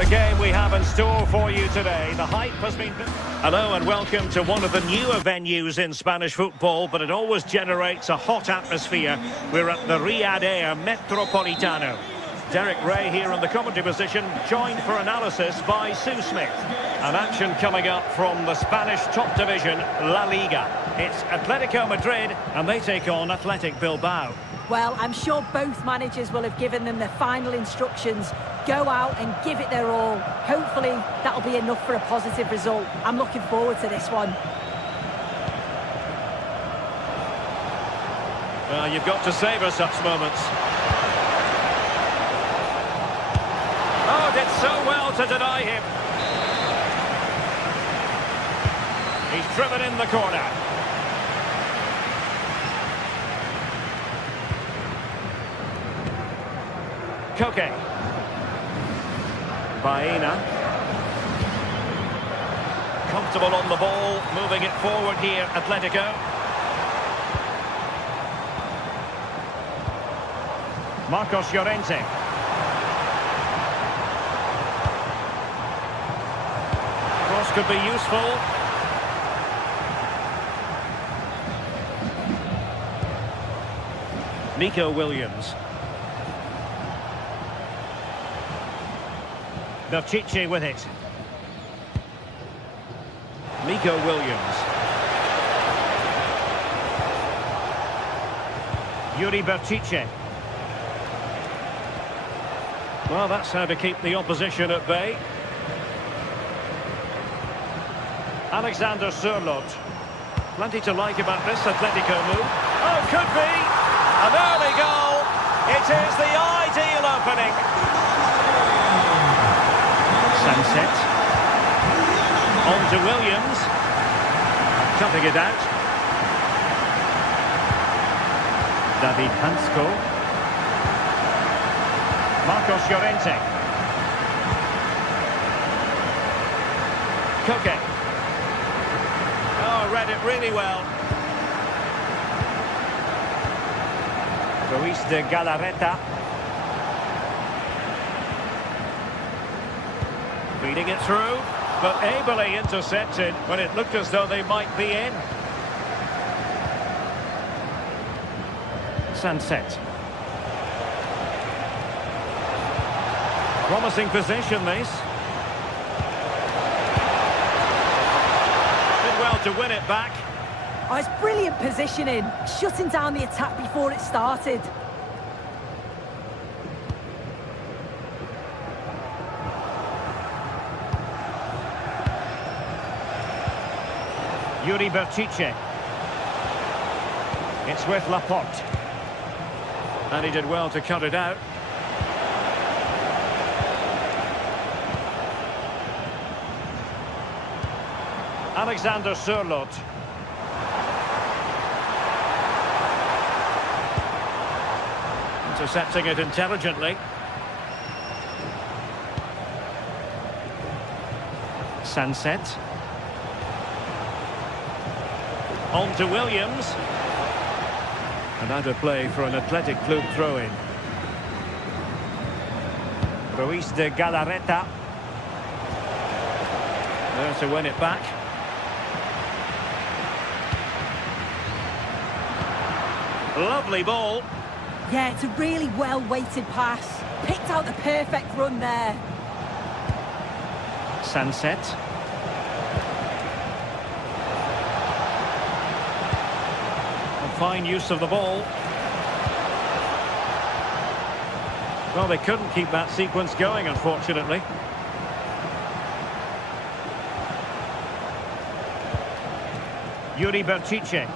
What a game we have in store for you today. The hype has been... Hello and welcome to one of the newer venues in Spanish football, but it always generates a hot atmosphere. We're at the Riyadh Air Metropolitano. Derek Ray here in the commentary position, joined for analysis by Sue Smith. An action coming up from the Spanish top division, La Liga. It's Atletico Madrid and they take on Athletic Bilbao. Well, I'm sure both managers will have given them their final instructions. Go out and give it their all. Hopefully, that'll be enough for a positive result. I'm looking forward to this one. Well, you've got to savour such moments. Oh, did so well to deny him. He's driven in the corner. Koke. Baena. Comfortable on the ball, moving it forward here, Atletico. Marcos Llorente. Cross could be useful. Nico Williams. Berchiche with it. Nico Williams. Yuri Berchiche. Well, that's how to keep the opposition at bay. Alexander Sørloth. Plenty to like about this Atletico move. Oh, could be! An early goal. It is the ideal opening. Sunset. On to Williams. Cutting it out. David Hansko. Marcos Llorente. Koke. Oh, read it really well. Ruiz de Galarreta. Feeding it through, but ably intercepted when it looked as though they might be in. Sunset. Promising position, this. Did well to win it back. Oh, it's brilliant positioning, shutting down the attack before it started. Yuri Berchiche. It's with Laporte. And he did well to cut it out. Alexander Sørloth. Intercepting it intelligently. Sunset. On to Williams. And out of play for an Athletic Club throw-in. Ruiz de Galarreta. There to win it back. Lovely ball. Yeah, it's a really well-weighted pass. Picked out the perfect run there. Sunset. Fine use of the ball. Well, they couldn't keep that sequence going, unfortunately. Yuri Berchiche.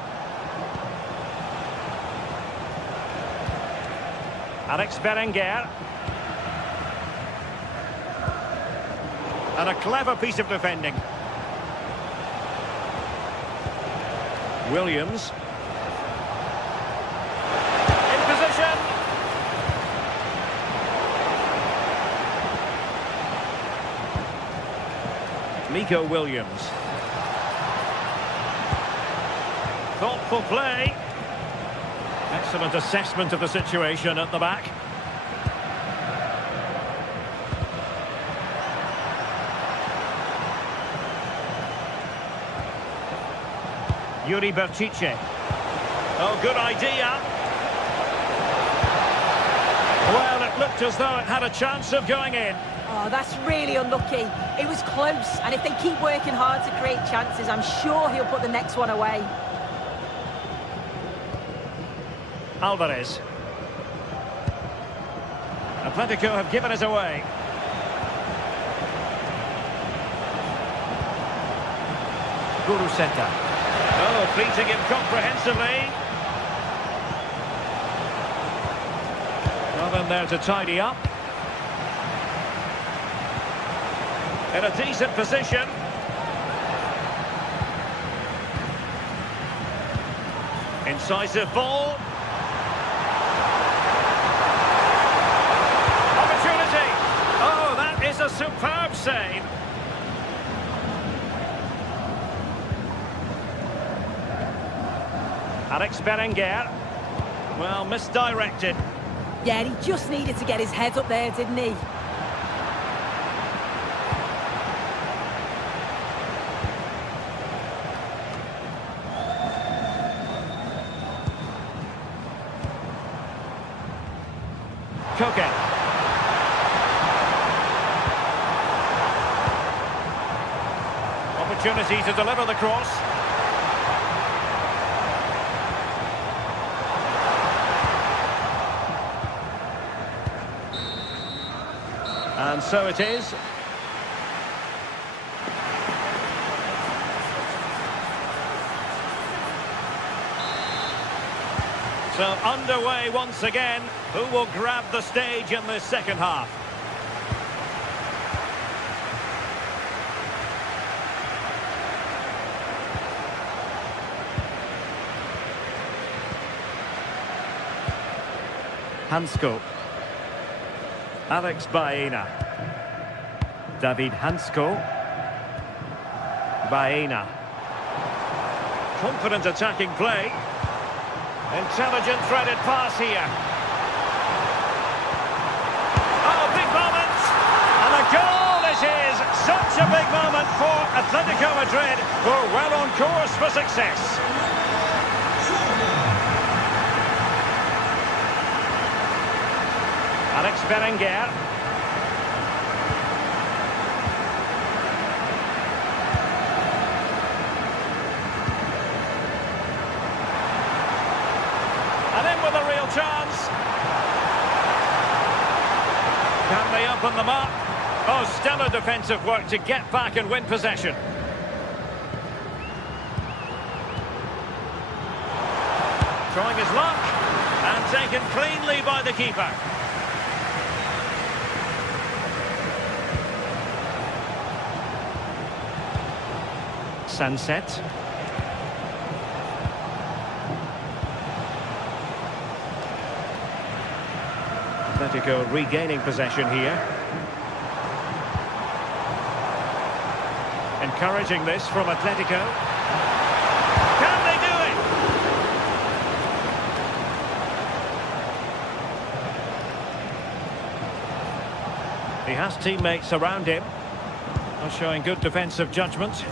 Alex Berenguer. And a clever piece of defending. Williams. Nico Williams. Thoughtful play. Excellent assessment of the situation at the back. Yuri Berchiche. Oh, good idea. Well, it looked as though it had a chance of going in. Oh, that's really unlucky. It was close, and if they keep working hard to create chances, I'm sure he'll put the next one away. Alvarez. Atletico have given us away. Guruseta. Oh, beating him comprehensively. Nothing there to tidy up. In a decent position. Incisive ball. Opportunity. Oh, that is a superb save. Alex Berenguer. Well, misdirected. Yeah, he just needed to get his head up there, didn't he? Koke. Opportunity to deliver the cross. And so it is. So underway once again. Who will grab the stage in the second half? Hansko. Alex Baena. David Hansko. Baena. Confident attacking play. Intelligent threaded pass here. Oh, big moment! And a goal it is! Such a big moment for Atletico Madrid, who are well on course for success. Alex Berenguer. And in with a real chance. Can they open them up? Oh, stellar defensive work to get back and win possession. Trying his luck. And taken cleanly by the keeper. Sunset. Atletico regaining possession here. Encouraging this from Atletico. Can they do it? He has teammates around him. Not showing good defensive judgment.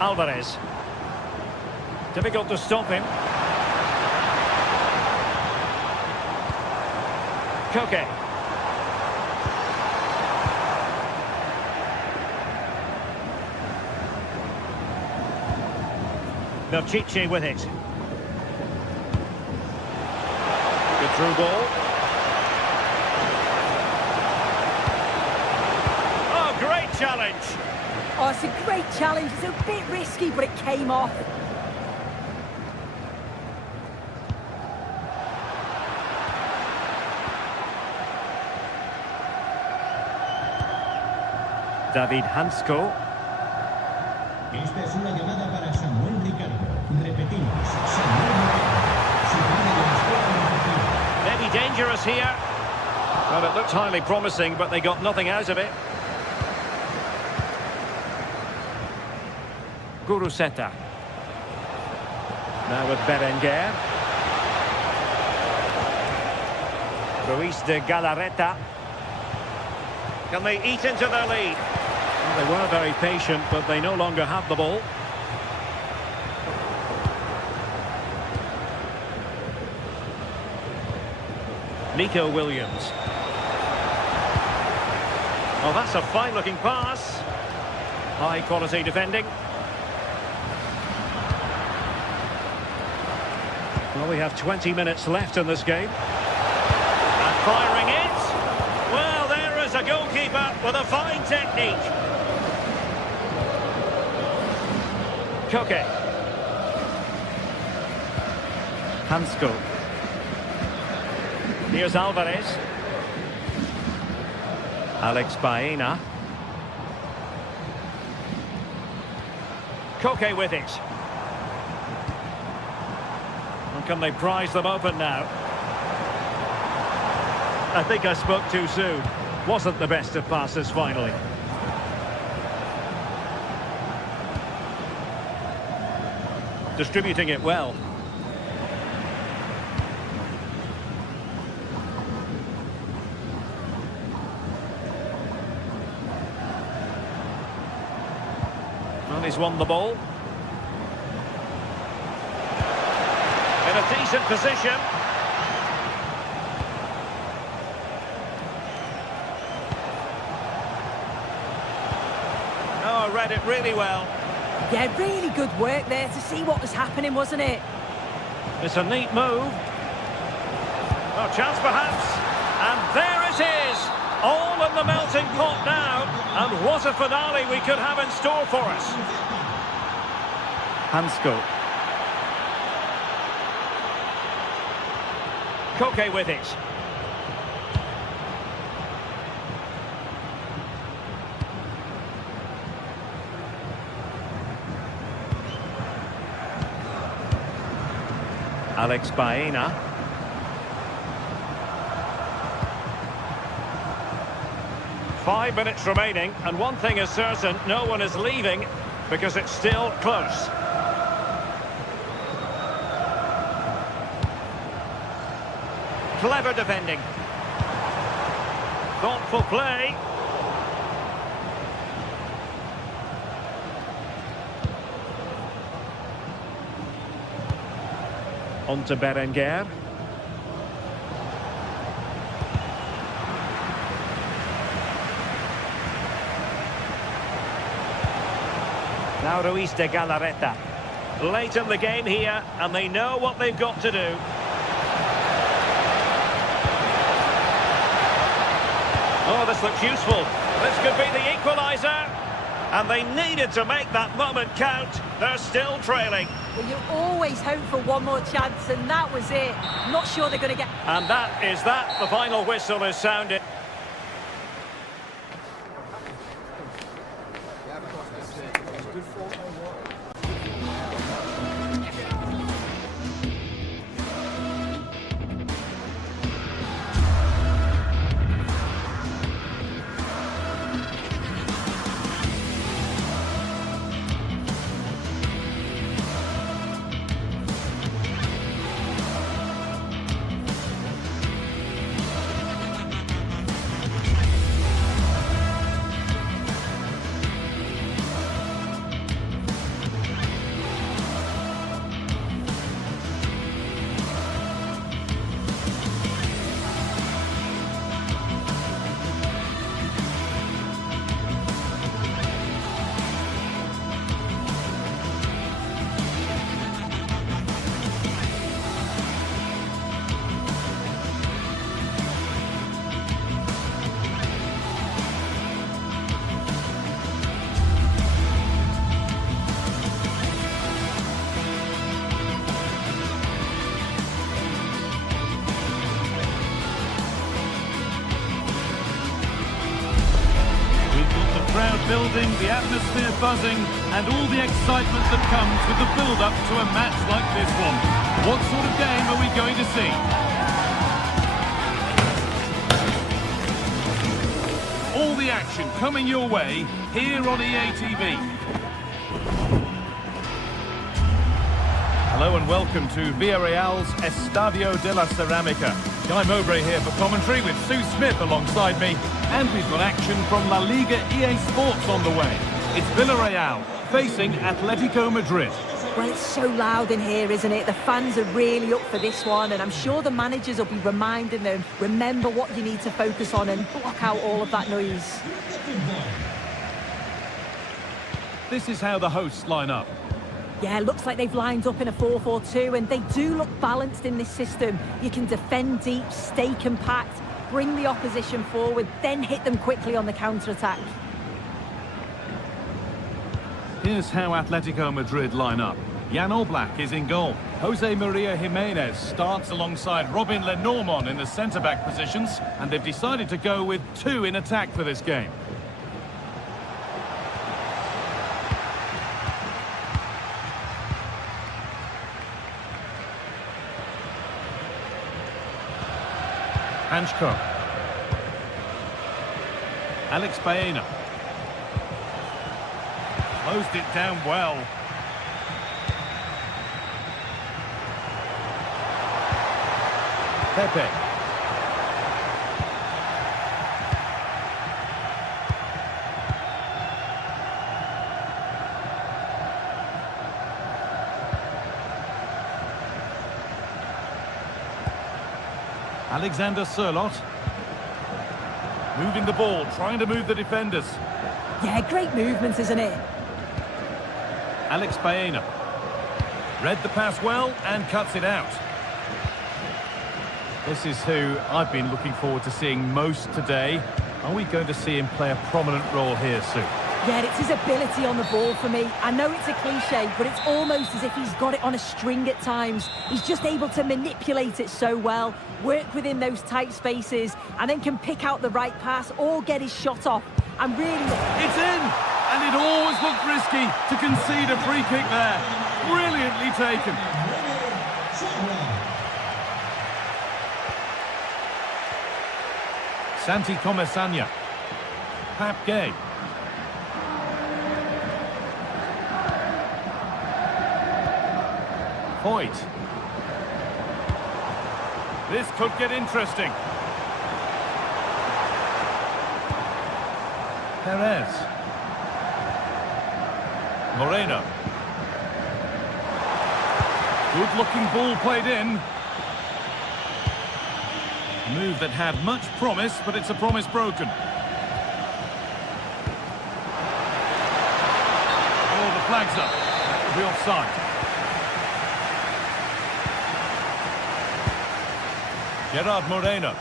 Alvarez. Difficult to stop him. Koke. Berchiche with it. Good through ball. Oh, great challenge. Oh, it's a great challenge. It's a bit risky, but it came off. David Hansko. Esta es una llamada para Samuel Ricardo. Repetimos, Samuel Ricardo. Su padre de la escuela. Maybe dangerous here. Well, it looked highly promising, but they got nothing out of it. Guruseta. Now with Berenguer. Ruiz de Galarreta. Can they eat into their lead? Well, they were very patient, but they no longer have the ball. Nico Williams. Oh, that's a fine-looking pass. High-quality defending. Well, we have 20 minutes left in this game. And firing it. Well, there is a goalkeeper with a fine technique. Koke. Hansko. Here's Alvarez. Alex Baena. Koke with it. And can they prize them open now? I think I spoke too soon. Wasn't the best of passes finally. Distributing it well. Well, he's won the ball. In a decent position. Oh, read it really well. Yeah, really good work there to see what was happening, wasn't it? It's a neat move. Oh, chance perhaps. And there it is. All in the melting pot now. And what a finale we could have in store for us. Hansko. Koke with it. Alex Baena. Five minutes remaining, and one thing is certain, no one is leaving because it's still close. Clever defending. Thoughtful play. On to Berenguer. Now Ruiz de Galarreta. Late in the game here, and they know what they've got to do. Oh, this looks useful. This could be the equaliser. And they needed to make that moment count. They're still trailing. Well, you always hope for one more chance, and that was it. Not sure they're going to get... And that is that. The final whistle is sounded. Crowd building, the atmosphere buzzing, and all the excitement that comes with the build-up to a match like this one. What sort of game are we going to see? All the action coming your way here on EA TV. Hello and welcome to Villarreal's Estadio de la Ceramica. Guy Mowbray here for commentary with Sue Smith alongside me. And we've got action from La Liga GTSports on the way. It's Villarreal facing Atletico Madrid. Well, it's so loud in here, isn't it? The fans are really up for this one, and I'm sure the managers will be reminding them, remember what you need to focus on and block out all of that noise. This is how the hosts line up. Yeah, looks like they've lined up in a 4-4-2, and they do look balanced in this system. You can defend deep, stay compact, bring the opposition forward, then hit them quickly on the counter-attack. Here's how Atletico Madrid line up. Jan Oblak is in goal. Jose Maria Jimenez starts alongside Robin Lenormand in the centre-back positions, and they've decided to go with two in attack for this game. Hanchko. Alex Baena. Closed it down well. Pepe. Alexander Sørloth. Moving the ball, trying to move the defenders. Yeah, great movement, isn't it? Alex Baena. Read the pass well and cuts it out. This is who I've been looking forward to seeing most today. Are we going to see him play a prominent role here soon? Yeah, it's his ability on the ball for me. I know it's a cliche, but it's almost as if he's got it on a string at times. He's just able to manipulate it so well, work within those tight spaces, and then can pick out the right pass or get his shot off. I'm really... It's in! And it always looked risky to concede a free kick there. Brilliantly taken. Santi Comesanya. Pap Gay. Hoyt. This could get interesting. Perez. Moreno. Good-looking ball played in. A move that had much promise, but it's a promise broken. Oh, the flag's up. That will be offside. Gerard Moreno.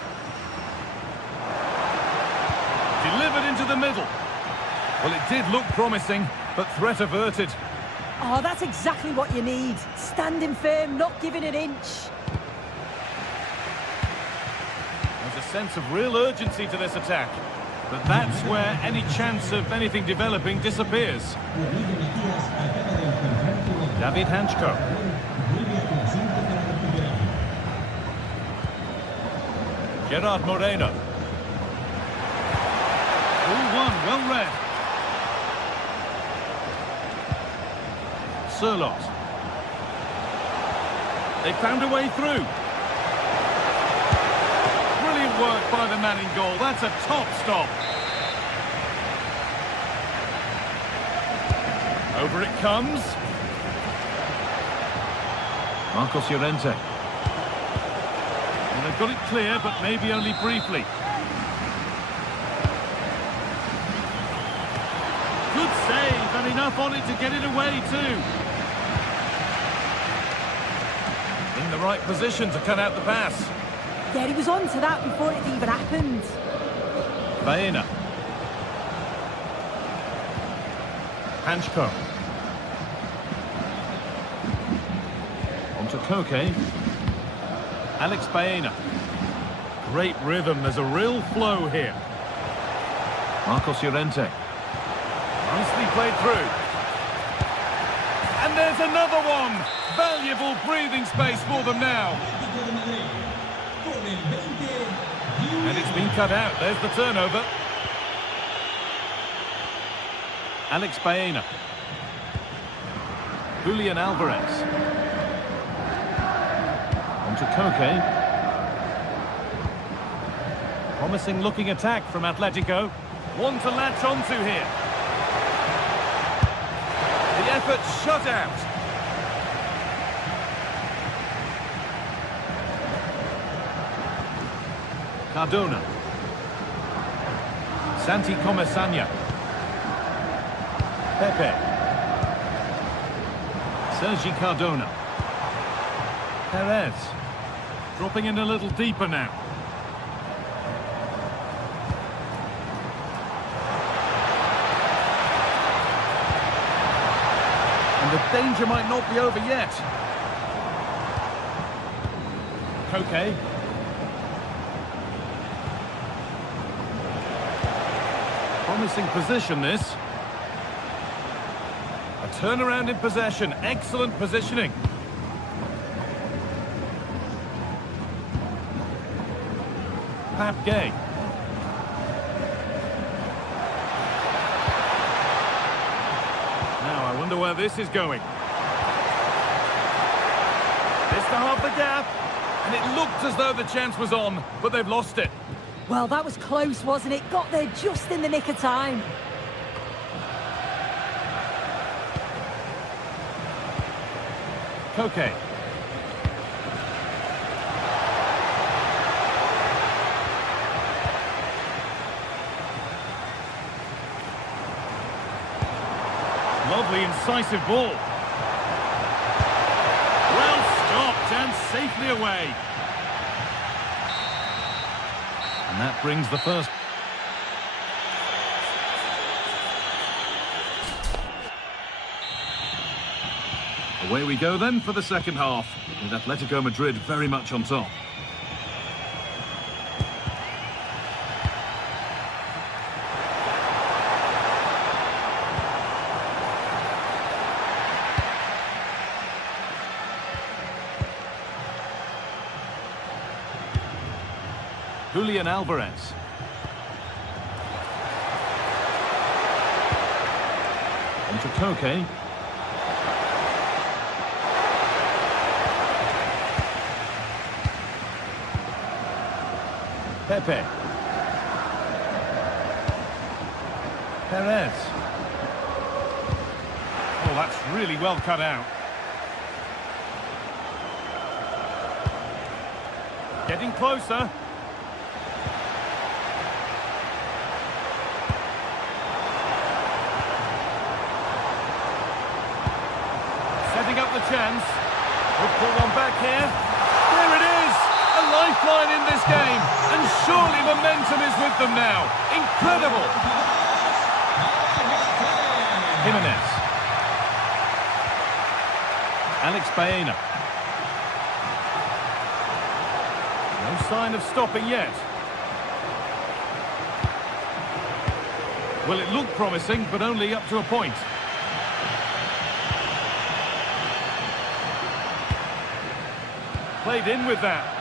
Delivered into the middle. Well, it did look promising, but threat averted. Oh, that's exactly what you need. Standing firm, not giving an inch. There's a sense of real urgency to this attack. But that's where any chance of anything developing disappears. David Hanchko. Gerard Moreno. 0-1, well read. Sørloth. They found a way through. Brilliant work by the man in goal. That's a top stop. Over it comes. Marcos Llorente. And they've got it clear, but maybe only briefly. Good save, and enough on it to get it away too. In the right position to cut out the pass. Yeah, he was on to that before it even happened. Baena. Hanchko. On to Koke. Alex Baena. Great rhythm, there's a real flow here. Marcos Llorente. Nicely played through. And there's another one! Valuable breathing space for them now. And it's been cut out, there's the turnover. Alex Baena. Julian Alvarez. to Koke. Promising looking attack from Atletico. One to latch onto here. The effort shut out. Cardona. Santi Comesaña. Pepe. Sergi Cardona. Perez. Dropping in a little deeper now. And the danger might not be over yet. Koke. Promising position, this. A turnaround in possession. Excellent positioning. Pap Gay. Now, I wonder where this is going. This to half the gap. And it looked as though the chance was on, but they've lost it. Well, that was close, wasn't it? Got there just in the nick of time. Koke. Lovely, incisive ball. Well stopped and safely away. And that brings the first. Away we go then for the second half, with Atletico Madrid very much on top. Julian Alvarez. On to Koke. Pepe. Perez. Oh, that's really well cut out. Getting closer. Setting up the chance. We'll pull one back here. There it is! A lifeline in this game. And surely momentum is with them now. Incredible! Jimenez. Alex Baena. No sign of stopping yet. Well, it looked promising, but only up to a point. Played in with that.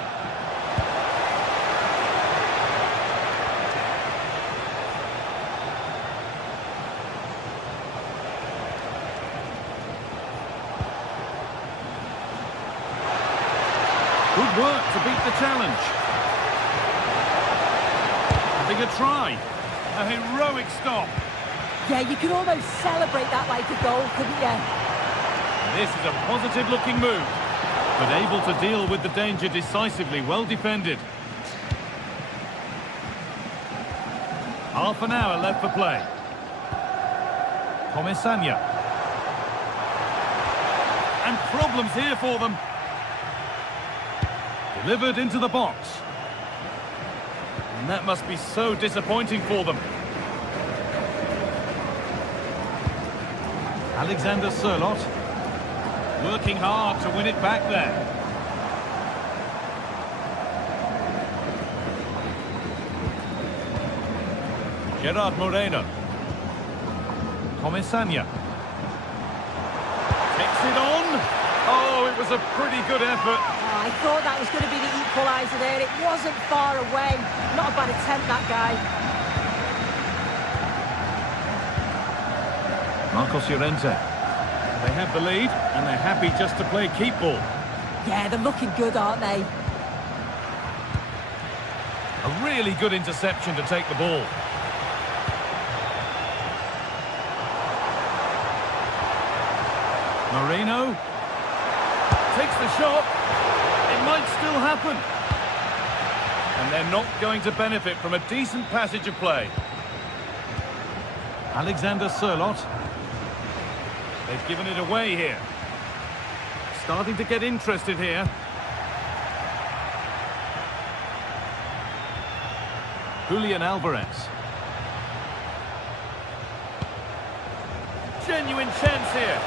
Good work to beat the challenge. Having a try. A heroic stop. Yeah, you could almost celebrate that like a goal, couldn't you? This is a positive-looking move, but able to deal with the danger decisively. Well defended. Half an hour left for play. Comesaña. And problems here for them. Delivered into the box. And that must be so disappointing for them. Alexander Sørloth. Working hard to win it back there. Gerard Moreno. Comesaña. Takes it on. Oh, it was a pretty good effort. Oh, I thought that was going to be the equaliser there. It wasn't far away. Not a bad attempt, that guy. Marcos Llorente. They have the lead, and they're happy just to play keep ball. Yeah, they're looking good, aren't they? A really good interception to take the ball. Marino takes the shot. It might still happen. And they're not going to benefit from a decent passage of play. Alexander Sørloth. They've given it away here. Starting to get interested here. Julian Alvarez. Genuine chance here.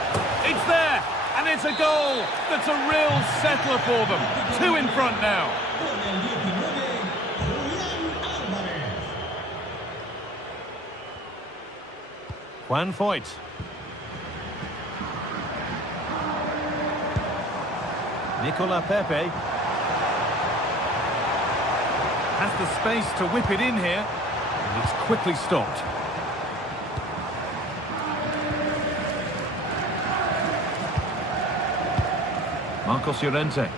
It's there, and it's a goal. That's a real settler for them. 2 in front now. Con el 19, Julián Álvarez. Juan Foyt. Nicola Pepe. Has the space to whip it in here, and it's quickly stopped. Marcos Llorente.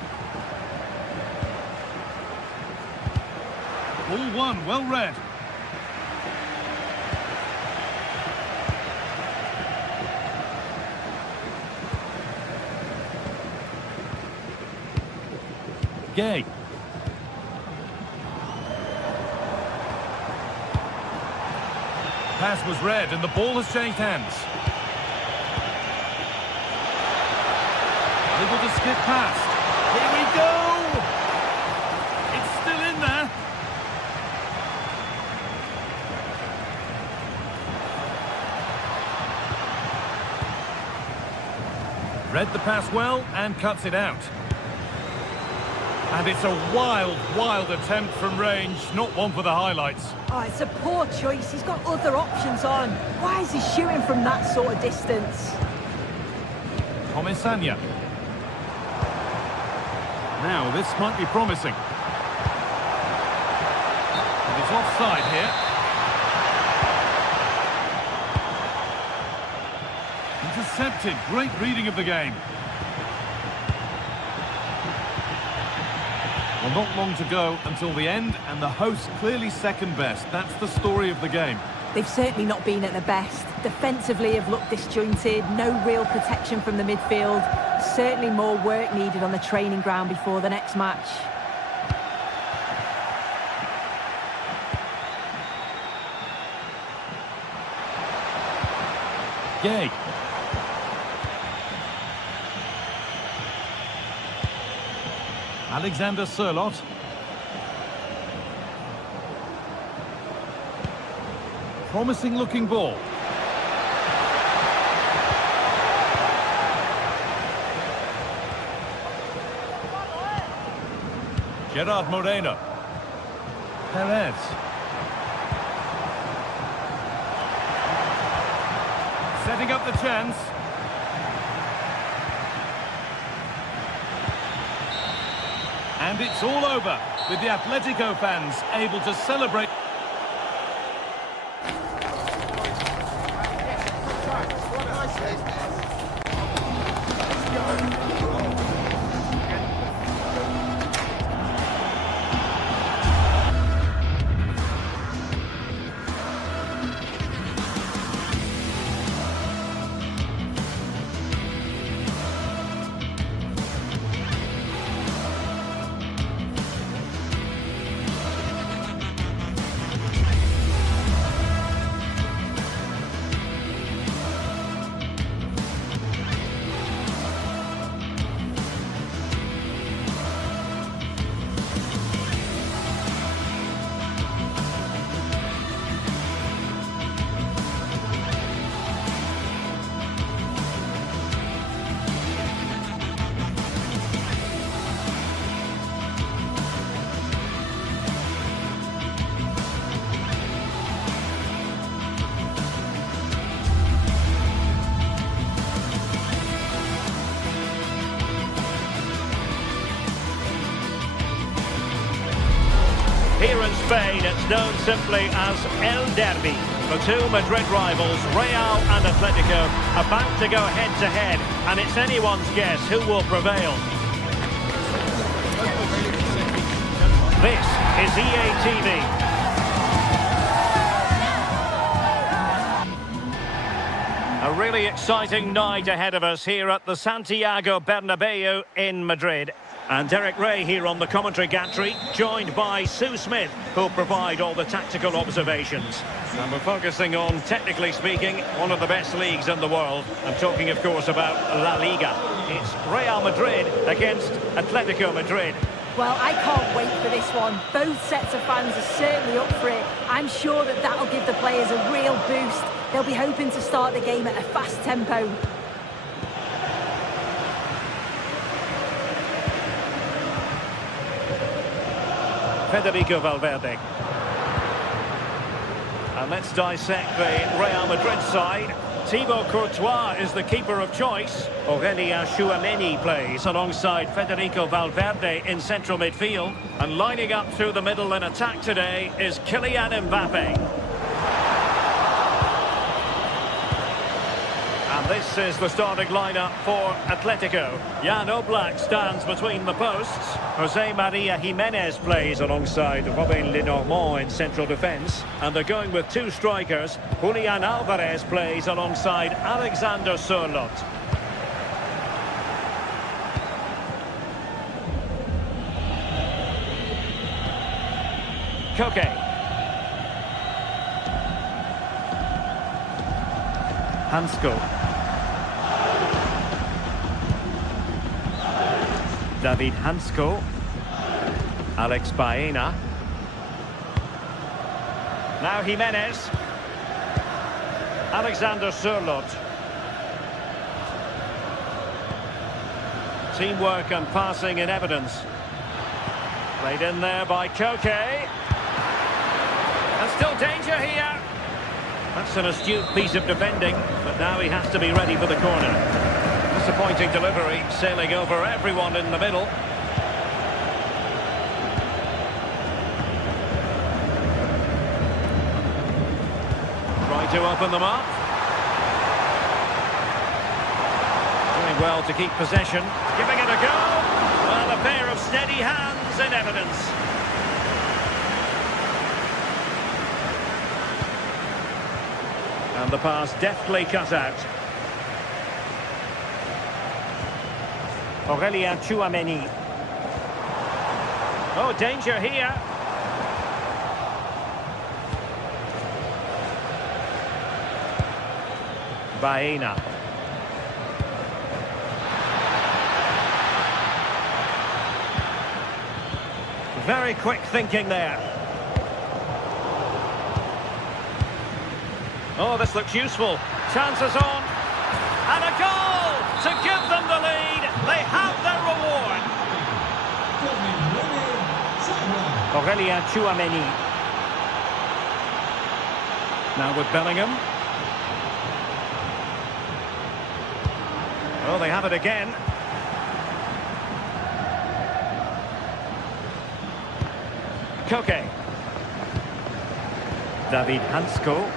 Ball one, well read. Gay. Pass was read and the ball has changed hands. Able to skip past. Here we go! It's still in there. Read the pass well and cuts it out. And it's a wild, wild attempt from range, not one for the highlights. Oh, it's a poor choice. He's got other options on. Why is he shooting from that sort of distance? Comesaña. Now, this might be promising. And it's offside here. Intercepted. Great reading of the game. Well, not long to go until the end, and the hosts clearly second best. That's the story of the game. They've certainly not been at their best. Defensively have looked disjointed, no real protection from the midfield. Certainly more work needed on the training ground before the next match. Gay. Alexander Sørloth. Promising looking ball. Gerard Moreno. Perez. Setting up the chance. And it's all over, with the Atletico fans able to celebrate. Here in Spain, it's known simply as El Derby. The two Madrid rivals, Real and Atletico, about to go head-to-head, and it's anyone's guess who will prevail. This is EA TV. A really exciting night ahead of us here at the Santiago Bernabeu in Madrid. And Derek Ray here on the commentary gantry, joined by Sue Smith, who'll provide all the tactical observations. And we're focusing on, technically speaking, one of the best leagues in the world. I'm talking, of course, about La Liga. It's Real Madrid against Atletico Madrid. Well, I can't wait for this one. Both sets of fans are certainly up for it. I'm sure that that'll give the players a real boost. They'll be hoping to start the game at a fast tempo. Federico Valverde. And let's dissect the Real Madrid side. Thibaut Courtois is the keeper of choice. Aurélien Tchouameni plays alongside Federico Valverde in central midfield. And lining up through the middle in attack today is Kylian Mbappe. And this is the starting lineup for Atletico. Jan Oblak stands between the posts. Jose Maria Jimenez plays alongside Robin Lenormand in central defence. And they're going with two strikers. Julian Alvarez plays alongside Alexander Sørloth. Koke. Hansko. David Hansko, Alex Baena, now Jimenez, Alexander Sørloth. Teamwork and passing in evidence. Played in there by Koke. And still danger here. That's an astute piece of defending, but now he has to be ready for the corner. Disappointing delivery, sailing over everyone in the middle. Trying to open them up. Doing well to keep possession. Giving it a go. Well, a pair of steady hands in evidence. And the pass deftly cut out. Aurélien Tchouameni. Oh, danger here. Baena. Very quick thinking there. Oh, this looks useful. Chances on. And a goal to give them the lead. They have their reward. Aurélien Tchouameni. Now with Bellingham. Oh, they have it again. Koke. David Hansko.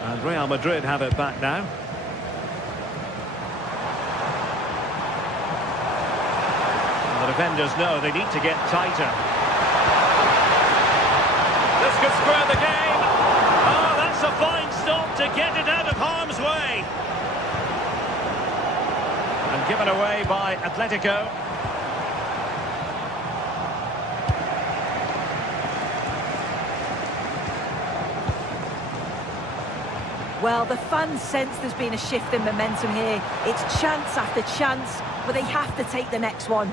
And Real Madrid have it back now. And the defenders know they need to get tighter. This could square the game. Oh, that's a fine stop to get it out of harm's way. And given away by Atletico. Well, the fans sense there's been a shift in momentum here. It's chance after chance, but they have to take the next one.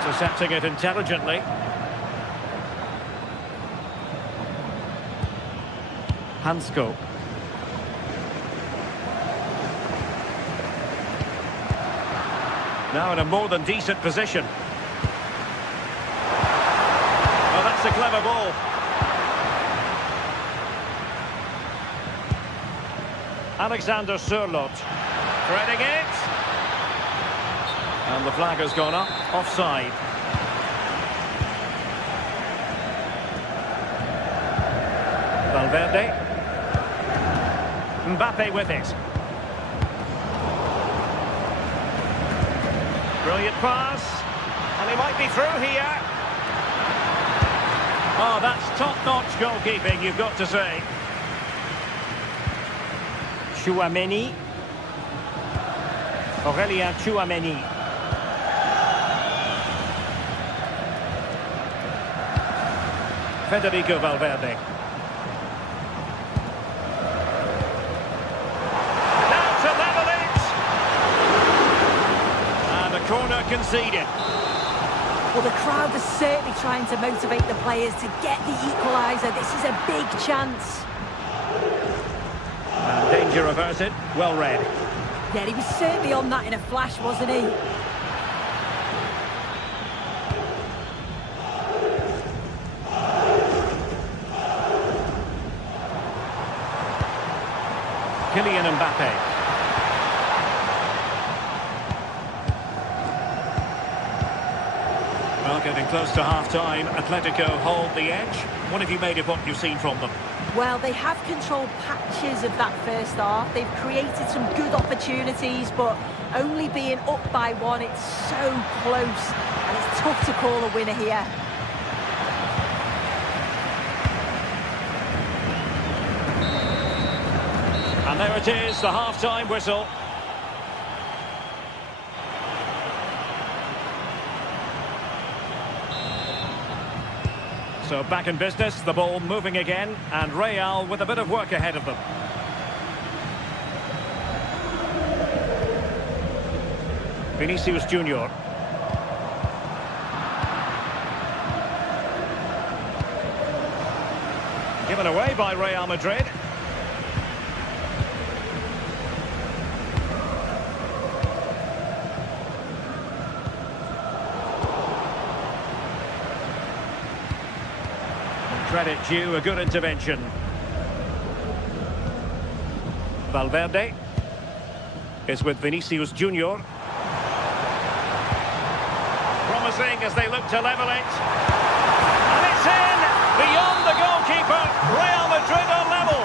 Intercepting it intelligently. Hansko. Now in a more than decent position. Oh, that's a clever ball. Alexander Sørloth threading it. And the flag has gone up, offside. Valverde. Mbappe with it. Brilliant pass. And he might be through here. Oh, that's top-notch goalkeeping, you've got to say. Tchouaméni. Aurélien Tchouaméni. Federico Valverde. Now to level it! And a corner conceded. Well, the crowd is certainly trying to motivate the players to get the equaliser. This is a big chance. And danger averted. Well read. Yeah, he was certainly on that in a flash, wasn't he? Kylian Mbappe. Well, getting close to half-time, Atletico hold the edge. What have you made of what you've seen from them? Well, they have controlled patches of that first half. They've created some good opportunities, but only being up by one, it's so close. And it's tough to call a winner here. And there it is, the half-time whistle. So back in business, the ball moving again, and Real with a bit of work ahead of them. Vinicius Junior. Given away by Real Madrid. Credit due, a good intervention. Valverde is with Vinicius Junior. Promising as they look to level it. And it's in! Beyond the goalkeeper, Real Madrid are level.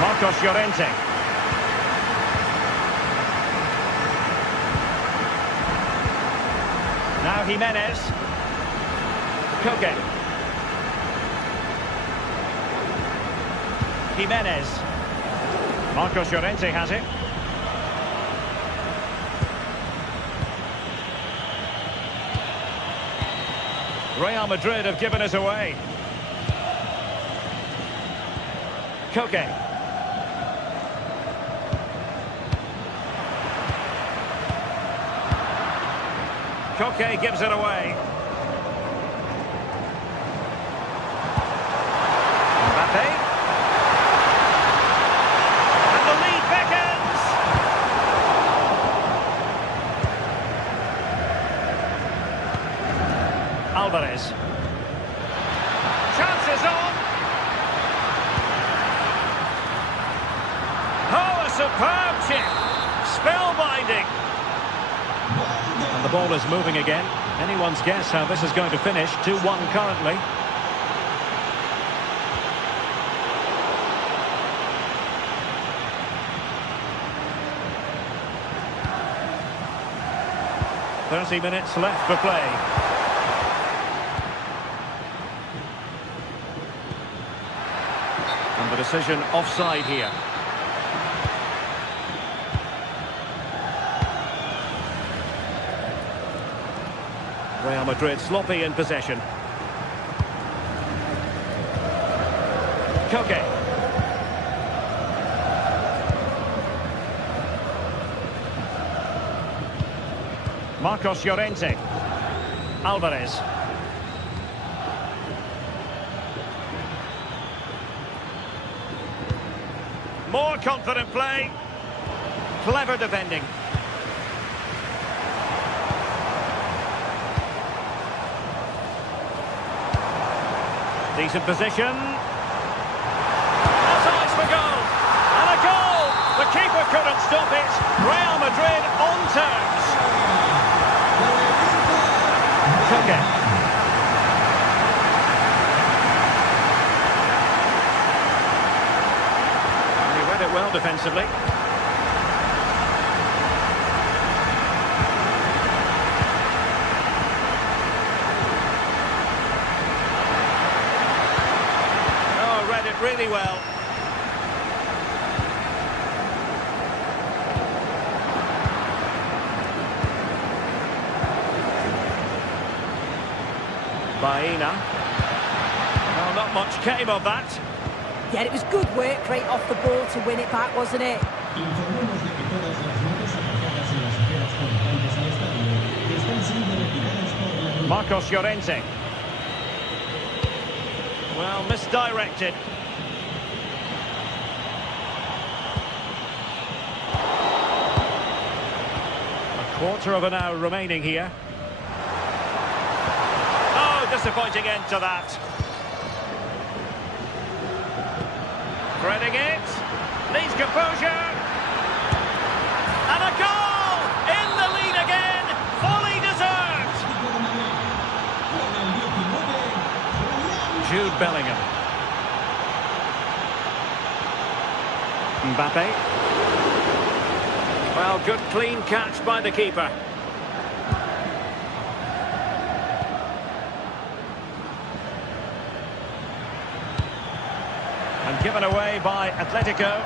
Marcos Llorente. Now Jimenez. Koke. Jimenez. Marcos Llorente has it. Real Madrid have given us away. Koke. Koke gives it away. Mbappe. And the lead beckons. Alvarez. Chances on. Oh, a superb chip. Spellbinding. And the ball is moving again. Anyone's guess how this is going to finish. 2-1 currently. "30 minutes left for play." And the decision offside here. Real Madrid sloppy in possession. Koke. Marcos Llorente. Alvarez. More confident play. Clever defending. Decent position. That's eyes for goal. And a goal! The keeper couldn't stop it. Real Madrid on terms. Koke. He read it well defensively. Oh, read it really well. Baena. Well, not much came of that. Yeah, it was good work right off the ball to win it back, wasn't it? Informamos de que todas las motos aparcadas en las aceras conectantes al estadio están siendo retiradas por la grúa. Marcos Llorente. Well, misdirected. A quarter of an hour remaining here. Oh, disappointing end to that. Threading it. Needs composure. And a goal! In the lead again. Fully deserved. Jude Bellingham. Mbappe. Well, good clean catch by the keeper. And given away by Atletico.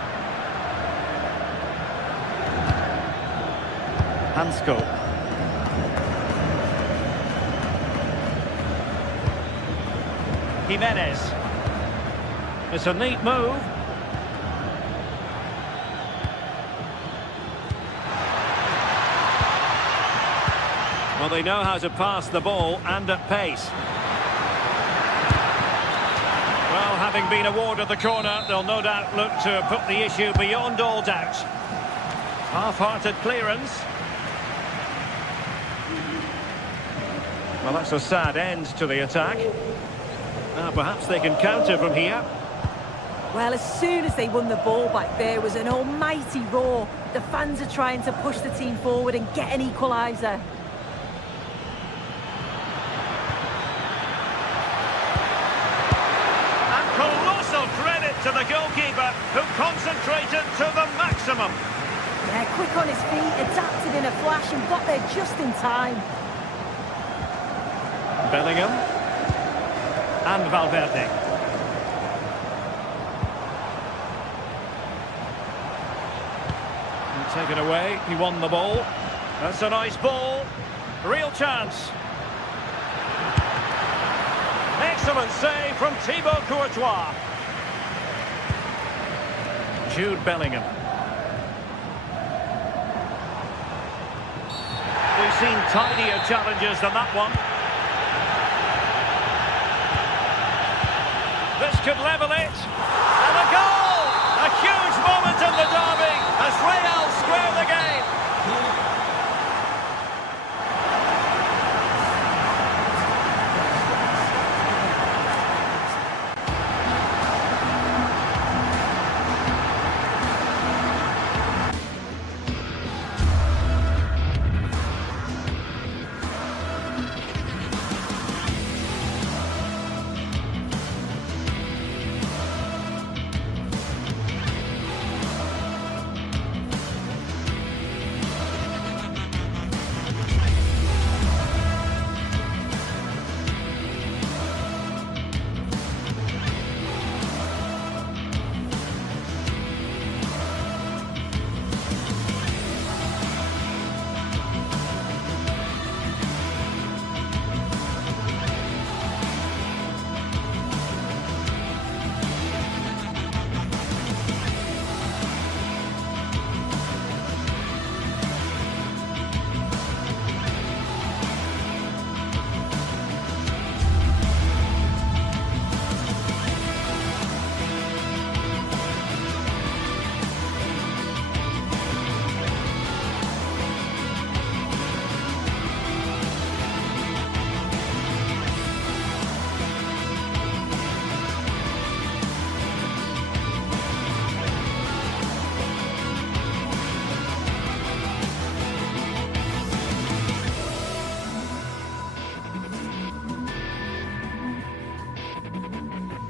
Hansko. Jimenez. It's a neat move. Well, they know how to pass the ball and at pace. Well, having been awarded the corner, they'll no doubt look to put the issue beyond all doubt. Half-hearted clearance. Well, that's a sad end to the attack. Perhaps they can counter from here. Well, as soon as they won the ball back, there was an almighty roar. The fans are trying to push the team forward and get an equaliser. And colossal credit to the goalkeeper, who concentrated to the maximum. Yeah, quick on his feet, adapted in a flash and got there just in time. Bellingham. And Valverde. And taken away, he won the ball. That's a nice ball. Real chance. Excellent save from Thibaut Courtois. Jude Bellingham. We've seen tidier challenges than that one. This could level it. And a goal! A huge moment in the derby as Real square the game.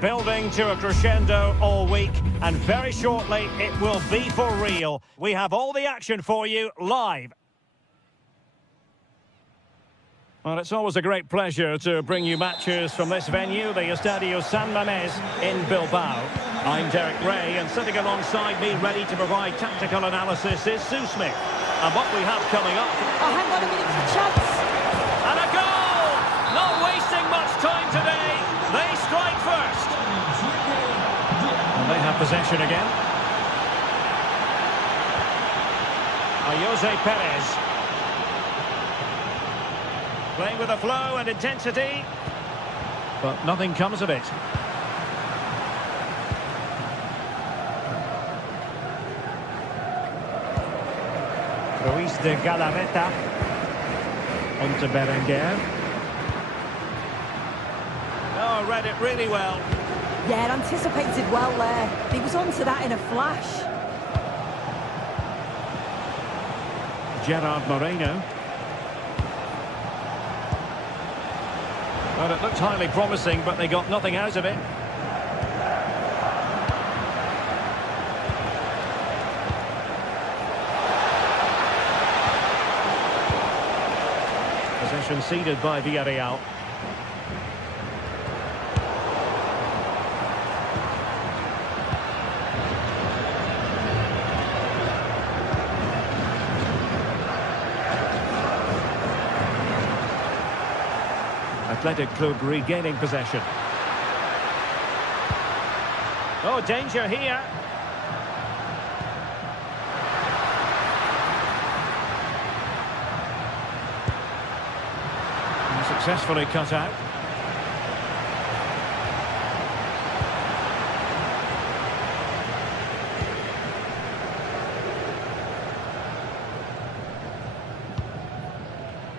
Building to a crescendo all week, and very shortly it will be for real. We have all the action for you live. Well, it's always a great pleasure to bring you matches from this venue, the Estadio San Mamés in Bilbao. I'm Derek Ray, and sitting alongside me, ready to provide tactical analysis, is Sue Smith. And what we have coming up... Oh, hang on a minute for the chance. And a goal! Not wasting much time today. They strike first. And they have possession again. Jose Perez. Playing with a flow and intensity, but nothing comes of it. Ruiz de Galarreta. On to Berenguer. Oh, read it really well. Yeah, anticipated well there. He was onto that in a flash. Gerard Moreno. Well, it looked highly promising, but they got nothing out of it. Possession ceded by Villarreal. Athletic Club regaining possession. Oh, danger here. And successfully cut out.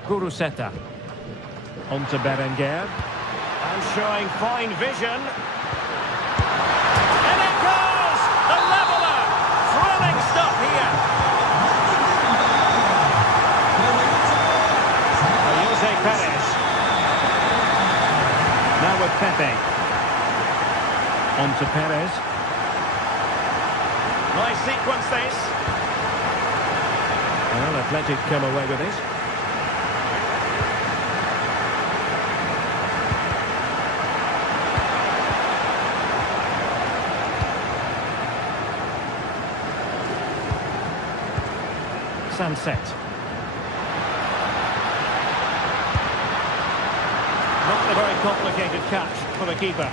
Kuruseta. On to Berenguer. And showing fine vision. And it goes! The leveller! Thrilling stuff here. Jose Perez. Now with Pepe. On to Perez. Nice sequence this. Well, Athletic come away with it. Sunset. Not a very complicated catch for the keeper.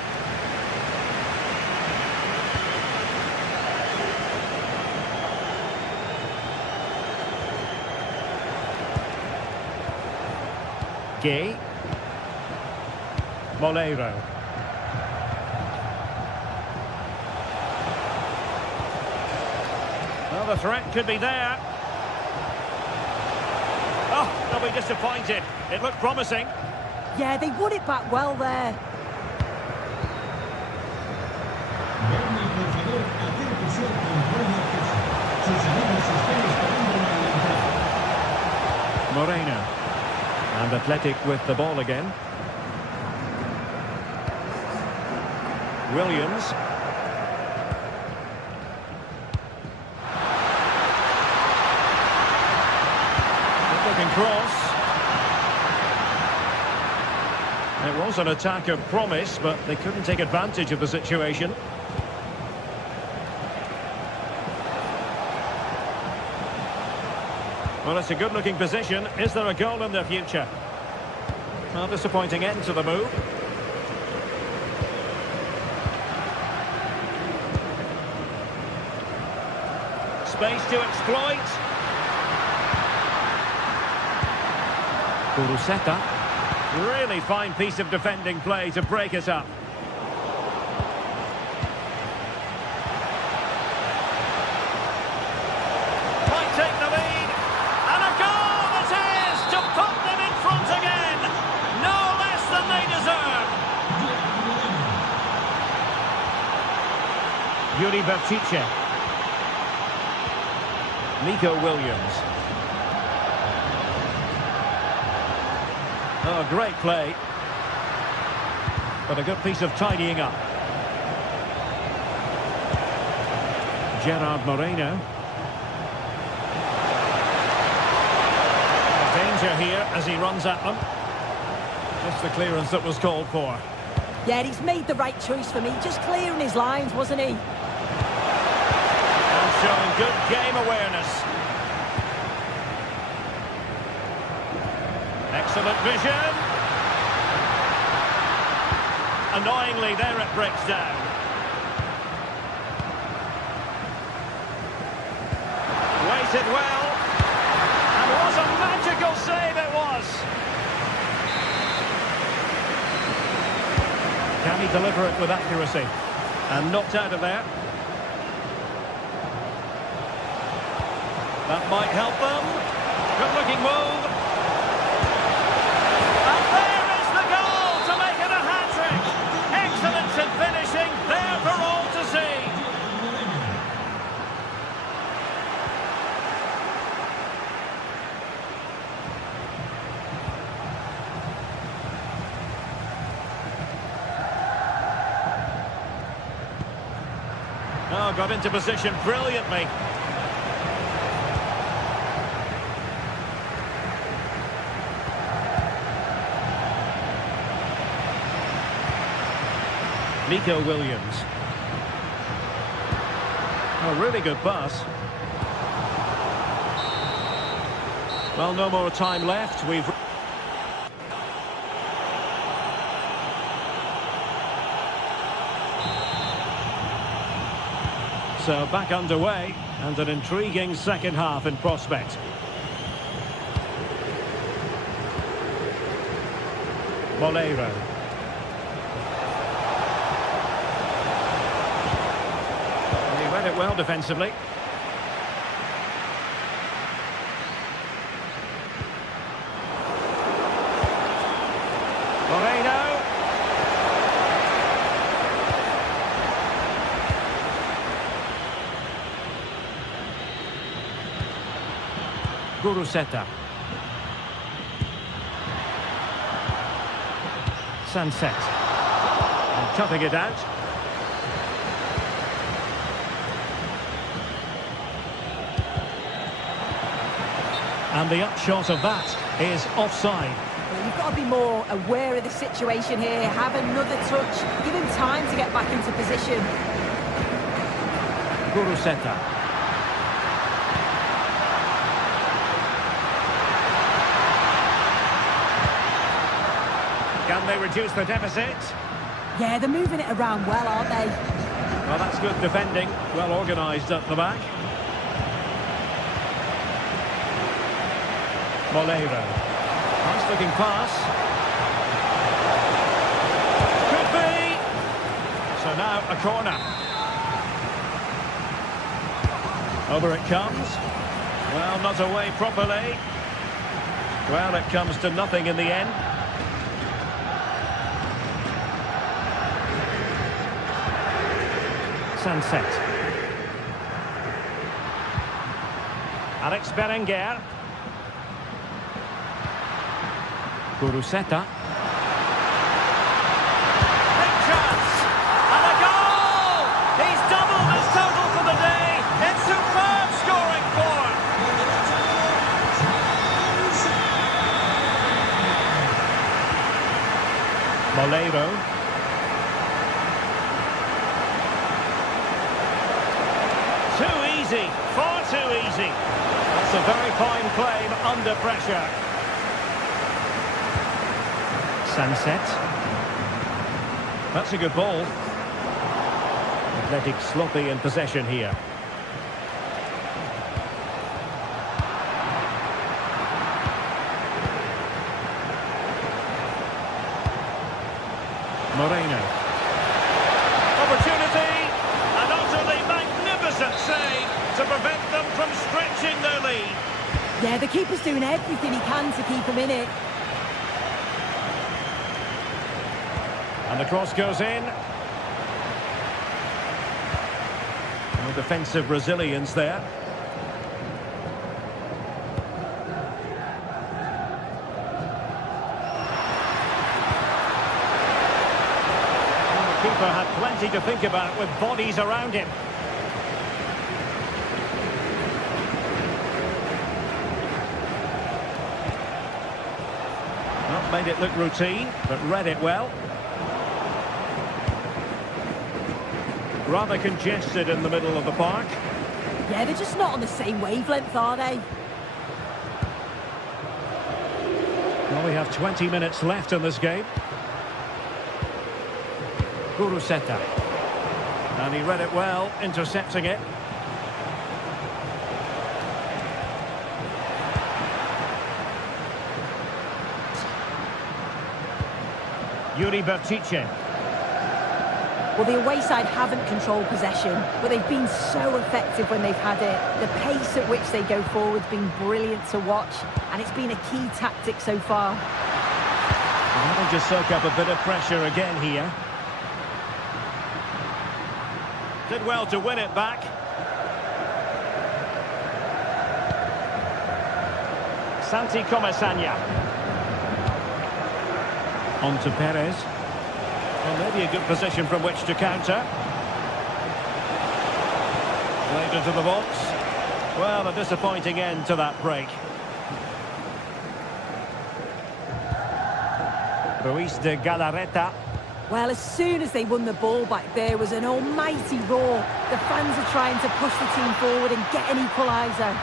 Gay. Molero. Well, the threat could be there. Oh, they'll be disappointed. It looked promising. Yeah, they won it back well there. Moreno. And Athletic with the ball again. Williams. Looking cross. It was an attack of promise, but they couldn't take advantage of the situation. Well, it's a good-looking position. Is there a goal in the future? Well, disappointing end to the move. Space to exploit. Kuruseta. Really fine piece of defending play to break it up. Might take the lead. And a goal it is to put them in front again. No less than they deserve. Yuri Berchiche. Nico Williams. Oh, great play. But a good piece of tidying up. Gerard Moreno. Danger here as he runs at them. Just the clearance that was called for. Yeah, he's made the right choice for me. Just clearing his lines, wasn't he? And showing good game awareness. Excellent vision. Annoyingly, there it breaks down. Waited well. And what a magical save it was. Can he deliver it with accuracy? And knocked out of there. That might help them. Good-looking move. And there is the goal to make it a hat-trick. Excellence in finishing, there for all to see. Oh, got into position brilliantly. Nico Williams. Oh, really good pass. Well, no more time left. We've... So back underway, and an intriguing second half in prospect. Molero. He read it well defensively. Moreno. Guruseta. Sunset. And cutting it out. And the upshot of that is offside. You've got to be more aware of the situation here. Have another touch. Give him time to get back into position. Guruseta. Can they reduce the deficit? Yeah, they're moving it around well, aren't they? Well, that's good defending. Well organised at the back. Molero. Nice looking pass. Could be. So now a corner. Over it comes. Well, not away properly. Well, it comes to nothing in the end. Sunset. Alex Berenguer. Guruseta. Big chance! And a goal! He's doubled his total for the day in superb scoring form. Molero. Too easy, far too easy. That's a very fine claim under pressure. Sunset. That's a good ball. Athletic sloppy in possession here. Moreno. Opportunity. An utterly magnificent save to prevent them from stretching their lead. Yeah, the keeper's doing everything he can to keep him in it. And the cross goes in. No defensive resilience there. And the keeper had plenty to think about with bodies around him. Made it look routine, but read it well. Rather congested in the middle of the park. Yeah, they're just not on the same wavelength, are they? Well, we have 20 minutes left in this game. Guruseta. And he read it well, intercepting it. Yuri Bertice. Well, the away side haven't controlled possession, but they've been so effective when they've had it. The pace at which they go forward has been brilliant to watch, and it's been a key tactic so far. Having to soak up a bit of pressure again here. Did well to win it back. Santi Comasagna. On to Perez. Well, maybe a good position from which to counter. Played into the box. Well, a disappointing end to that break. Ruiz de Galarreta. Well, as soon as they won the ball back, there was an almighty roar. The fans are trying to push the team forward and get an equaliser.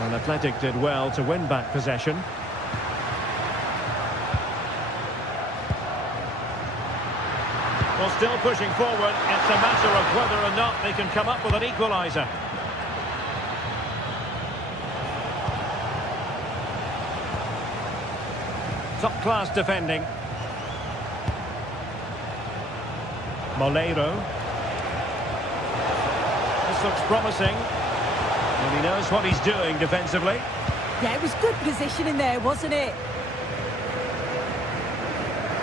Well, Athletic did well to win back possession. Well, still pushing forward. It's a matter of whether or not they can come up with an equaliser. Top-class defending. Moleiro. This looks promising. And he knows what he's doing defensively. Yeah, it was good positioning there, wasn't it?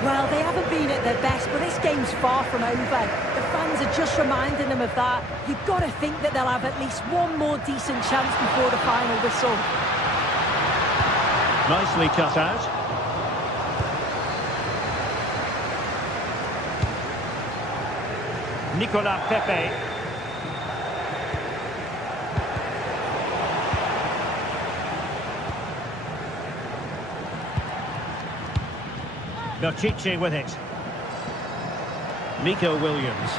Well, they haven't been at their best, but this game's far from over. The fans are just reminding them of that. You've got to think that they'll have at least one more decent chance before the final whistle. Nicely cut out. Nicolas Pepe. Bertice with it. Nico Williams.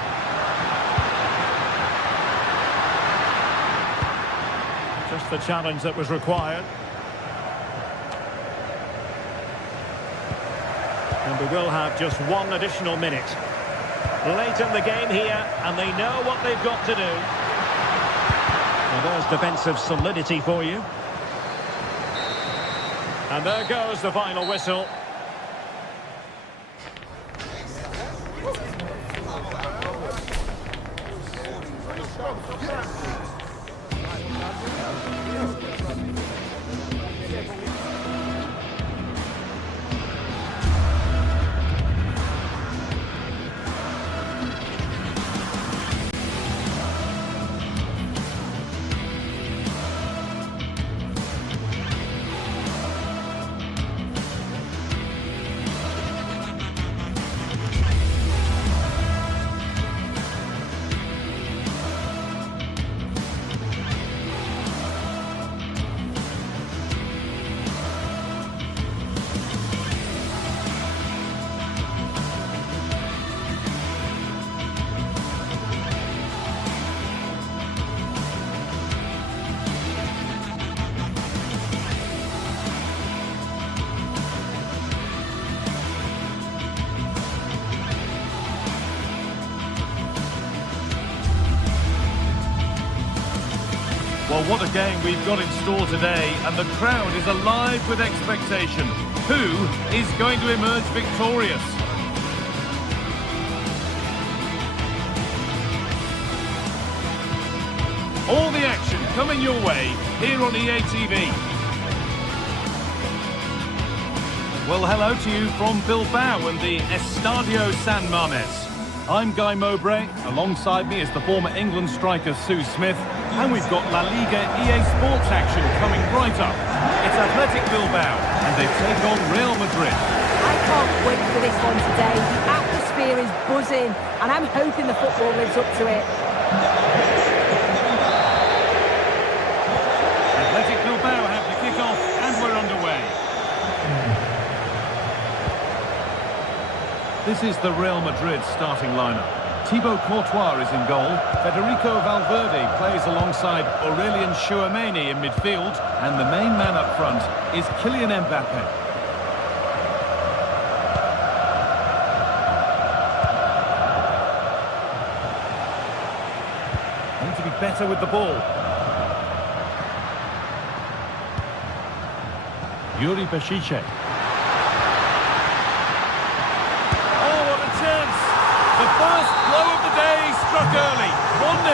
Just the challenge that was required. And we will have just one additional minute. Late in the game here, and they know what they've got to do. Well, there's defensive solidity for you. And there goes the final whistle. Well, what a game we've got in store today, and the crowd is alive with expectation. Who is going to emerge victorious? All the action coming your way here on EA TV. Well, hello to you from Bilbao and the Estadio San Mamés. I'm Guy Mowbray. Alongside me is the former England striker Sue Smith. And we've got La Liga EA Sports action coming right up. It's Athletic Bilbao, and they take on Real Madrid. I can't wait for this one today. The atmosphere is buzzing, and I'm hoping the football lives up to it. This is the Real Madrid starting lineup. Thibaut Courtois is in goal. Federico Valverde plays alongside Aurelien Tchouameni in midfield. And the main man up front is Kylian Mbappe. Need to be better with the ball. Yuri Bešiček. Oh, what a chance! The first blow of the day struck early. 1-0.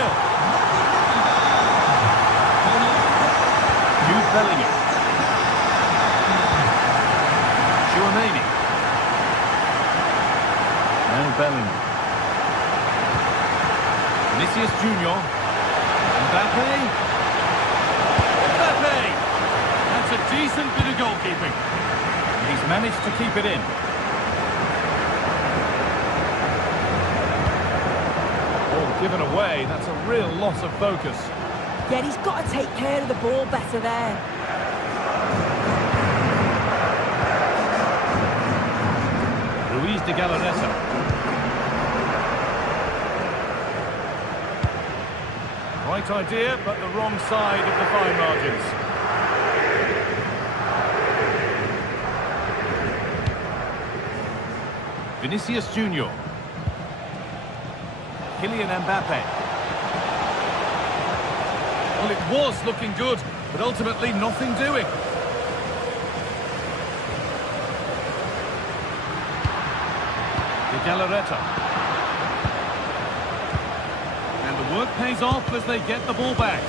Jude Bellingham. Tchouameni. Now Bellingham. Vinicius Junior. Mbappe. Mbappe! That's a decent bit of goalkeeping. He's managed to keep it in. Ball given away. That's a real loss of focus. Yeah, he's got to take care of the ball better there. Luis de Galarreta. Right idea, but the wrong side of the fine margins. Vinicius Junior. Kylian Mbappe. Well, it was looking good, but ultimately nothing doing. De Galarreta. And the work pays off as they get the ball back.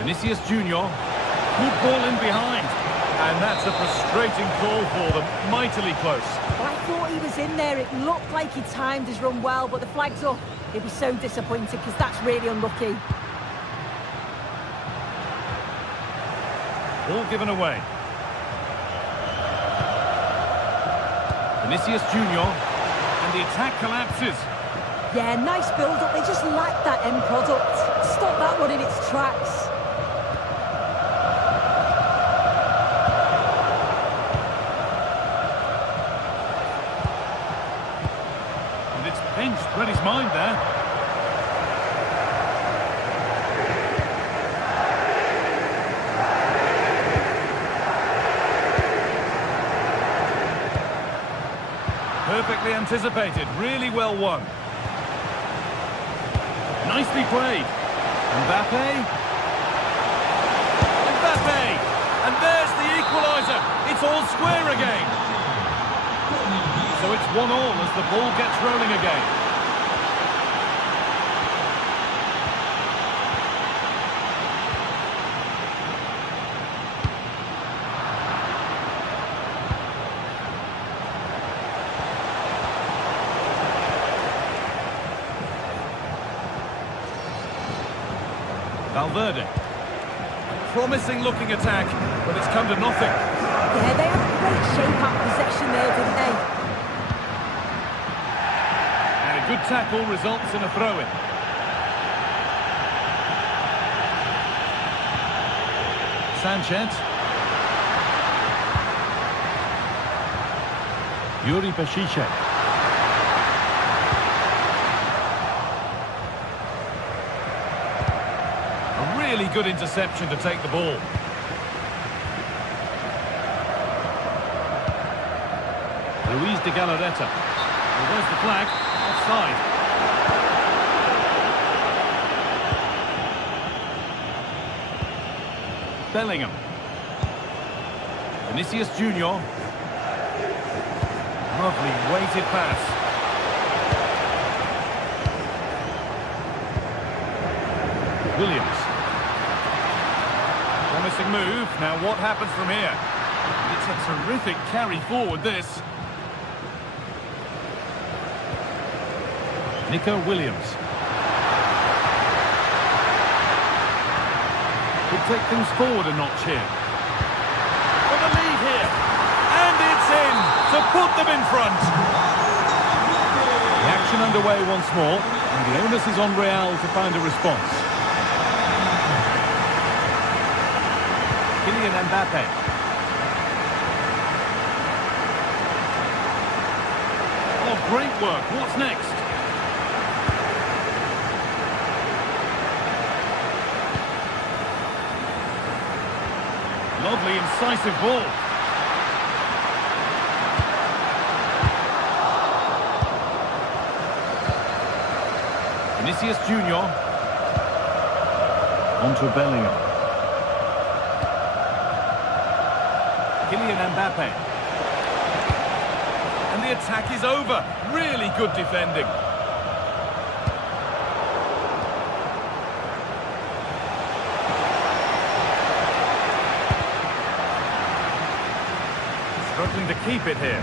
Vinicius Junior. Good ball in behind. And that's a frustrating call for them. Mightily close. Well, I thought he was in there. It looked like he timed his run well, but the flag's up. He'll be so disappointed because that's really unlucky. Ball given away. Vinicius Junior. And the attack collapses. Yeah, nice build-up. They just lack that end product. Stop that one in its tracks. Pinched, read his mind there. Perfectly anticipated, really well won. Nicely played. Mbappe. Mbappe! And there's the equaliser. It's all square again. So it's 1-1 as the ball gets rolling again. Valverde. A promising looking attack, but it's come to nothing. Yeah, they had great shape at possession there, didn't they? A good tackle results in a throw-in. Sanchez. Yuri Bešiček. A really good interception to take the ball. Luis de Galarreta. Well, there's the flag. Offside. Bellingham. Vinicius Junior. Lovely weighted pass. Williams. Promising move. Now what happens from here? It's a terrific carry forward, this. Nico Williams. Could take things forward a notch here. For the lead here. And it's in to put them in front. The action underway once more. And the onus is on Real to find a response. Kylian Mbappe. great work. What's next? Lovely, incisive ball. Vinicius Junior. Onto Bellingham. Kylian Mbappe. And the attack is over. Really good defending. Struggling to keep it here.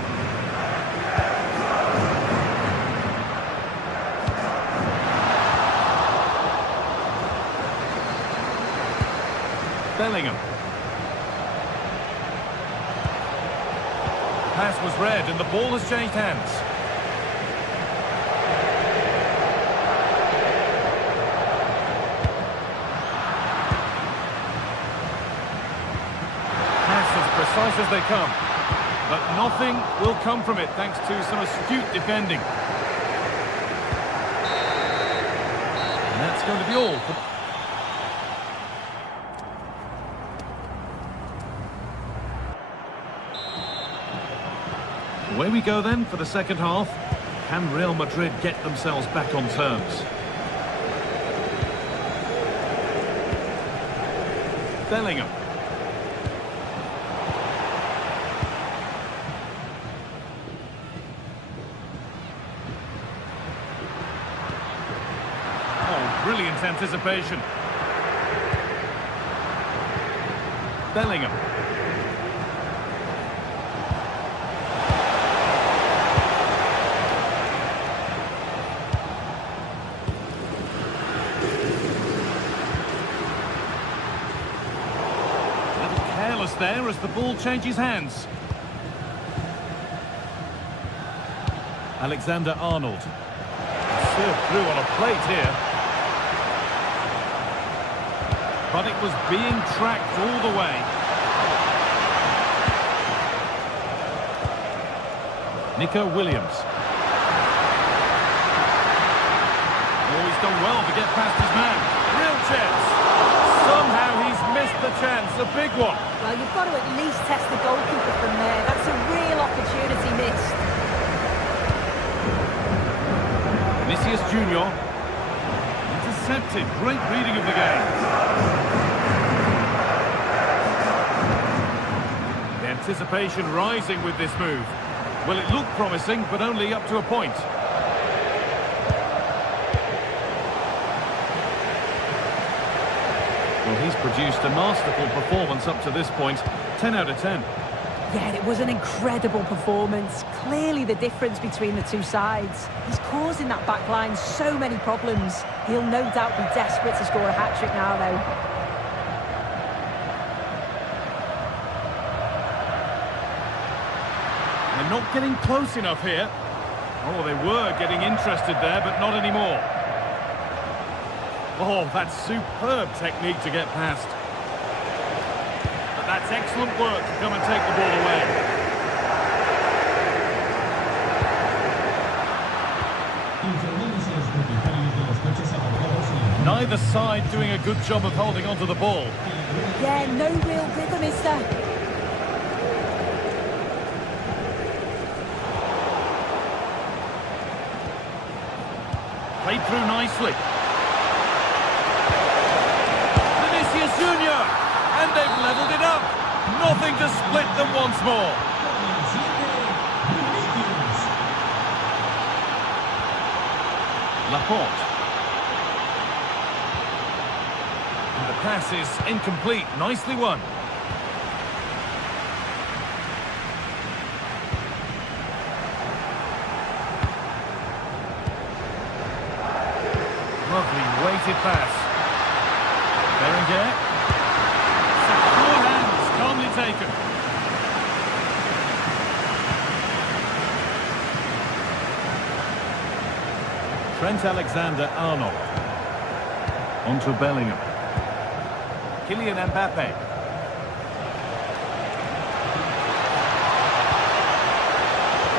Bellingham. Pass was read and the ball has changed hands. Pass as precise as they come. But nothing will come from it thanks to some astute defending. And that's going to be all for... Away we go then for the second half. Can Real Madrid get themselves back on terms? Bellingham. Oh, brilliant anticipation. Bellingham. There as the ball changes hands. Alexander-Arnold. Served through on a plate here. But it was being tracked all the way. Nico Williams. Oh, he's done well to get past his man. Real chance. Somehow he's missed the chance. A big one. Well, you've got to at least test the goalkeeper from there. That's a real opportunity missed. Vinicius Junior. Intercepted. Great reading of the game. The anticipation rising with this move. Well, it looked promising, but only up to a point. Well, he's produced a masterful performance up to this point. 10 out of 10. Yeah, it was an incredible performance. Clearly the difference between the two sides. He's causing that back line so many problems. He'll no doubt be desperate to score a hat-trick now, though. They're not getting close enough here. Oh, they were getting interested there, but not anymore. Oh, that's superb technique to get past. But that's excellent work to come and take the ball away. Neither side doing a good job of holding onto the ball. Yeah, no real rhythm, is there? Played through nicely. Vinicius Junior! And they've levelled it up. Nothing to split them once more. Laporte. And the pass is incomplete. Nicely won. Lovely weighted pass. Berenguer. Secure hands, calmly taken. Trent Alexander-Arnold. Onto Bellingham. Kylian Mbappe.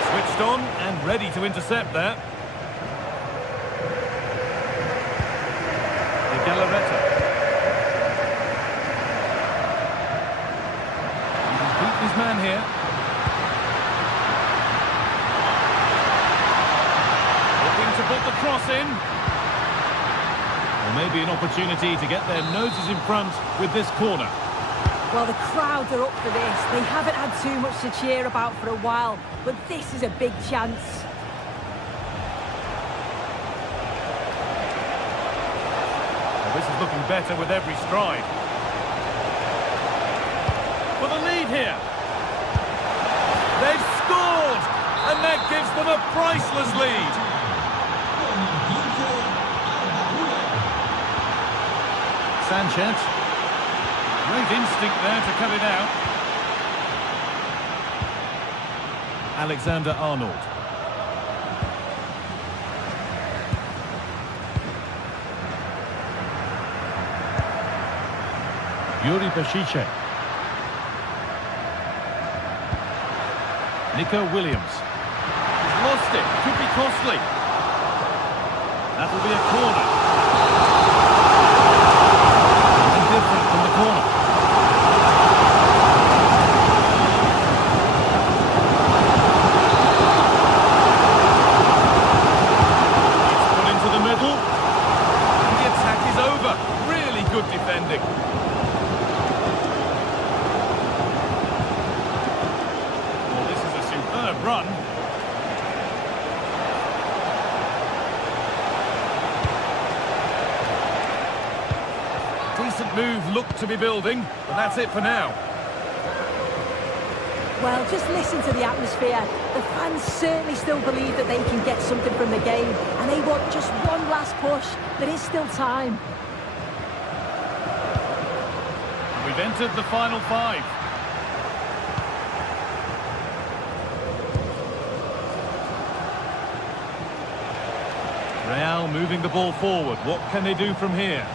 Switched on and ready to intercept there. De Galarreta. He can beat his man here. Looking to put the cross in. Or maybe an opportunity to get their noses in front with this corner. Well, the crowds are up for this. They haven't had too much to cheer about for a while, but this is a big chance. Well, this is looking better with every stride. For the lead here. They've scored! And that gives them a priceless lead. Sanchez. Great instinct there to cut it out. Alexander-Arnold. Yuri Peshice. Nico Williams. He's lost it. Could be costly. That'll be a corner. Different from the corner. It's put into the middle. And the attack is over. Really good defending. Well, this is a superb run. Decent move looked to be building, but that's it for now. Well, just listen to the atmosphere. The fans certainly still believe that they can get something from the game, and they want just one last push. There is still time. We've entered the final 5. Real moving the ball forward. What can they do from here?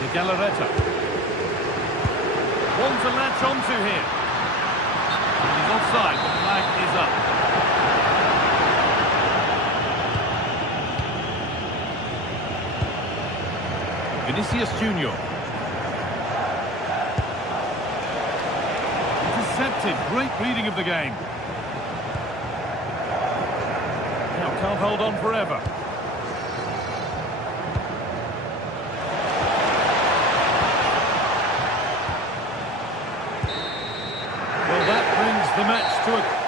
De Galarreta. One to latch onto here. And he's offside. The flag is up. Vinicius Junior. Intercepted. Great reading of the game. Now can't hold on forever. Well, that brings the match to a...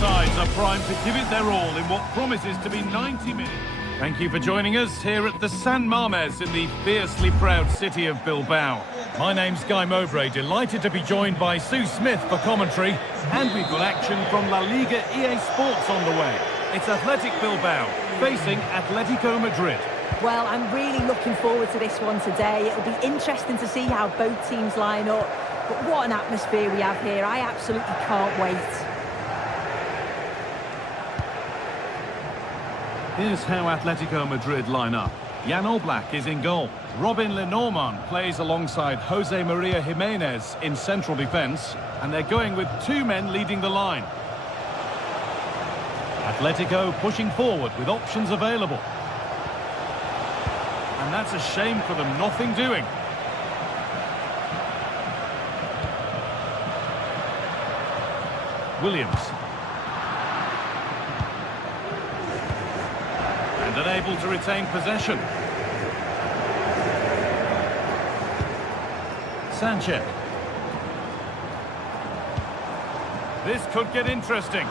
Sides are primed to give it their all in what promises to be 90 minutes. Thank you for joining us here at the San Mamés in the fiercely proud city of Bilbao. My name's Guy Mowbray, delighted to be joined by Sue Smith for commentary, and we've got action from La Liga EA Sports on the way. It's Athletic Bilbao facing Atletico Madrid. Well, I'm really looking forward to this one today. It'll be interesting to see how both teams line up. But what an atmosphere we have here. I absolutely can't wait. Here's how Atletico Madrid line up. Jan Oblak is in goal. Robin Lenormand plays alongside Jose Maria Jimenez in central defence. And they're going with 2 men leading the line. Atletico pushing forward with options available. And that's a shame for them, nothing doing. Williams. And unable to retain possession. Sanchez. This could get interesting.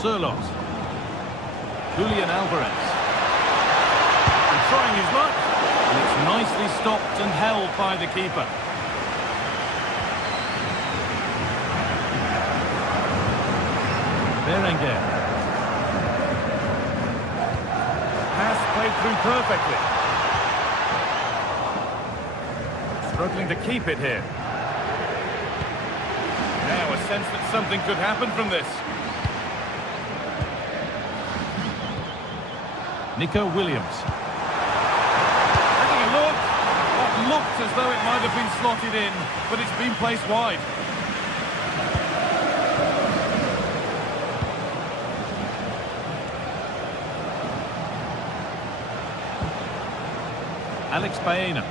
Sirlos. Julian Alvarez. And trying his luck. And it's nicely stopped and held by the keeper. Berenguer. Pass played through perfectly. Struggling to keep it here. Now a sense that something could happen from this. Nico Williams. Having a look. What looked as though it might have been slotted in, but it's been placed wide. Alex Baena.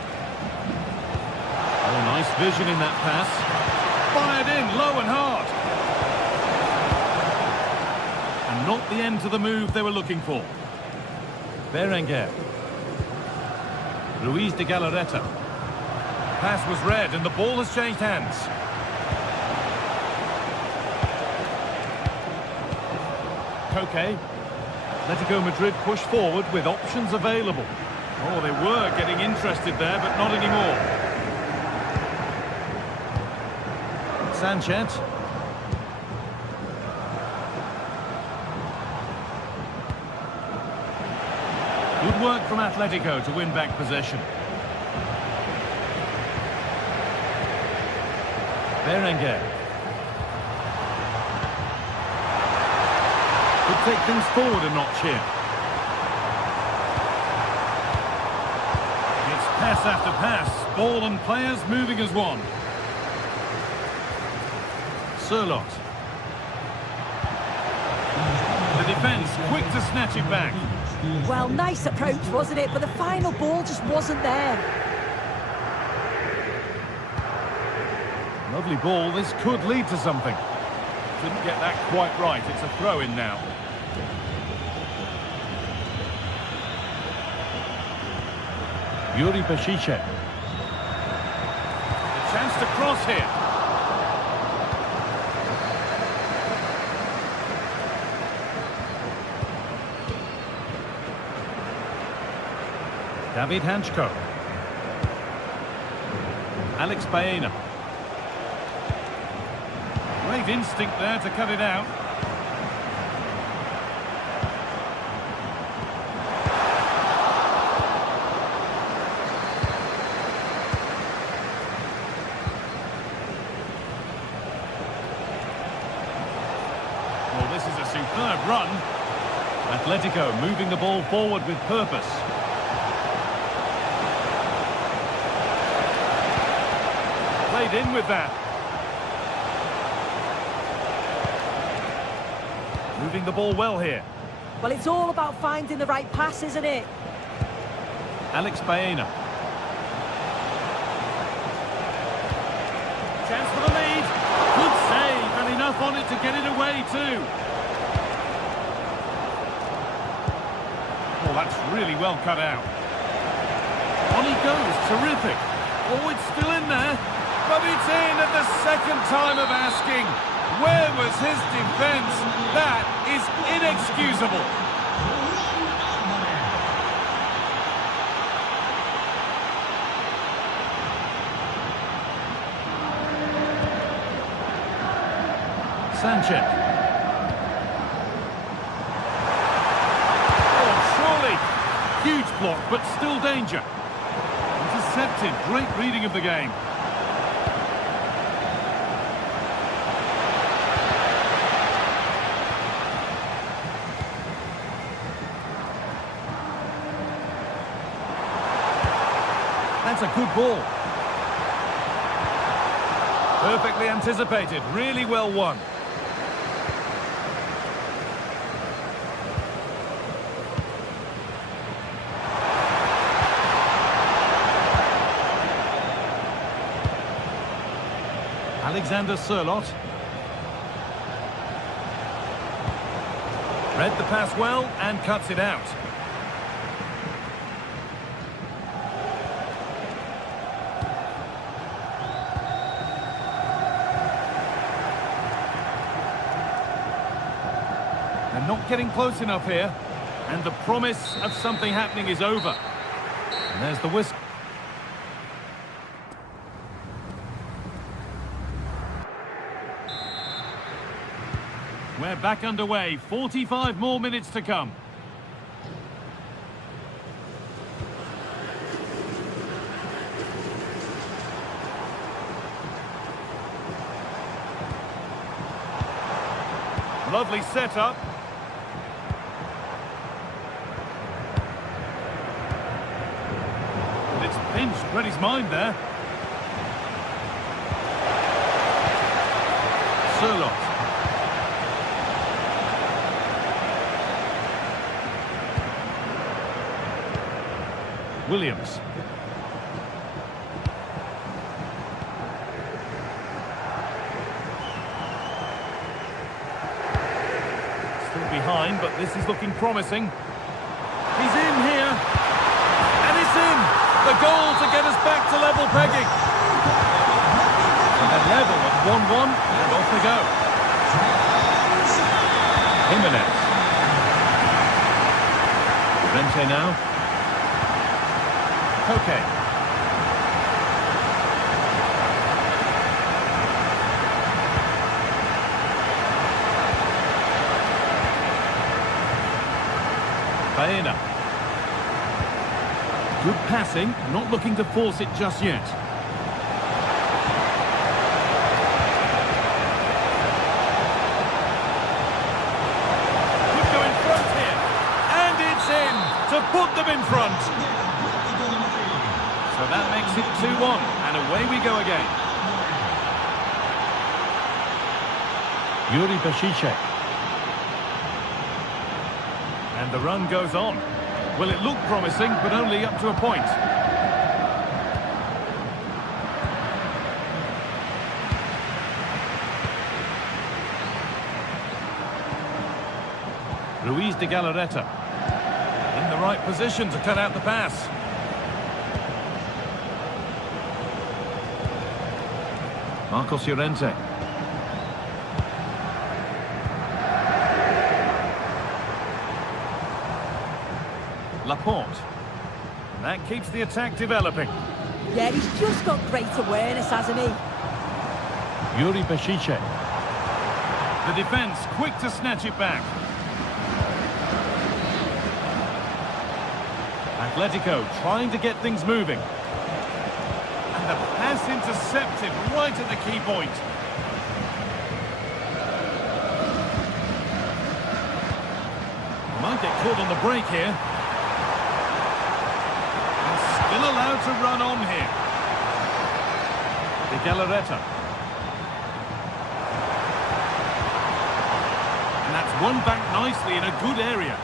Oh, nice vision in that pass. Fired in, low and hard. And not the end to the move they were looking for. Berenguer. Luis de Galarreta. Pass was read and the ball has changed hands. Koke. Atletico Madrid push forward with options available. Oh, they were getting interested there, but not anymore. Sanchez. Good work from Atletico to win back possession. Berenguer. Could take things forward a notch here. It's pass after pass. Ball and players moving as one. Sirlos. The defence quick to snatch it back. Well, nice approach, wasn't it? But the final ball just wasn't there. Lovely ball. This could lead to something. Couldn't get that quite right. It's a throw-in now. Yuri Bešiček. A chance to cross here. David Hanchko. Alex Baena. Great instinct there to cut it out. Well, this is a superb run. Atletico moving the ball forward with purpose. Played in with that. Moving the ball well here. Well, it's all about finding the right pass, isn't it? Alex Baena. Chance for the lead. Good save, and enough on it to get it away too. Oh, that's really well cut out. On he goes, terrific. Oh, it's still in there. But it's in at the second time of asking. Where was his defence? That is inexcusable. Sanchez. Oh, surely! Huge block, but still danger. Intercepted. Great reading of the game. That's a good ball. Perfectly anticipated. Really well won. Alexander Sørloth. Read the pass well and cuts it out. They're not getting close enough here, and the promise of something happening is over. And there's the whistle. We're back underway. 45 more minutes to come. Lovely setup. And it's pinched. Read his mind there. Sørloth. Williams. Still behind, but this is looking promising. He's in here. And it's in! The goal to get us back to level pegging. And they're level at 1-1, and off they go. Jimenez. Rente now. Okay. Baena. Good passing, not looking to force it just yet. Could go in front here. And it's in to put them in front. So that makes it 2-1, and away we go again. Yuri Bashice. And the run goes on. Well, it looked promising, but only up to a point. Luis de Galarreta. In the right position to cut out the pass. Marcos Llorente. Laporte. That keeps the attack developing. Yeah, he's just got great awareness, hasn't he? Yuri Bashice. The defence quick to snatch it back. Atletico trying to get things moving. And the pass intercepted right at the key point. Might get caught on the break here. And still allowed to run on here. De Galarreta. And that's won back nicely in a good area.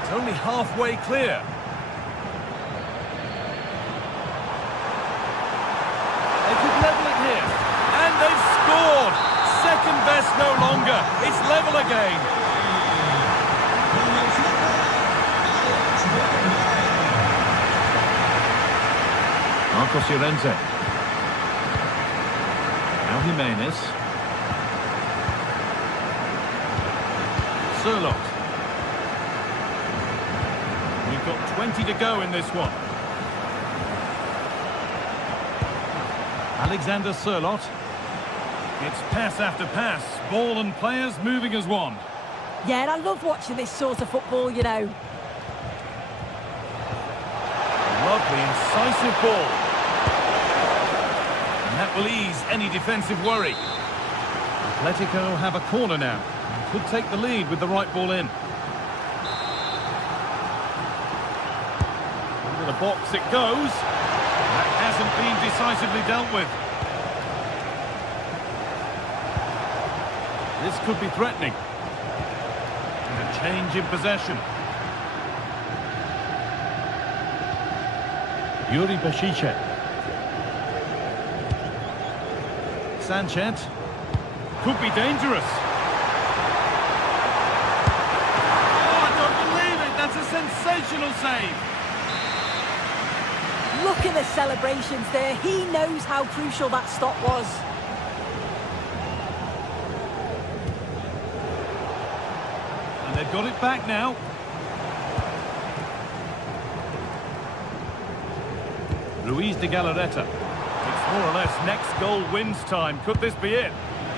It's only halfway clear. And they've scored! Second best no longer. It's level again. Marcos Llorente. Now Jimenez. Sørloth. We've got 20 to go in this one. Alexander Sørloth. It's pass after pass, ball and players moving as one. Yeah, and I love watching this sort of football, you know. Lovely, incisive ball. And that will ease any defensive worry. Atletico have a corner now. Could take the lead with the right ball in. Into the box it goes. That hasn't been decisively dealt with. This could be threatening. And a change in possession. Yuri Bashice. Sanchez. Could be dangerous. Oh, I don't believe it. That's a sensational save. Look at the celebrations there. He knows how crucial that stop was. And they've got it back now. Luis de Galarreta. It's more or less next goal wins time. Could this be it?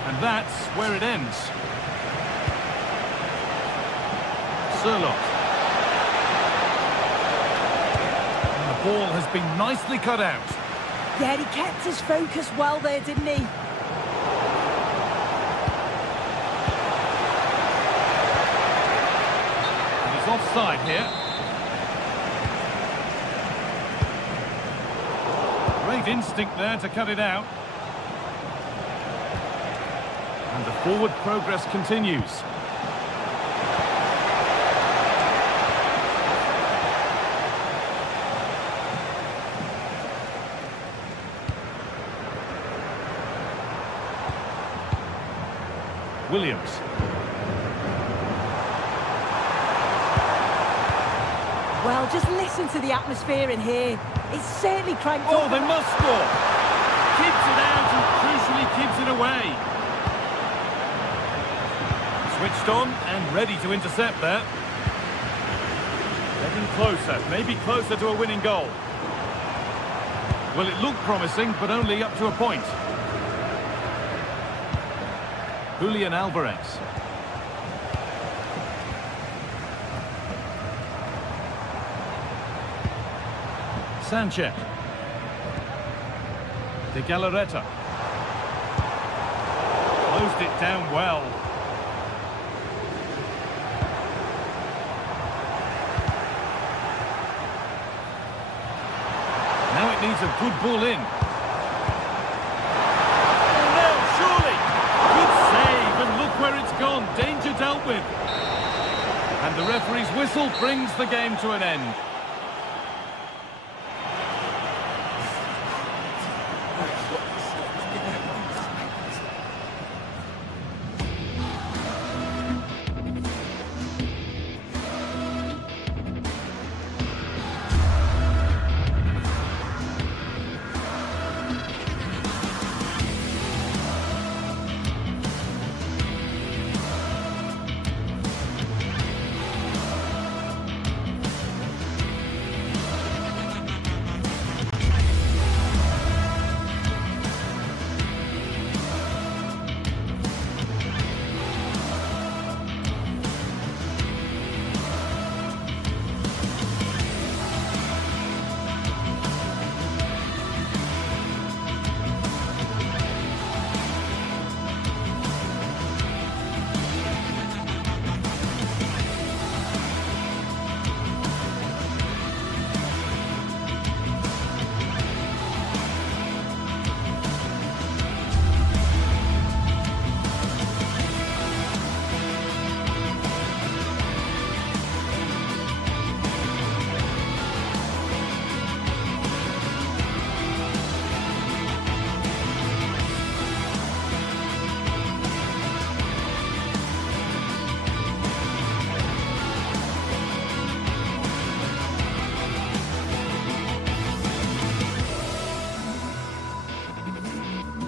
And that's where it ends. Surlot. And the ball has been nicely cut out. Yeah, he kept his focus well there, didn't he? And he's offside here. Great instinct there to cut it out. And the forward progress continues. Williams. Well, just listen to the atmosphere in here. It's certainly cranked up. Oh, they must score. Keeps it out and crucially keeps it away. Switched on and ready to intercept there. Getting closer, maybe closer to a winning goal. Well, it looked promising, but only up to a point. Julian Alvarez. Sanchez. De Galarreta. Closed it down well. Now it needs a good ball in. Oh no, surely! Good save, and look where it's gone. Danger dealt with. And the referee's whistle brings the game to an end.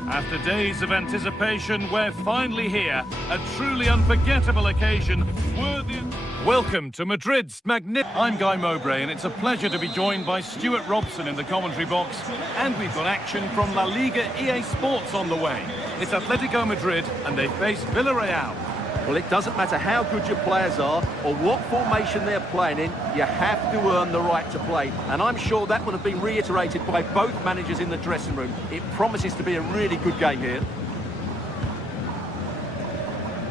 After days of anticipation, we're finally here. A truly unforgettable occasion, worthy... Welcome to Madrid's magnificent... I'm Guy Mowbray, and it's a pleasure to be joined by Stuart Robson in the commentary box. And we've got action from La Liga EA Sports on the way. It's Atletico Madrid, and they face Villarreal. Well, it doesn't matter how good your players are or what formation they're playing in, you have to earn the right to play. And I'm sure that would have been reiterated by both managers in the dressing room. It promises to be a really good game here.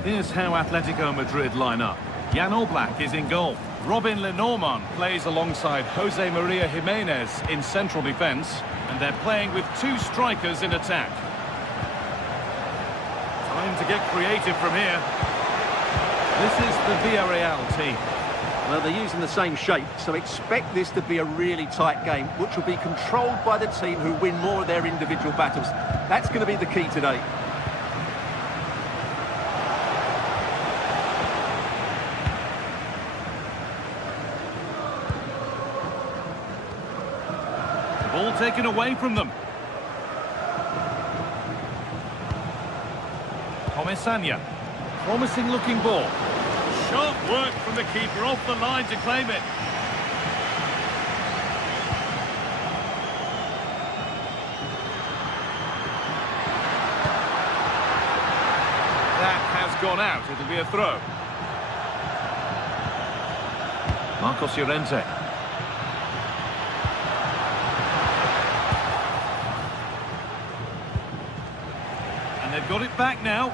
Here's how Atletico Madrid line up. Jan Oblak is in goal. Robin Lenormand plays alongside Jose Maria Jimenez in central defence. And they're playing with two strikers in attack. Time to get creative from here. This is the Villarreal team. Well, they're using the same shape, so expect this to be a really tight game, which will be controlled by the team who win more of their individual battles. That's going to be the key today. Ball taken away from them. Comesaña. Promising looking ball. Sharp work from the keeper off the line to claim it. That has gone out. It'll be a throw. Marcos Llorente. They've got it back now.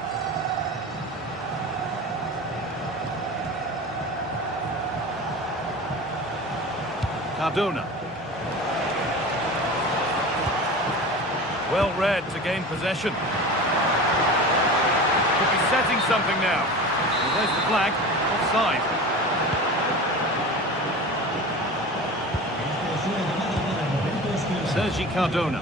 Cardona. Well read to gain possession. Could be setting something now. Well, there's the flag. Offside. Sergi Cardona.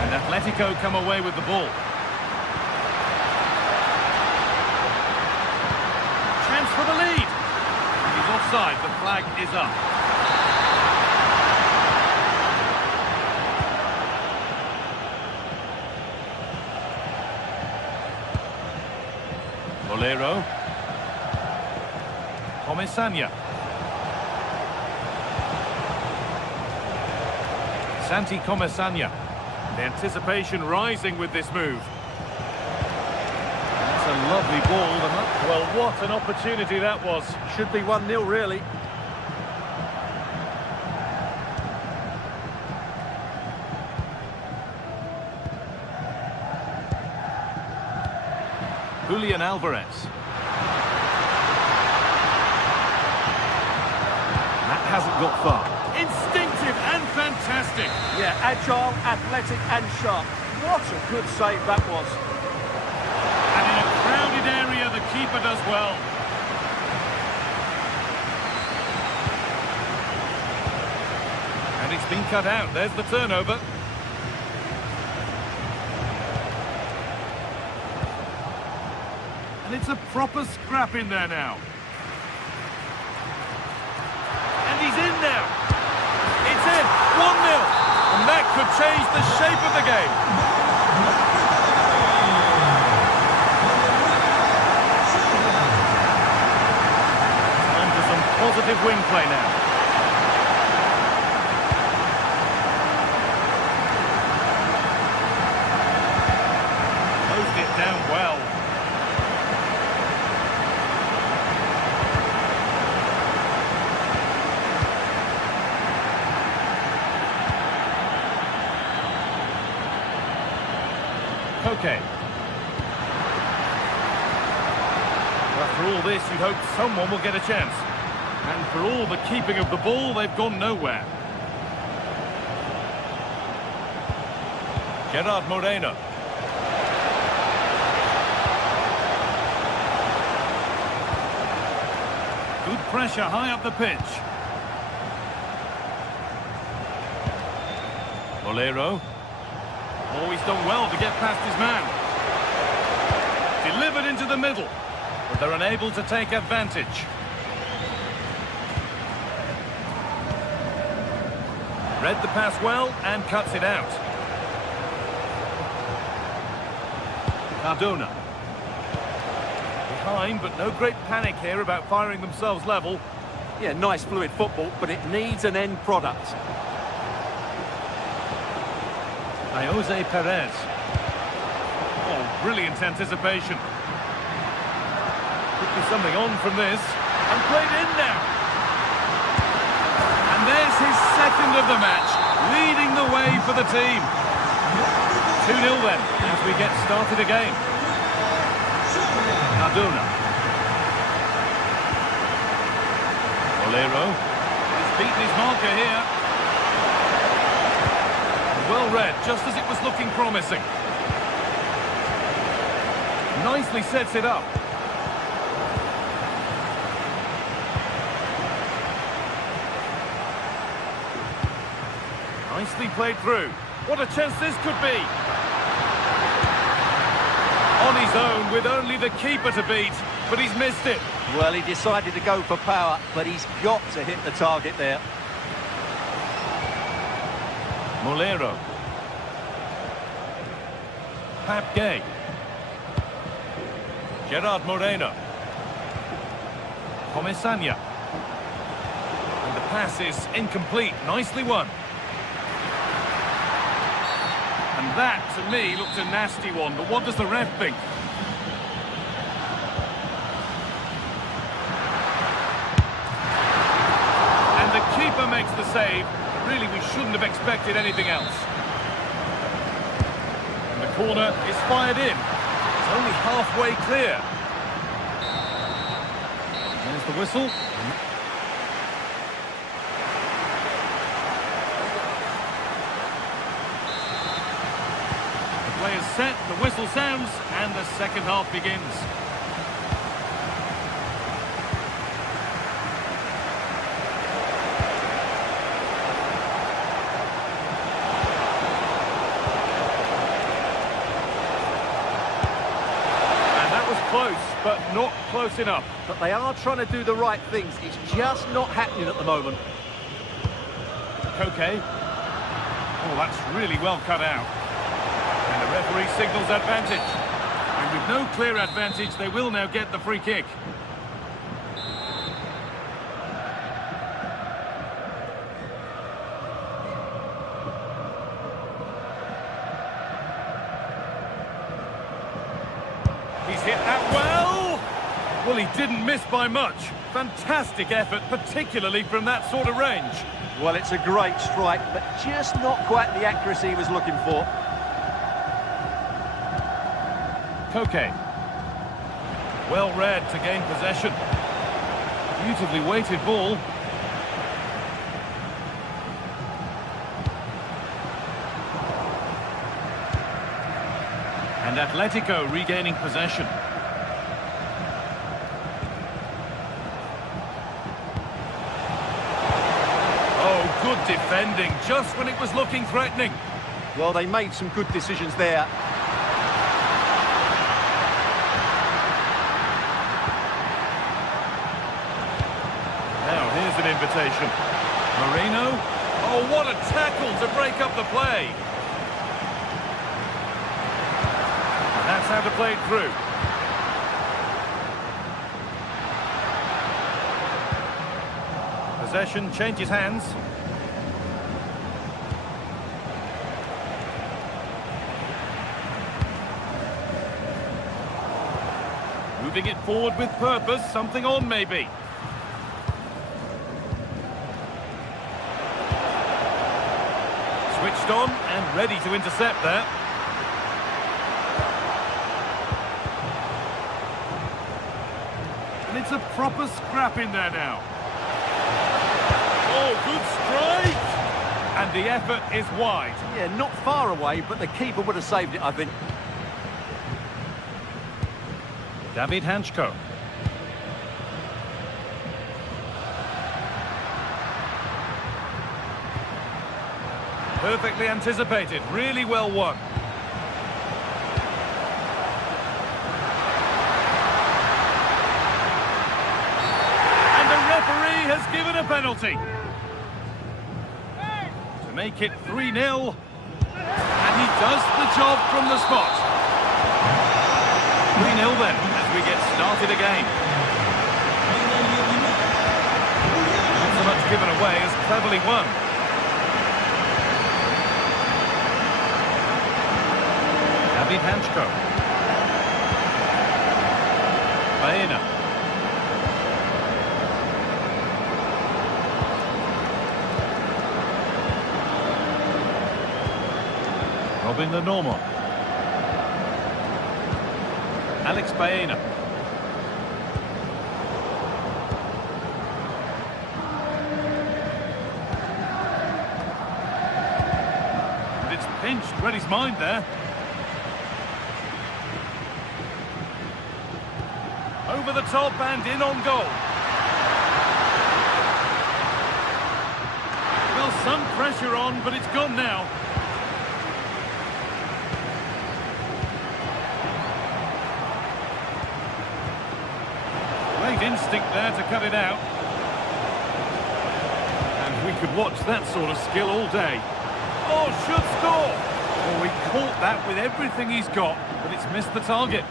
And Atletico come away with the ball. Chance for the lead. He's offside. The flag is up. Bolero. Comesaña. Santi Comesaña. The anticipation rising with this move. That's a lovely ball. Well, what an opportunity that was. Should be 1-0, really. Julian Alvarez. That hasn't got far. Instinctive and fantastic. Yeah, agile, athletic and sharp. What a good save that was. And in a crowded area, the keeper does well. And it's been cut out. There's the turnover. And it's a proper scrap in there now. And he's in now. It's in. 1-0. And that could change the shape of the game. Time for some positive wing play now. Closed it down well. Okay. After all this, you'd hope someone will get a chance. And for all the keeping of the ball, they've gone nowhere. Gerard Moreno. Good pressure high up the pitch. Bolero. Oh, he's done well to get past his man. Delivered into the middle, but they're unable to take advantage. Read the pass well and cuts it out. Cardona. time, but no great panic here about firing themselves level. Yeah, nice fluid football, but it needs an end product. Jose Perez. Oh, brilliant anticipation. Could be something on from this. And played in now. And there's his second of the match, leading the way for the team. 2-0 then, as we get started again. Cardona. Bolero. He's beaten his marker here. Well read, just as it was looking promising. Nicely sets it up. Nicely played through. What a chance this could be. On his own, with only the keeper to beat, but he's missed it. Well, he decided to go for power, but he's got to hit the target there. Molero. Pap Gay. Gerard Moreno. Comesaña. And the pass is incomplete. Nicely won. And that, to me, looked a nasty one. But what does the ref think? And the keeper makes the save. Really, we shouldn't have expected anything else. And the corner is fired in. It's only halfway clear. There's the whistle. The play is set, the whistle sounds, and the second half begins. Close, but not close enough. But they are trying to do the right things. It's just not happening at the moment. Koke. Oh, that's really well cut out. And the referee signals advantage. And with no clear advantage, they will now get the free kick. He's hit that well. Well, he didn't miss by much. Fantastic effort, particularly from that sort of range. Well, it's a great strike, but just not quite the accuracy he was looking for. Koke. Well read to gain possession. Beautifully weighted ball. And Atletico regaining possession. Oh, good defending, just when it was looking threatening. Well, they made some good decisions there. Now, here's an invitation. Moreno. Oh, what a tackle to break up the play. That's how to play it through. Possession changes hands. Moving it forward with purpose, something on maybe. Switched on and ready to intercept there. And it's a proper scrap in there now. Oh, good strike! And the effort is wide. Yeah, not far away, but the keeper would have saved it, I think. David Hanchko. Perfectly anticipated, really well won. And the referee has given a penalty. To make it 3-0. And he does the job from the spot. 3-0 then, as we we get started again. Not so much given away as cleverly won. David Hanchko. Baena. Robin the Normal. Alex Baena. And it's pinched, read his mind there. Over the top and in on goal. Well, some pressure on, but it's gone now. Great instinct there to cut it out. And we could watch that sort of skill all day. Oh, should score! Well, he caught that with everything he's got, but it's missed the target.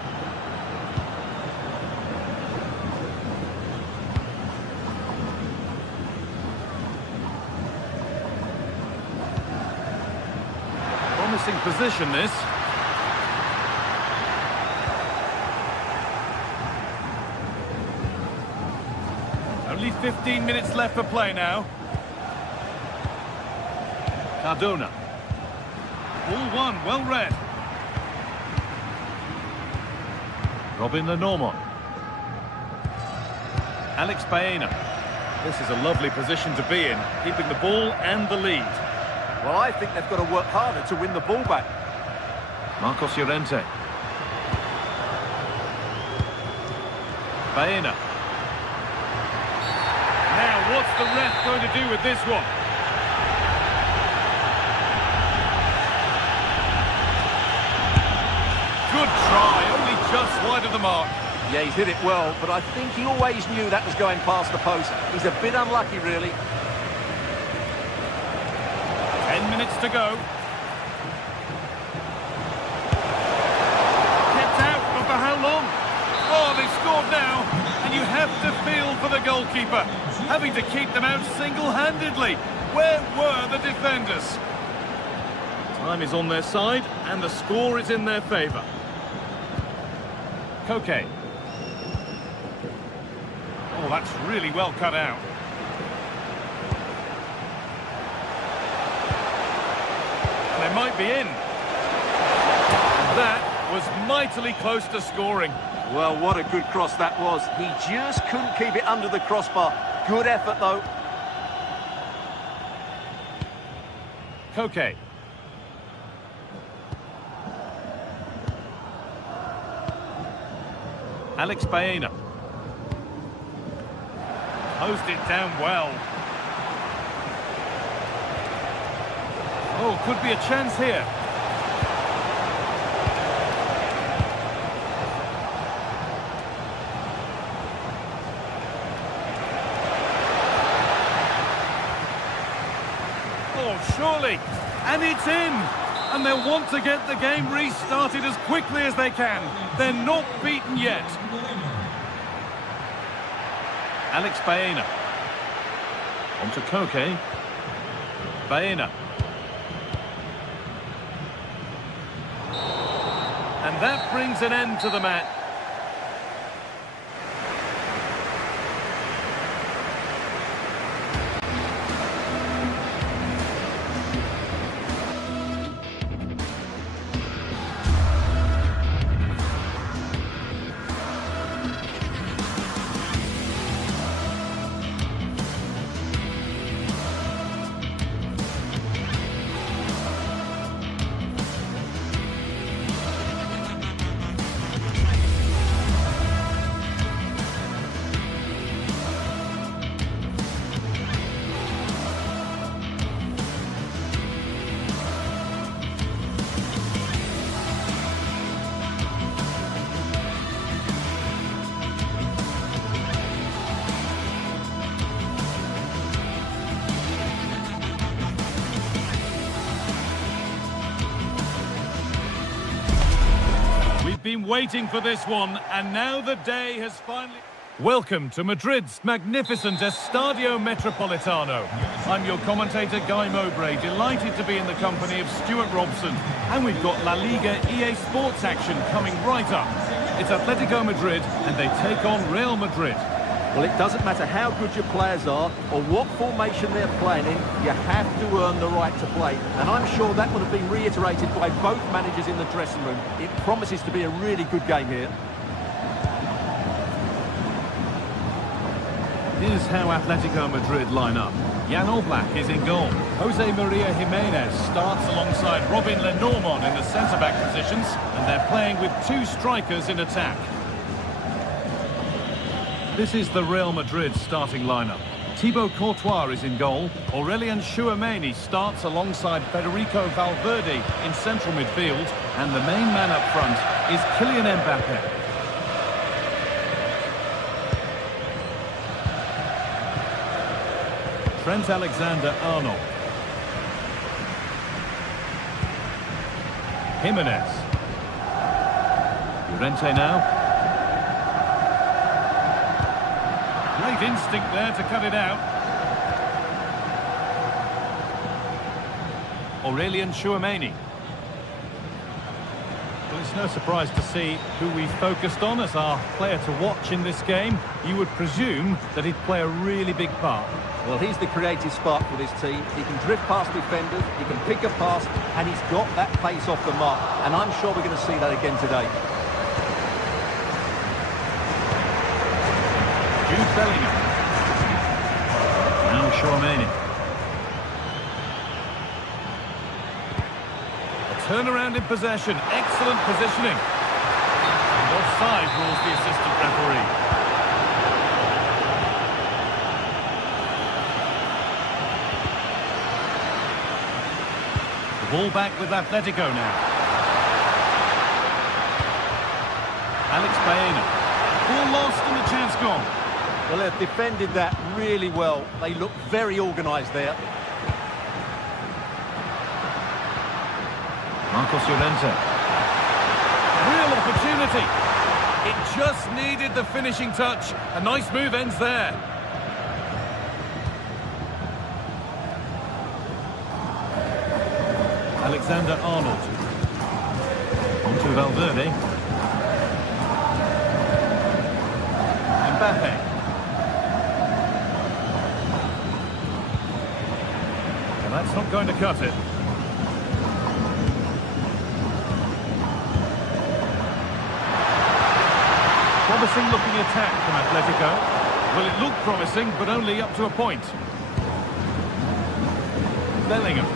Promising position, this. Only 15 minutes left for play now. Cardona. Ball one, well read. Robin the Normal. Alex Baena. This is a lovely position to be in, keeping the ball and the lead. Well, I think they've got to work harder to win the ball back. Marcos Llorente. Baena. Now, what's the ref going to do with this one? Good try, only just wide of the mark. Yeah, he's hit it well, but I think he always knew that was going past the post. He's a bit unlucky, really. 10 minutes to go. Kept out, but for how long? Oh, they've scored now, and you have to feel for the goalkeeper, having to keep them out single-handedly. Where were the defenders? Time is on their side, and the score is in their favour. Koke. Oh, that's really well cut out. They might be in. That was mightily close to scoring. Well, what a good cross that was. He just couldn't keep it under the crossbar. Good effort, though. Koke. Alex Baena. Closed it down well. Oh, could be a chance here. Oh, surely. And it's in. And they'll want to get the game restarted as quickly as they can. They're not beaten yet. Alex Baena. On to Koke. Baena. And that brings an end to the match. been waiting for this one, and now the day has finally... Welcome to Madrid's magnificent Estadio Metropolitano. I'm your commentator, Guy Mowbray, delighted to be in the company of Stuart Robson. And we've got La Liga EA Sports action coming right up. It's Atletico Madrid, and they take on Real Madrid. Well, it doesn't matter how good your players are or what formation they're playing in, you have to earn the right to play. And I'm sure that would have been reiterated by both managers in the dressing room. It promises to be a really good game here. Here's how Atletico Madrid line up. Jan Oblak is in goal. Jose Maria Jimenez starts alongside Robin Lenormand in the centre-back positions, and they're playing with two strikers in attack. This is the Real Madrid starting lineup. Thibaut Courtois is in goal. Aurelien Tchouameni starts alongside Federico Valverde in central midfield, and the main man up front is Kylian Mbappe. Trent Alexander-Arnold. Jimenez. Llorente now. Great instinct there to cut it out. Aurelien Tchouameni. Well, it's no surprise to see who we focused on as our player to watch in this game. You would presume that he'd play a really big part. Well, he's the creative spark for this team. He can drift past defenders, he can pick a pass, and he's got that pace off the mark. And I'm sure we're going to see that again today. Jude Bellingham. Now Tchouameni. A turnaround in possession. Excellent positioning. And offside rules the assistant referee. Ball back with Atletico now. Alex Baena. Ball lost and the chance gone. Well, they've defended that really well. They look very organised there. Marcos Llorente. Real opportunity. It just needed the finishing touch. A nice move ends there. Alexander-Arnold. On to Valverde. Mbappe. And that's not going to cut it. Promising looking attack from Atletico. Well, it looked promising, but only up to a point. Bellingham.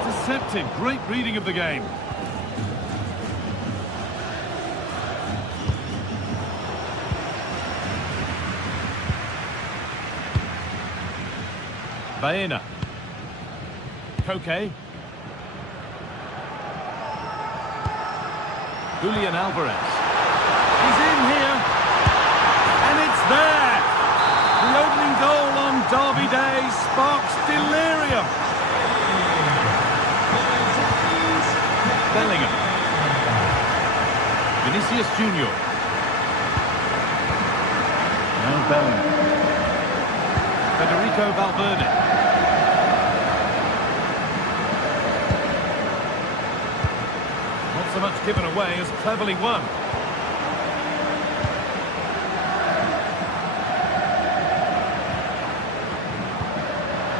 Intercepted. Great reading of the game. Baena. Koke. Julian Alvarez. He's in here. And it's there. The opening goal on Derby Day sparks delirium. Bellingham. Vinicius Junior. Now Bellingham. Federico Valverde. Not so much given away as cleverly won.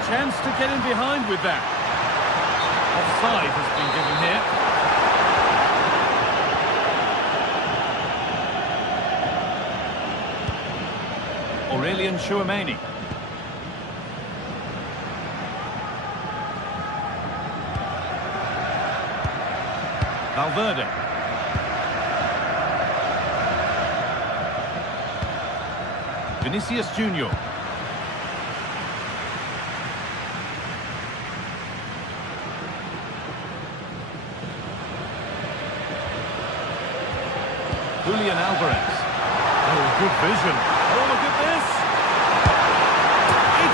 Chance to get in behind with that. Offside has been given here. Aurelien Tchouameni. Valverde. Vinicius Junior. Julian Alvarez. Oh, good vision. Oh, look at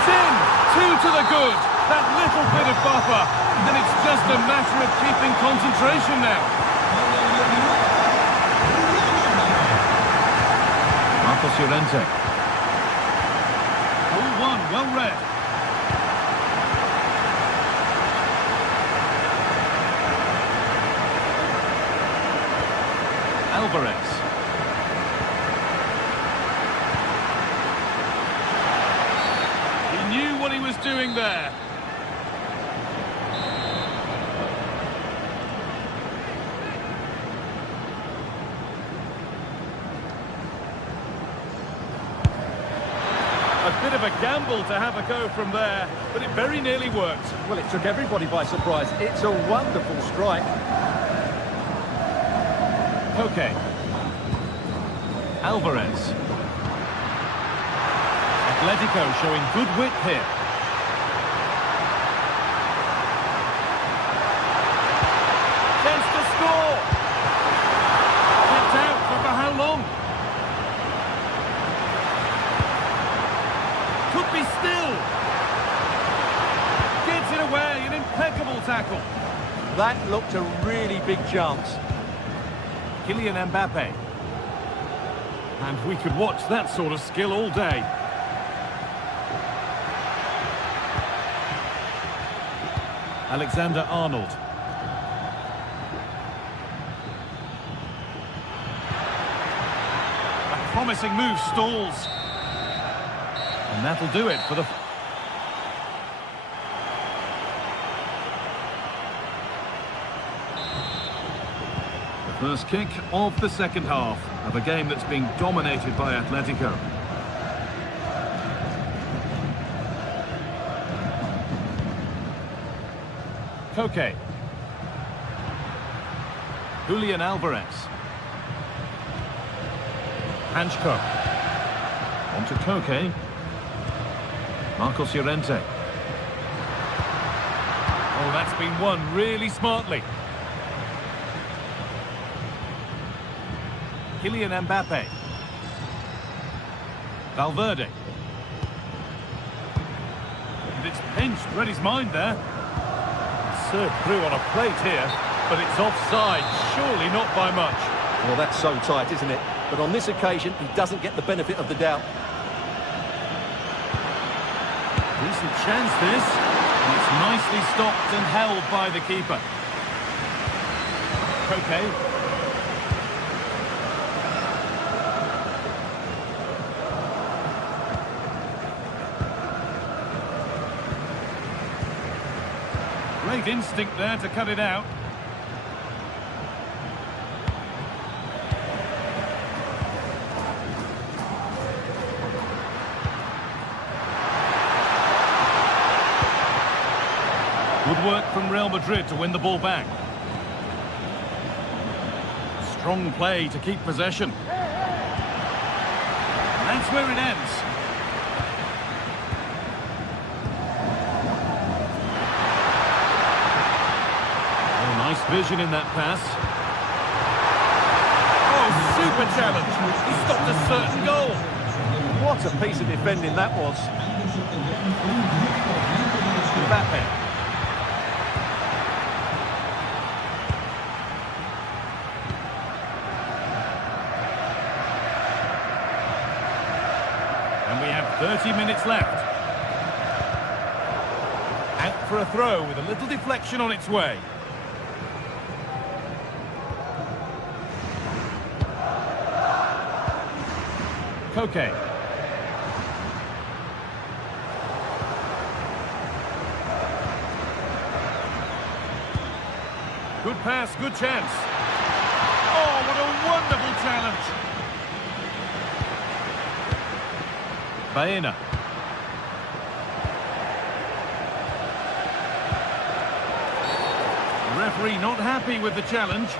It's in! 2 to the good. That little bit of buffer. And it's just a matter of keeping concentration now. Marcos Llorente. 0-1, well read. Alvarez. He knew what he was doing there. A bit of a gamble to have a go from there, but it very nearly worked. Well, it took everybody by surprise. It's a wonderful strike. Koke. Alvarez. Atletico showing good width here. Chance to score. Kept out for how long? Could be still. Gets it away, an impeccable tackle. That looked a really big chance. Kylian Mbappe. And we could watch that sort of skill all day. Alexander-Arnold. A promising move stalls. And that'll do it for the... First kick of the second half of a game that's being dominated by Atletico. Koke. Julian Alvarez. Hanchko. On to Koke. Marcos Llorente. Oh, that's been won really smartly. Kylian Mbappe. Valverde. And it's pinched, read his mind there. Served through on a plate here, but it's offside, surely not by much. Well, that's so tight, isn't it? But on this occasion, he doesn't get the benefit of the doubt. Decent chance this. And it's nicely stopped and held by the keeper. Koke. Great instinct there to cut it out. Good work from Real Madrid to win the ball back. Strong play to keep possession. And that's where it ends. Nice vision in that pass. Oh, super challenge. He stopped a certain goal. What a piece of defending that was. Mbappe. And we have 30 minutes left. Out for a throw with a little deflection on its way. Koke. Good pass, good chance. Oh, what a wonderful challenge. Baena. The referee not happy with the challenge.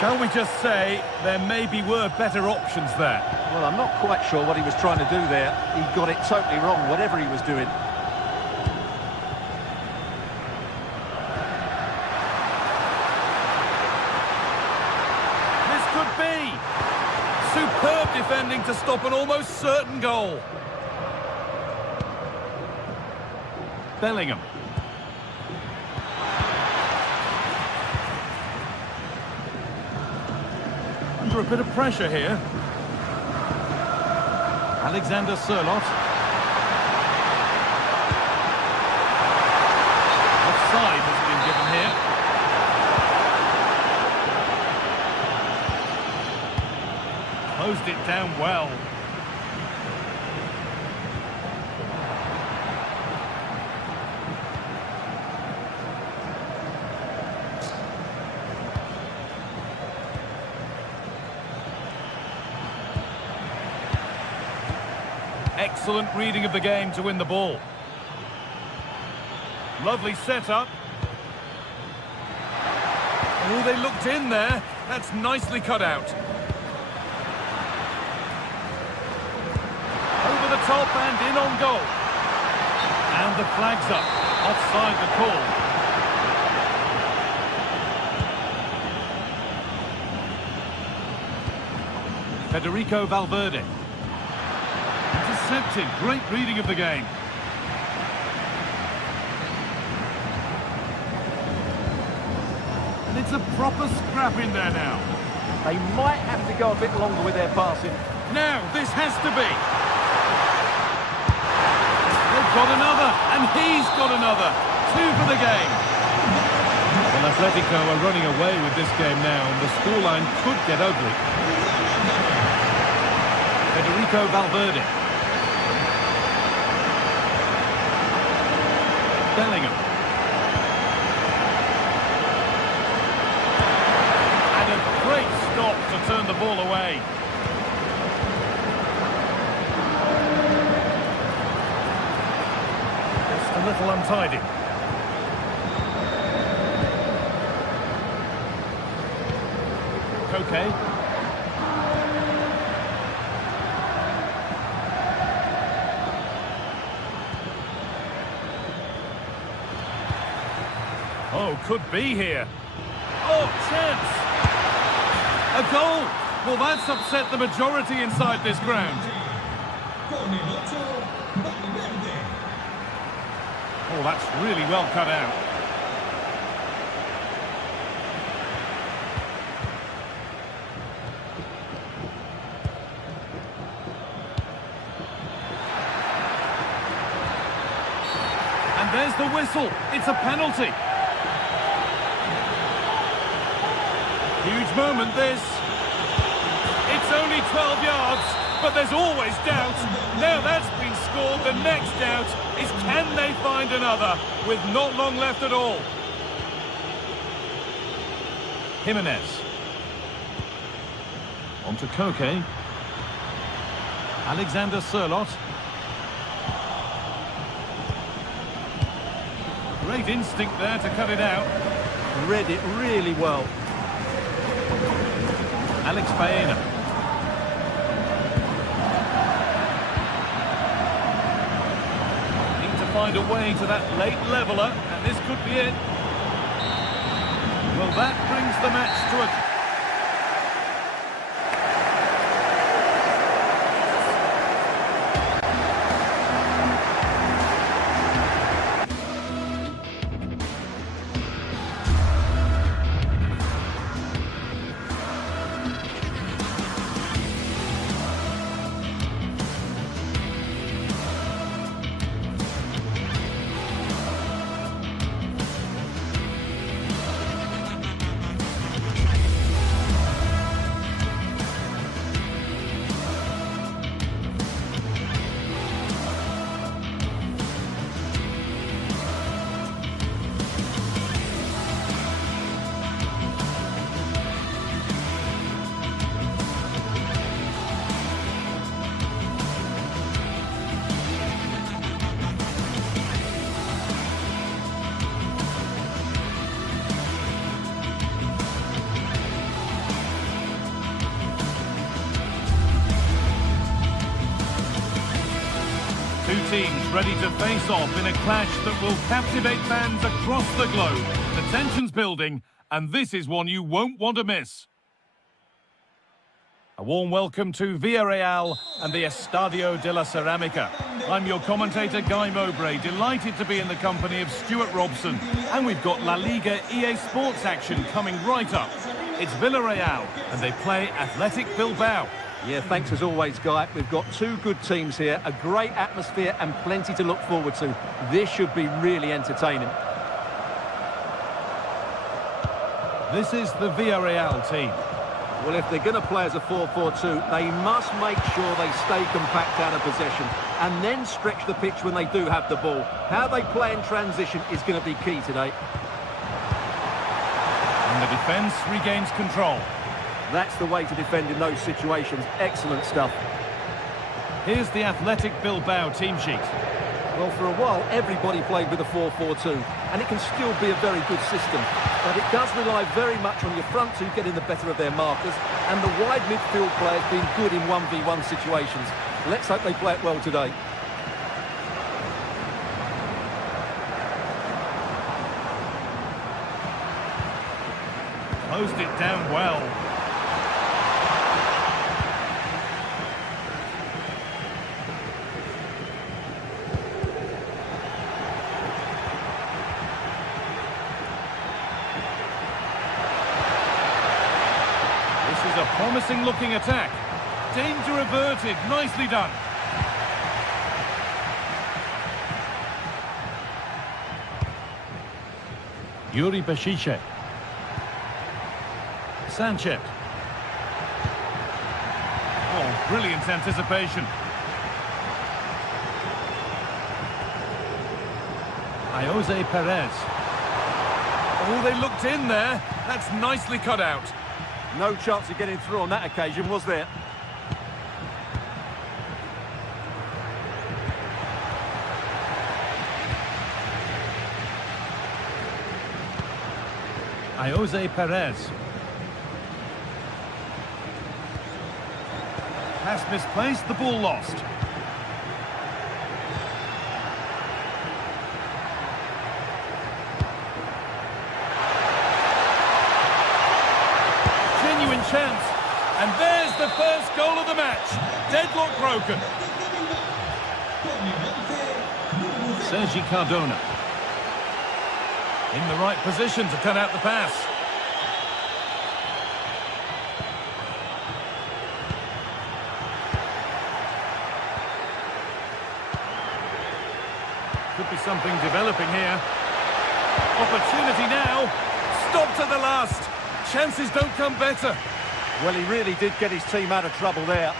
Shall we just say there maybe were better options there? Well, I'm not quite sure what he was trying to do there. He got it totally wrong, whatever he was doing. Superb defending to stop an almost certain goal. Bellingham. Under a bit of pressure here. Alexander Sørloth. Offside has been given here. Closed it down well. Excellent reading of the game to win the ball. Lovely setup. Oh, they looked in there. That's nicely cut out. Over the top and in on goal. And the flag's up. Offside the call. Federico Valverde. Intercepted. Great reading of the game. And it's a proper scrap in there now. They might have to go a bit longer with their passing. Now, this has to be. They've got another, and he's got another. 2 for the game. Well, Atletico are running away with this game now, and the scoreline could get ugly. Federico Valverde. Bellingham. And a great stop to turn the ball away. Just a little untidy. Okay. Oh, could be here. Oh, chance! A goal! Well, that's upset the majority inside this ground. Con el 8, Valverde. Oh, that's really well cut out. And there's the whistle. It's a penalty. Huge moment, this. It's only 12 yards, but there's always doubt. Now that's been scored, the next doubt is can they find another with not long left at all. Jimenez. On to Koke. Alexander Sørloth. Great instinct there to cut it out. Read it really well. Alex Baena. Need to find a way to that late leveller, and this could be it. Well, that brings the match to a... Two teams ready to face off in a clash that will captivate fans across the globe. The tension's building, and this is one you won't want to miss. A warm welcome to Villarreal and the Estadio de la Ceramica. I'm your commentator, Guy Mowbray, delighted to be in the company of Stuart Robson. And we've got La Liga EA Sports action coming right up. It's Villarreal, and they play Athletic Bilbao. Yeah, thanks as always, Guy. We've got two good teams here, a great atmosphere and plenty to look forward to. This should be really entertaining. This is the Villarreal team. Well, if they're going to play as a 4-4-2, they must make sure they stay compact out of possession and then stretch the pitch when they do have the ball. How they play in transition is going to be key today. And the defence regains control. That's the way to defend in those situations. Excellent stuff. Here's the Athletic Bilbao team sheet. Well, for a while, everybody played with a 4-4-2, and it can still be a very good system. But it does rely very much on your front two getting the better of their markers, and the wide midfield players being good in 1v1 situations. Let's hope they play it well today. Closed it down well. A promising looking attack. Danger averted. Nicely done. Yuri Bashice. Sanchez. Oh, brilliant anticipation. Jose Perez. Oh, they looked in there. That's nicely cut out. No chance of getting through on that occasion, was there? Jose Perez. Pass misplaced, the ball lost. Chance, and there's the first goal of the match. Deadlock broken. Sergi Cardona in the right position to cut out the pass. Could be something developing here. Opportunity now. Stop to the last. Chances don't come better. Well, he really did get his team out of trouble there.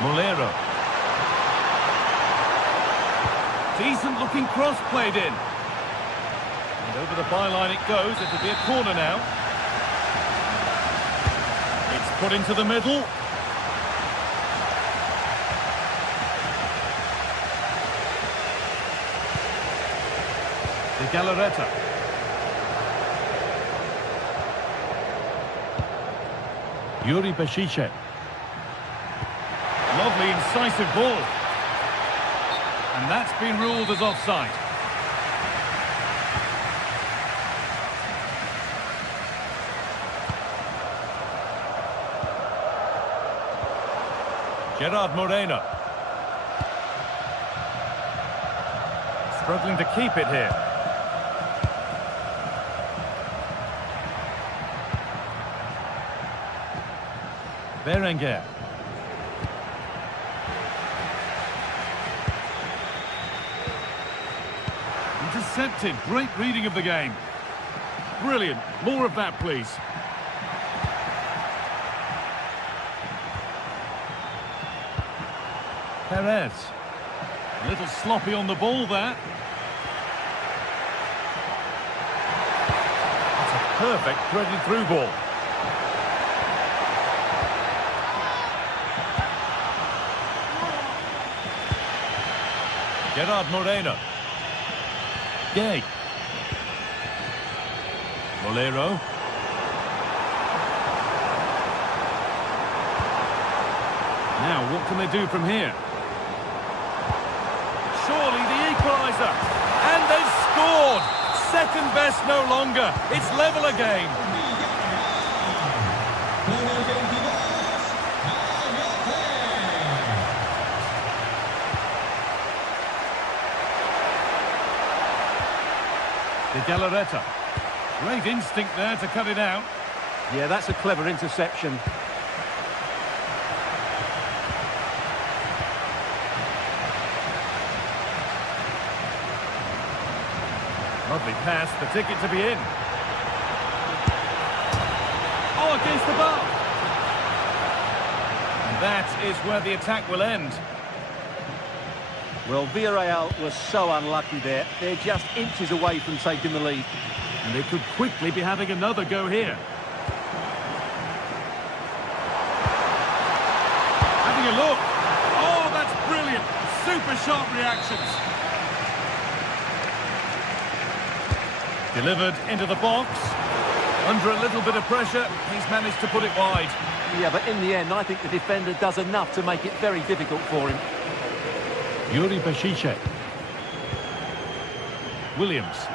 Molero. Decent looking cross played in. And over the byline it goes. It'll be a corner now. It's put into the middle. De Galarreta. Yuri Bashice. Lovely incisive ball. And that's been ruled as offside. Gerard Moreno. Struggling to keep it here. Berenguer. Intercepted. Great reading of the game. Brilliant. More of that, please. Perez. A little sloppy on the ball there. That's a perfect threaded through ball. Gerard Moreno. Gay. Molero. Now, what can they do from here? Surely the equaliser. And they've scored. Second best no longer. It's level again. Galarreta. Great instinct there to cut it out. Yeah, that's a clever interception. Lovely pass, the ticket to be in. Oh, against the bar. And that is where the attack will end. Well, Villarreal was so unlucky there. They're just inches away from taking the lead. And they could quickly be having another go here. Having a look. Oh, that's brilliant. Super sharp reactions. Delivered into the box. Under a little bit of pressure, he's managed to put it wide. Yeah, but in the end, I think the defender does enough to make it very difficult for him. Yuri Bashice. Williams.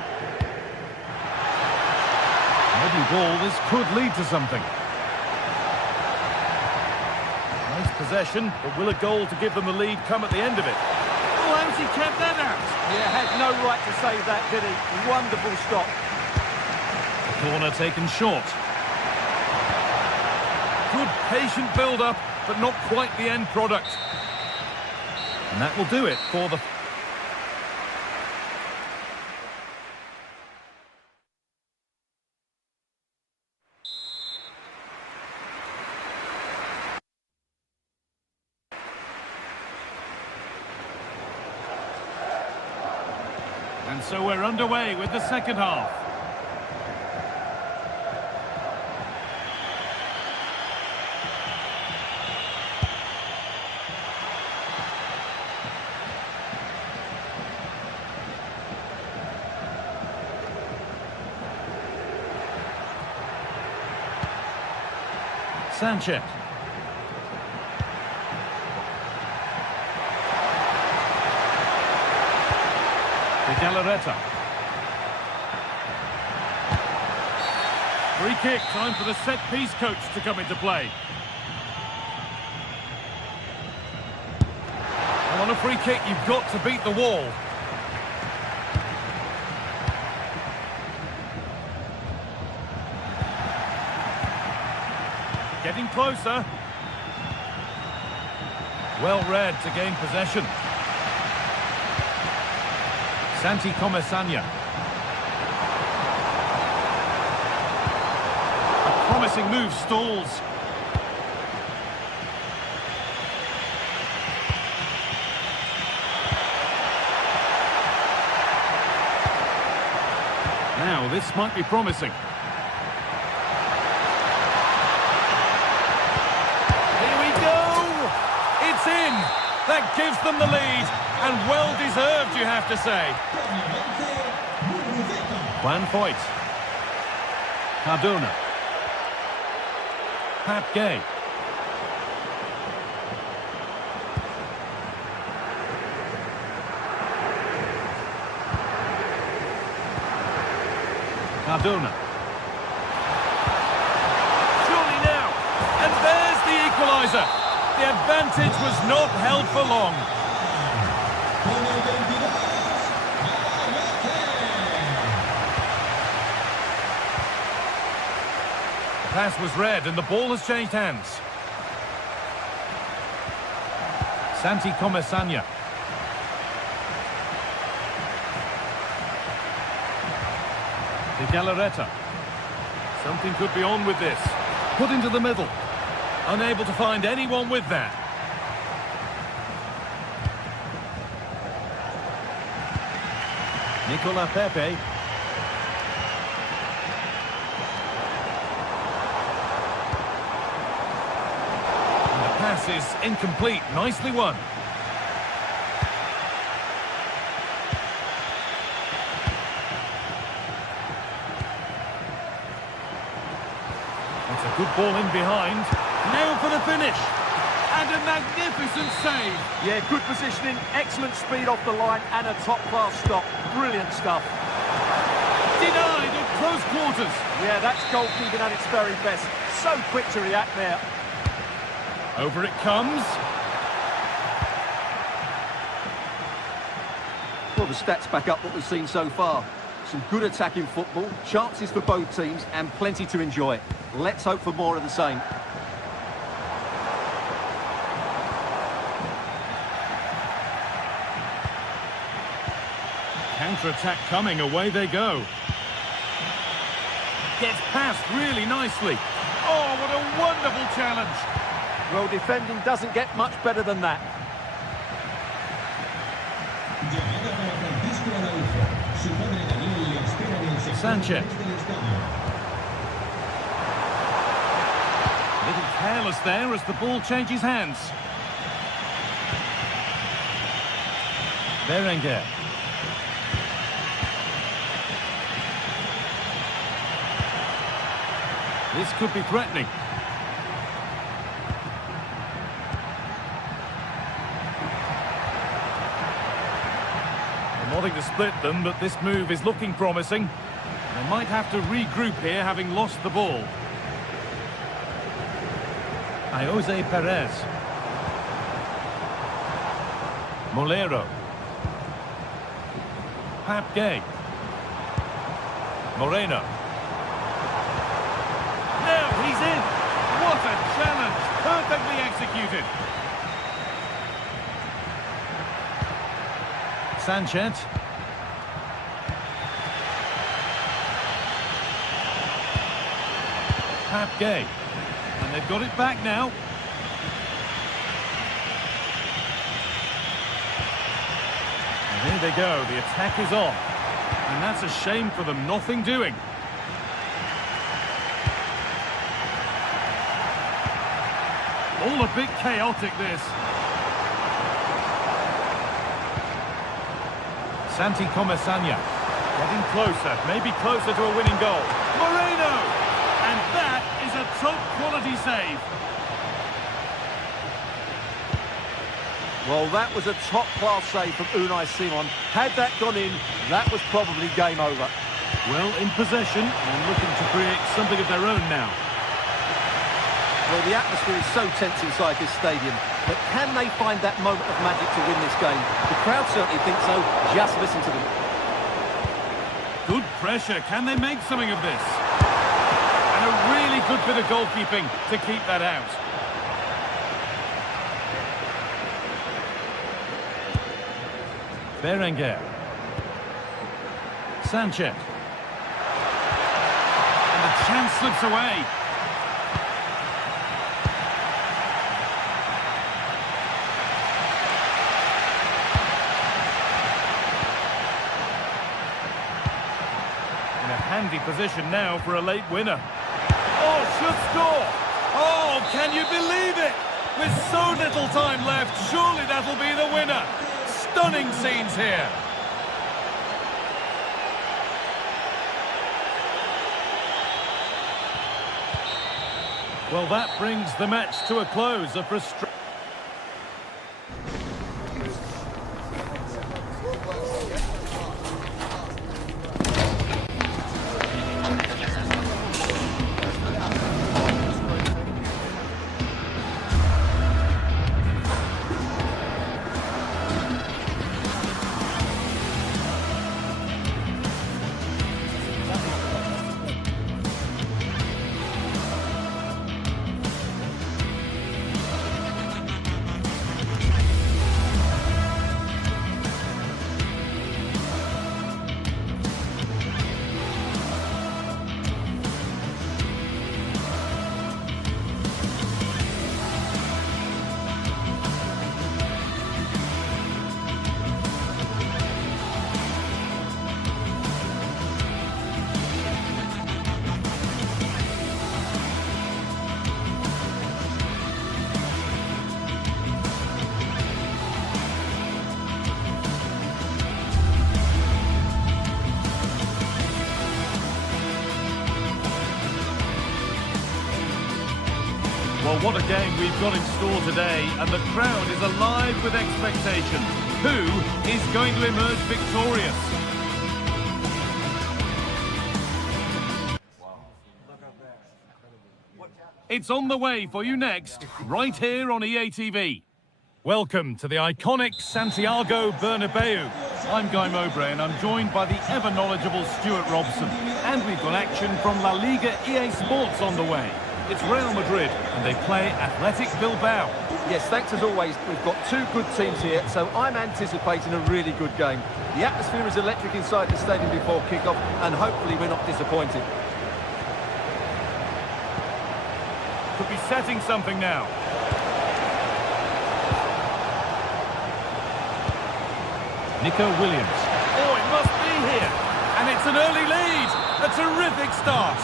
Lovely ball, this could lead to something. Nice possession, but will a goal to give them the lead come at the end of it? Oh, how's he kept that out? Yeah, had no right to save that, did he? Wonderful stop. Corner taken short. Good patient build-up, but not quite the end product. And that will do it for the... And so we're underway with the second half. Sanchez. De Galarreta. Free kick, time for the set-piece coach to come into play. Well, on a free kick, you've got to beat the wall. Getting closer. Well read to gain possession. Santi Comesanya. A promising move stalls. Now, this might be promising. It's in! That gives them the lead, and well-deserved, you have to say. Juan Foyt. Cardona. Pat Gay. Cardona. Surely now, and there's the equaliser. The advantage was not held for long. Pass was read and the ball has changed hands. Santi Comesanya. De Galarreta. Something could be on with this. Put into the middle. Unable to find anyone with that. Nicola Pepe. And the pass is incomplete. Nicely won. That's a good ball in behind. Now for the finish. And a magnificent save. Yeah, good positioning, excellent speed off the line, and a top-class stop. Brilliant stuff. Denied at close quarters. Yeah, that's goalkeeping at its very best. So quick to react there. Over it comes. Well, the stats back up what we've seen so far. Some good attacking football, chances for both teams, and plenty to enjoy. Let's hope for more of the same. Counter-attack coming, away they go. Gets past really nicely. Oh, what a wonderful challenge. Well, defending doesn't get much better than that. Llamada para Francisco Araujo. Su padre Daniel le espera en el sector Sanchez. del estadio. Little careless there as the ball changes hands. Berenguer. This could be threatening. They're wanting to split them, but this move is looking promising. They might have to regroup here, having lost the ball. Jose Perez. Molero. Pap Gay. Moreno. Now he's in. What a challenge. Perfectly executed. Sanchez. Pap Gay. And they've got it back now. And here they go. The attack is on. And that's a shame for them. Nothing doing. All a bit chaotic, this. Santi Comesaña getting closer, maybe closer to a winning goal. Moreno! And that is a top-quality save. Well, that was a top-class save from Unai Simon. Had that gone in, that was probably game over. Well, in possession and looking to create something of their own now. Well, the atmosphere is so tense inside this stadium, but can they find that moment of magic to win this game? The crowd certainly think so. Just listen to them. Good pressure. Can they make something of this? And a really good bit of goalkeeping to keep that out. Berenguer. Sanchez. And the chance slips away. Handy position now for a late winner. Oh, should score! Oh, can you believe it? With so little time left, surely that'll be the winner. Stunning scenes here. Well, that brings the match to a close. A frustration. Well, what a game we've got in store today, and the crowd is alive with expectation. Who is going to emerge victorious? It's on the way for you next, right here on EA TV. Welcome to the iconic Santiago Bernabeu. I'm Guy Mowbray and I'm joined by the ever-knowledgeable Stuart Robson. And we've got action from La Liga EA Sports on the way. It's Real Madrid and they play Athletic Bilbao. Yes, thanks as always. We've got two good teams here, so I'm anticipating a really good game. The atmosphere is electric inside the stadium before kick-off, and hopefully we're not disappointed. Could be setting something now. Nico Williams. Oh, it must be here. And it's an early lead. A terrific start.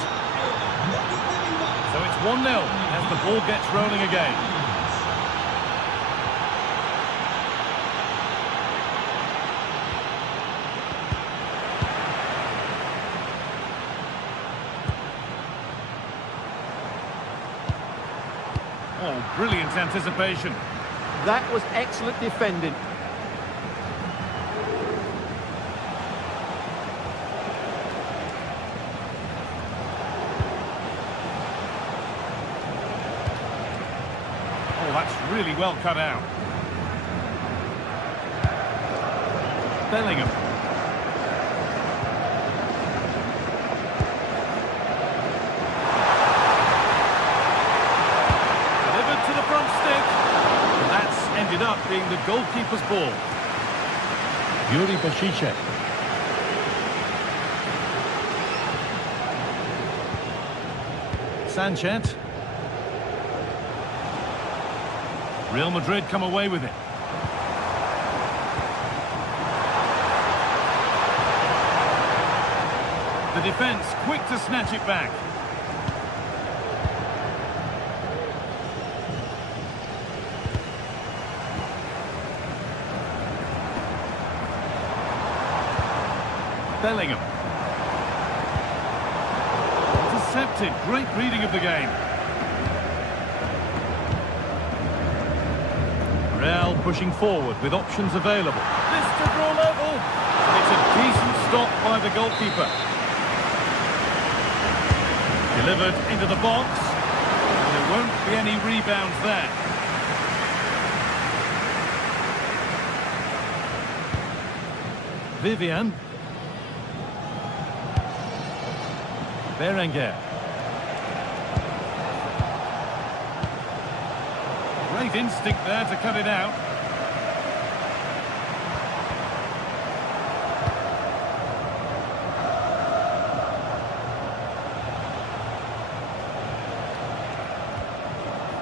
So it's 1-0 as the ball gets rolling again. Oh, brilliant anticipation. That was excellent defending. Oh, that's really well cut out. Bellingham. Delivered to the front stick. And that's ended up being the goalkeeper's ball. Yuri Bashicek. Sanchez. Real Madrid come away with it. The defence quick to snatch it back. Bellingham. Intercepted. Great reading of the game. Real pushing forward with options available. This to draw level. It's a decent stop by the goalkeeper. Delivered into the box. And there won't be any rebounds there. Vivian. Berenguer. Great instinct there to cut it out.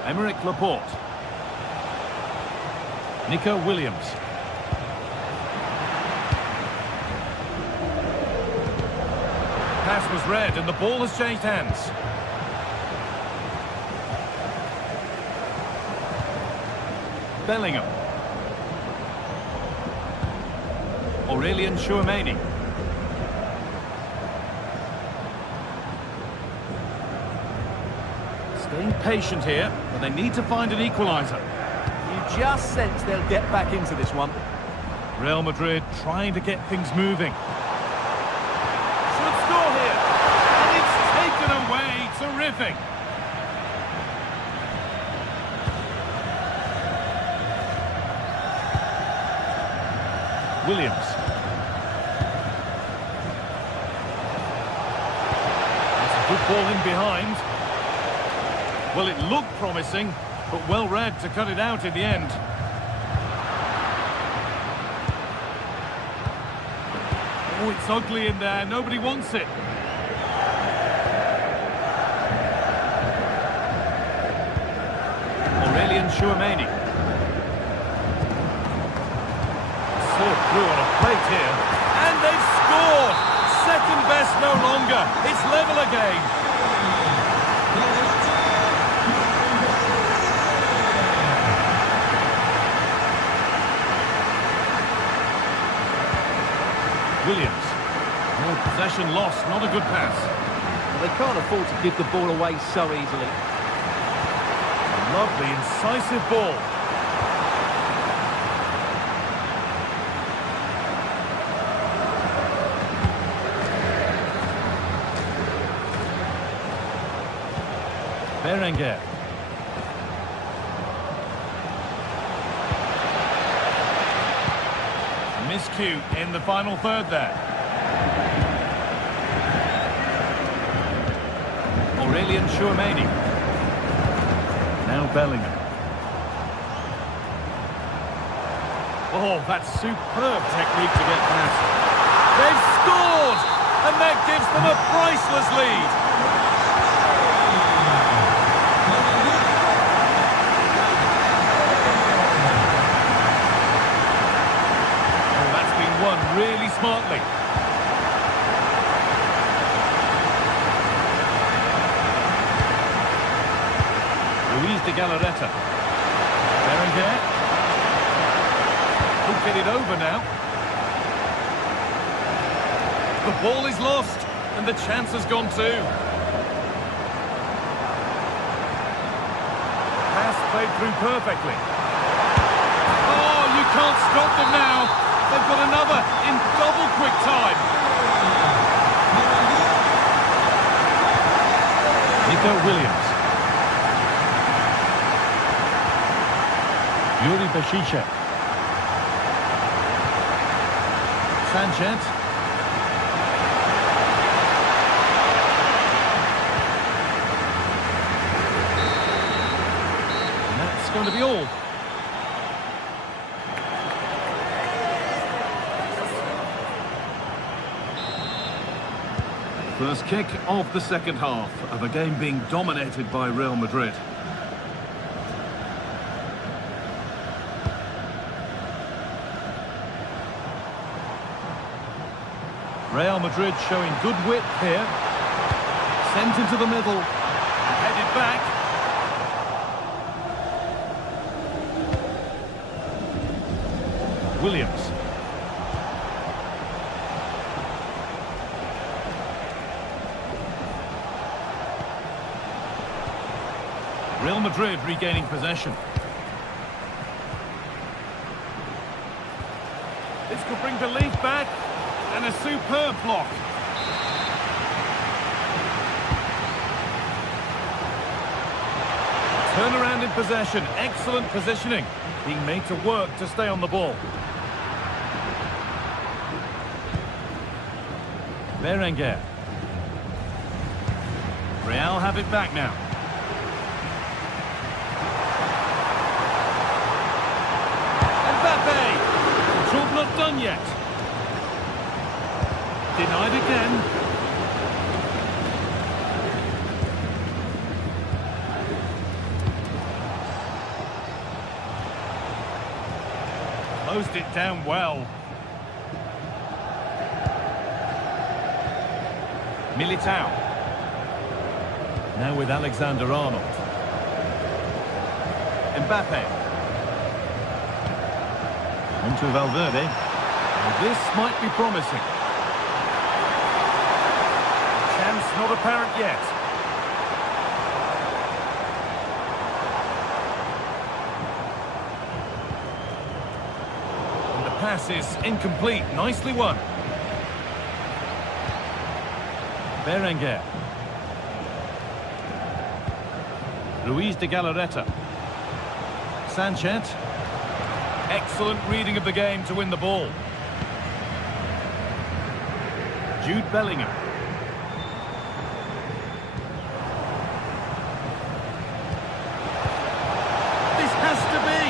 Emerick Laporte. Nico Williams. Pass was read and the ball has changed hands. Bellingham. Aurelien Chouameni. Staying patient here, but they need to find an equaliser. You just sense they'll get back into this one. Real Madrid trying to get things moving. Should score here. And it's taken away. Terrific. Williams. That's a good ball in behind. Well, it looked promising, but well read to cut it out in the end. Oh, it's ugly in there. Nobody wants it. Aurelien Chouameni. Served through on a plate here. And they've scored! Second best no longer. It's level again. Williams. Oh, possession lost, not a good pass. Well, they can't afford to give the ball away so easily. Lovely, incisive ball. Berenguer. rescue in the final third there. Aurelien Chouameni. Now Bellingham. Oh, that's superb technique to get past. They've scored! And that gives them a priceless lead. Oh, that's been won really smartly. Luis de Galarreta. Berenguer. He'll get it over now. The ball is lost, and the chance has gone too. Pass played through perfectly. Oh, you can't stop them now. They've got another in double quick time. Nico Williams. Yuri Bešiček. Sanchez. And that's going to be all. First kick of the second half of a game being dominated by Real Madrid. Real Madrid showing good width here. Sent into the middle. Headed back. Williams. Real Madrid regaining possession. This could bring belief back. And a superb block. Turnaround in possession. Excellent positioning. Being made to work to stay on the ball. Berenguer. Real have it back now. Mbappe. The job not done yet. Denied again. Closed it down well. Militao. Now with Alexander-Arnold. Mbappe. On to Valverde. And this might be promising. Chance not apparent yet. And the pass is incomplete. Nicely won. Berenguer. Luis de Galarreta. Sanchez. Excellent reading of the game to win the ball. Jude Bellingham. This has to be.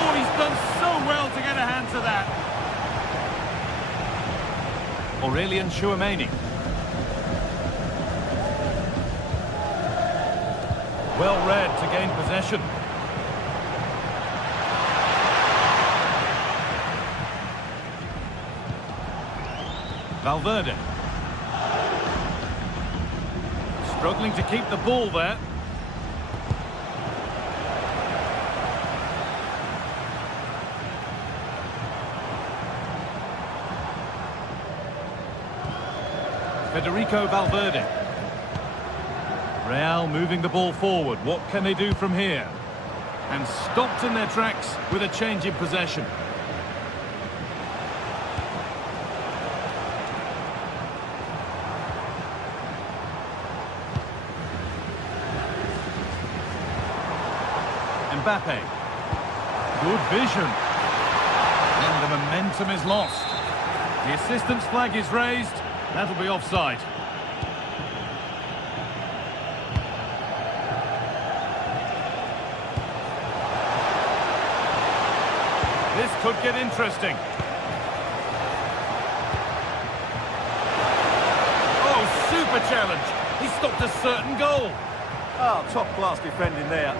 Oh, he's done so well to get a hand to that. Aurelien Chouameni. Well read to gain possession. Valverde. Struggling to keep the ball there. Federico Valverde. Real moving the ball forward. What can they do from here? And stopped in their tracks with a change in possession. Mbappe. Good vision. And the momentum is lost. The assistant's flag is raised. That'll be offside. This could get interesting. Oh, super challenge. He stopped a certain goal. Oh, top-class defending there.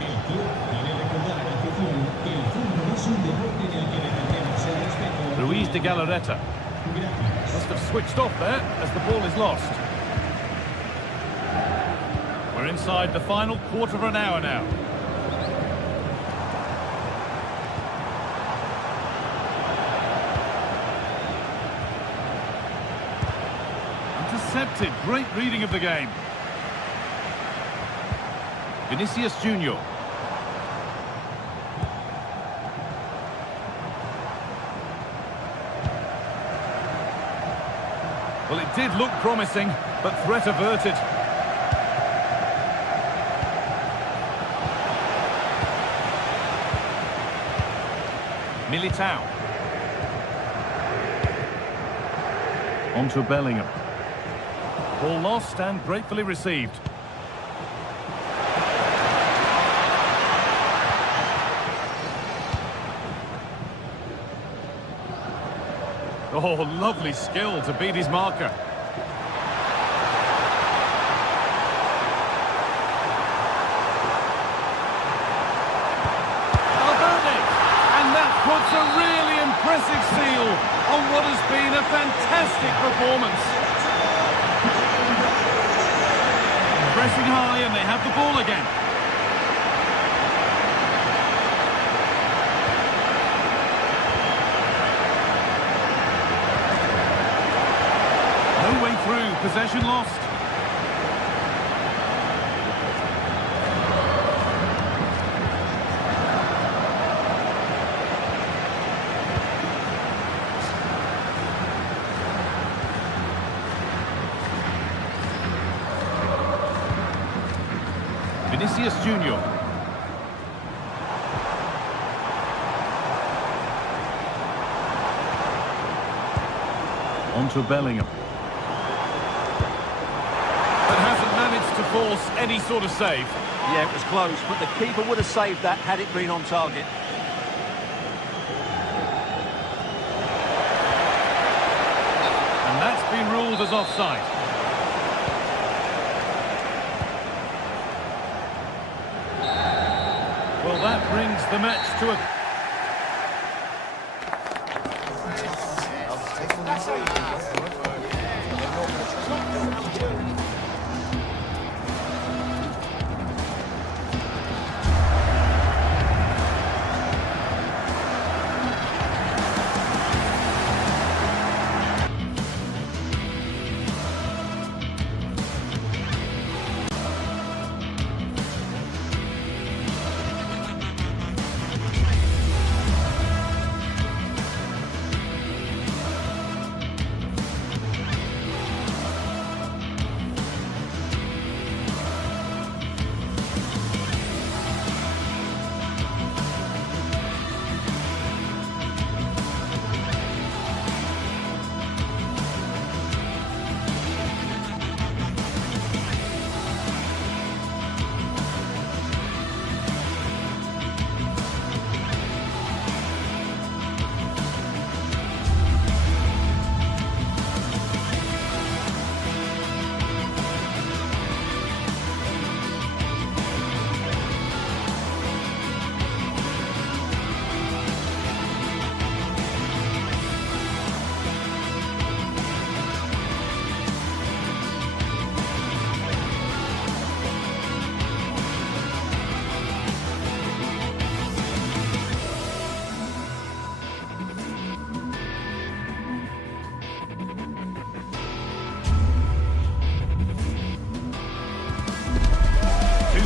El club quiere recordar a la afición que el fútbol es un deporte en el que defendemos el respeto. Ruiz de Galarreta Gracias. must have switched off there as the ball is lost. We're inside the final quarter of an hour now. Intercepted. Great reading of the game. Vinicius Junior. Well, it did look promising, but threat averted. Militao. On to Bellingham. Ball lost and gratefully received. Oh, lovely skill to beat his marker. Puts a really impressive seal on what has been a fantastic performance. Pressing high and they have the ball again. No way through, possession lost. Vinicius Junior. On to Bellingham. But hasn't managed to force any sort of save. Yeah, it was close, but the keeper would have saved that had it been on target. And that's been ruled as offside. Well, that brings the match to a...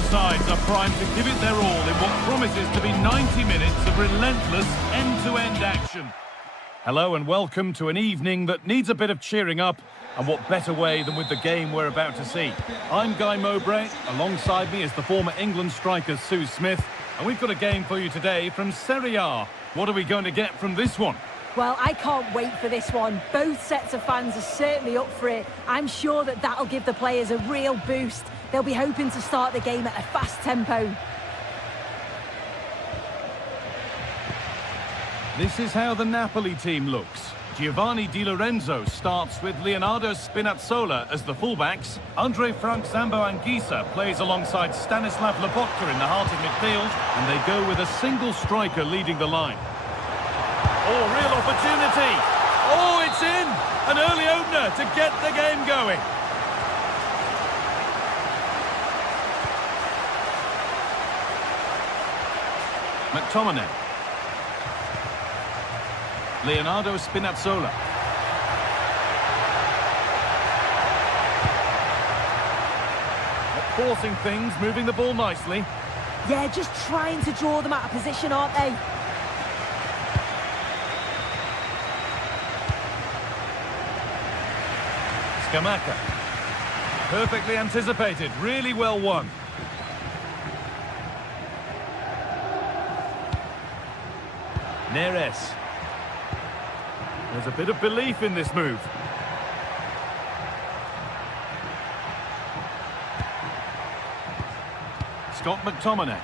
Sides are primed to give it their all in what promises to be 90 minutes of relentless end-to-end action. Hello and welcome to an evening that needs a bit of cheering up, and what better way than with the game we're about to see. I'm Guy Mowbray, alongside me is the former England striker Sue Smith, and we've got a game for you today from Serie A. What are we going to get from this one? Well, I can't wait for this one. Both sets of fans are certainly up for it. I'm sure that that'll give the players a real boost. They'll be hoping to start the game at a fast tempo. This is how the Napoli team looks. Giovanni Di Lorenzo starts with Leonardo Spinazzola as the fullbacks. Andre Frank Zambo Anguissa plays alongside Stanislav Lobotka in the heart of midfield, and they go with a single striker leading the line. Oh, real opportunity. Oh, it's in. An early opener to get the game going. McTominay. Leonardo Spinazzola. Not forcing things, moving the ball nicely. Yeah, just trying to draw them out of position, aren't they? Scamacca. Perfectly anticipated, really well won. Neres. There's a bit of belief in this move. Scott McTominay.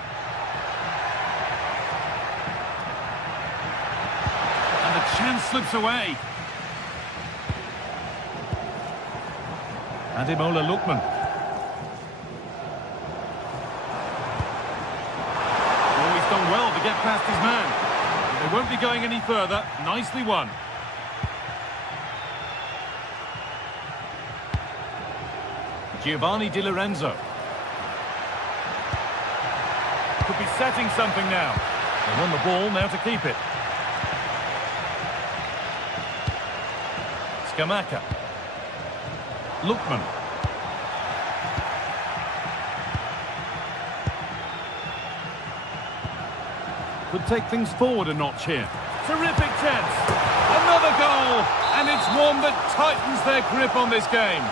And the chance slips away. Ademola Lookman. Oh, he's done well to get past his man. But they won't be going any further. Nicely won. Giovanni Di Lorenzo. Could be setting something now. They won the ball, now to keep it. Scamacca. Lookman. Could take things forward a notch here. Terrific chance. Another goal. And it's one that tightens their grip on this game.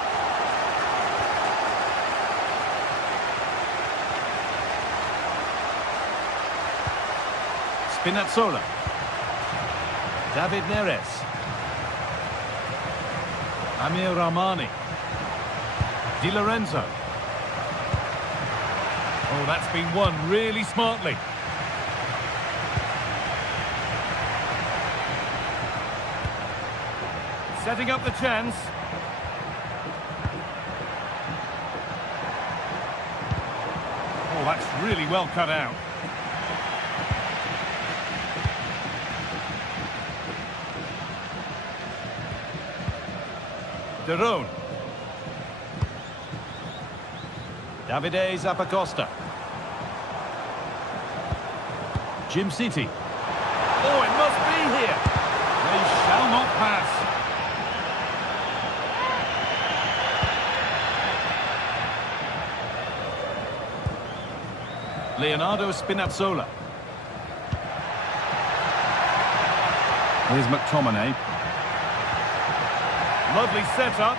Spinazzola. David Neres. Amir Rahmani. Di Lorenzo. Oh, that's been won really smartly. Setting up the chance. Oh, that's really well cut out. De Roon. Davide Zappacosta. Jim City. Oh, it must be here. They shall not pass. Leonardo Spinazzola. Here's McTominay. Lovely setup.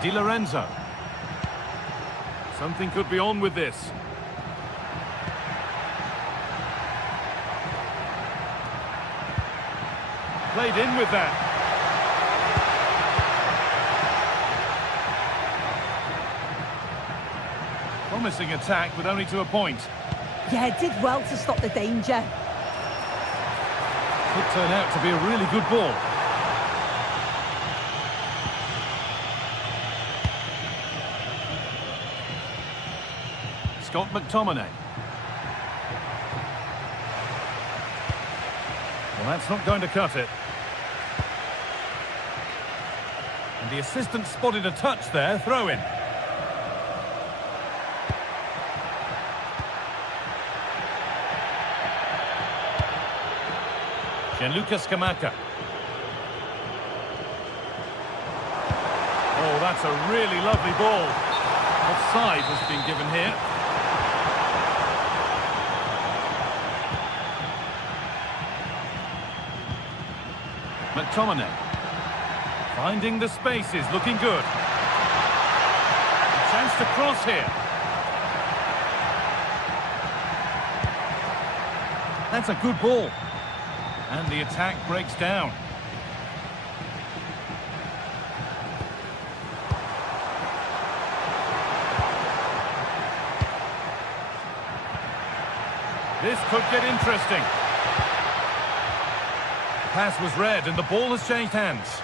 Di Lorenzo. Something could be on with this. Played in with that. Promising attack, but only to a point. Yeah, did well to stop the danger. Could turn out to be a really good ball. Scott McTominay. Well, that's not going to cut it. And the assistant spotted a touch there, throw in. Gianluca Scamacca. Oh, that's a really lovely ball. Offside has been given here. McTominay. Finding the spaces, looking good. A chance to cross here. That's a good ball. And the attack breaks down. This could get interesting. The pass was read and the ball has changed hands.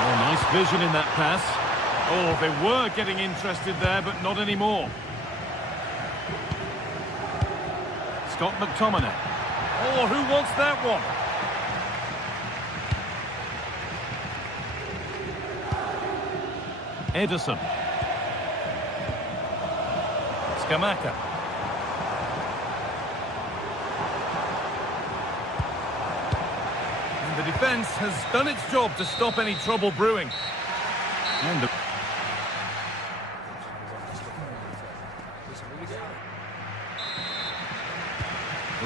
Oh, nice vision in that pass. Oh, they were getting interested there, but not anymore. Scott McTominay. Oh, who wants that one? Ederson. Scamacca. And the defence has done its job to stop any trouble brewing. And the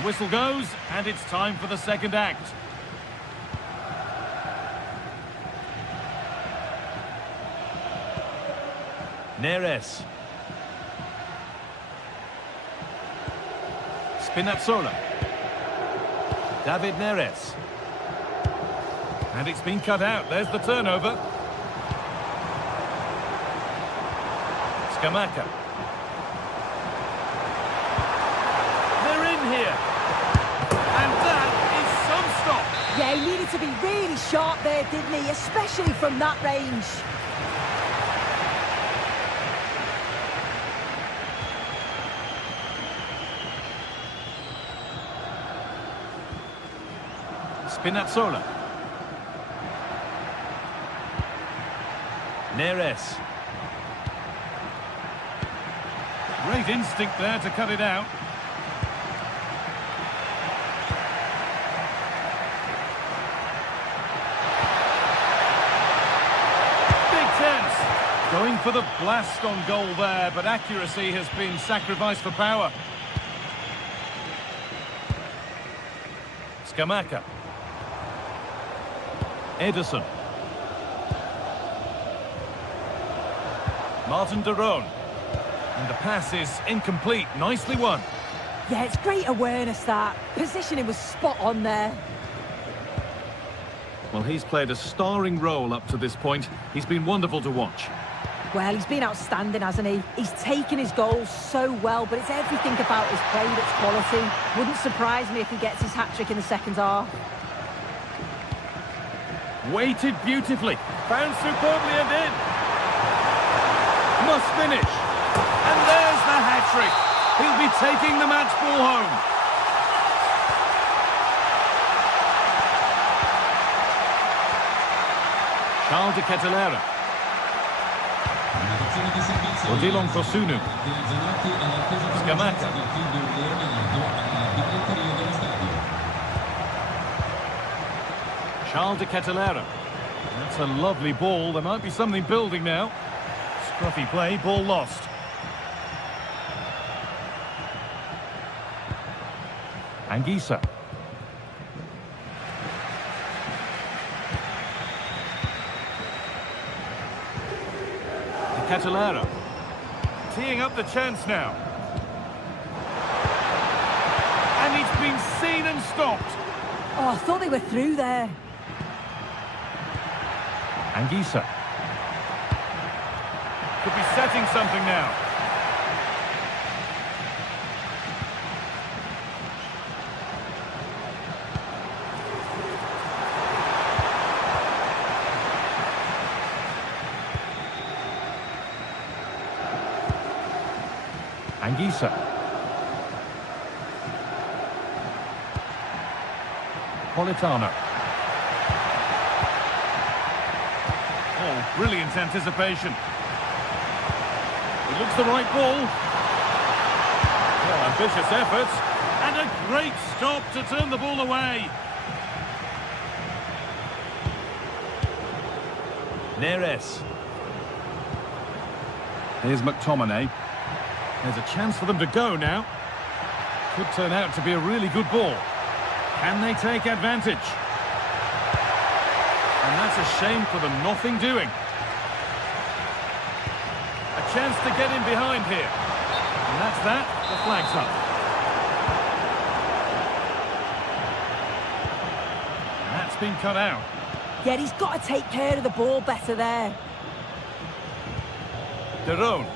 whistle goes, and it's time for the second act. Neres. Spinazzola. David Neres. And it's been cut out. There's the turnover. Scamacca. They're in here. And that is some stop. Yeah, he needed to be really sharp there, didn't he? Especially from that range. Spinazzola. Neres. Great instinct there to cut it out. Big chance. Going for the blast on goal there, but accuracy has been sacrificed for power. Scamacca. Ederson. Martin de Roon. And the pass is incomplete. Nicely won. Yeah, it's great awareness, that. Positioning was spot on there. Well, he's played a starring role up to this point. He's been wonderful to watch. Well, he's been outstanding, hasn't he? He's taken his goals so well, but it's everything about his play that's quality. Wouldn't surprise me if he gets his hat-trick in the second half. Weighted beautifully. Found superbly and in. Must finish. And there's the hat-trick. He'll be taking the match ball home. Charles de Ketelera. Odilon Kosunu. Scamacca. Charles de Ketelera. That's a lovely ball. There might be something building now. Scruffy play, ball lost. Anguissa. De Ketelera. Teeing up the chance now. And it's been seen and stopped. Oh, I thought they were through there. Anguissa. Could be setting something now. Anguissa. Politano. Oh, brilliant anticipation. It looks the right ball. Well, ambitious efforts. And a great stop to turn the ball away. Neres. Here's McTominay. There's a chance for them to go now. Could turn out to be a really good ball. Can they take advantage? And that's a shame for them, nothing doing. A chance to get in behind here. And that's that, the flag's up. That's been cut out. Yeah, he's got to take care of the ball better there. Derone.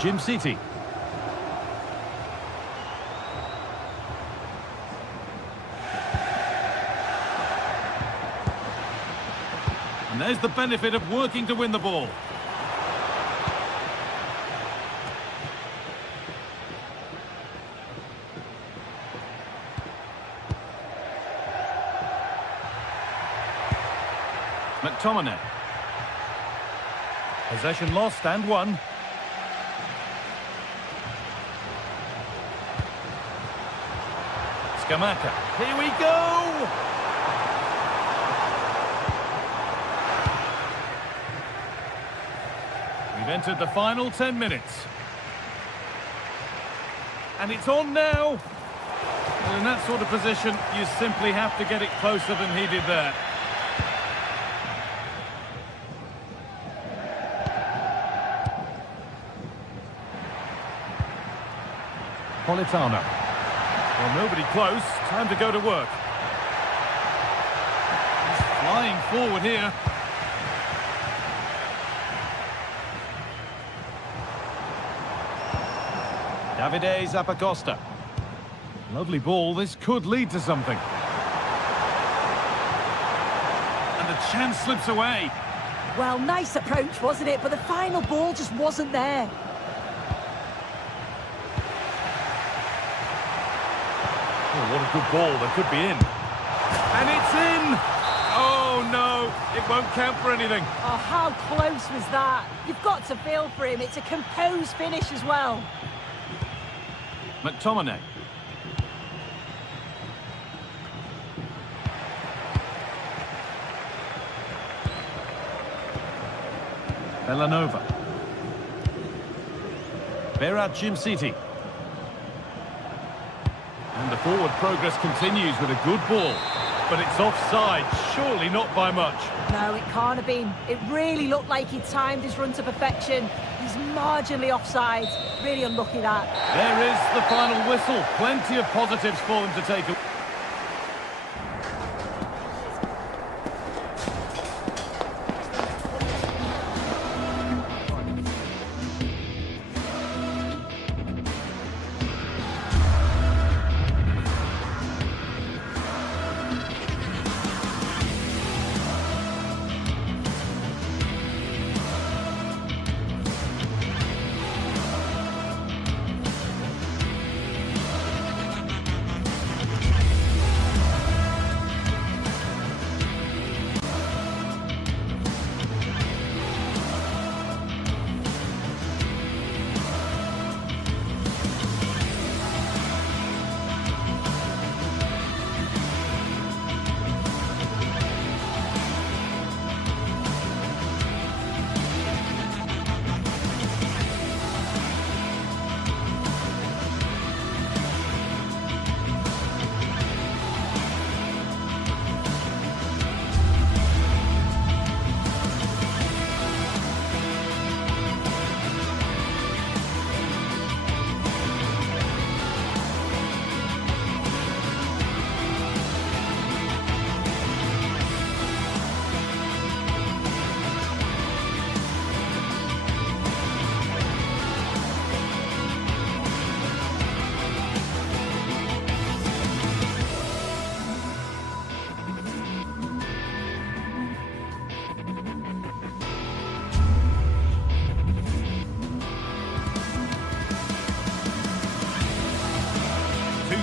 Jim City. And there's the benefit of working to win the ball. McTominay. Possession lost and won. Scamacca. Here we go! We've entered the final 10 minutes. And it's on now. Well, in that sort of position, you simply have to get it closer than he did there. Politano. Well, nobody close. Time to go to work. He's flying forward here. Davide Zappacosta. Lovely ball. This could lead to something. And the chance slips away. Well, nice approach, wasn't it? But the final ball just wasn't there. Oh, what a good ball. They could be in. And it's in! Oh, no. It won't count for anything. Oh, how close was that? You've got to feel for him. It's a composed finish as well. McTominay. Bellanova. Berat Jim City. And the forward progress continues with a good ball. But it's offside, surely not by much. No, it can't have been. It really looked like he timed his run to perfection. He's marginally offside. Really unlucky that. There is the final whistle. Plenty of positives for them to take away.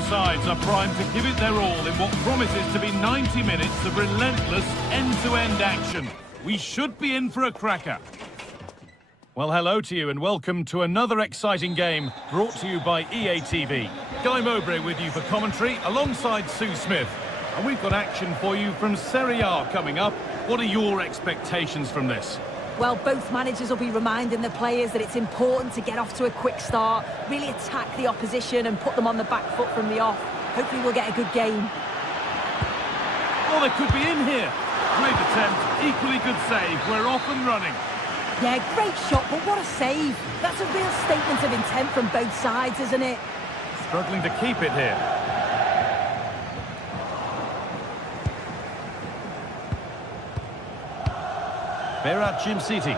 Sides are primed to give it their all in what promises to be 90 minutes of relentless end-to-end action. We should be in for a cracker. Well, hello to you and welcome to another exciting game brought to you by EA TV. Guy Mowbray with you for commentary alongside Sue Smith. And we've got action for you from Serie A coming up. What are your expectations from this? Well, both managers will be reminding the players that it's important to get off to a quick start, really attack the opposition and put them on the back foot from the off. Hopefully we'll get a good game. Oh, they could be in here. Great attempt, equally good save. We're off and running. Yeah, great shot, but what a save. That's a real statement of intent from both sides, isn't it? Struggling to keep it here. Berat City.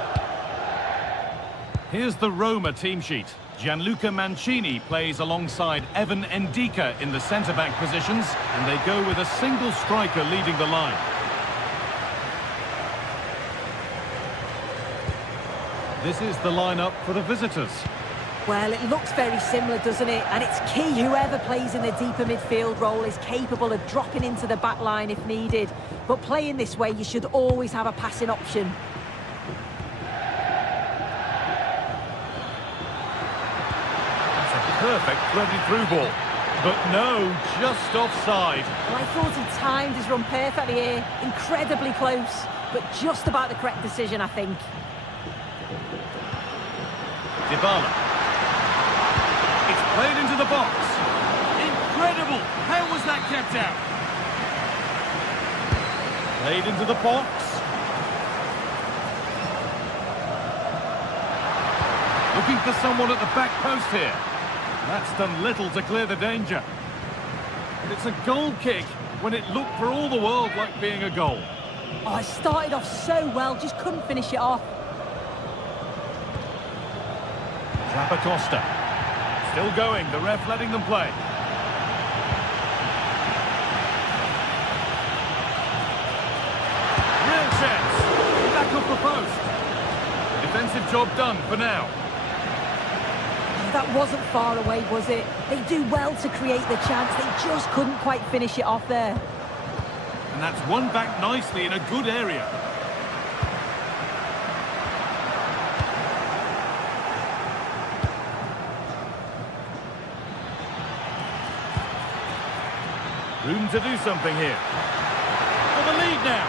Here's the Roma team sheet. Gianluca Mancini plays alongside Evan Ndika in the centre-back positions, and they go with a single striker leading the line. This is the lineup for the visitors. Well, it looks very similar, doesn't it? And it's key whoever plays in the deeper midfield role is capable of dropping into the back line if needed. But playing this way, you should always have a passing option. Perfect threaded through ball, but no, just offside. Well, I thought he timed his run perfectly here, incredibly close, but just about the correct decision, I think. Dybala. It's played into the box. Incredible! How was that kept out? Played into the box. Looking for someone at the back post here. That's done little to clear the danger. But it's a goal kick when it looked for all the world like being a goal. Oh, it started off so well, just couldn't finish it off. Zappacosta. Still going, the ref letting them play. Real chance. Back off the post. Defensive job done for now. That wasn't far away, was it? They do well to create the chance. They just couldn't quite finish it off there. And that's won back nicely in a good area. Room to do something here. For the lead now.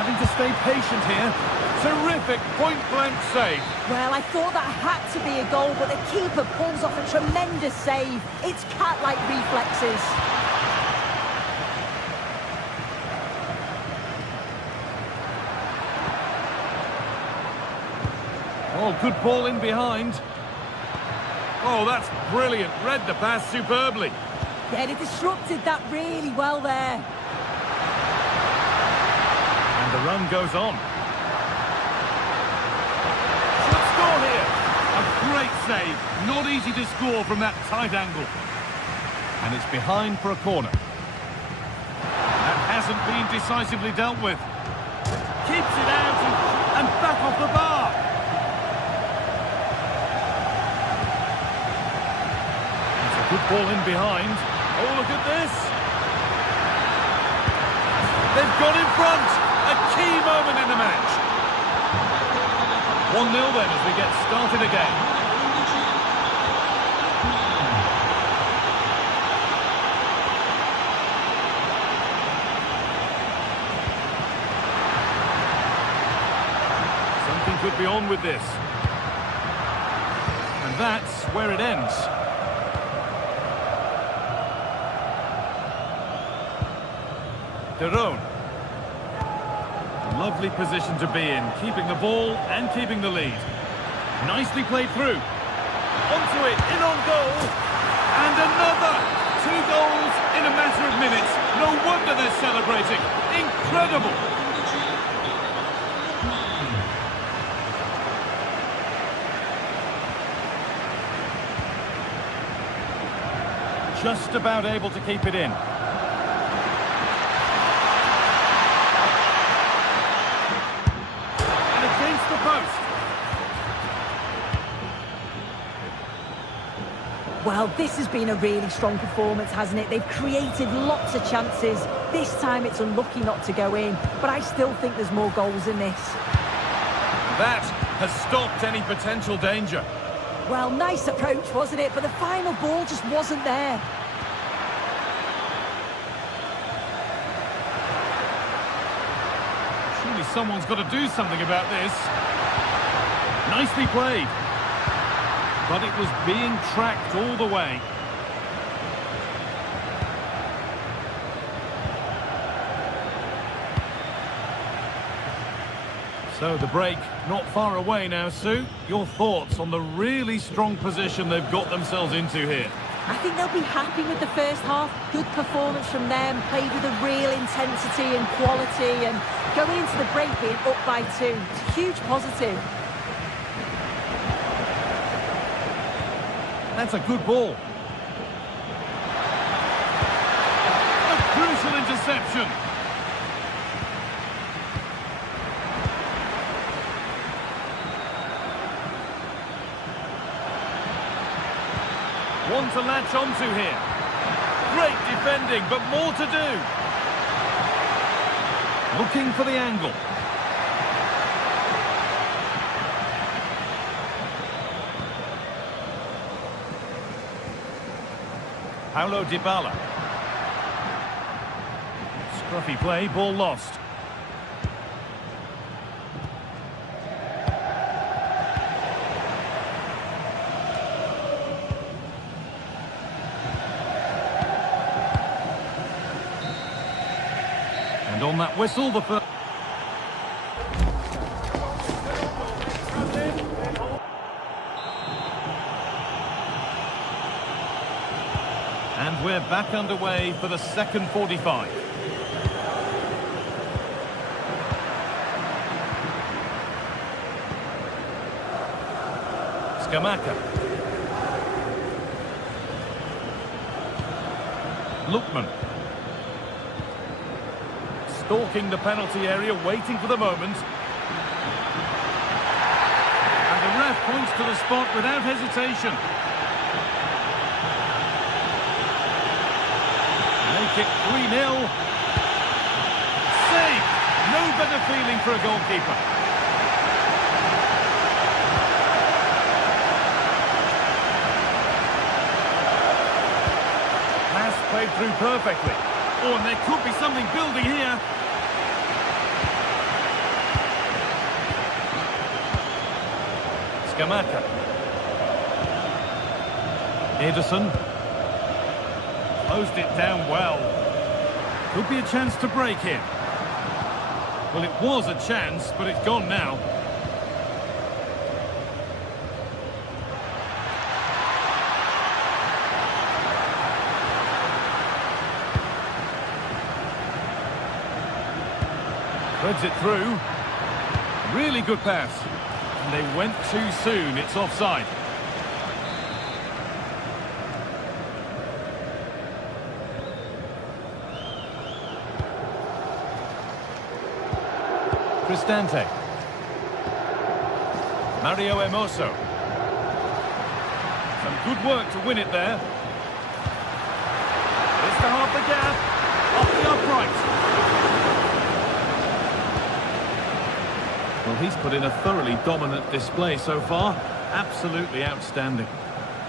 Having to stay patient here. Terrific point-blank save. Well, I thought that had to be a goal, but the keeper pulls off a tremendous save. It's cat-like reflexes. Oh, good ball in behind. Oh, that's brilliant. Read the pass superbly. Yeah, they disrupted that really well there. And the run goes on. Should score here. A great save. Not easy to score from that tight angle. And it's behind for a corner. That hasn't been decisively dealt with. Keeps it out and back off the bar. Good ball in behind. Oh, look at this. They've gone in front. A key moment in the match. 1-0 then as we get started again. Something could be on with this. And that's where it ends. Derone. Lovely position to be in, keeping the ball and keeping the lead. Nicely played through. Onto it, in on goal. And another! 2 goals in a matter of minutes. No wonder they're celebrating. Incredible! Just about able to keep it in. Well, this has been a really strong performance, hasn't it? They've created lots of chances. This time it's unlucky not to go in, but I still think there's more goals in this. That has stopped any potential danger. Well, nice approach, wasn't it? But the final ball just wasn't there. Surely someone's got to do something about this. Nicely played. But it was being tracked all the way. So the break not far away now, Sue. Your thoughts on the really strong position they've got themselves into here? I think they'll be happy with the first half. Good performance from them, played with a real intensity and quality, and going into the break being up by 2. It's a huge positive. That's a good ball. A crucial interception. One to latch onto here. Great defending, but more to do. Looking for the angle. Paulo Dybala. Scruffy play, ball lost. And on that whistle, the first... And we're back underway for the second 45. Scamacca. Lookman. Stalking the penalty area, waiting for the moment. And the ref points to the spot without hesitation. Make it 3-0. Save! No better feeling for a goalkeeper. Pass played through perfectly. Oh, and there could be something building here. Scamacca. Ederson. Closed it down well. Could be a chance to break here. Well, it was a chance, but it's gone now. Threads it through. Really good pass. And they went too soon. It's offside. Cristante. Mario Hermoso. Some good work to win it there. It's to half the gap. Off the upright. Well, he's put in a thoroughly dominant display so far. Absolutely outstanding.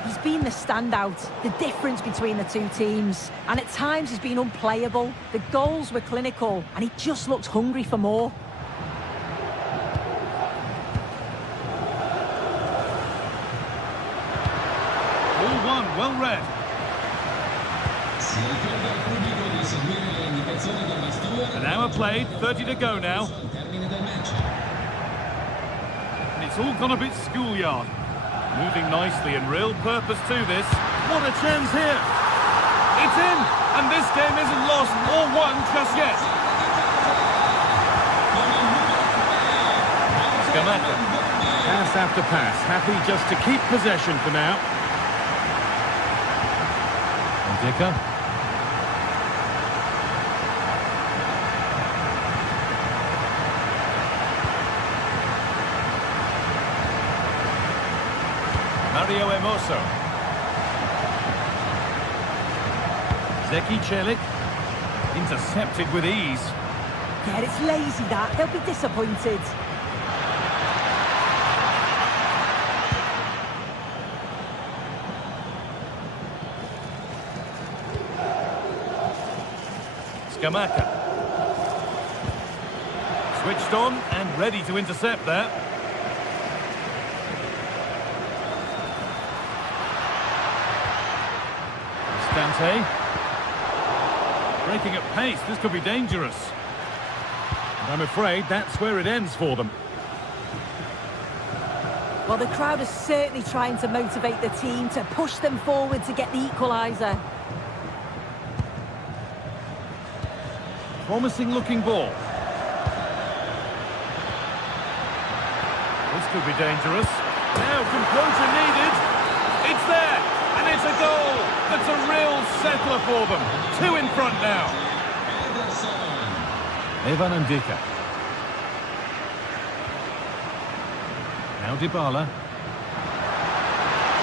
He's been the standout, the difference between the two teams. And at times he's been unplayable. The goals were clinical, and he just looked hungry for more. Well read. An hour played, 30 to go now. And it's all gone a bit schoolyard. Moving nicely and real purpose to this. What a chance here. It's in, and this game isn't lost or won just yet. Scamacca. Pass after pass, happy just to keep possession for now. Dicker. Mario Hermoso. Zeki Celik. Intercepted with ease. Yeah, it's lazy that. They'll be disappointed. Scamacca. Switched on and ready to intercept there. Cristante. Breaking at pace, this could be dangerous. And I'm afraid that's where it ends for them. Well, the crowd is certainly trying to motivate the team to push them forward to get the equaliser. Promising looking ball. This could be dangerous. Now composure needed. It's there, and it's a goal. That's a real settler for them. 2 in front now. Evan Ndika. Now Dybala.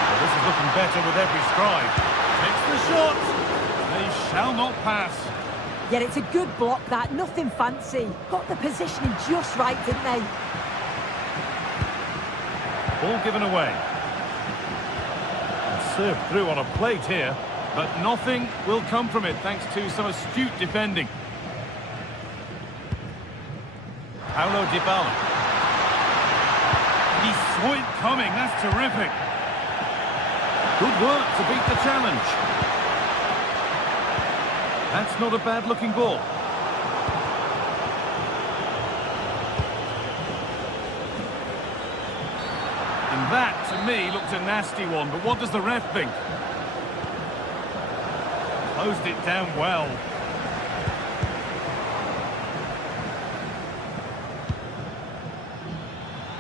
Well, this is looking better with every stride. Takes the shot. They shall not pass. Yet it's a good block, that. Nothing fancy. Got the positioning just right, didn't they? Ball given away. And served through on a plate here, but nothing will come from it thanks to some astute defending. Paulo Dybala. He saw it coming, that's terrific. Good work to beat the challenge. That's not a bad-looking ball. And that, to me, looked a nasty one, but what does the ref think? Closed it down well.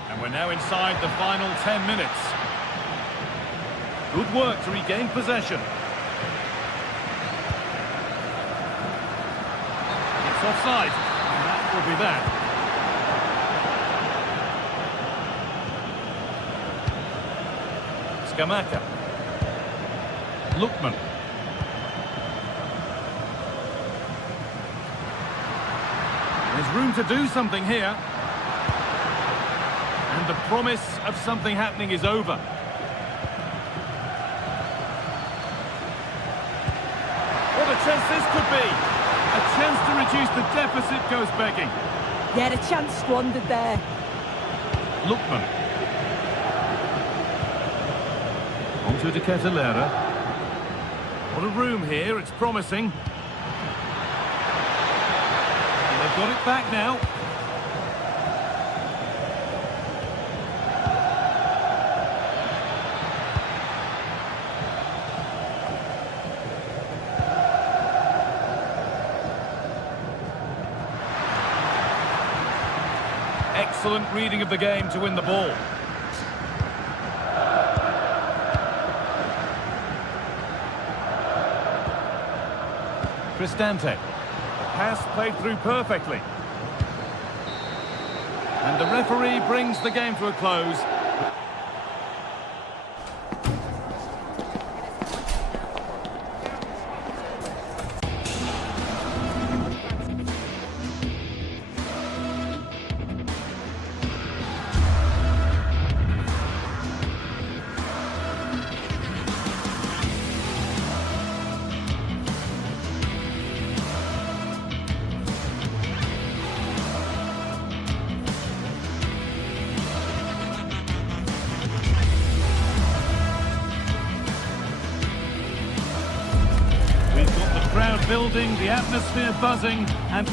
And we're now inside the final 10 minutes. Good work to regain possession. It's offside, and that will be that. Scamacca. Lookman. There's room to do something here. And the promise of something happening is over. What a chance this could be. A chance to reduce the deficit goes begging. Yeah, the chance squandered there. Lookman. On to De Ketelera. What a room here, it's promising. And they've got it back now. Excellent reading of the game to win the ball. Cristante. Pass played through perfectly. And the referee brings the game to a close. Crowd building, the atmosphere buzzing, and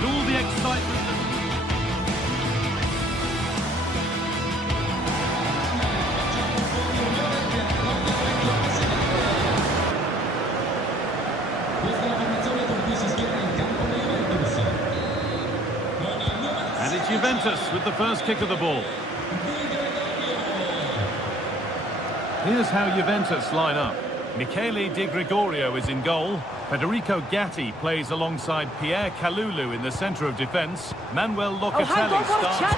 all the excitement. And it's Juventus with the first kick of the ball. Here's how Juventus line up. Michele Di Gregorio is in goal. Federico Gatti plays alongside Pierre Kalulu in the centre of defence. Manuel Locatelli hang on, what a starts. chance!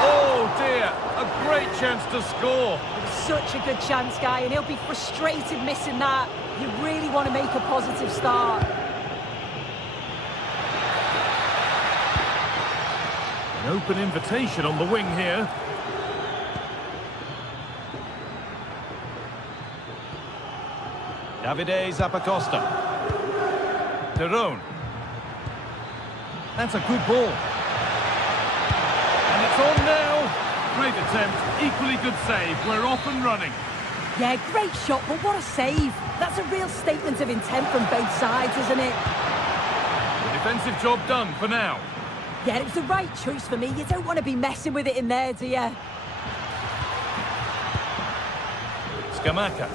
Oh dear, a great chance to score. Such a good chance, Guy, and he'll be frustrated missing that. You really want to make a positive start. An open invitation on the wing here. Davide Zappacosta. Derone. That's a good ball. And it's on now. Great attempt, equally good save. We're off and running. Yeah, great shot, but what a save. That's a real statement of intent from both sides, isn't it? The defensive job done for now. Yeah, it was the right choice for me. You don't want to be messing with it in there, do you? Scamacca.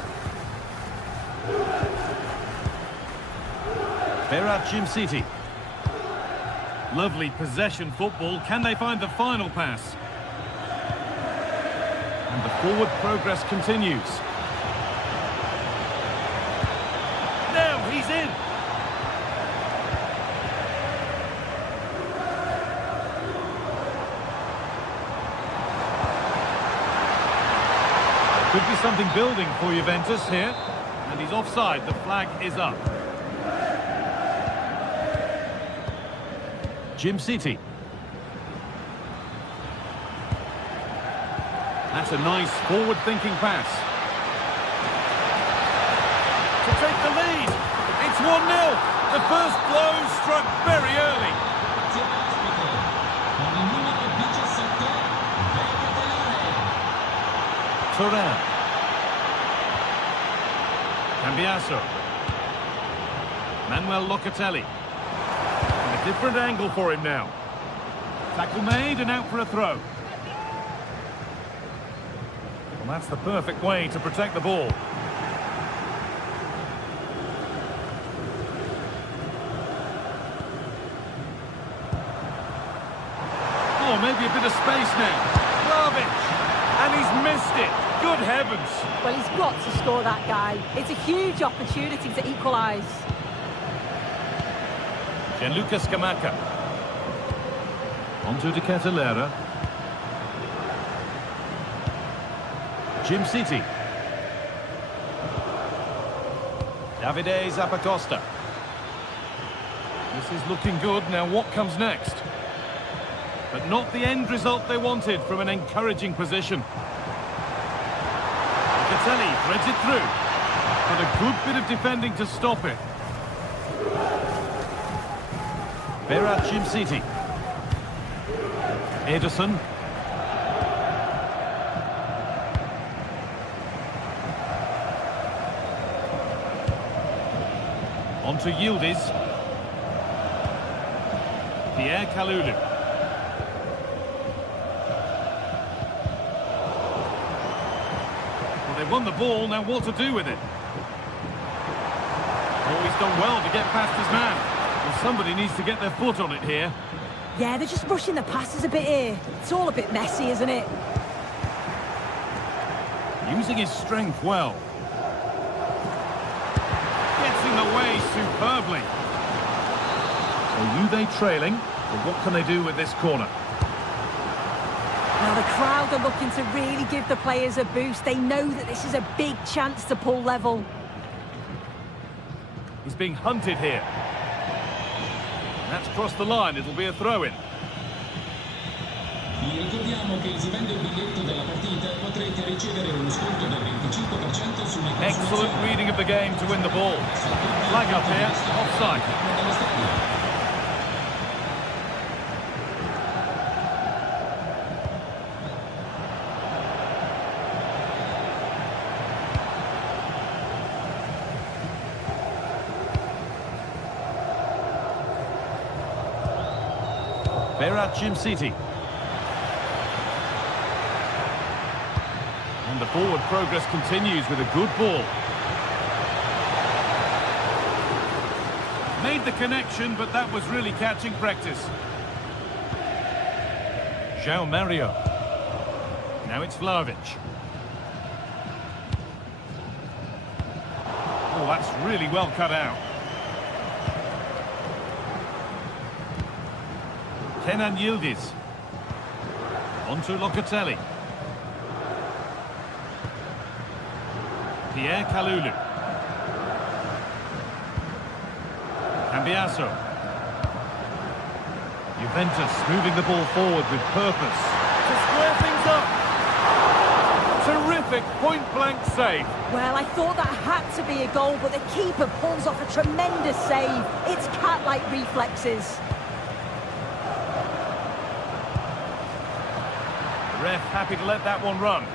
Berat Jimsiti. Lovely possession football. Can they find the final pass? And the forward progress continues. Now he's in. Could be something building for Juventus here. And he's offside. The flag is up. Jimsiti. That's a nice forward-thinking pass. To take the lead. It's 1-0. The first blow struck very early. Turan. Cambiaso. Manuel Locatelli. And a different angle for him now. Tackle made and out for a throw. Well, that's the perfect way to protect the ball. Oh, maybe a bit of space now. Vlahovic. And he's missed it. Good heavens. Well, he's got to score that, Guy. It's a huge opportunity to equalise. Gianluca Scamacca. Onto De Ketelaere. Jimsiti. Davide Zappacosta. This is looking good. Now what comes next? But not the end result they wanted from an encouraging position. Locatelli threads it through. But a good bit of defending to stop it. Berat Jimsiti. Ederson. On to Yildiz. Pierre Kalulu. Well, they've won the ball, now what to do with it? Oh, he's done well to get past his man. Well, somebody needs to get their foot on it here. Yeah, they're just rushing the passes a bit here. It's all a bit messy, isn't it? Using his strength well. Gets in the way superbly. So Juve trailing, but what can they do with this corner? Now, the crowd are looking to really give the players a boost. They know that this is a big chance to pull level. He's being hunted here. That's crossed the line, it'll be a throw-in. Vi ricordiamo che esibendo il biglietto della partita potrete ricevere uno sconto del 25% sulle console. Excellent reading of the game to win the ball. Flag up here, offside. Berat Jimsiti. And the forward progress continues with a good ball. Made the connection, but that was really catching practice. João Mario. Now it's Vlahovic. Oh, that's really well cut out. Kenan Yildiz. On to Locatelli. Pierre Kalulu. Cambiasso. Juventus moving the ball forward with purpose. To square things up. Terrific point-blank save. Well, I thought that had to be a goal, but the keeper pulls off a tremendous save. It's cat-like reflexes. The ref happy to let that one run.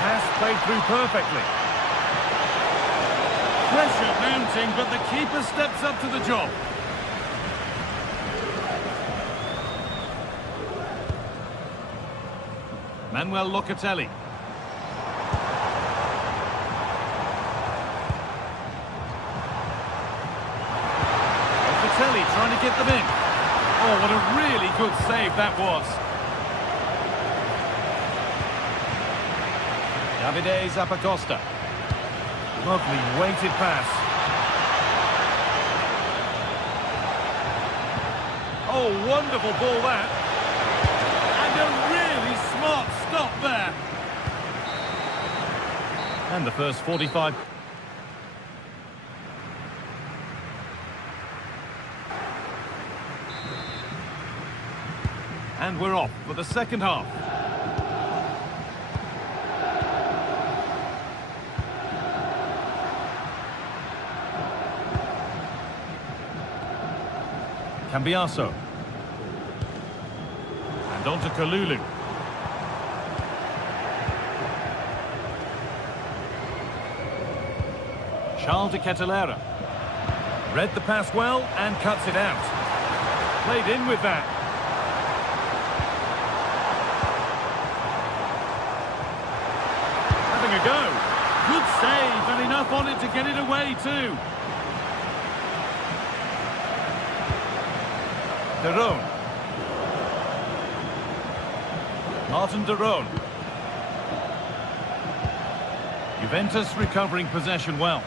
Pass played through perfectly. Pressure mounting, but the keeper steps up to the job. Manuel Locatelli. Locatelli trying to get them in. Oh, what a really good save that was. Davide Zappacosta. Lovely weighted pass. Oh, wonderful ball that. And a really smart stop there. And the first 45. And we're off for the second half. Cambiasso. And on to Kalulu. Charles de Kettelera. Read the pass well and cuts it out. Played in with that. Having a go. Good save and enough on it to get it away too. De Roon. Martin De Roon. Juventus recovering possession well.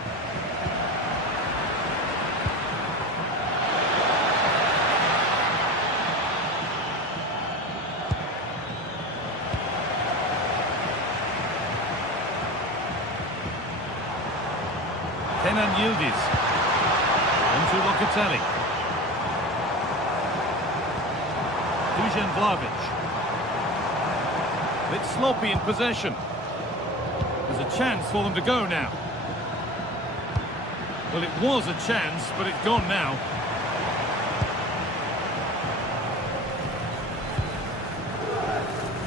Kenan Yildiz. On to Locatelli. Dusan Vlahovic. A bit sloppy in possession. There's a chance for them to go now. Well, it was a chance, but it's gone now.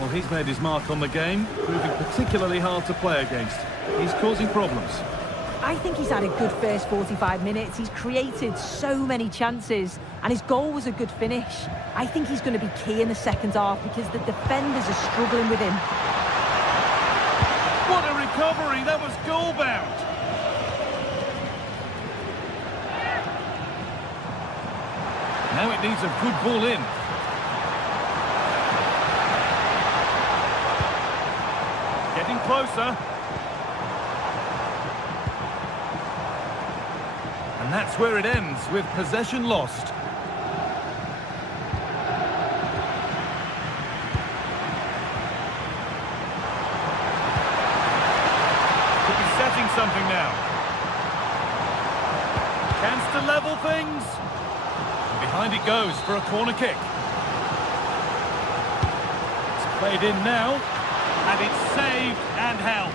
Well, he's made his mark on the game, proving particularly hard to play against. He's causing problems. I think he's had a good first 45 minutes. He's created so many chances, and his goal was a good finish. I think he's going to be key in the second half because the defenders are struggling with him. What a recovery, that was goal-bound. Now it needs a good ball in. Getting closer. And that's where it ends, with possession lost. Could be setting something now. Chance to level things. And behind it goes for a corner kick. It's played in now. And it's saved and held.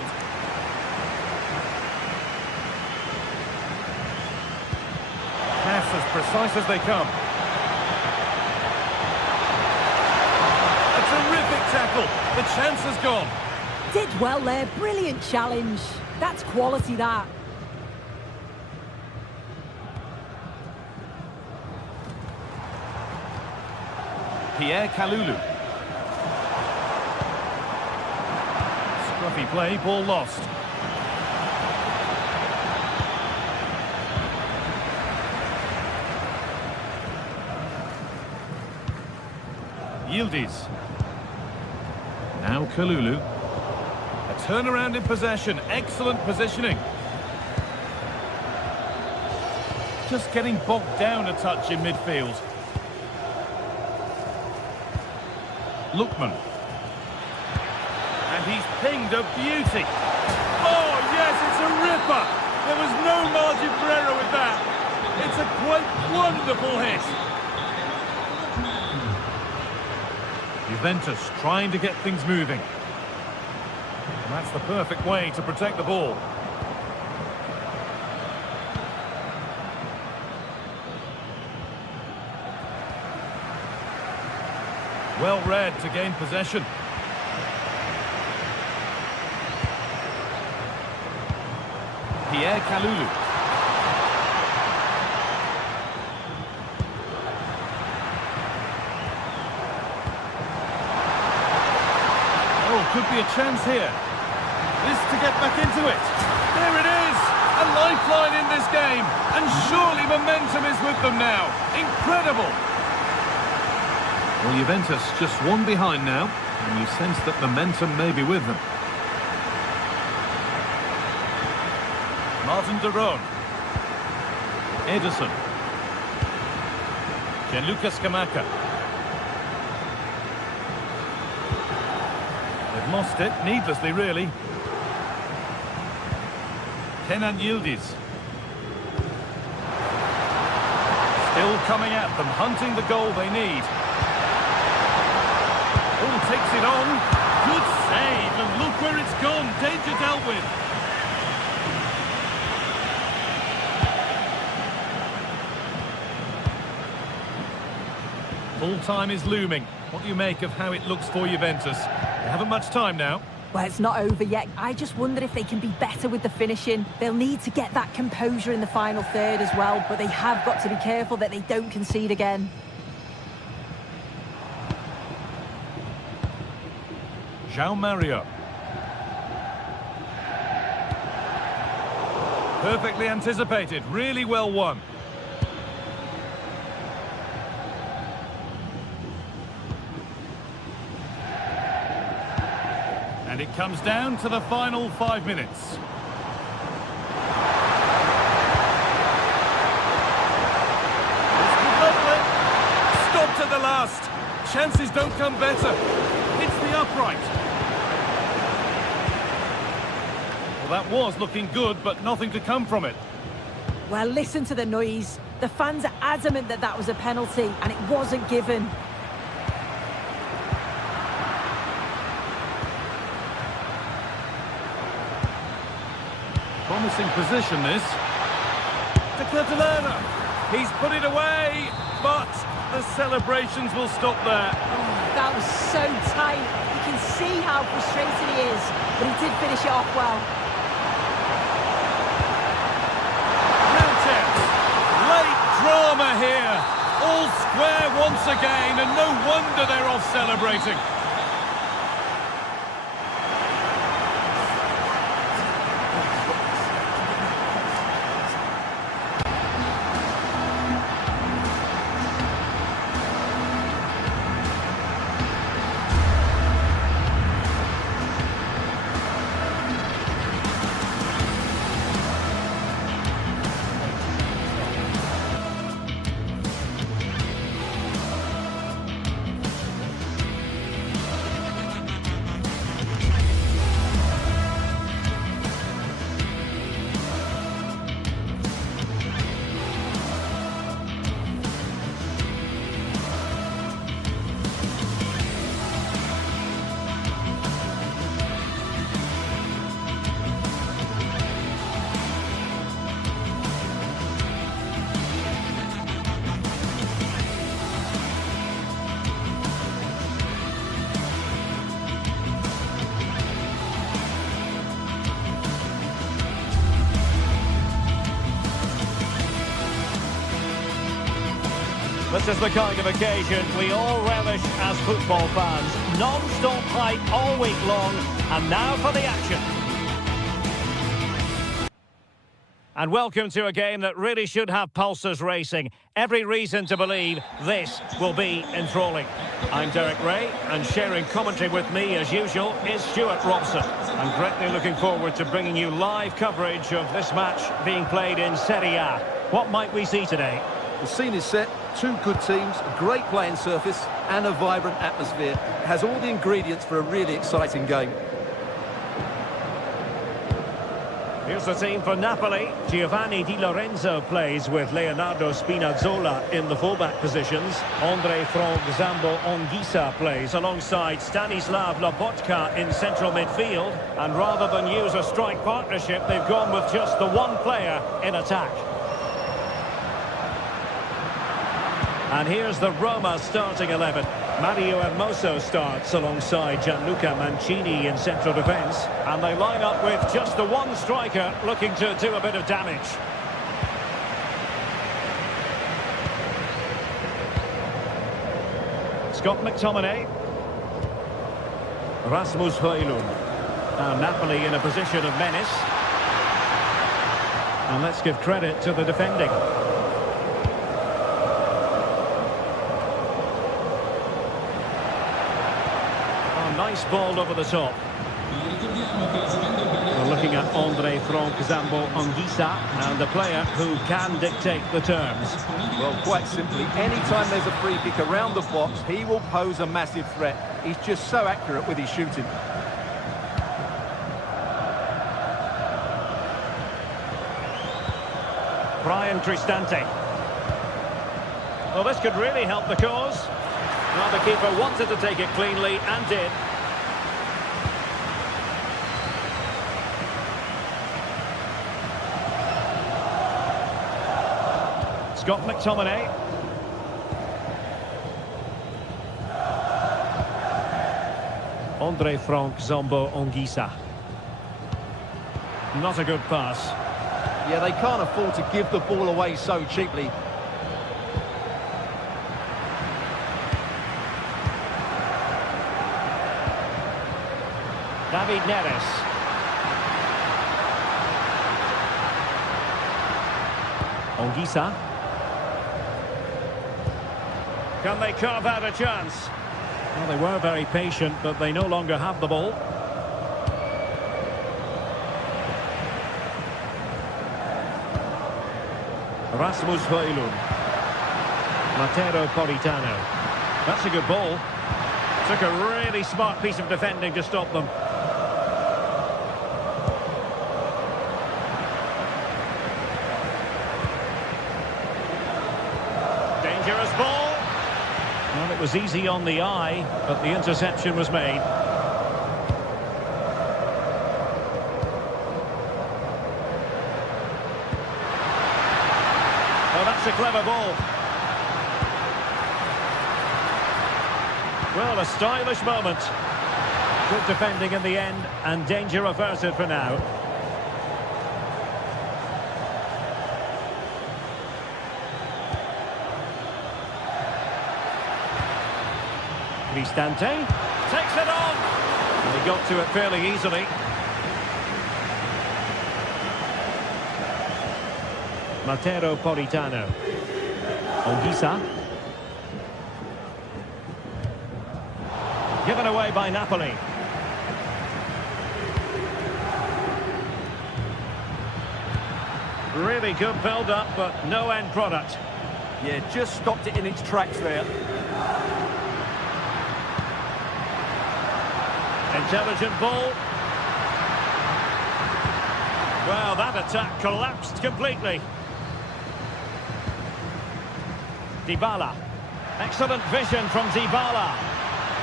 Pass as precise as they come. A terrific tackle. The chance has gone. Did well there, brilliant challenge. That's quality, that. Pierre Kalulu. Scruffy play, ball lost. Yildiz. Now Kalulu. turnaround in possession. Excellent positioning. Just getting bogged down a touch in midfield. Lookman. And he's pinged a beauty. Oh, yes, it's a ripper. There was no margin for error with that. It's a quite wonderful hit. Juventus trying to get things moving. And that's the perfect way to protect the ball. Well read to gain possession. Pierre Kalulu. Oh, could be a chance here. This to get back into it. There it is! A lifeline in this game. And surely momentum is with them now. Incredible! Well, Juventus just one behind now, and you sense that momentum may be with them. Martin de Roon. Ederson. Gianluca Scamacca. They've lost it, needlessly really. Kenan Yildiz. Still coming at them, hunting the goal they need. Oh, takes it on. Good save, and look where it's gone. Danger dealt with. Full time is looming. What do you make of how it looks for Juventus? They haven't much time now. Well, it's not over yet. I just wonder if they can be better with the finishing. They'll need to get that composure in the final third as well, but they have got to be careful that they don't concede again. João Mario. Perfectly anticipated, really well won. And it comes down to the final 5 minutes. This could be lovely. Stopped at the last. Chances don't come better. Hits the upright. Well, that was looking good, but nothing to come from it. Well, listen to the noise. The fans are adamant that that was a penalty, and it wasn't given. Promising position, this. To Catalana. He's put it away, but the celebrations will stop there. Oh, that was so tight. You can see how frustrated he is, but he did finish it off well. Mounted. Late drama here. All square once again, and no wonder they're off celebrating. This is the kind of occasion we all relish as football fans. Non-stop hype all week long, and now for the action. And welcome to a game that really should have pulses racing. Every reason to believe this will be enthralling. I'm Derek Ray, and sharing commentary with me, as usual, is Stuart Robson. I'm greatly looking forward to bringing you live coverage of this match being played in Serie A. What might we see today? The scene is set, two good teams, a great playing surface and a vibrant atmosphere. It has all the ingredients for a really exciting game. Here's the team for Napoli. Giovanni Di Lorenzo plays with Leonardo Spinazzola in the fullback positions. Andre Frank Zambo Anguissa plays alongside Stanislav Lobotka in central midfield. And rather than use a strike partnership, they've gone with just the one player in attack. And here's the Roma starting 11. Mario Hermoso starts alongside Gianluca Mancini in central defence. And they line up with just the one striker looking to do a bit of damage. Scott McTominay. Rasmus Højlund. Now Napoli in a position of menace. And let's give credit to the defending. Nice ball over the top. We're looking at Andre Frank Zambo Anguissa, and the player who can dictate the terms. Well, quite simply, anytime there's a free kick around the box, he will pose a massive threat. He's just so accurate with his shooting. Brian Cristante. Well, this could really help the cause. Well, the keeper wanted to take it cleanly and did. Scott McTominay. Andre Frank Zambo Anguissa. Not a good pass. Yeah, they can't afford to give the ball away so cheaply. David Neres. Anguissa. Can they carve out a chance? Well, they were very patient, but they no longer have the ball. Rasmus Højlund. Matteo Politano. That's a good ball. Took a really smart piece of defending to stop them. Dangerous ball. Well, it was easy on the eye, but the interception was made. Oh, that's a clever ball. Well, a stylish moment. Good defending in the end, and danger averted for now. Cristante takes it on. And he got to it fairly easily. Matteo Politano. Anguissa. Given away by Napoli. Really good build-up, but no end product. Yeah, just stopped it in its tracks there. Intelligent ball. Well, that attack collapsed completely. Dybala. Excellent vision from Dybala.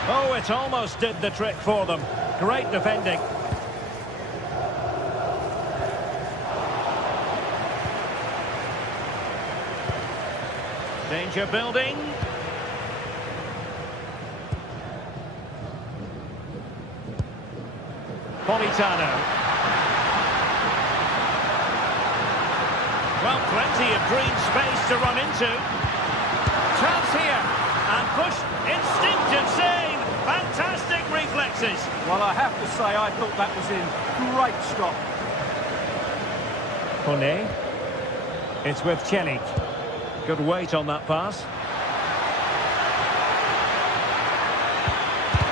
Oh, it almost did the trick for them. Great defending. Danger building. Politano. Well, plenty of green space to run into. Chance here. And push. Instinctive save. Fantastic reflexes. Well, I have to say, I thought that was in. Great stop. Kone. It's with Chelik. Good weight on that pass.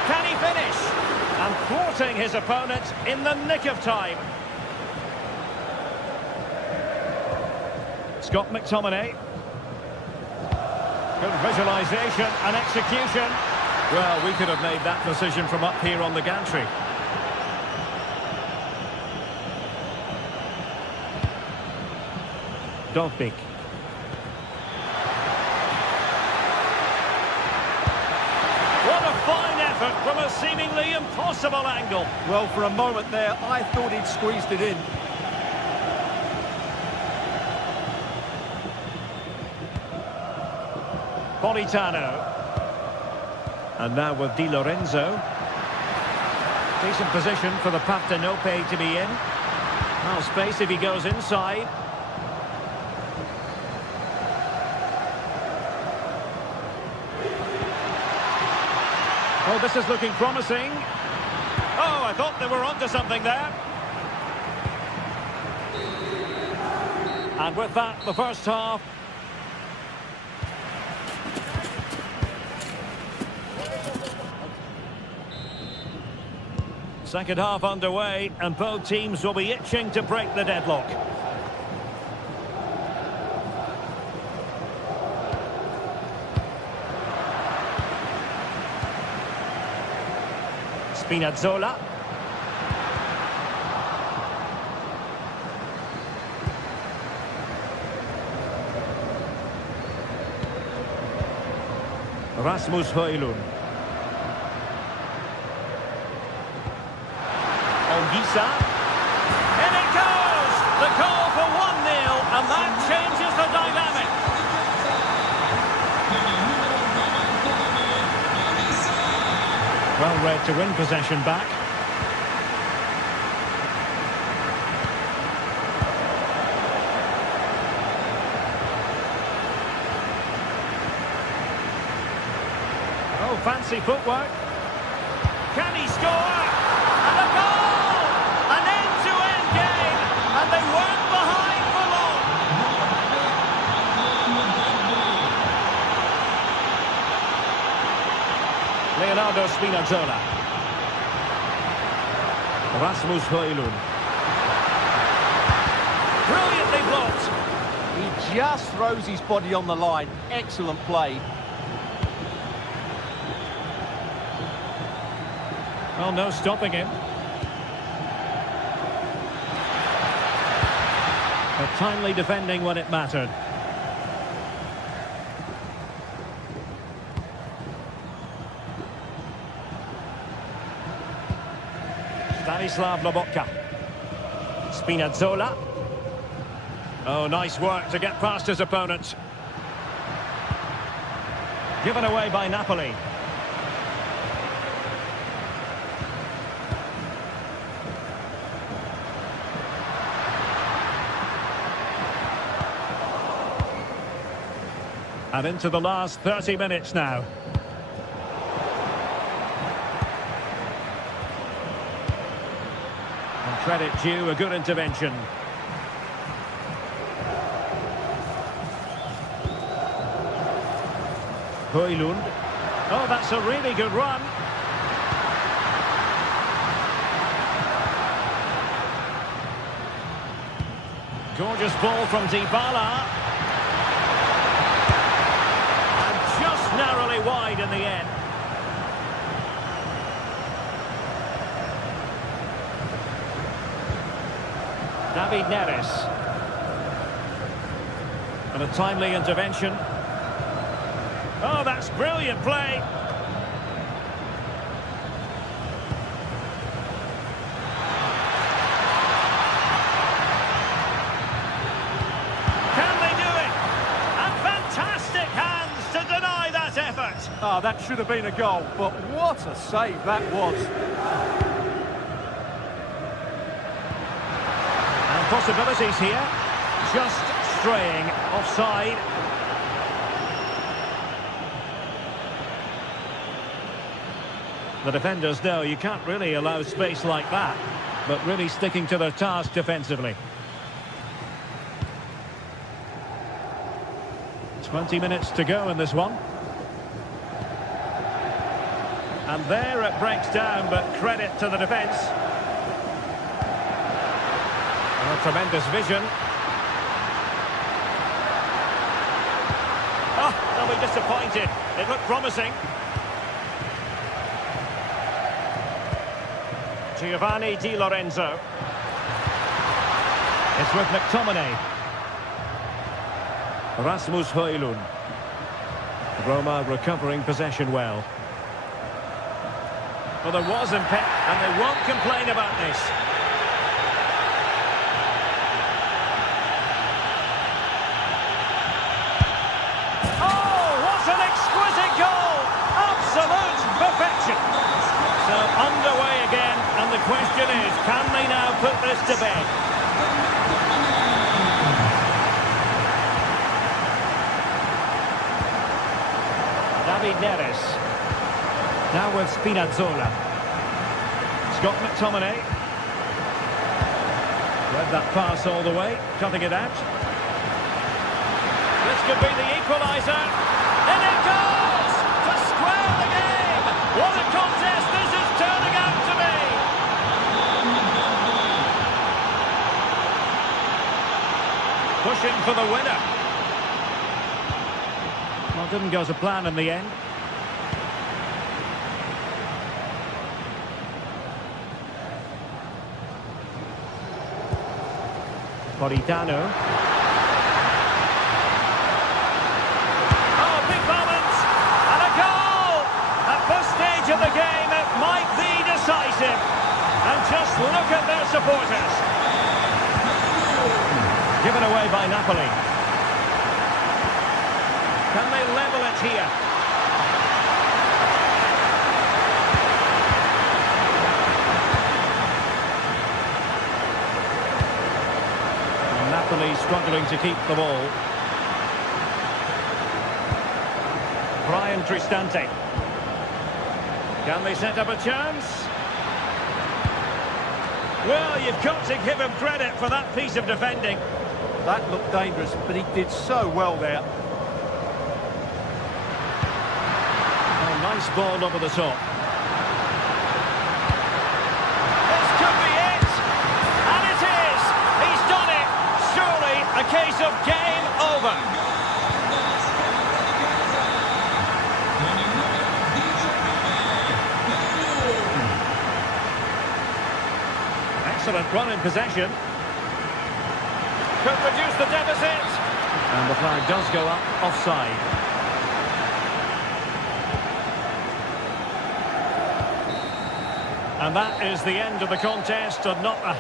Can he finish? And thwarting his opponent in the nick of time. Scott McTominay. Good visualisation and execution. Well, we could have made that decision from up here on the gantry. Dovbik. What a fine effort from a seemingly impossible angle. Well, for a moment there, I thought he'd squeezed it in. Politano. And now with Di Lorenzo. Decent position for the Partenope to be in. Well, space if he goes inside. Oh, this is looking promising. Oh, I thought they were onto something there. And with that, the first half. Second half underway, and both teams will be itching to break the deadlock. Spinazzola. Rasmus Højlund. Ongisa. In it goes! The goal for 1-0, and that changes the dynamic. Well read to win possession back. Oh, fancy footwork. Can he score? And a goal! An end-to-end game, and they weren't behind for long. Leonardo Spinazzola. Rasmus Højlund. Brilliantly blocked. He just throws his body on the line. Excellent play. Well, no stopping him. But timely defending when it mattered. Stanislav Lobotka. Spinazzola. Oh, nice work to get past his opponent. Given away by Napoli. And into the last 30 minutes now. And credit due, a good intervention. Højlund. Oh, that's a really good run. Gorgeous ball from Dybala. Narrowly wide in the end. David Neres. And a timely intervention. Oh, that's brilliant play. Can they do it? And fantastic hands to deny that effort. Oh, that should have been a goal, but what a save that was. And possibilities here. Just straying offside. The defenders know you can't really allow space like that, but really sticking to their task defensively. 20 minutes to go in this one. And there it breaks down, but credit to the defence. A tremendous vision. Oh, they'll be disappointed. It looked promising. Giovanni Di Lorenzo. It's with McTominay. Rasmus Højlund. Roma recovering possession well. Well, there was impact, and they won't complain about this. Oh, what an exquisite goal! Absolute perfection. So underway again, and the question is, can they now put this to bed? David Neres. Now with Spinazzola. Scott McTominay. Read that pass all the way, cutting it out. This could be the equaliser. And it goes! To square the game! What a contest this is turning out to be! Pushing for the winner. Well, didn't go to plan in the end. Politano. Oh, big moment! And a goal! At this stage of the game, it might be decisive. And just look at their supporters. Given away by Napoli. Can they level it here? Napoli struggling to keep the ball. Brian Cristante. Can they set up a chance? Well, you've got to give him credit for that piece of defending. That looked dangerous, but he did so well there. A nice ball over the top. This could be it! And it is! He's done it! Surely a case of game over. Excellent run in possession. Could reduce the deficit. And the flag does go up offside. And that is the end of the contest, and not a...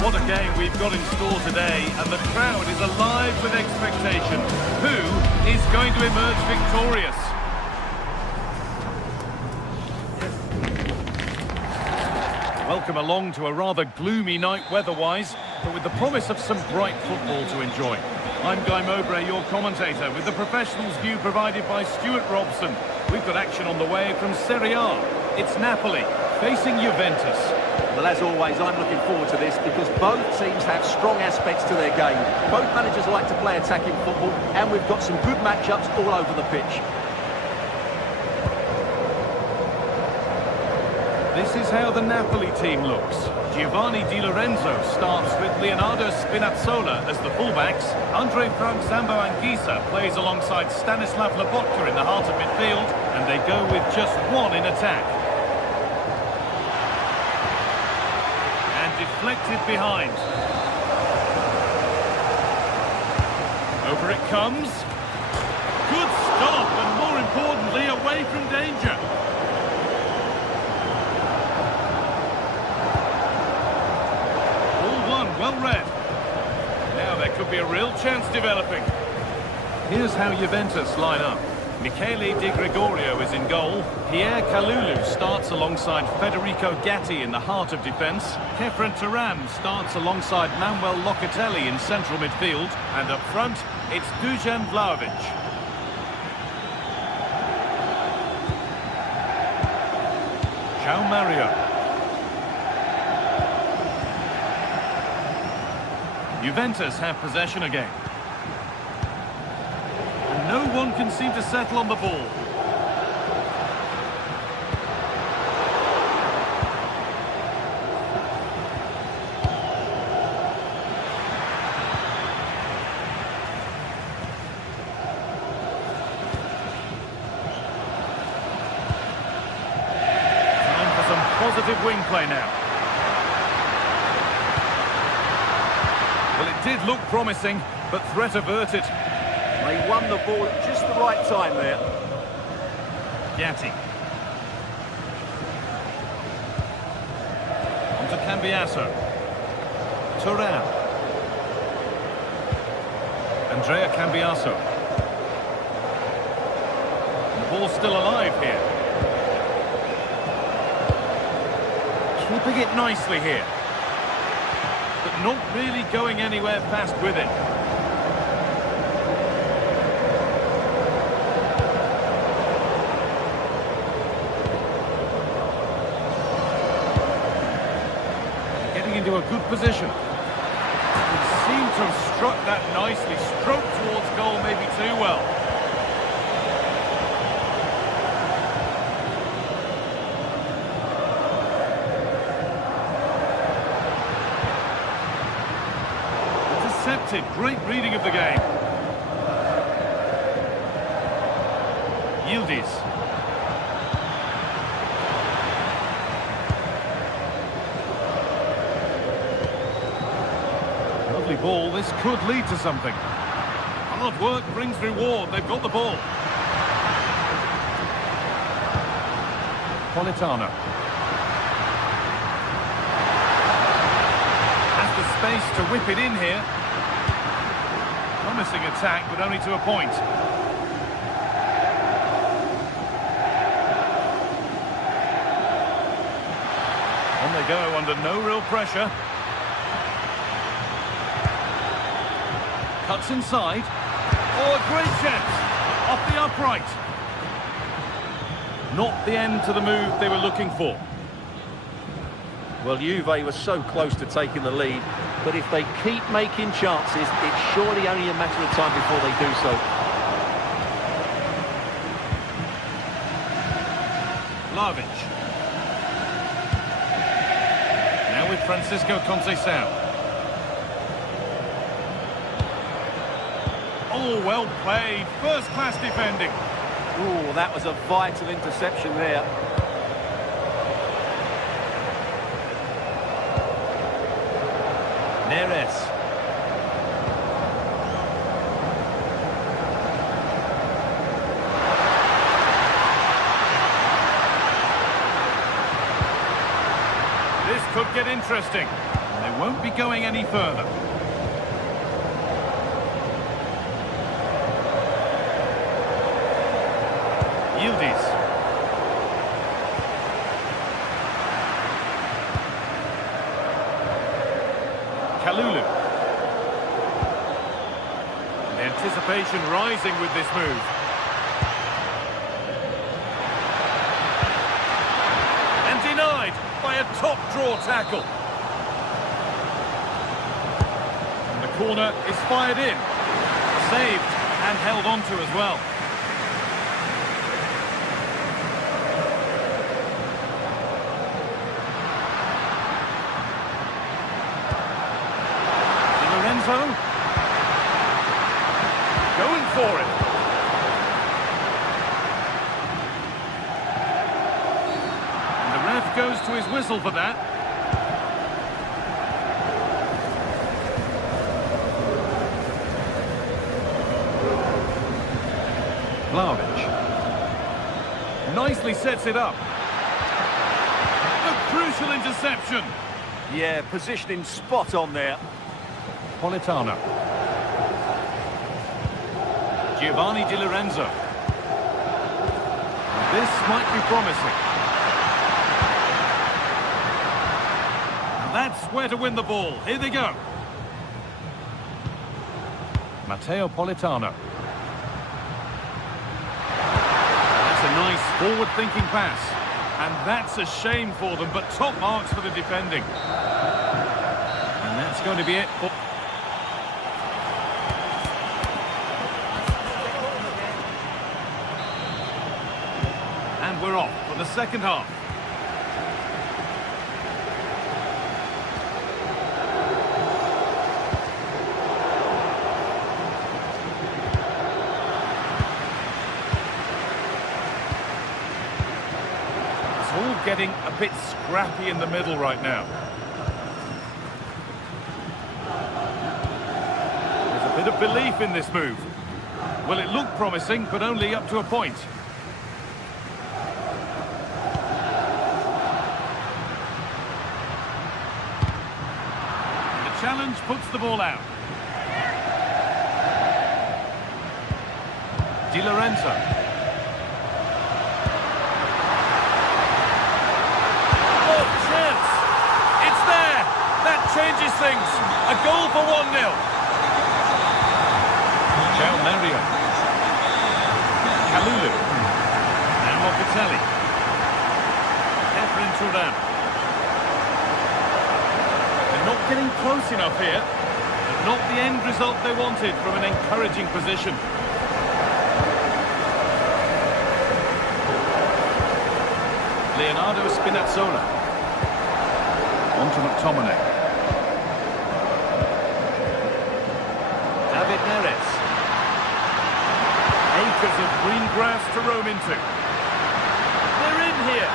What a game we've got in store today, and the crowd is alive with expectation. Who is going to emerge victorious? Welcome along to a rather gloomy night weather-wise, but with the promise of some bright football to enjoy. I'm Guy Mowbray, your commentator, with the professionals' view provided by Stuart Robson. We've got action on the way from Serie A. It's Napoli facing Juventus. Well, as always, I'm looking forward to this because both teams have strong aspects to their game. Both managers like to play attacking football, and we've got some good matchups all over the pitch. This is how the Napoli team looks. Giovanni Di Lorenzo starts with Leonardo Spinazzola as the fullbacks. Andre Frank Zambo Anguissa plays alongside Stanislav Lobotka in the heart of midfield, and they go with just one in attack. And deflected behind. Over it comes. Good stop, and more importantly, away from danger. Well read. Now there could be a real chance developing. Here's how Juventus line up. Michele Di Gregorio is in goal. Pierre Kalulu starts alongside Federico Gatti in the heart of defence. Kefren Turan starts alongside Manuel Locatelli in central midfield. And up front, it's Dusan Vlahovic. João Mario. Juventus have possession again. And no one can seem to settle on the ball. Time for some positive wing play now. Well, it did look promising, but threat averted. They won the ball at just the right time there. Gatti. On to Cambiasso. Turan. Andrea Cambiasso. The ball's still alive here. Keeping it nicely here. But not really going anywhere fast with it. Getting into a good position. He seemed to have struck that nicely. Stroked towards goal maybe too well. Great reading of the game. Yildiz. Lovely ball. This could lead to something. Hard work brings reward. They've got the ball. Politano. Has the space to whip it in here. Promising attack, but only to a point. On they go under no real pressure. Cuts inside. Oh, a great chance. Off the upright. Not the end to the move they were looking for. Well, Juve was so close to taking the lead, but if they keep making chances, it's surely only a matter of time before they do so. Vlahovic. Now with Francisco Conceição. Oh, well played. First-class defending. Oh, that was a vital interception there. Neres. This could get interesting. They won't be going any further. Yildiz. Kalulu. The anticipation rising with this move. And denied by a top draw tackle. And the corner is fired in. Saved and held onto as well. Going for it. And the ref goes to his whistle for that. Vlahovic. Nicely sets it up. A crucial interception. Yeah, positioning spot on there. Politano. Giovanni Di Lorenzo. This might be promising. And that's where to win the ball. Here they go. Matteo Politano. That's a nice forward-thinking pass. And that's a shame for them, but top marks for the defending. And that's going to be it. And we're off for the second half. It's all getting a bit scrappy in the middle right now. There's a bit of belief in this move. Well, it looked promising, but only up to a point. Challenge puts the ball out. Di Lorenzo. Oh, chance! It's there! That changes things. A goal for 1-0. João Mario. Kalulu. And Locatelli. Efren Turan. Not getting close enough here, but not the end result they wanted from an encouraging position. Leonardo Spinazzola. On to McTominay. David Neres. Acres of green grass to roam into. They're in here.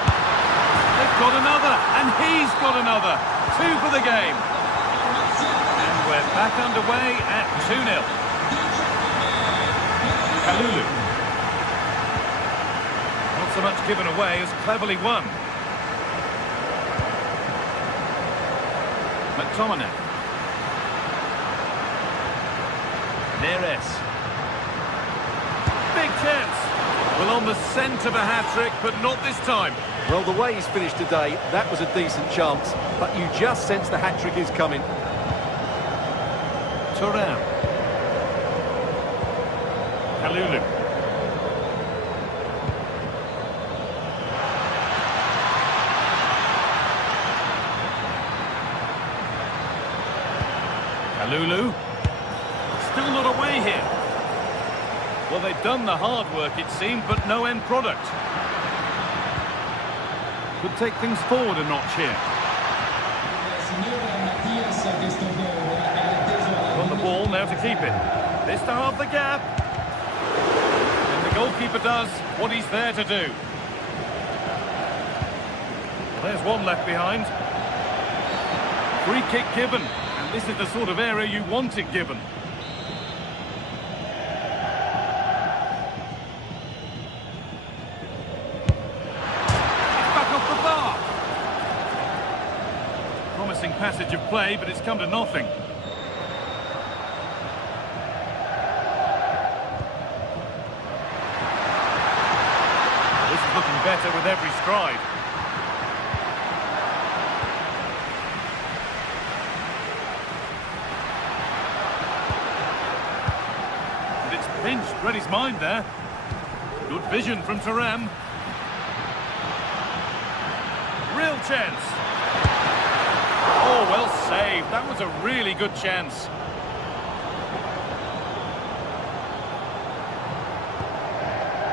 They've got another, and he's got another. 2 for the game. And we're back underway at 2-0. Kalulu. Not so much given away as cleverly won. McTominay. Neres. Big chance. Well, on the scent of a hat-trick, but not this time. Well, the way he's finished today, that was a decent chance, but you just sense the hat-trick is coming. Turan. Kalulu. Kalulu. Still not away here. Well, they've done the hard work, it seemed, but no end product. Could take things forward a notch here. On the ball now to keep it. This to halve the gap. And the goalkeeper does what he's there to do. There's one left behind. Free kick given. And this is the sort of area you want it given. Passage of play, but it's come to nothing. This is looking better with every stride. pinched, read his mind there. Good vision from Thuram. Real chance. Oh, well saved. That was a really good chance.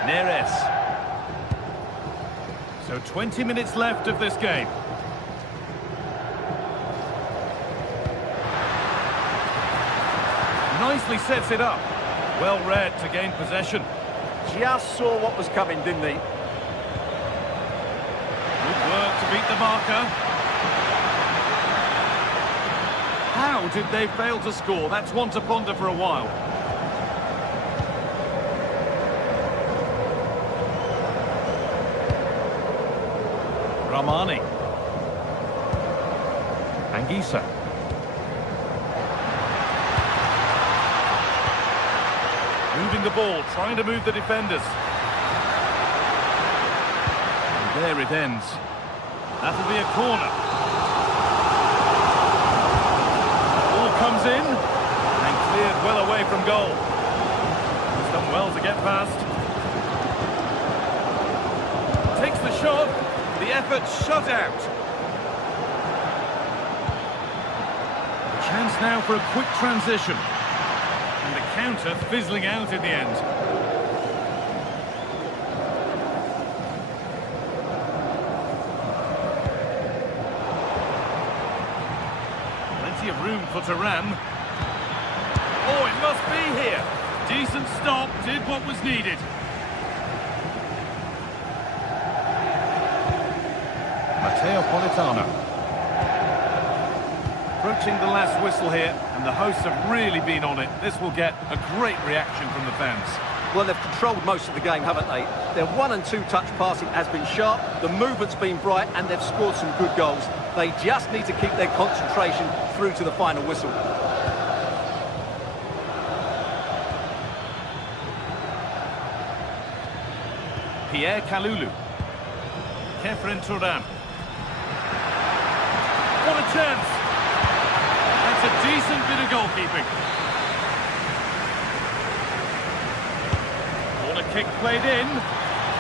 Neres. So 20 minutes left of this game. Nicely sets it up. Well read to gain possession. Just saw what was coming, didn't he? Good work to beat the marker. How did they fail to score? That's one to ponder for a while. Ramani. Anguissa. Moving the ball, trying to move the defenders. And there it ends. That'll be a corner. Ball comes in and cleared well away from goal. He's done well to get past. Takes the shot. The effort shut out. A chance now for a quick transition. And the counter fizzling out in the end. Plenty of room for Thuram. Oh, it must be here. Decent stop, did what was needed. Matteo Politano. Approaching the last whistle here, and the hosts have really been on it. This will get a great reaction from the fans. Well, they've controlled most of the game, haven't they? Their 1- and 2-touch passing has been sharp, the movement's been bright, and they've scored some good goals. They just need to keep their concentration through to the final whistle. Pierre Kalulu. Kefren Thuram. What a chance! That's a decent bit of goalkeeping. Corner kick played in.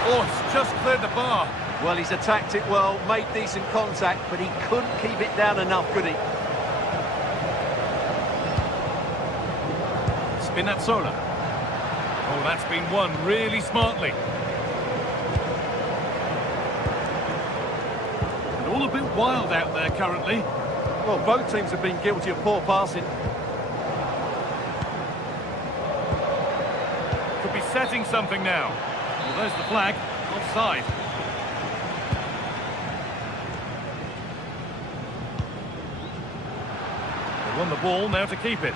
Oh, it's just cleared the bar. Well, he's attacked it well, made decent contact, but he couldn't keep it down enough, could he? Spinazzola. Oh, that's been won really smartly. All a bit wild out there currently. Well, both teams have been guilty of poor passing. Could be setting something now. Well, there's the flag. Offside. They won the ball, now to keep it.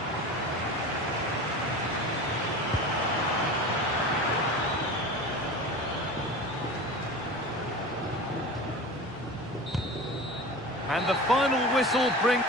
And the final whistle brings...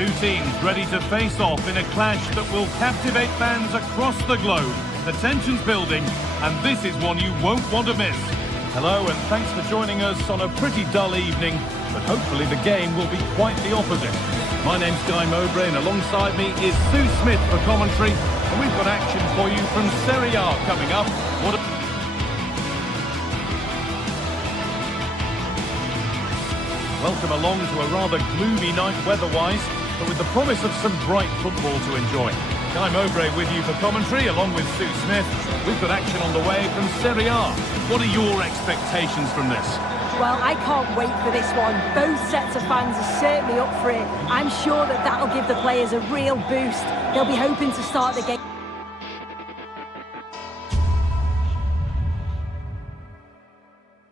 Two teams ready to face off in a clash that will captivate fans across the globe. The tension's building, and this is one you won't want to miss. Hello, and thanks for joining us on a pretty dull evening, but hopefully the game will be quite the opposite. My name's Guy Mowbray, and alongside me is Sue Smith for commentary, and we've got action for you from Serie A coming up. Welcome along to a rather gloomy night weather-wise, but with the promise of some bright football to enjoy. Guy Mowbray with you for commentary, along with Sue Smith. We've got action on the way from Serie A. What are your expectations from this? Well, I can't wait for this one. Both sets of fans are certainly up for it. I'm sure that that'll give the players a real boost. They'll be hoping to start the game.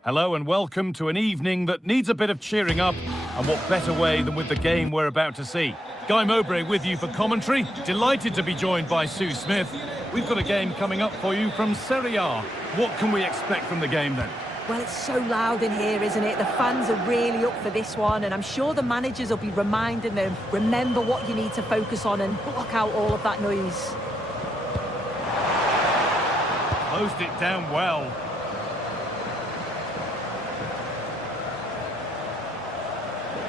Hello and welcome to an evening that needs a bit of cheering up, and what better way than with the game we're about to see. Guy Mowbray with you for commentary, delighted to be joined by Sue Smith. We've got a game coming up for you from Serie A. What can we expect from the game then? Well, it's so loud in here, isn't it? The fans are really up for this one, and I'm sure the managers will be reminding them, remember what you need to focus on and block out all of that noise. Closed it down well.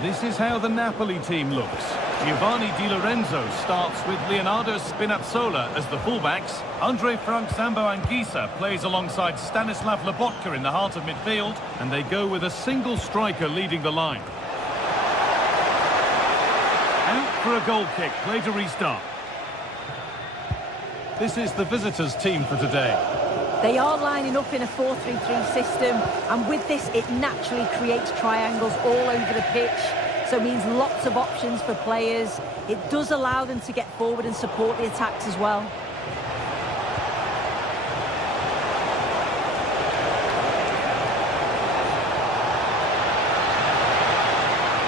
This is how the Napoli team looks. Giovanni Di Lorenzo starts with Leonardo Spinazzola as the fullbacks. Andre Frank Zambo Anguissa plays alongside Stanislav Lobotka in the heart of midfield, and they go with a single striker leading the line. Out for a goal kick, play to restart. This is the visitors' team for today. They are lining up in a 4-3-3 system, and with this it naturally creates triangles all over the pitch, so it means lots of options for players. It does allow them to get forward and support the attacks as well.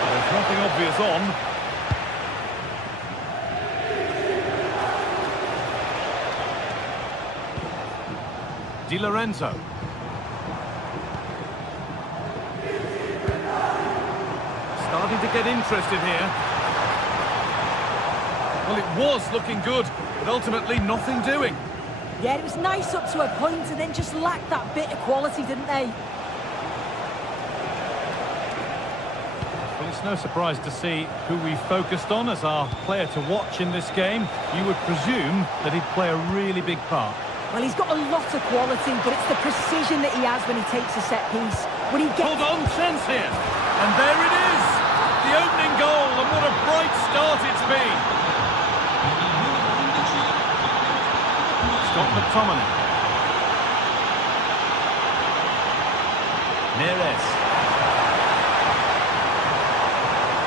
There's nothing obvious on. Di Lorenzo. Starting to get interested here. Well, it was looking good, but ultimately nothing doing. Yeah, it was nice up to a point and then just lacked that bit of quality, didn't they? Well, it's no surprise to see who we focused on as our player to watch in this game. You would presume that he'd play a really big part. Well, he's got a lot of quality, but it's the precision that he has when he takes a set piece. When he gets... Hold on, chance here. And there it is. The opening goal, and what a bright start it's been. Scott McTominay. Neres.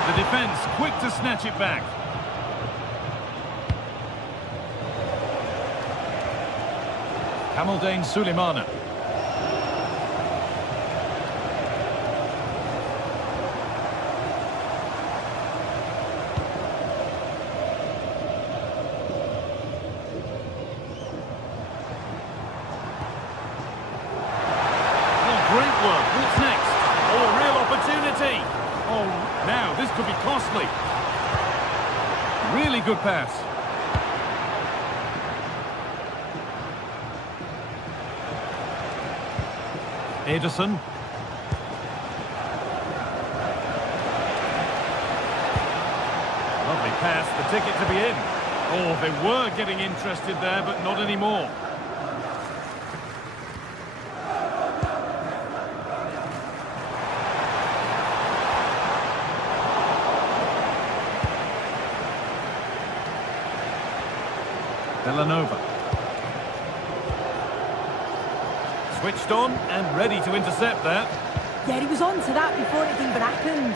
The defence quick to snatch it back. Kamaldeen Sulemana. Great work. What's next? Oh, a real opportunity. Oh, now this could be costly. Really good pass. Ederson. Lovely pass, the ticket to be in. Oh, they were getting interested there, but not anymore. Villanova. Switched on and ready to intercept that. Yeah, he was on to that before it even happened.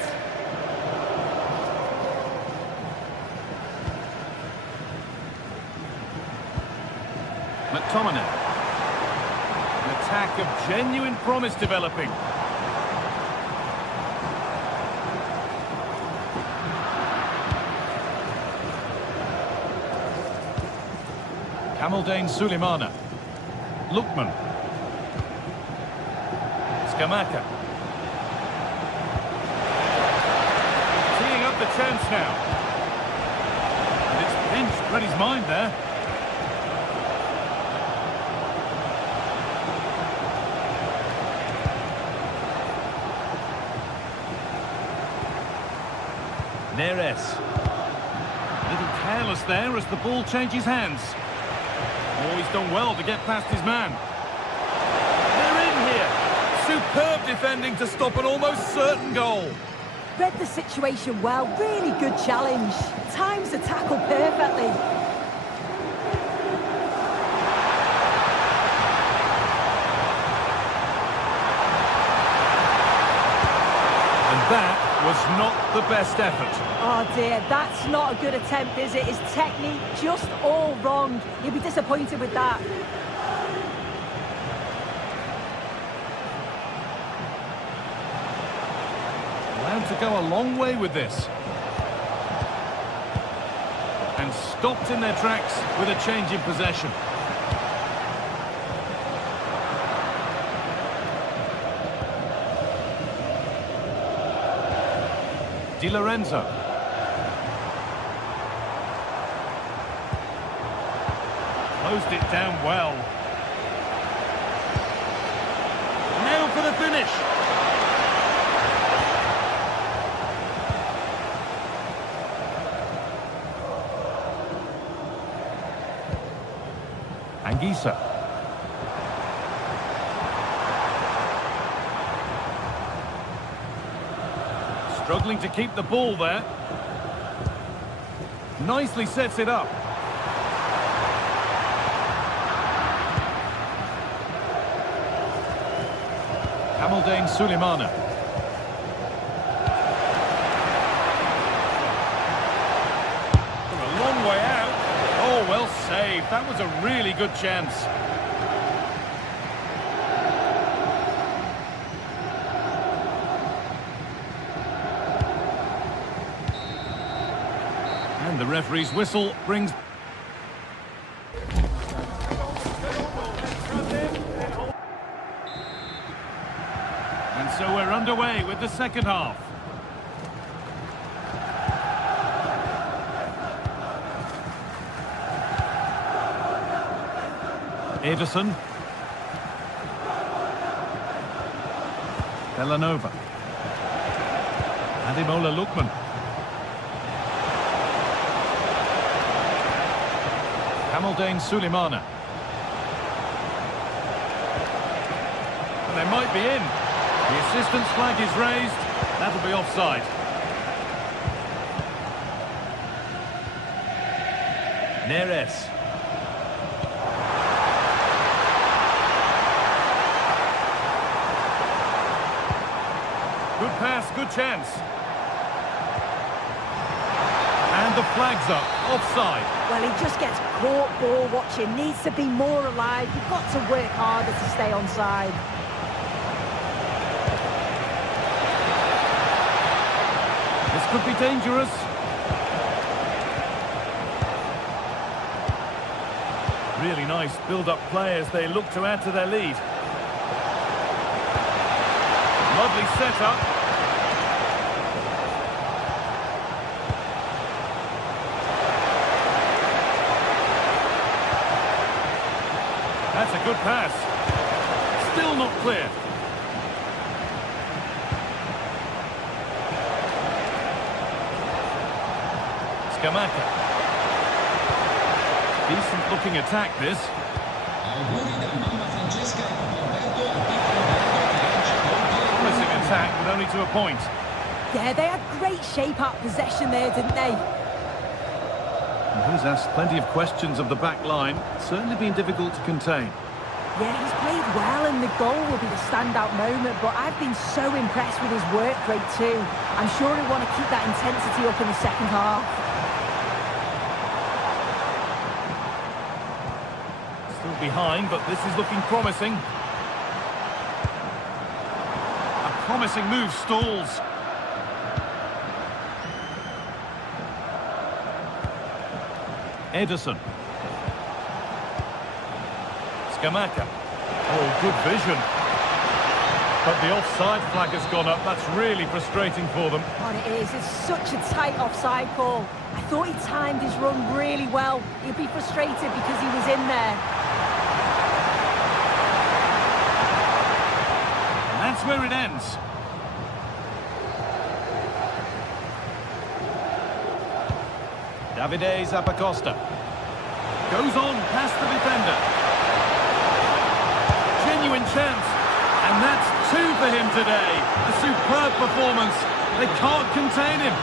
McTominay. An attack of genuine promise developing. Kamaldeen Sulemana. Lookman. Scamacca. Teeing up the chance now. Inch read his mind there. Neres. A little careless there as the ball changes hands. Oh, he's done well to get past his man. They're in here. Superb defending to stop an almost certain goal. Read the situation well, really good challenge. Times the tackle perfectly. And that was not the best effort. Oh dear, that's not a good attempt, is it? His technique just all wrong. He'll be disappointed with that. Allowed to go a long way with this. And stopped in their tracks with a change in possession. Di Lorenzo. Closed it down well. Now for the finish. Anguissa. Struggling to keep the ball there. Nicely sets it up. Kamaldeen Sulemana. From a long way out. Oh, well saved. That was a really good chance. And the referee's whistle brings... And so we're underway with the second half. Ederson. Villanova. Ademola Lookman. Kamaldeen Sulemana. And they might be in. The assistant's flag is raised. That'll be offside. Neres. Good pass, good chance. And the flag's up, offside. Well, he just gets caught ball watching. Needs to be more alive. You've got to work harder to stay onside. This could be dangerous. Really nice build-up play as they look to add to their lead. Lovely set-up. That's a good pass. Still not clear. Scamacca. Decent looking attack this. Promising attack, but only to a point. Yeah, they had great shape up possession there, didn't they? And he's asked plenty of questions of the back line. Certainly been difficult to contain. Yeah, he's played well and the goal will be the standout moment, but I've been so impressed with his work rate too. I'm sure he'll want to keep that intensity up in the second half. Still behind, but this is looking promising. A promising move stalls. Ederson. Scamacca. Oh, good vision. But the offside flag has gone up. That's really frustrating for them. God, it is. It's such a tight offside call. I thought he timed his run really well. He'll be frustrated because he was in there. And that's where it ends. Davide Zappacosta goes on past the defender. Genuine chance, and that's 2 for him today. A superb performance. They can't contain him.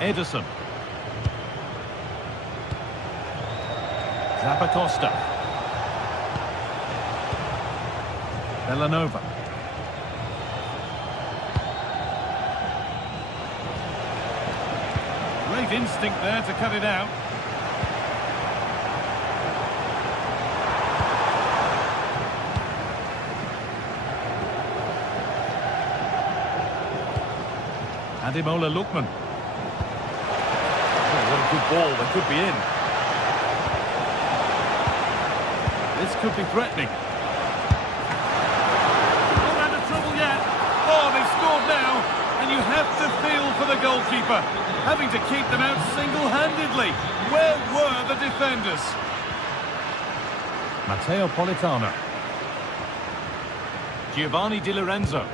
Ederson. Zappacosta. Villanova. Great instinct there to cut it out. Ademola Lookman. Oh, what a good ball. They could be in. This could be threatening. Now, and you have to feel for the goalkeeper, having to keep them out single-handedly. Where were the defenders? Matteo Politano. Giovanni Di Lorenzo.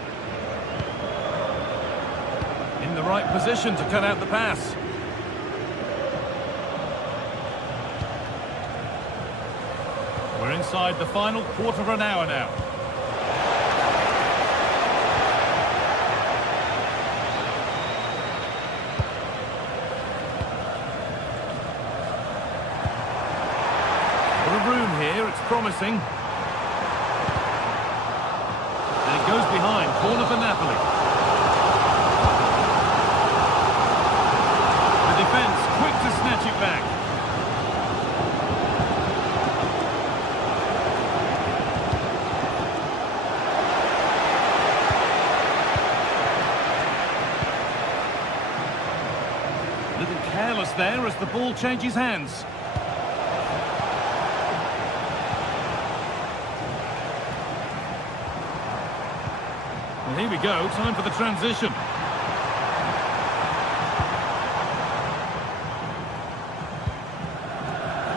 In the right position to cut out the pass. We're inside the final quarter of an hour now. Room here, it's promising. And it goes behind, corner for Napoli. The defence quick to snatch it back. A little careless there as the ball changes hands. Well, here we go, time for the transition.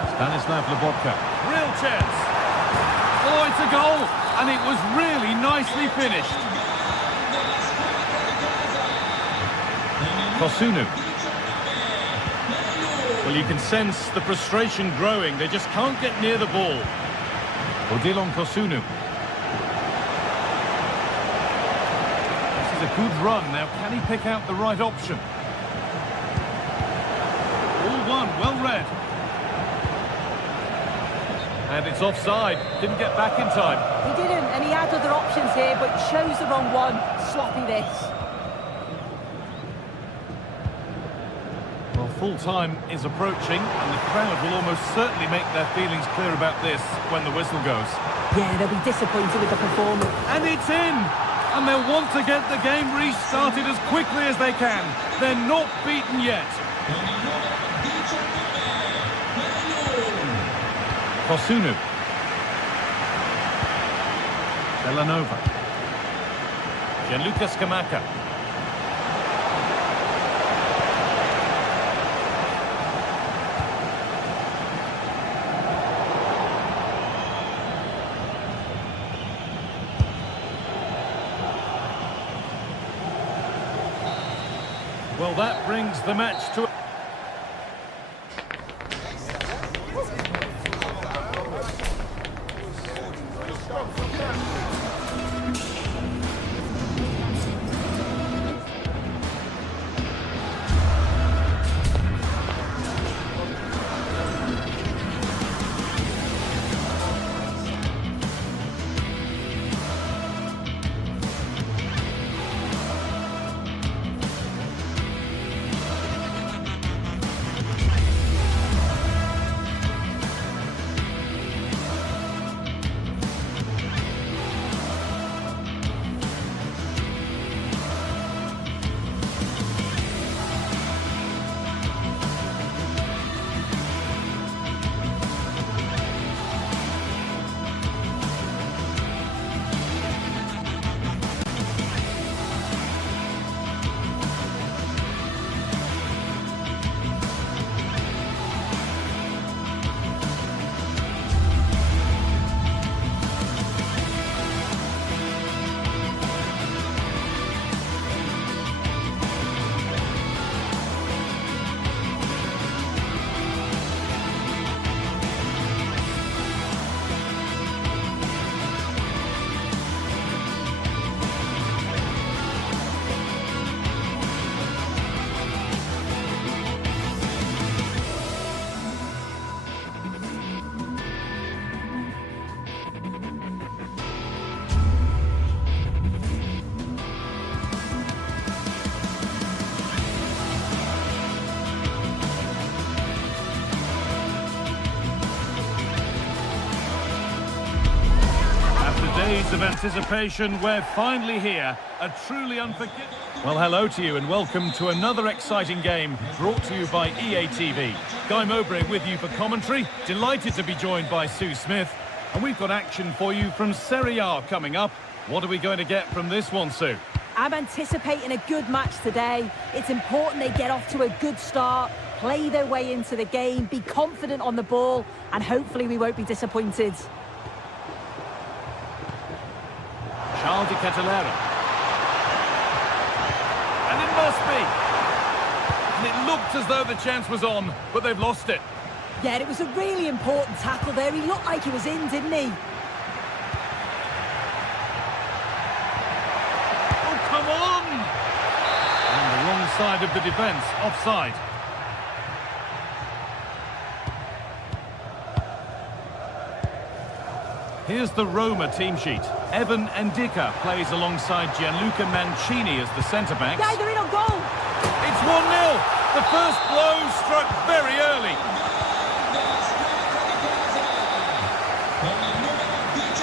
Stanislav Lobotka. Real chance. Oh, it's a goal, and it was really nicely finished. Kosunu. Well, you can sense the frustration growing. They just can't get near the ball. Odilon Kosunu. A good run. Now, can he pick out the right option? All one, well read. And it's offside. Didn't get back in time. He didn't, and he had other options here, but chose the wrong one. Sloppy this. Well, full time is approaching, and the crowd will almost certainly make their feelings clear about this when the whistle goes. Yeah, they'll be disappointed with the performance. And it's in! And they'll want to get the game restarted as quickly as they can. They're not beaten yet. Kosunu. Villanova. Gianluca Scamacca. Well, that brings the match to... of anticipation, we're finally here. A truly unforgettable... Well, hello to you and welcome to another exciting game brought to you by EA TV. Guy Mowbray with you for commentary. Delighted to be joined by Sue Smith. And we've got action for you from Serie A coming up. What are we going to get from this one, Sue? I'm anticipating a good match today. It's important they get off to a good start, play their way into the game, be confident on the ball, and hopefully we won't be disappointed. Charles de Catalera. And it must be. And it looked as though the chance was on, but they've lost it. Yeah, it was a really important tackle there. He looked like he was in, didn't he? Oh, come on! And the wrong side of the defence, offside. Here's the Roma team sheet. Evan Ndika plays alongside Gianluca Mancini as the centre-backs. Yeah, they're in on goal! It's 1-0. The first blow struck very early.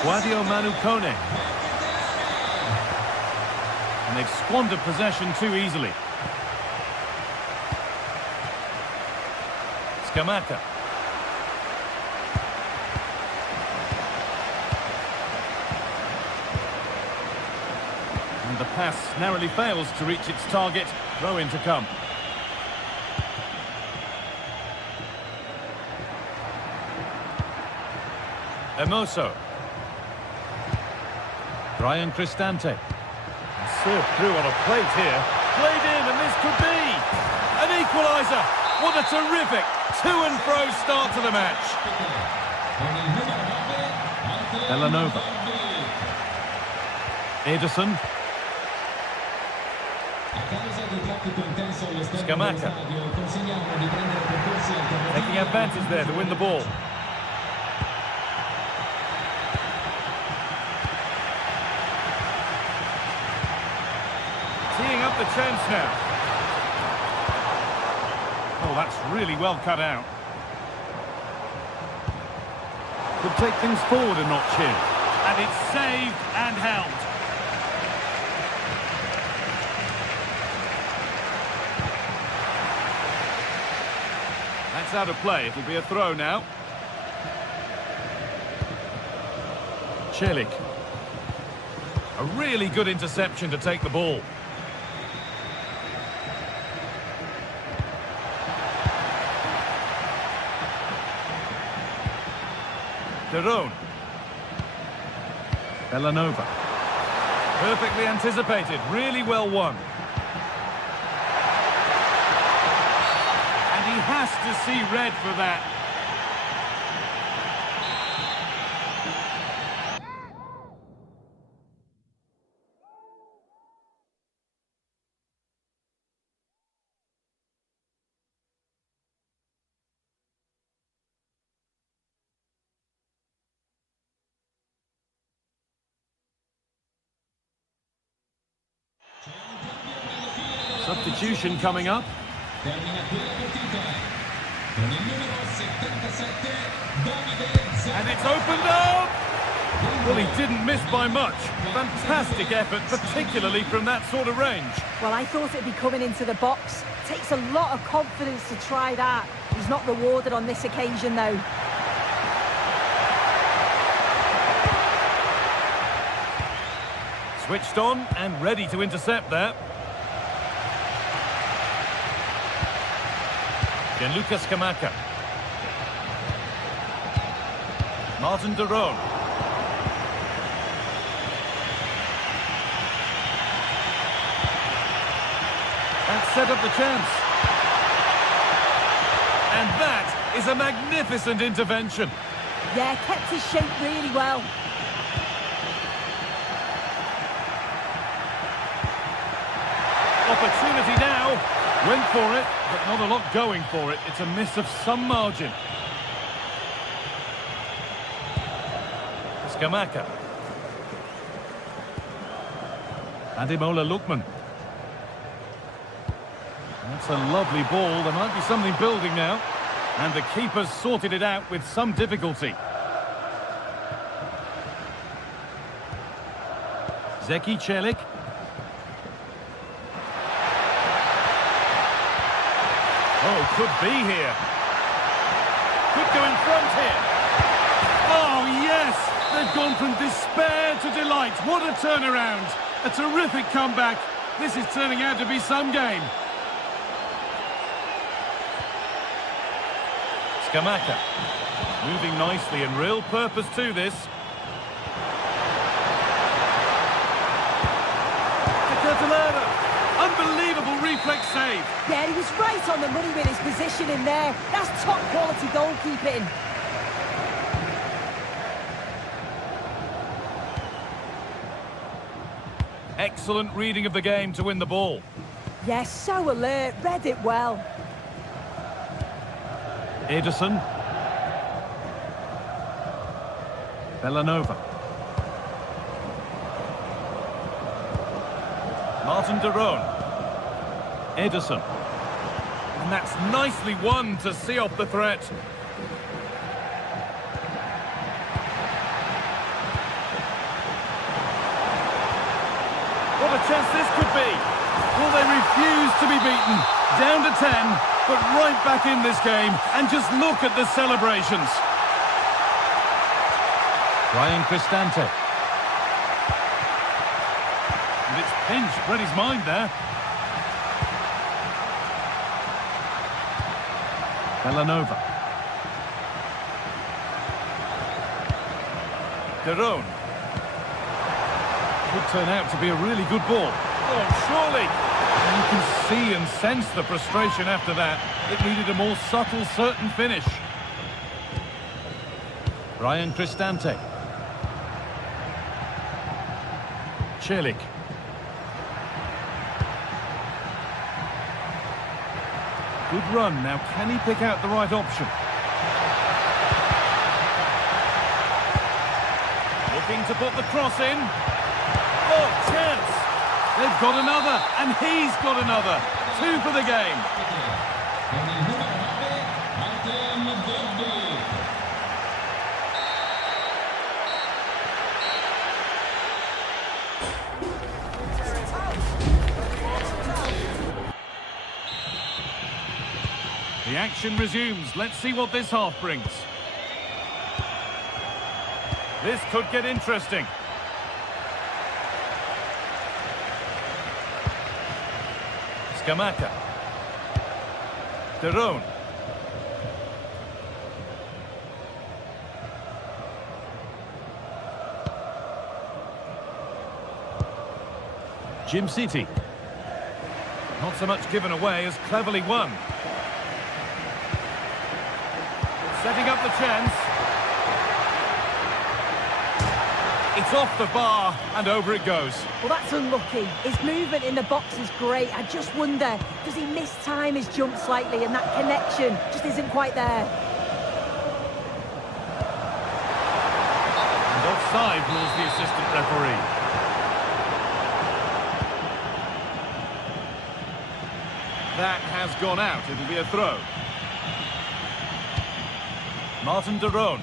Guadio Manu Kone. And they've squandered possession too easily. Scamacca. And the pass narrowly fails to reach its target. Throw in to come. Hermoso. Brian Cristante. Served through on a plate here. Played in, and this could be an equaliser. What a terrific to-and-fro start to the match. Villanova. Ederson. Scamacca. Taking advantage there to win the ball. Teeing up the chance now. Oh, that's really well cut out. Could take things forward a notch here. And it's saved and held. That's out of play. It'll be a throw now. Celik. A really good interception to take the ball. Derone. Villanova. Perfectly anticipated, really well won. And he has to see red for that. Substitution coming up. And it's opened up! Well, he didn't miss by much. Fantastic effort, particularly from that sort of range. Well, I thought it'd be coming into the box. Takes a lot of confidence to try that. He's not rewarded on this occasion, though. Switched on and ready to intercept there. Gianluca Scamacca. Martin Derone. That set up the chance. And that is a magnificent intervention. Yeah, kept his shape really well. Opportunity now. Went for it, but not a lot going for it. It's a miss of some margin. Scamacca. Ademola Lookman. That's a lovely ball. There might be something building now. And the keeper's sorted it out with some difficulty. Celik. Oh, could be here. Could go in front here. Oh, yes! They've gone from despair to delight. What a turnaround. A terrific comeback. This is turning out to be some game. Scamacca. Moving nicely and real purpose to this. Unbelievable reflex save. Yeah, he was right on the money with his position in there. That's top quality goalkeeping. Excellent reading of the game to win the ball. Yes, so alert, read it well. Ederson. Bellanova. Martin de Roon. Ederson. And that's nicely won to see off the threat. What a chance this could be. Well, they refuse to be beaten. Down to 10, but right back in this game. And just look at the celebrations. Ryan Cristante. And it's pinched, read his mind there. Bellanova. De Roon. Could turn out to be a really good ball. Oh, surely! And you can see and sense the frustration after that. It needed a more subtle, certain finish. Ryan Cristante. Celik. Good run. Now, can he pick out the right option? Looking to put the cross in. Oh, chance! They've got another, and he's got another. 2 for the game. The action resumes. Let's see what this half brings. This could get interesting. Scamacca. De Roon. City. Not so much given away as cleverly won. Setting up the chance. It's off the bar and over it goes. Well, that's unlucky. His movement in the box is great. I just wonder, does he miss-time his jump slightly and that connection just isn't quite there? And offside rules the assistant referee. That has gone out. It'll be a throw. Martin de Roon.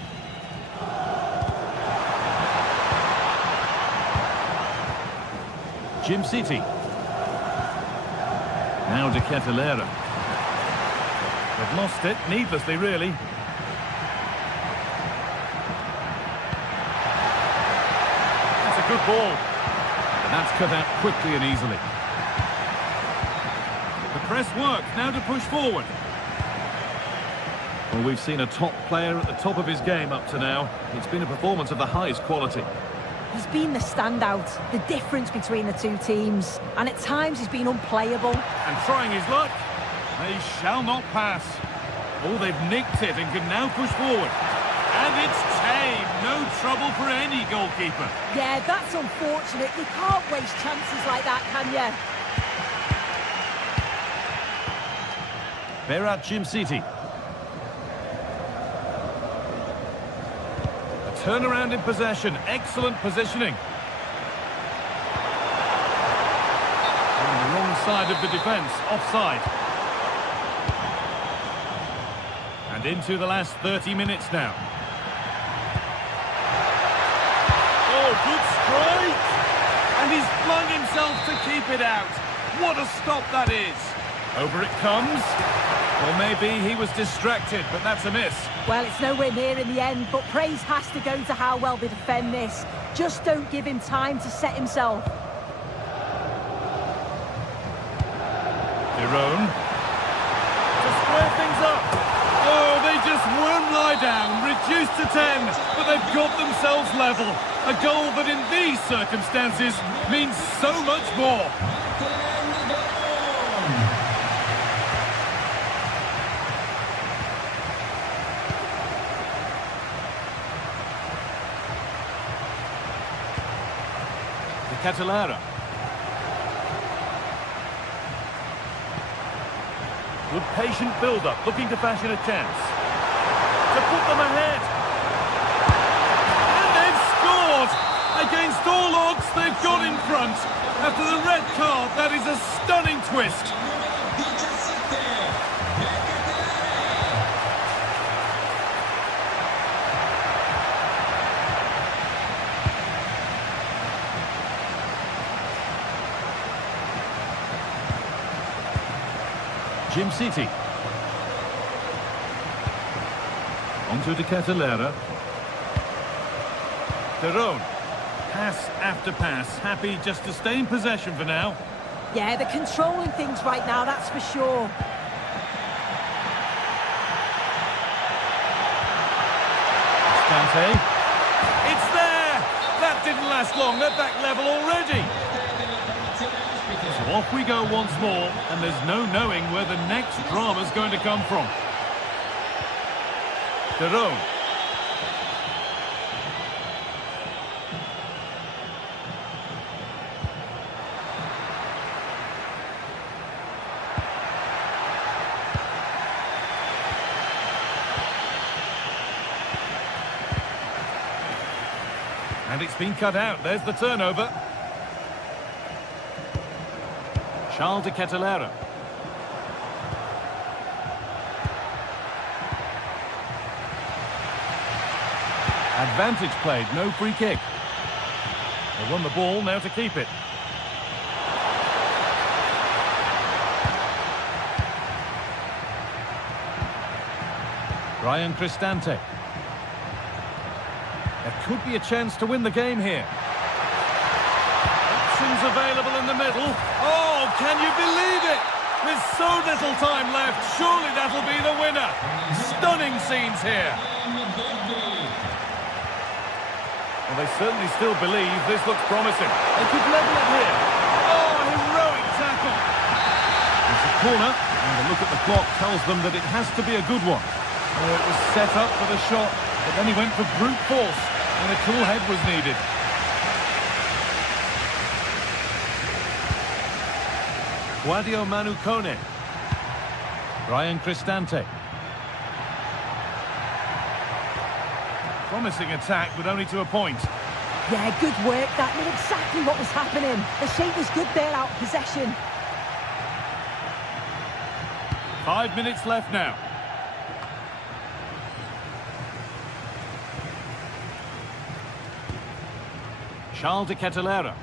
City. Now de Ketelaere. They've lost it, needlessly really. That's a good ball. And that's cut out quickly and easily. The press works, now to push forward. Well, we've seen a top player at the top of his game up to now. It's been a performance of the highest quality. He's been the standout, the difference between the two teams, and at times he's been unplayable. And trying his luck, they shall not pass. Oh, they've nicked it and can now push forward. And it's tame, no trouble for any goalkeeper. Yeah, that's unfortunate. You can't waste chances like that, can you? Berat City. Turnaround in possession, excellent positioning. On the wrong side of the defence, offside. And into the last 30 minutes now. Oh, good strike! And He's flung himself to keep it out. What a stop that is. Over it comes. Or maybe he was distracted, but that's a miss. Well, it's nowhere near in the end, but praise has to go to how well they defend this. Just don't give him time to set himself. Jerome. To square things up. Oh, they just won't lie down. Reduced to 10, but they've got themselves level. A goal that in these circumstances means so much more. Catalera. Good patient build-up, looking to fashion a chance. To put them ahead. And they've scored! Against all odds, they've got in front. After the red card, that is a stunning twist. Jim City. Onto De Catalera. Theron. Pass after pass. Happy just to stay in possession for now. Yeah, they're controlling things right now, that's for sure. Stante. It's there! That didn't last long. They're back level already. So off we go once more, and there's no knowing where the next drama's going to come from. Theron. And it's been cut out. There's the turnover. Charles De Catalera. Advantage played, no free kick. They won the ball, now to keep it. Ryan Cristante. There could be a chance to win the game here. Options available in the middle. Oh, can you believe it? With so little time left, surely that'll be the winner. Stunning scenes here. Well, they certainly still believe this looks promising. They could level it here. Oh, heroic tackle. It's a corner, and the look at the clock tells them that it has to be a good one. Oh, it was set up for the shot, but then he went for brute force, and a cool head was needed. Guadio Manucone. Ryan Cristante. Promising attack, but only to a point. Yeah, good work. That knew exactly what was happening. The shape was good there out of possession. 5 minutes left now. Charles De Catalera.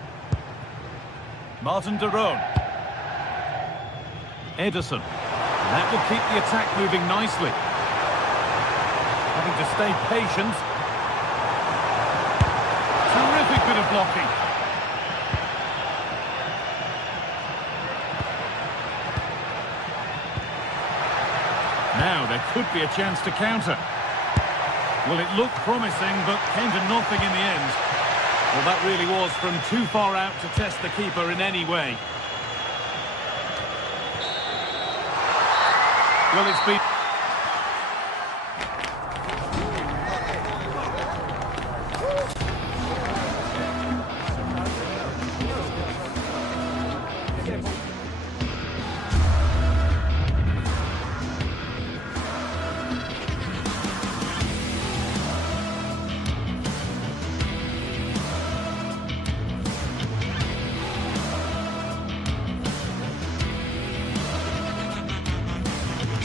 Martin de Roon. Ederson. That will keep the attack moving nicely. Having to stay patient. Terrific bit of blocking. Now there could be a chance to counter. Well, it looked promising, but came to nothing in the end. Well, that really was from too far out to test the keeper in any way. Well, it's been...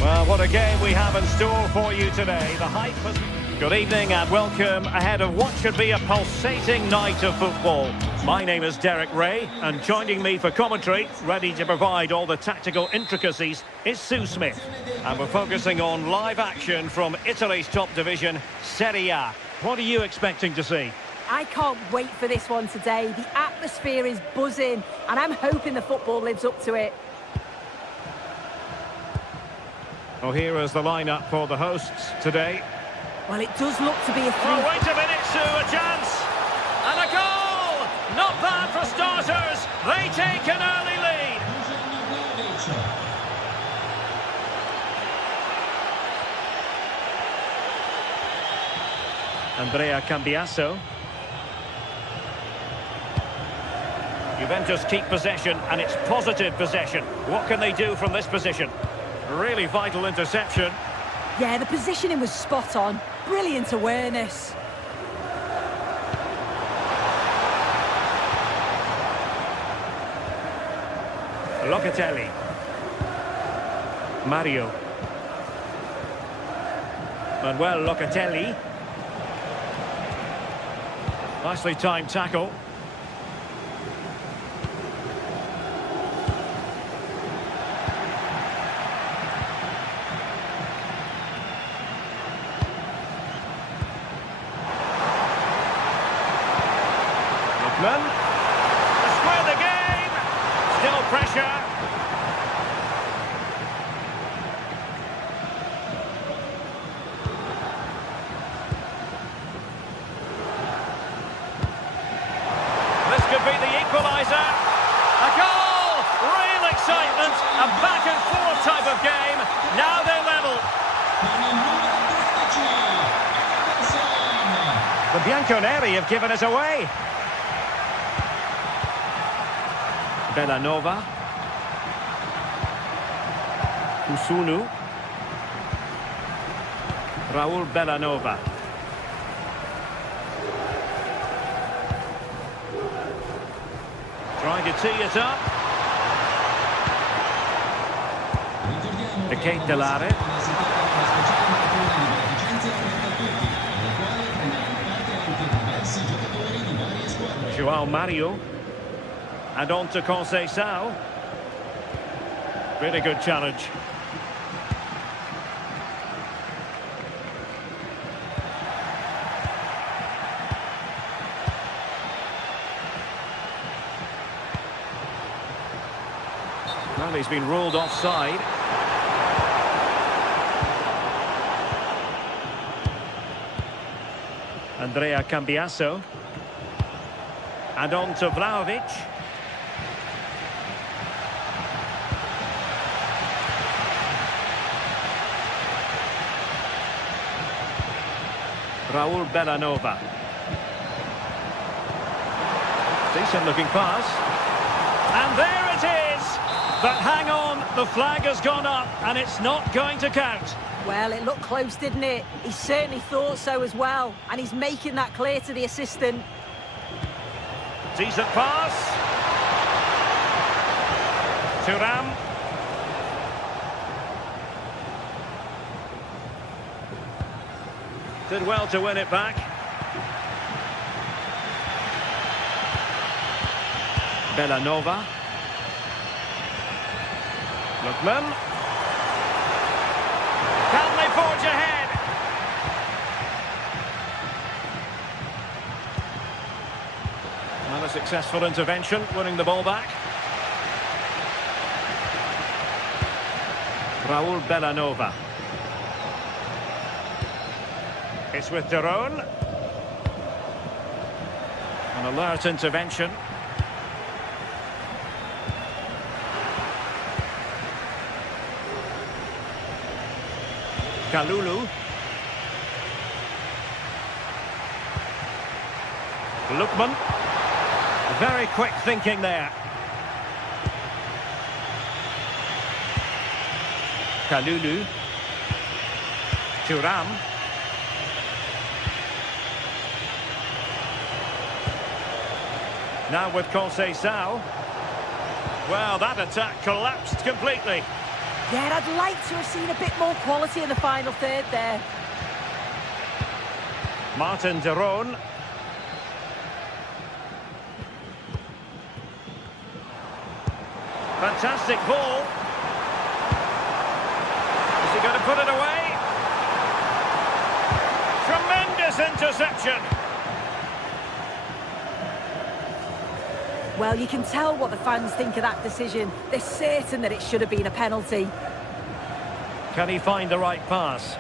Well, what a game we have in store for you today. The hype has... Good evening and welcome ahead of what should be a pulsating night of football. My name is Derek Ray, and joining me for commentary, ready to provide all the tactical intricacies, is Sue Smith. And we're focusing on live action from Italy's top division, Serie A. What are you expecting to see? I can't wait for this one today. The atmosphere is buzzing, and I'm hoping the football lives up to it. Well, here is the lineup for the hosts today. Well, it does look to be a Oh, wait a minute, Sue, a chance! And a goal! Not bad for starters. They take an early lead. Andrea Cambiasso. Juventus keep possession, and it's positive possession. What can they do from this position? Really vital interception. Yeah, the positioning was spot on. Brilliant awareness. Locatelli. Mario. Manuel Locatelli. Nicely timed tackle. Lookman. To square the game. Still pressure. This could be the equaliser. A goal! Real excitement. A back and forth type of game. Now they're level. The Bianconeri have given us away. Bellanova. Usunu. Raul Bellanova. Trying to tee it up. The Kate Delare. Joao Mario. And on to Conceição. Really good challenge. Well, he's been ruled offside. Andrea Cambiasso. And on to Vlahovic. Raul Bellanova. Decent looking pass. And there it is! But hang on, the flag has gone up and it's not going to count. Well, it looked close, didn't it? He certainly thought so as well. And he's making that clear to the assistant. Decent pass. Thuram. Did well to win it back. Bellanova. Lookman. Can they forge ahead? Well, a successful intervention, winning the ball back. Raul Bellanova. It's with Derone. An alert intervention. Kalulu. Lookman. Very quick thinking there. Kalulu. Thuram. Now with Conceição. Well, that attack collapsed completely. Yeah, I'd like to have seen a bit more quality in the final third there. Martin Derone. Fantastic ball. Is he going to put it away? Tremendous interception. Well, you can tell what the fans think of that decision. They're certain that it should have been a penalty. Can he find the right pass?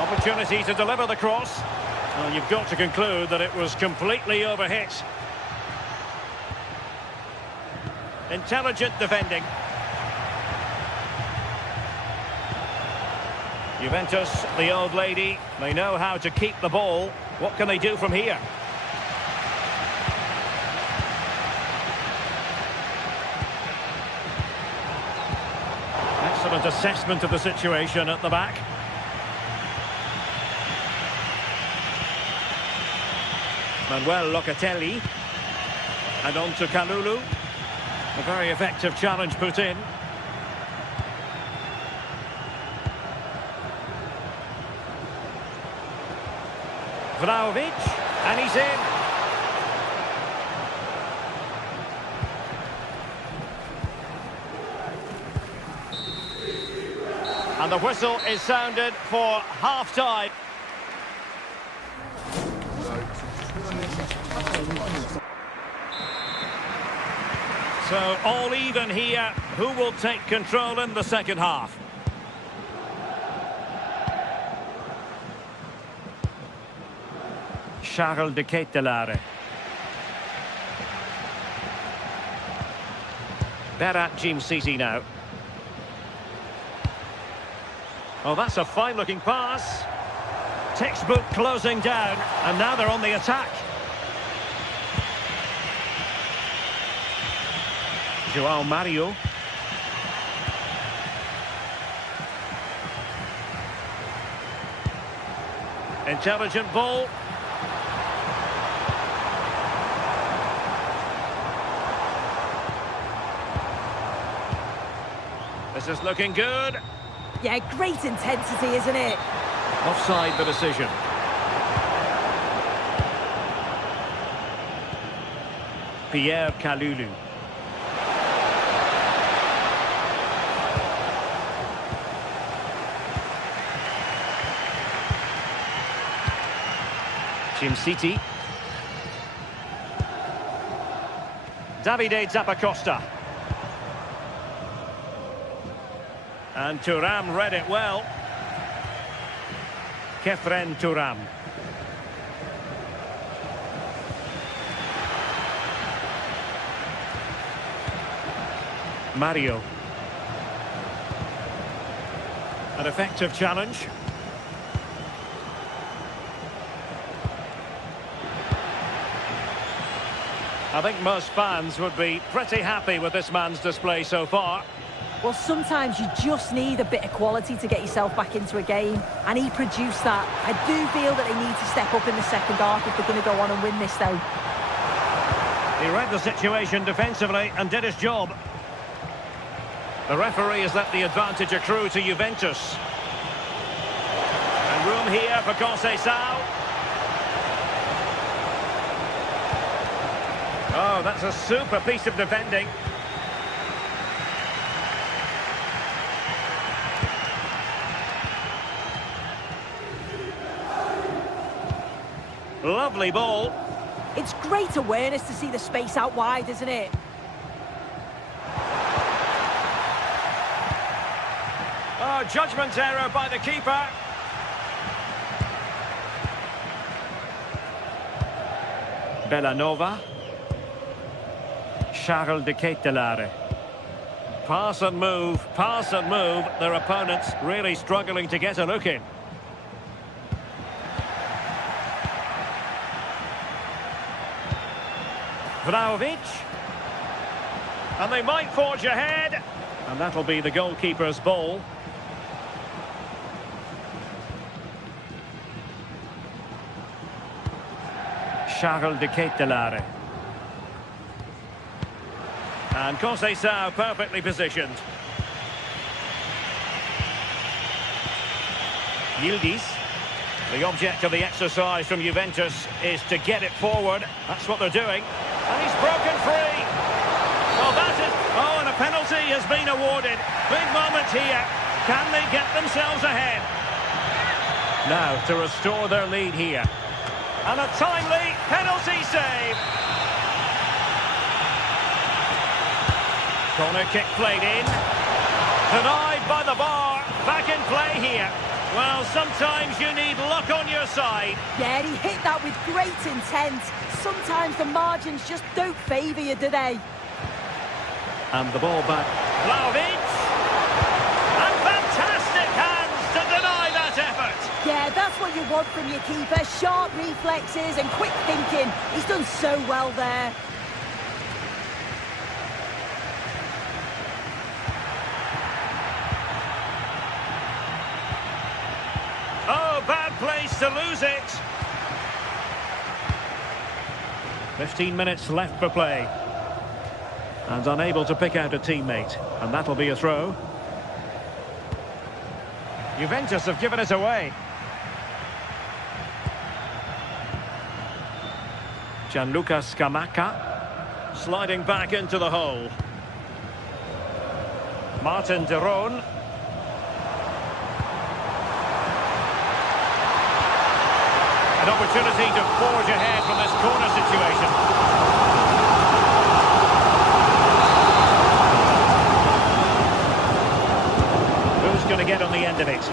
Opportunity to deliver the cross. Well, you've got to conclude that it was completely overhit. Intelligent defending. Juventus, the old lady, they know how to keep the ball. What can they do from here? Excellent assessment of the situation at the back. Manuel Locatelli. And on to Kalulu. A very effective challenge put in. Vlahovic, and he's in. And the whistle is sounded for half-time. So all even here. Who will take control in the second half? Charles de Ketelaere. Berat Jim City now. Oh, that's a fine-looking pass. Textbook closing down, and now they're on the attack. João Mario. Intelligent ball. This is looking good. Yeah, great intensity, isn't it? Offside the decision. Pierre Kalulu. Jim City. Davide Zappacosta. And Thuram read it well. Kefren Thuram. Mario. An effective challenge. I think most fans would be pretty happy with this man's display so far. Well, sometimes you just need a bit of quality to get yourself back into a game, and he produced that. I do feel that they need to step up in the second half if they're going to go on and win this, though. He read the situation defensively and did his job. The referee has let the advantage accrue to Juventus. And room here for Conceição. Oh, that's a super piece of defending. Lovely ball. It's great awareness to see the space out wide, isn't it? Oh, judgment error by the keeper. Bellanova. Charles de Ketelaere. Pass and move, pass and move. Their opponents really struggling to get a look in. Vlahovic. And they might forge ahead. And that'll be the goalkeeper's ball. Charles de Ketelaere. And Conceição perfectly positioned. Yildiz. The object of the exercise from Juventus is to get it forward. That's what they're doing. And he's broken free. Well, that's it. Oh, and a penalty has been awarded. Big moment here. Can they get themselves ahead? Now, to restore their lead here. And a timely penalty save. Corner kick played in. Denied by the bar. Back in play here. Well, sometimes you need luck on your side. Yeah, he hit that with great intent. Sometimes the margins just don't favour you, do they? And the ball back. Vlahovic! And fantastic hands to deny that effort. Yeah, that's what you want from your keeper. Sharp reflexes and quick thinking. He's done so well there. Oh, bad place to lose it. 15 minutes left for play. And unable to pick out a teammate. And that'll be a throw. Juventus have given it away. Gianluca Scamacca. Sliding back into the hole. Martin de Roon. An opportunity to forge ahead from this corner situation. Who's going to get on the end of it?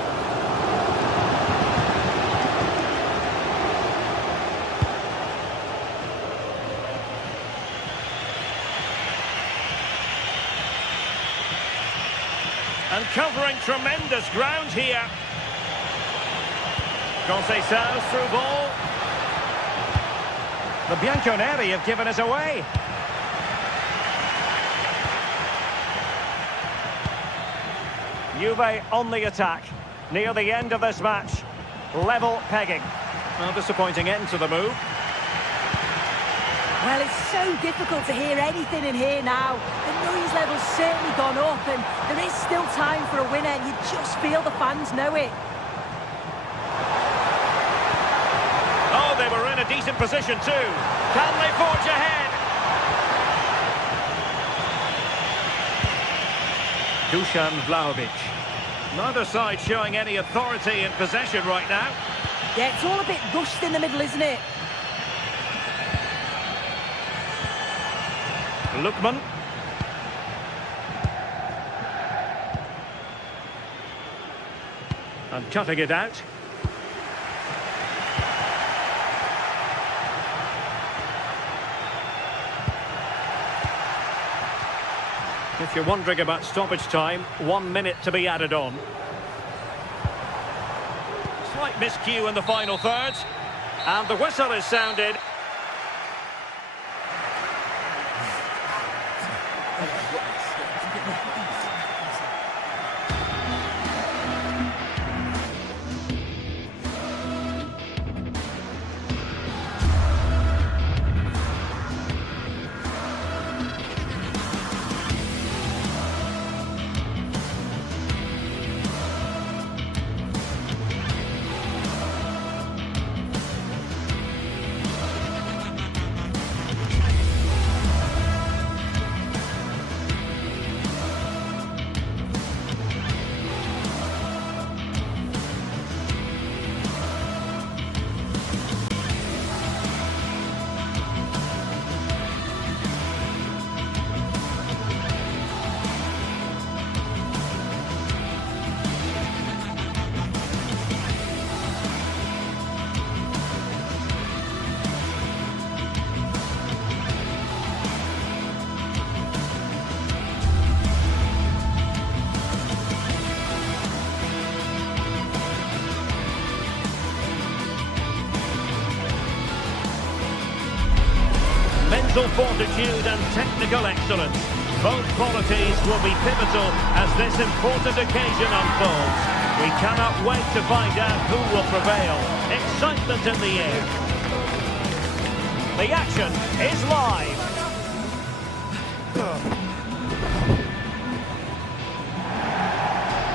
And covering tremendous ground here. Conceição through ball. The Bianconeri have given us away. Juve on the attack. Near the end of this match. Level pegging. Well, disappointing end to the move. Well, it's so difficult to hear anything in here now. The noise level's certainly gone up and there is still time for a winner and you just feel the fans know it. Oh, they were in a decent position too. Can they forge ahead? Dusan Vlahovic. Neither side showing any authority in possession right now. Yeah, it's all a bit rushed in the middle, isn't it? Lookman. And cutting it out. If you're wondering about stoppage time, 1 minute to be added on. Slight miscue in the final third. And the whistle is sounded. Mental fortitude and technical excellence. Both qualities will be pivotal as this important occasion unfolds. We cannot wait to find out who will prevail. Excitement in the air. The action is live.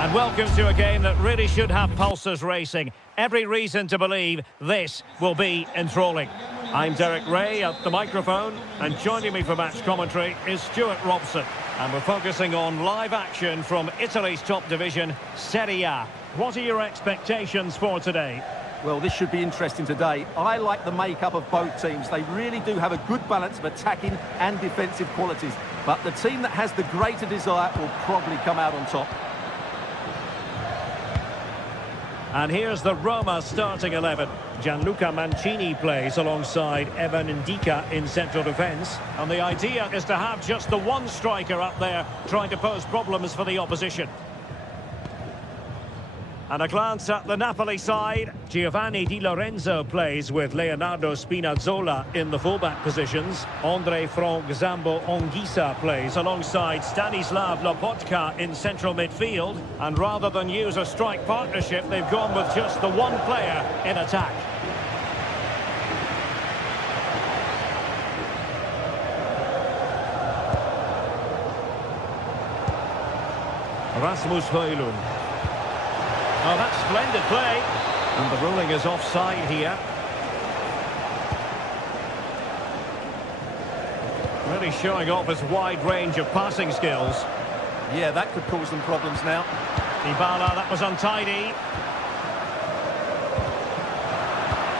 And welcome to a game that really should have pulses racing. Every reason to believe this will be enthralling. I'm Derek Ray at the microphone, and joining me for match commentary is Stuart Robson. And we're focusing on live action from Italy's top division, Serie A. What are your expectations for today? Well, this should be interesting today. I like the makeup of both teams. They really do have a good balance of attacking and defensive qualities. But the team that has the greater desire will probably come out on top. And here's the Roma starting 11. Gianluca Mancini plays alongside Evan Ndika in central defence. And the idea is to have just the one striker up there trying to pose problems for the opposition. And a glance at the Napoli side. Giovanni Di Lorenzo plays with Leonardo Spinazzola in the fullback positions. Andre Frank Zambo Anguissa plays alongside Stanislav Lobotka in central midfield. And rather than use a strike partnership, they've gone with just the one player in attack. Rasmus Højlund. Oh, that's splendid play. And the ruling is offside here. Really showing off his wide range of passing skills. Yeah, that could cause them problems now. Dybala, that was untidy.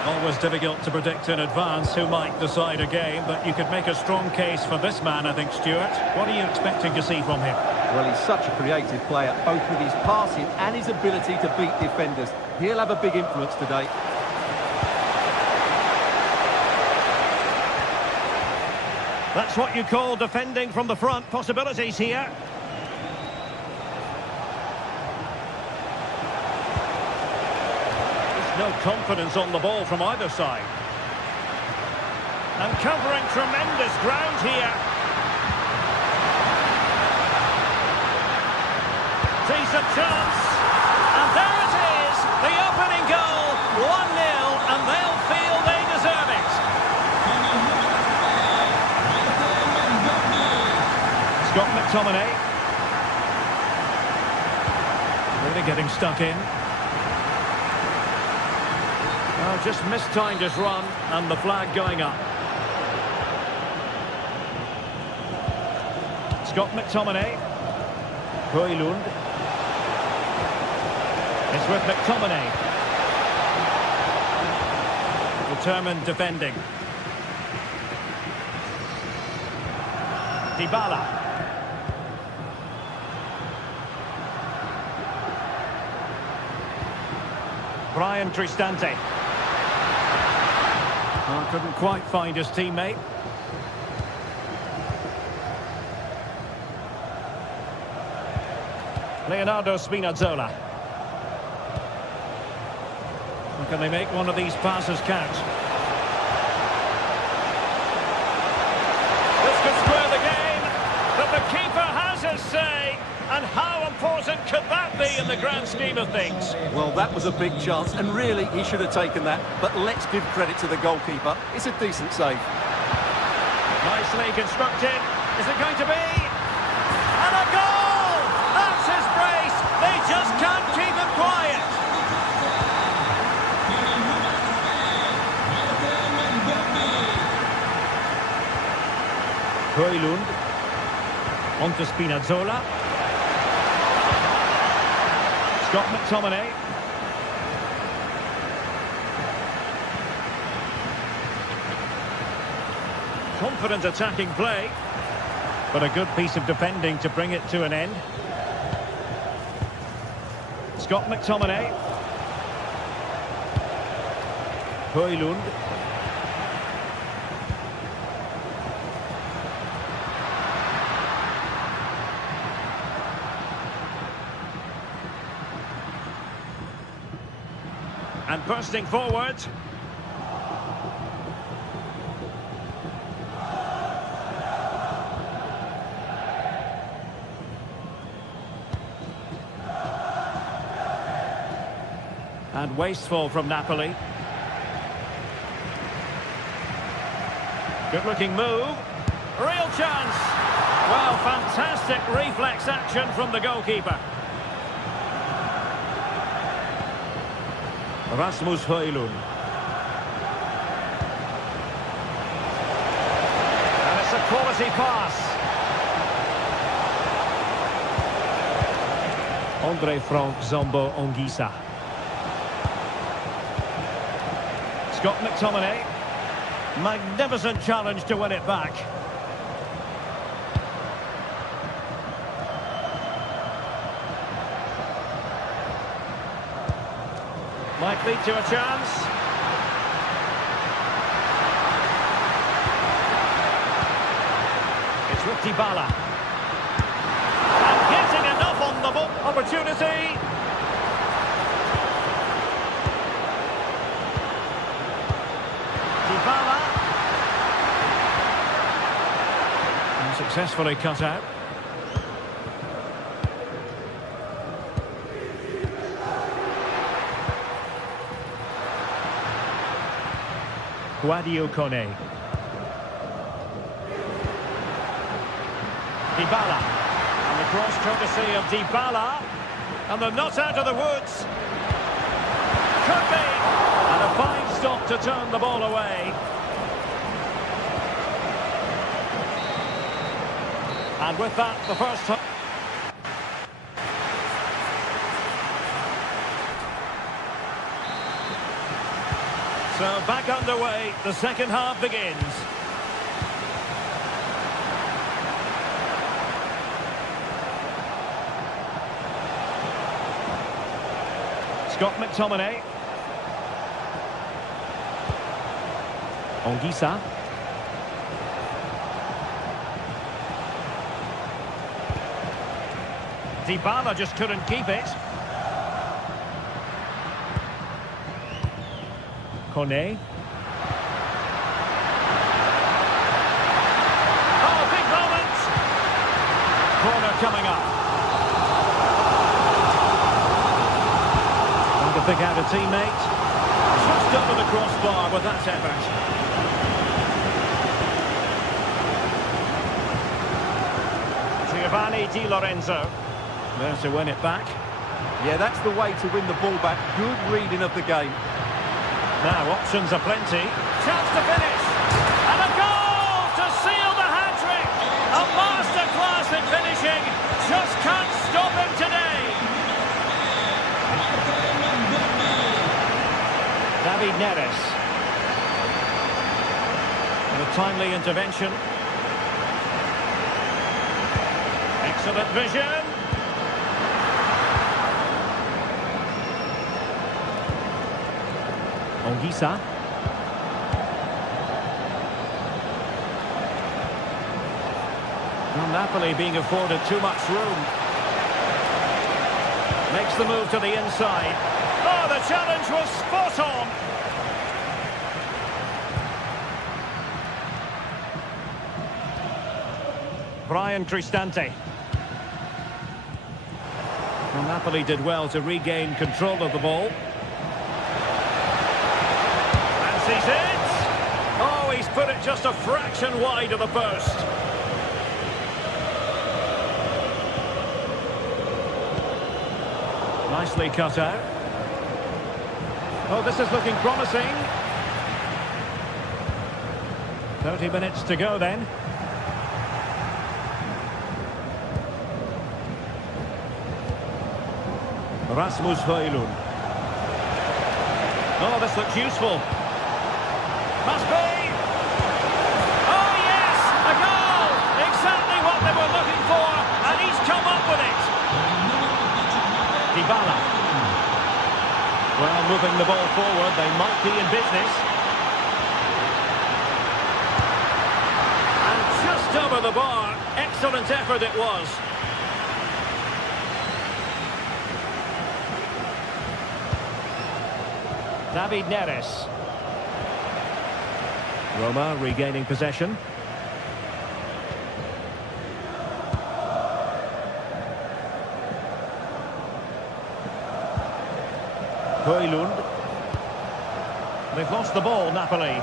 Always difficult to predict in advance who might decide a game, but you could make a strong case for this man, I think, Stuart. What are you expecting to see from him? Well, he's such a creative player, both with his passing and his ability to beat defenders. He'll have a big influence today. That's what you call defending from the front. Possibilities here. There's no confidence on the ball from either side. And covering tremendous ground here. Decent chance, and there it is, the opening goal, 1-0, and they'll feel they deserve it. Scott McTominay. Really getting stuck in. Oh, just mistimed his run, and the flag going up. Scott McTominay. Højlund. It's with McTominay. Determined defending. Dybala. Brian Cristante. Oh, couldn't quite find his teammate. Leonardo Spinazzola. Can they make one of these passes count? This could square the game, but the keeper has his say. And how important could that be in the grand scheme of things? Well, that was a big chance, and really, he should have taken that. But let's give credit to the goalkeeper. It's a decent save. Nicely constructed. Is it going to be? And a goal! That's his brace. They just can't keep him quiet. Højlund. On to Spinazzola. Scott McTominay. Confident attacking play, but a good piece of defending to bring it to an end. Scott McTominay. Højlund. And bursting forward. And wasteful from Napoli. Good looking move. Real chance. Well, fantastic reflex action from the goalkeeper. Rasmus Højlund. And it's a quality pass. Andre Frank Zombo Ongisa. Scott McTominay. Magnificent challenge to win it back. Might lead to a chance. It's with Dybala. And getting enough on the ball. Opportunity. Dybala. And successfully cut out. Sadio Kone. Dybala. And the cross courtesy of Dybala. And they're not out of the woods. Could be. And a fine stop to turn the ball away. And with that, the first time. So back underway, the second half begins. Scott McTominay. Ongisa. Dybala just couldn't keep it. Kone. Oh, big moment! Corner coming up. Trying to pick out a teammate. Just over the crossbar with that effort. Giovanni Di Lorenzo. There to win it back. Yeah, that's the way to win the ball back. Good reading of the game. Now, options are plenty. Chance to finish. And a goal to seal the hat-trick. A masterclass in finishing. Just can't stop him today. David Neres. And a timely intervention. Excellent vision. Ongisa. Well, Napoli being afforded too much room. Makes the move to the inside. Oh, the challenge was spot on. Brian Cristante. Well, Napoli did well to regain control of the ball. He's it. Oh, he's put it just a fraction wide of the post. Nicely cut out. Oh, this is looking promising. 30 minutes to go then. Rasmus Højlund. Oh, this looks useful. Must be! Oh yes! A goal! Exactly what they were looking for, and he's come up with it! Dybala. Well, moving the ball forward, they might be in business. And just over the bar, excellent effort it was. David Neres. Roma regaining possession. Højlund. They've lost the ball, Napoli.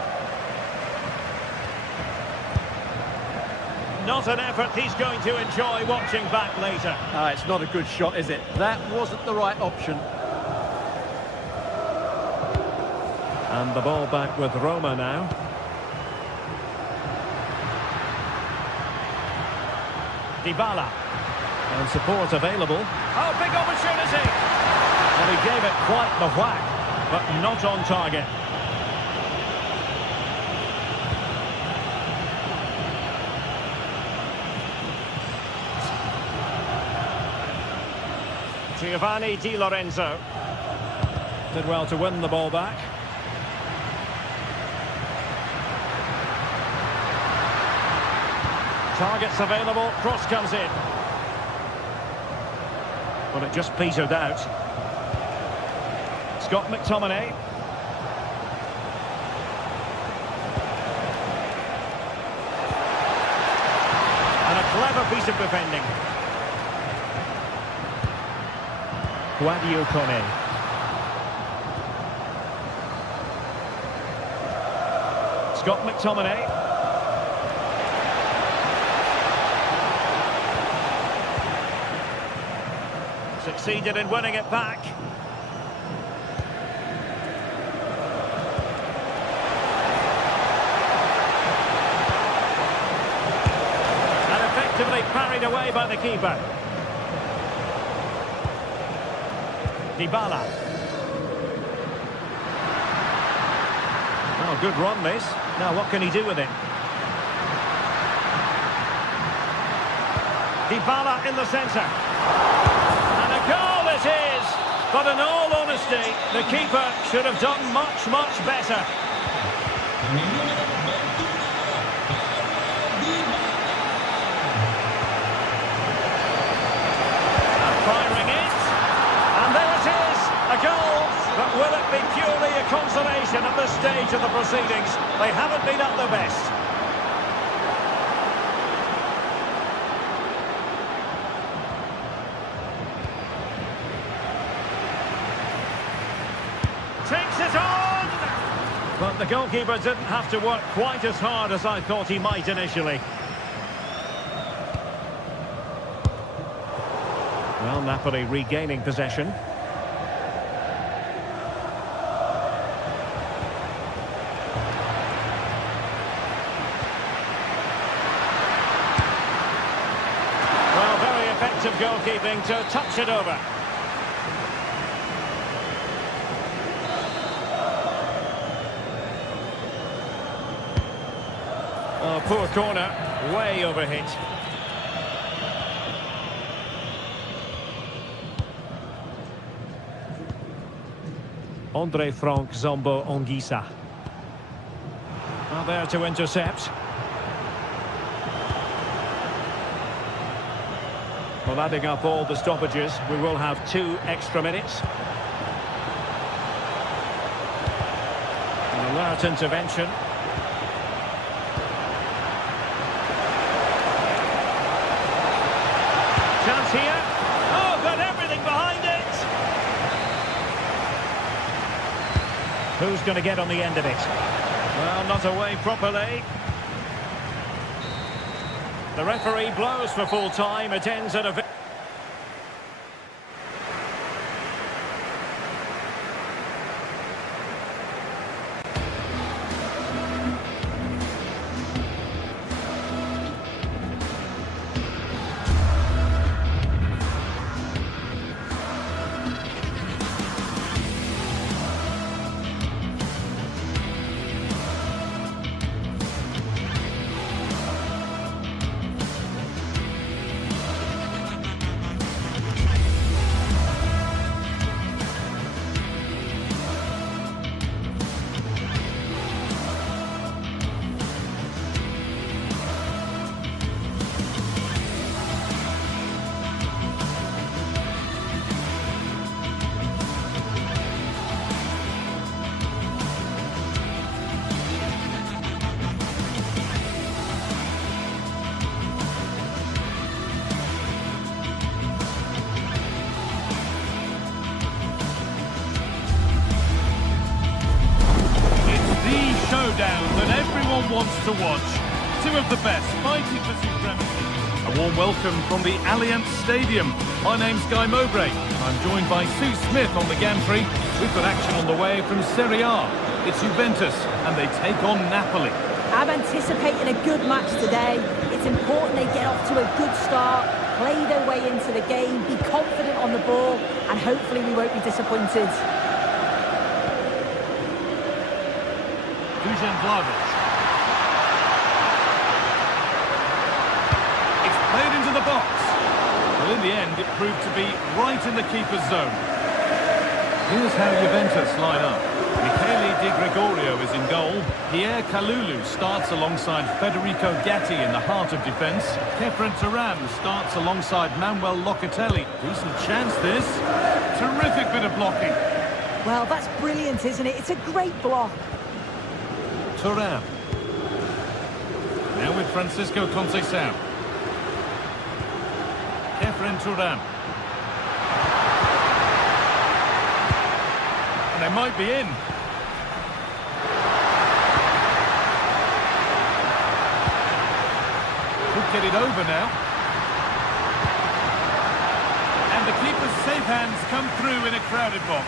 Not an effort he's going to enjoy watching back later. It's not a good shot, is it? That wasn't the right option. And the ball back with Roma now. Dybala. And support available. Oh, big opportunity! And he gave it quite the whack, but not on target. Giovanni Di Lorenzo. Did well to win the ball back. Targets available, cross comes in. But it just petered out. Scott McTominay. And a clever piece of defending. Guadio Kone. Scott McTominay. Succeeded in winning it back. And effectively parried away by the keeper. Dybala. Oh, good run this. Now what can he do with it? Dybala in the centre. And a goal it is! But in all honesty, the keeper should have done much, much better. And firing it. And there it is! A goal! But will it be purely a consolation at this stage of the proceedings? They haven't been at their best. Takes it on! But the goalkeeper didn't have to work quite as hard as I thought he might initially. Well, Napoli regaining possession. Well, very effective goalkeeping to touch it over. Oh, poor corner, way overhit. Andre Frank Zombo Ongisa. Well, there to intercept. Well, adding up all the stoppages, we will have 2 extra minutes. An alert intervention. Chance here. Oh, got everything behind it. Who's going to get on the end of it? Well, not away properly. The referee blows for full time. It ends at a... That everyone wants to watch. 2 of the best fighting for supremacy. A warm welcome from the Allianz Stadium. My name's Guy Mowbray. I'm joined by Sue Smith on the gantry. We've got action on the way from Serie A. It's Juventus, and they take on Napoli. I'm anticipating a good match today. It's important they get off to a good start, play their way into the game, be confident on the ball, and hopefully we won't be disappointed. Dusan Vlahovic. It's played into the box. Well, in the end, it proved to be right in the keeper's zone. Here's how Juventus line up. Michele Di Gregorio is in goal. Pierre Kalulu starts alongside Federico Gatti in the heart of defence. Kefren Turan starts alongside Manuel Locatelli. Decent chance this. Terrific bit of blocking. Well, that's brilliant, isn't it? It's a great block. Turan. Now with Francisco Conceição. Kefren Turan. And they might be in. Could get it over now. And the keeper's safe hands come through in a crowded box.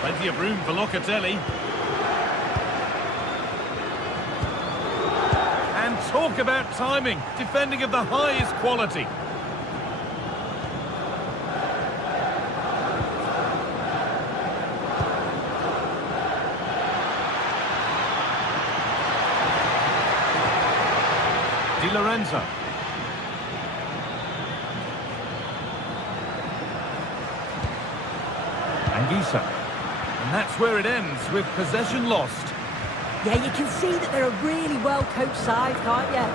Plenty of room for Locatelli. And talk about timing. Defending of the highest quality. Di Lorenzo. Anguissa. And that's where it ends, with possession lost. Yeah, you can see that they're a really well-coached side, can't you?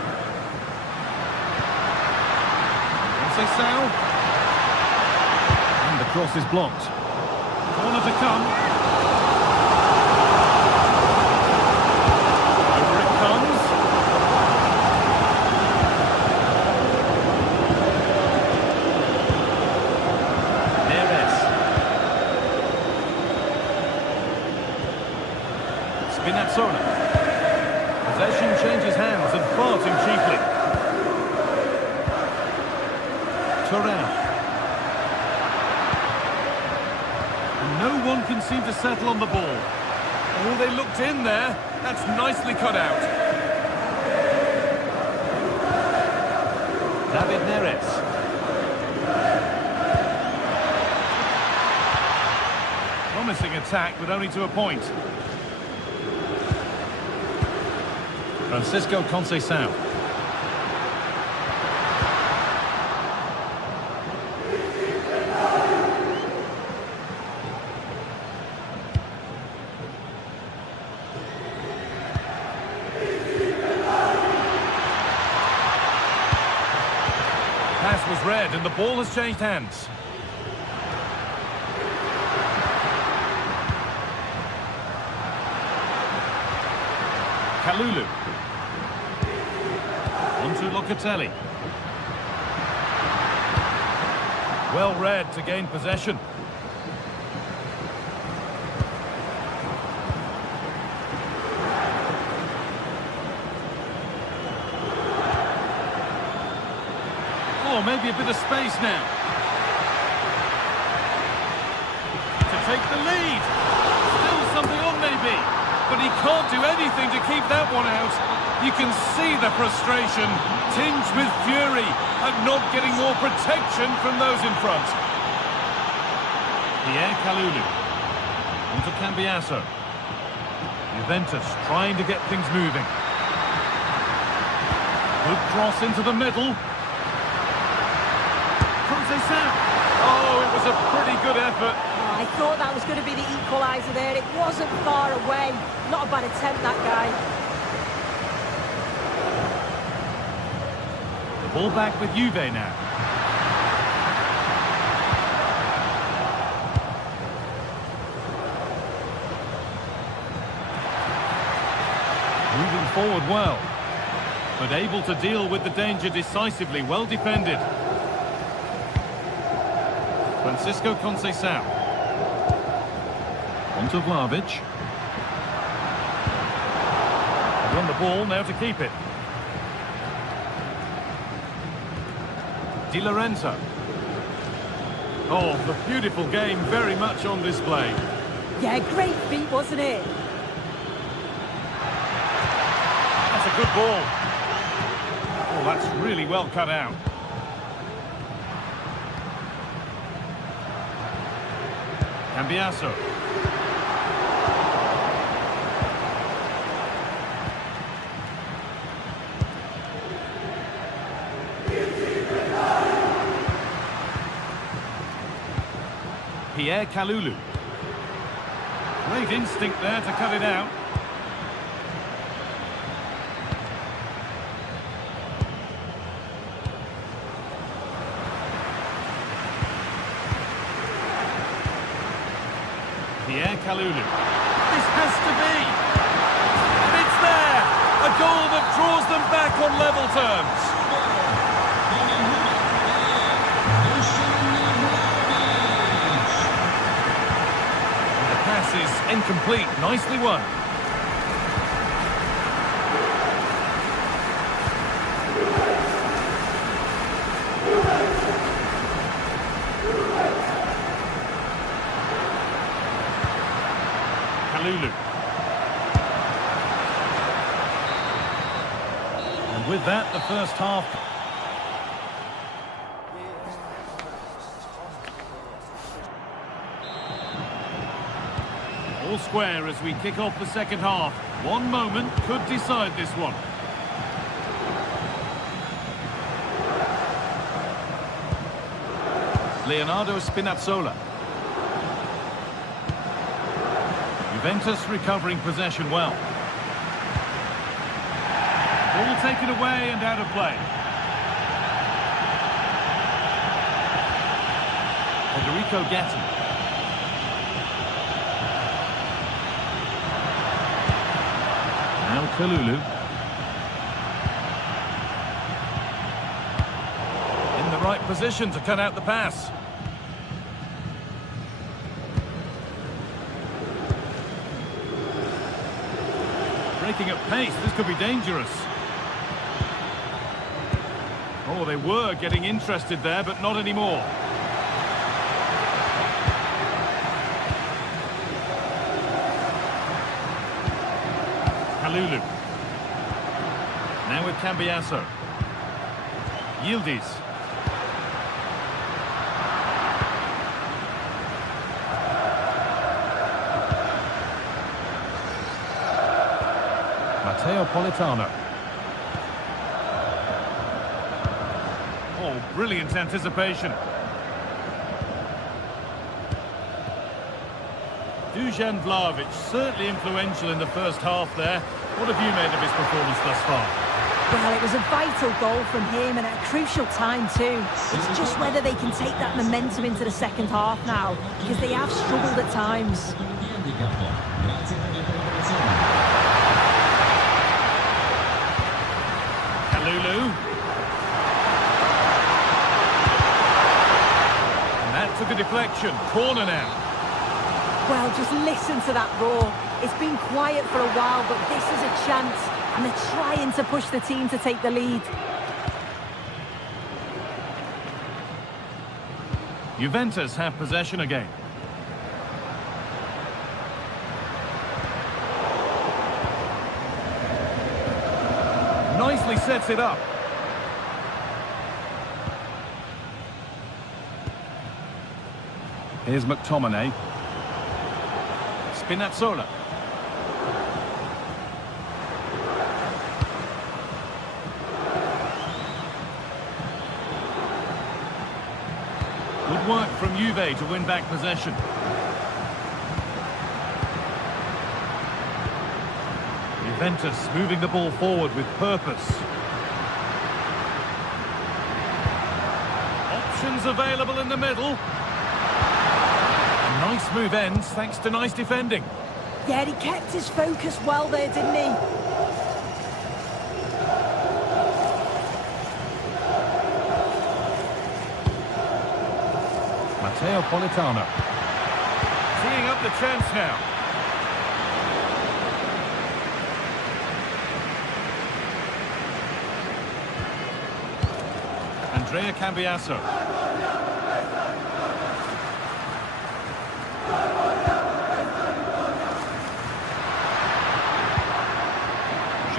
Conceição. And the cross is blocked. Corner to come. Over it comes. Spinazzola. Possession changes hands and far too cheaply. Turan. No one can seem to settle on the ball. Oh, they looked in there. That's nicely cut out. David Neres. Promising attack, but only to a point. Francisco Conceição. Pass was read and the ball has changed hands. Kalulu. Onto Locatelli. Well read to gain possession. Oh, maybe a bit of space now. To take the lead. Still something on maybe. But he can't do anything to keep that one out. You can see the frustration, tinged with fury at not getting more protection from those in front. Pierre Kalulu. Onto Cambiasso. Juventus trying to get things moving. Good cross into the middle. Conceição. Oh, it was a pretty good effort. I thought that was going to be the equaliser there. It wasn't far away. Not a bad attempt, that guy. The ball back with Juve now. Moving forward well, but able to deal with the danger decisively. Well defended. Francisco Conceição. Onto Vlahovic. Won the ball, now to keep it. Di Lorenzo. Oh, the beautiful game very much on display. Yeah, great feat, wasn't it? That's a good ball. Oh, that's really well cut out. Cambiasso. Pierre Kalulu. Great instinct there to cut it out. Pierre Kalulu. This has to be. And it's there. A goal that draws them back on level terms. Pass is incomplete. Nicely won. Kalulu. And with that, the first half. All square as we kick off the second half. One moment could decide this one. Leonardo Spinazzola. Juventus recovering possession well. Ball taken away and out of play. Federico Gatti. Now Kalulu. In the right position to cut out the pass. Breaking at pace, this could be dangerous. Oh, they were getting interested there, but not anymore. Kalulu. Now with Cambiasso. Yildiz. Matteo Politano. Oh, brilliant anticipation. Dusan Vlahovic, certainly influential in the first half there. What have you made of his performance thus far? Well, it was a vital goal from him and at a crucial time too. It's just whether they can take that momentum into the second half now, because they have struggled at times. Kalulu. And that took a deflection. Corner now. Well, just listen to that roar. It's been quiet for a while, but this is a chance, and they're trying to push the team to take the lead. Juventus have possession again. Nicely sets it up. Here's McTominay. Spinazzola. Good work from Juve to win back possession. Juventus moving the ball forward with purpose. Options available in the middle. Nice move ends, thanks to nice defending. Yeah, he kept his focus well there, didn't he? Matteo Politano. Teeing up the chance now. Andrea Cambiasso.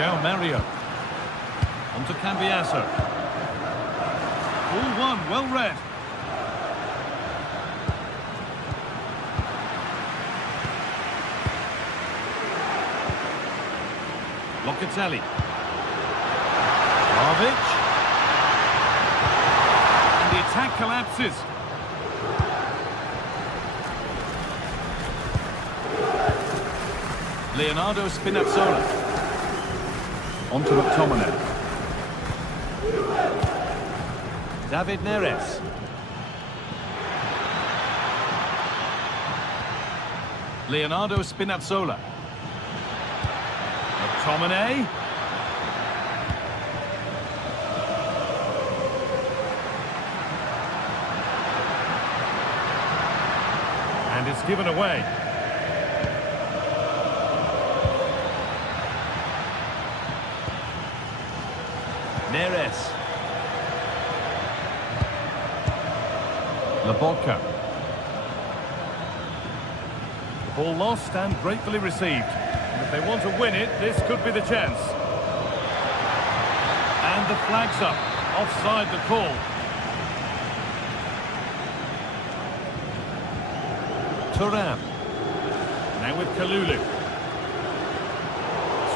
João Mario. On to Cambiasso. All one, well read. Locatelli. Vlahovic. And the attack collapses. Leonardo Spinazzola. On to McTominay. David Neres. Leonardo Spinazzola. McTominay. And it's given away. Neres. Lobotka. The ball lost and gratefully received. And if they want to win it, this could be the chance. And the flag's up. Offside the call. Thuram. Now with Kalulu.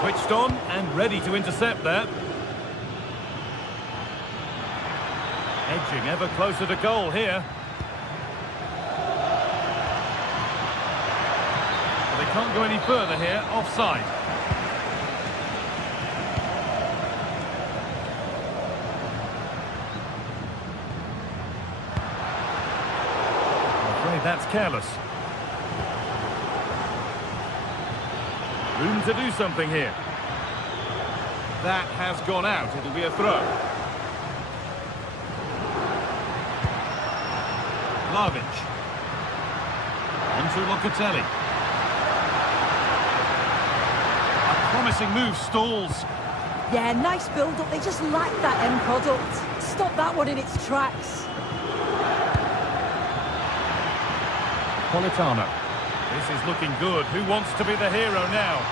Switched on and ready to intercept that. Edging ever closer to goal here. But they can't go any further here, offside. I'm afraid that's careless. Room to do something here. That has gone out, it'll be a throw. Vlahovic. On to Locatelli. A promising move stalls. Yeah, nice build-up. They just lack that end product. Stop that one in its tracks. Politano. This is looking good. Who wants to be the hero now?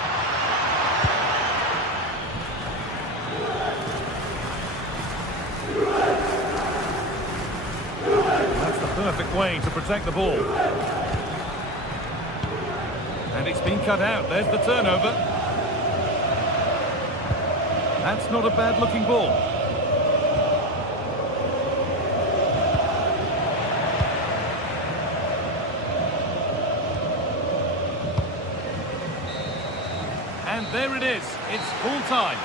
Perfect way to protect the ball. And it's been cut out. There's the turnover. That's not a bad looking ball. And there it is. It's full time.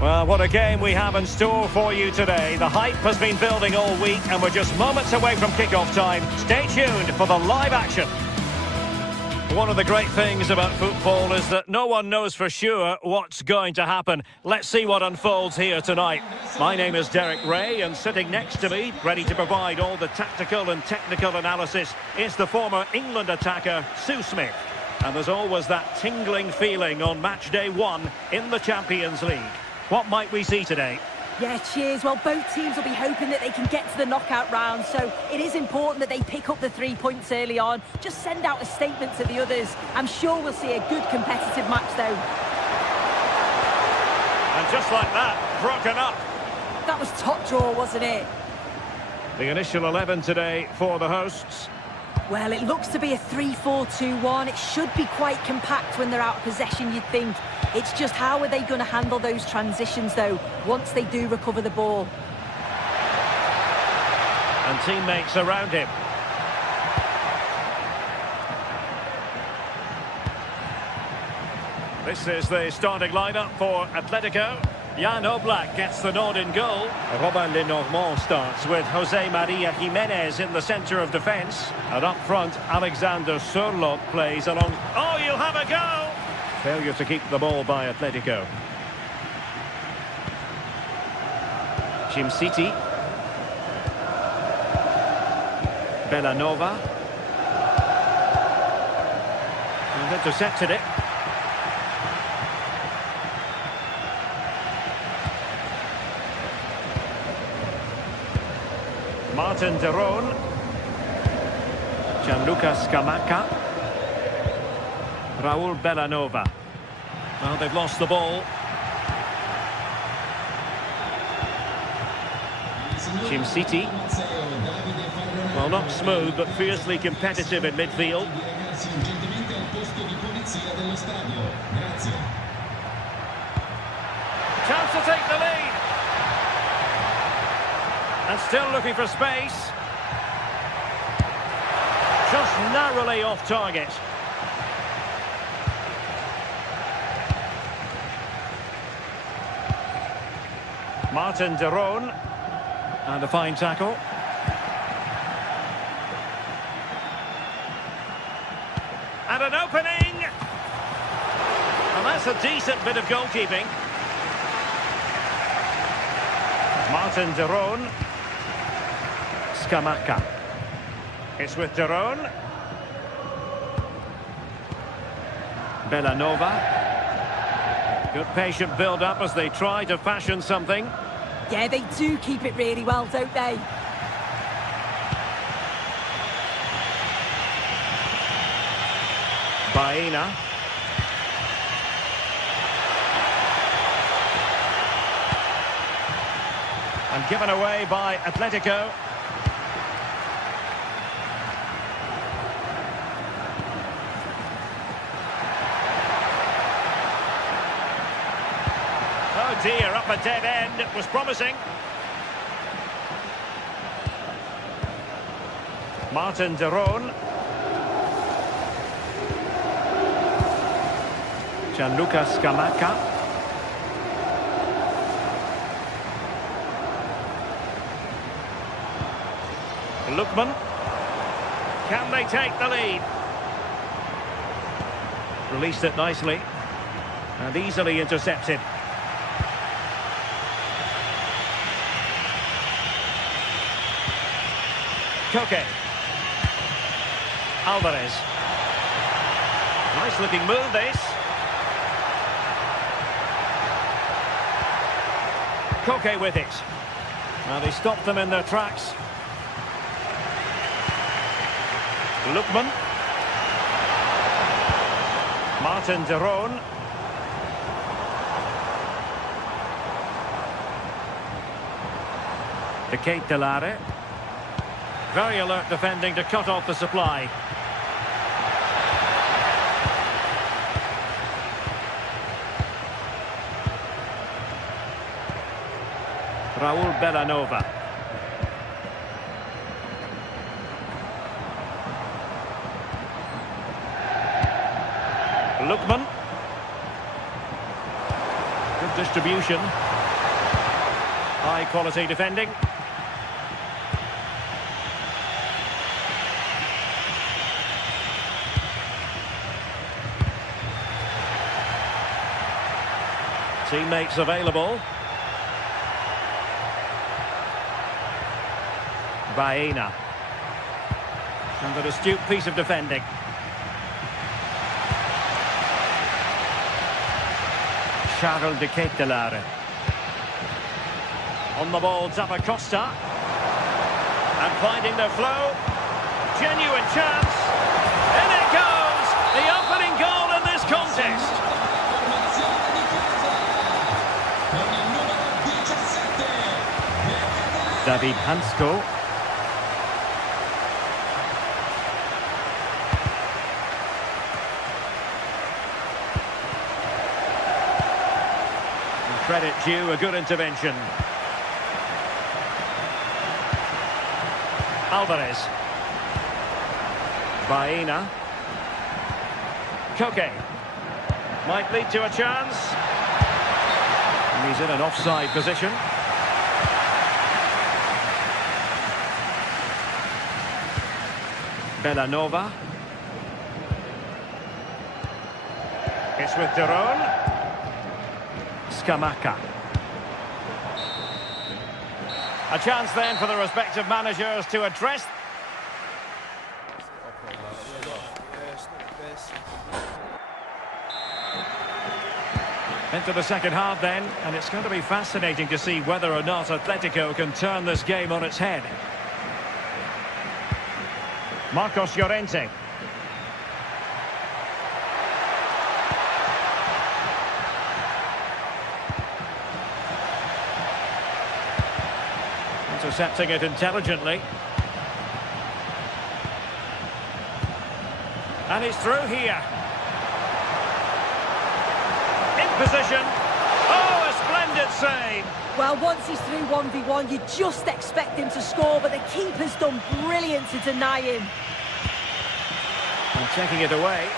Well, what a game we have in store for you today. The hype has been building all week and we're just moments away from kick-off time. Stay tuned for the live action. One of the great things about football is that no one knows for sure what's going to happen. Let's see what unfolds here tonight. My name is Derek Ray, and sitting next to me, ready to provide all the tactical and technical analysis, is the former England attacker, Sue Smith. And there's always that tingling feeling on match day 1 in the Champions League. What might we see today? Yeah, cheers. Well, both teams will be hoping that they can get to the knockout round, so it is important that they pick up the 3 points early on. Just send out a statement to the others. I'm sure we'll see a good competitive match, though. And just like that, broken up. That was top draw, wasn't it? The initial 11 today for the hosts. Well, it looks to be a 3-4-2-1. It should be quite compact when they're out of possession, you'd think. It's just how are they going to handle those transitions, though, once they do recover the ball? And teammates around him. This is the starting lineup for Atletico. Jan Oblak gets the nod in goal. Robin Lenormand starts with Jose Maria Jimenez in the centre of defence. And up front, Alexander Sørloth plays along. Oh, you'll have a go! Failure to keep the ball by Atletico. Jim City. Bellanova. And intercepted it. Martin de Roon. Gianluca Scamacca. Raul Bellanova. Well, they've lost the ball. Jim City. Well, not smooth, but fiercely competitive in midfield. Chance to take the lead. And still looking for space. Just narrowly off target. Martin de Roon. And a fine tackle. And an opening! And that's a decent bit of goalkeeping. Martin de Roon. Scamacca. It's with de Roon. Bellanova. Good patient build-up as they try to fashion something. Yeah, they do keep it really well, don't they? Baena. And given away by Atletico. Oh dear, up a dead end. It was promising. Martin de Roon. Gianluca Scamacca. Lookman. Can they take the lead? Released it nicely. And easily intercepted. Koke. Alvarez. Nice looking move, this. Koke with it. Well, they stopped them in their tracks. Lookman. Martin de Roon. De Ketelare. Very alert defending to cut off the supply. Raul Bellanova. Lookman. Good distribution. High quality defending. Teammates available. Baena. And an astute piece of defending. Charles de Ketelaere. On the ball, Zappacosta. And finding the flow. Genuine chance. In it goes! The opening goal in this contest. David Hansko. Credit due, a good intervention. Alvarez. Baena. Koke. Might lead to a chance. And he's in an offside position. Bellanova. It's with Deron. Scamacca. A chance then for the respective managers to address. Into the second half then, and it's going to be fascinating to see whether or not Atletico can turn this game on its head. Marcos Llorente. Intercepting it intelligently. And he's through here. In position. Oh, a splendid save. Well, once he's through 1v1, you just expect him to score, but the keeper's done brilliant to deny him. And taking it away.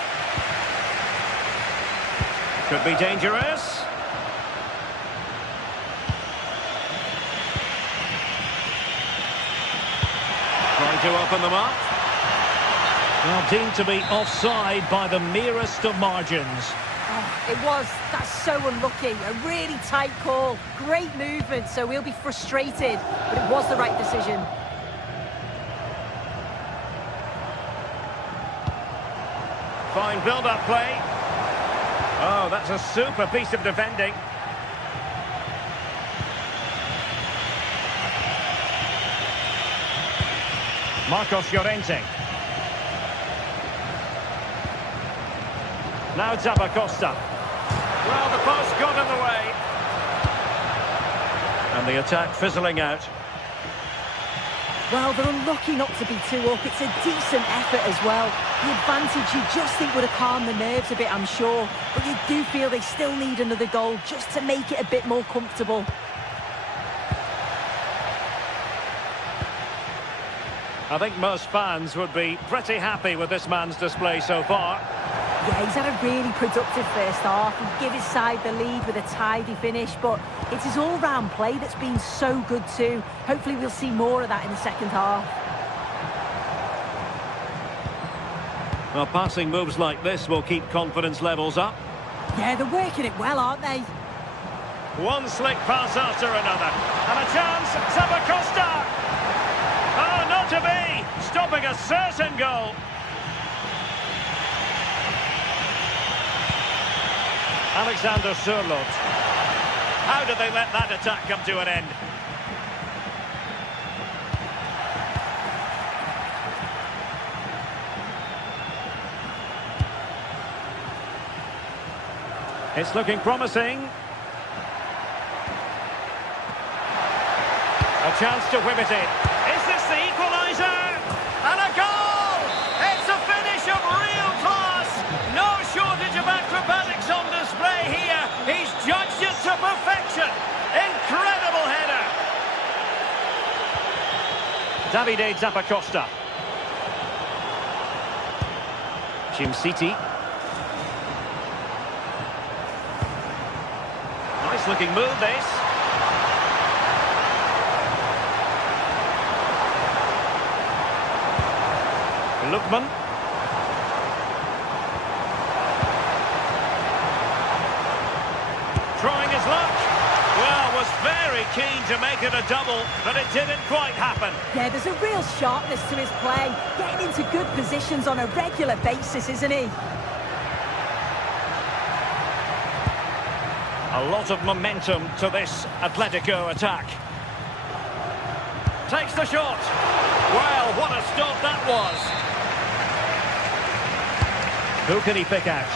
Could be dangerous. Trying to open them up. Well, deemed to be offside by the merest of margins. Oh, it was. That's so unlucky. A really tight call. Great movement, so we'll be frustrated, but it was the right decision. Fine build-up play. Oh, that's a super piece of defending. Marcos Llorente. Now Zappacosta. Well, the post got in the way. And the attack fizzling out. Well, they're unlucky not to be 2 up. It's a decent effort as well. The advantage you just think would have calmed the nerves a bit, I'm sure. But you do feel they still need another goal just to make it a bit more comfortable. I think most fans would be pretty happy with this man's display so far. Yeah, he's had a really productive first half. He gave his side the lead with a tidy finish, but it's his all-round play that's been so good too. Hopefully we'll see more of that in the second half. Well, passing moves like this will keep confidence levels up. Yeah, they're working it well, aren't they? One slick pass after another. And a chance, Zappacosta! Oh, not to be! Stopping a certain goal. Alexander Sørloth. How did they let that attack come to an end? It's looking promising. A chance to whip it in. Is this the equaliser? And a goal! It's a finish of real class. No shortage of acrobatics on display here. He's judged it to perfection. Incredible header. Davide Zappacosta. City. Nice looking move, this. Lookman. Trying his keen to make it a double, but it didn't quite happen. Yeah, there's a real sharpness to his play. Getting into good positions on a regular basis, isn't he? A lot of momentum to this Atletico attack. Takes the shot. Well, what a stop that was. Who can he pick out?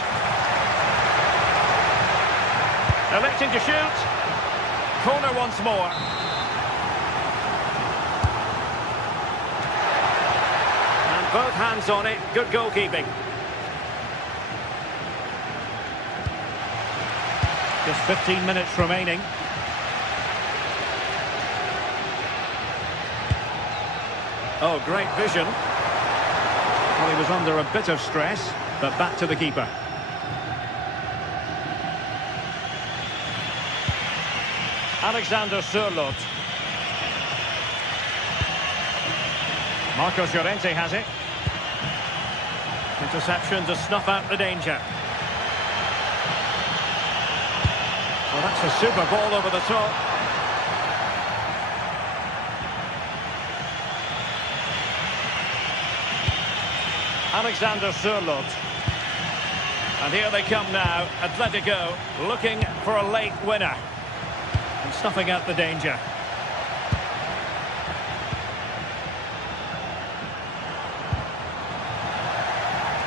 Electing to shoot. Corner once more. And both hands on it. Good goalkeeping. Just 15 minutes remaining. Oh, great vision. Well, he was under a bit of stress, but back to the keeper. Alexander Sørloth. Marcos Llorente has it. Interception to snuff out the danger. Well, that's a super ball over the top. Alexander Sørloth. And here they come now. Atletico looking for a late winner. And snuffing out the danger.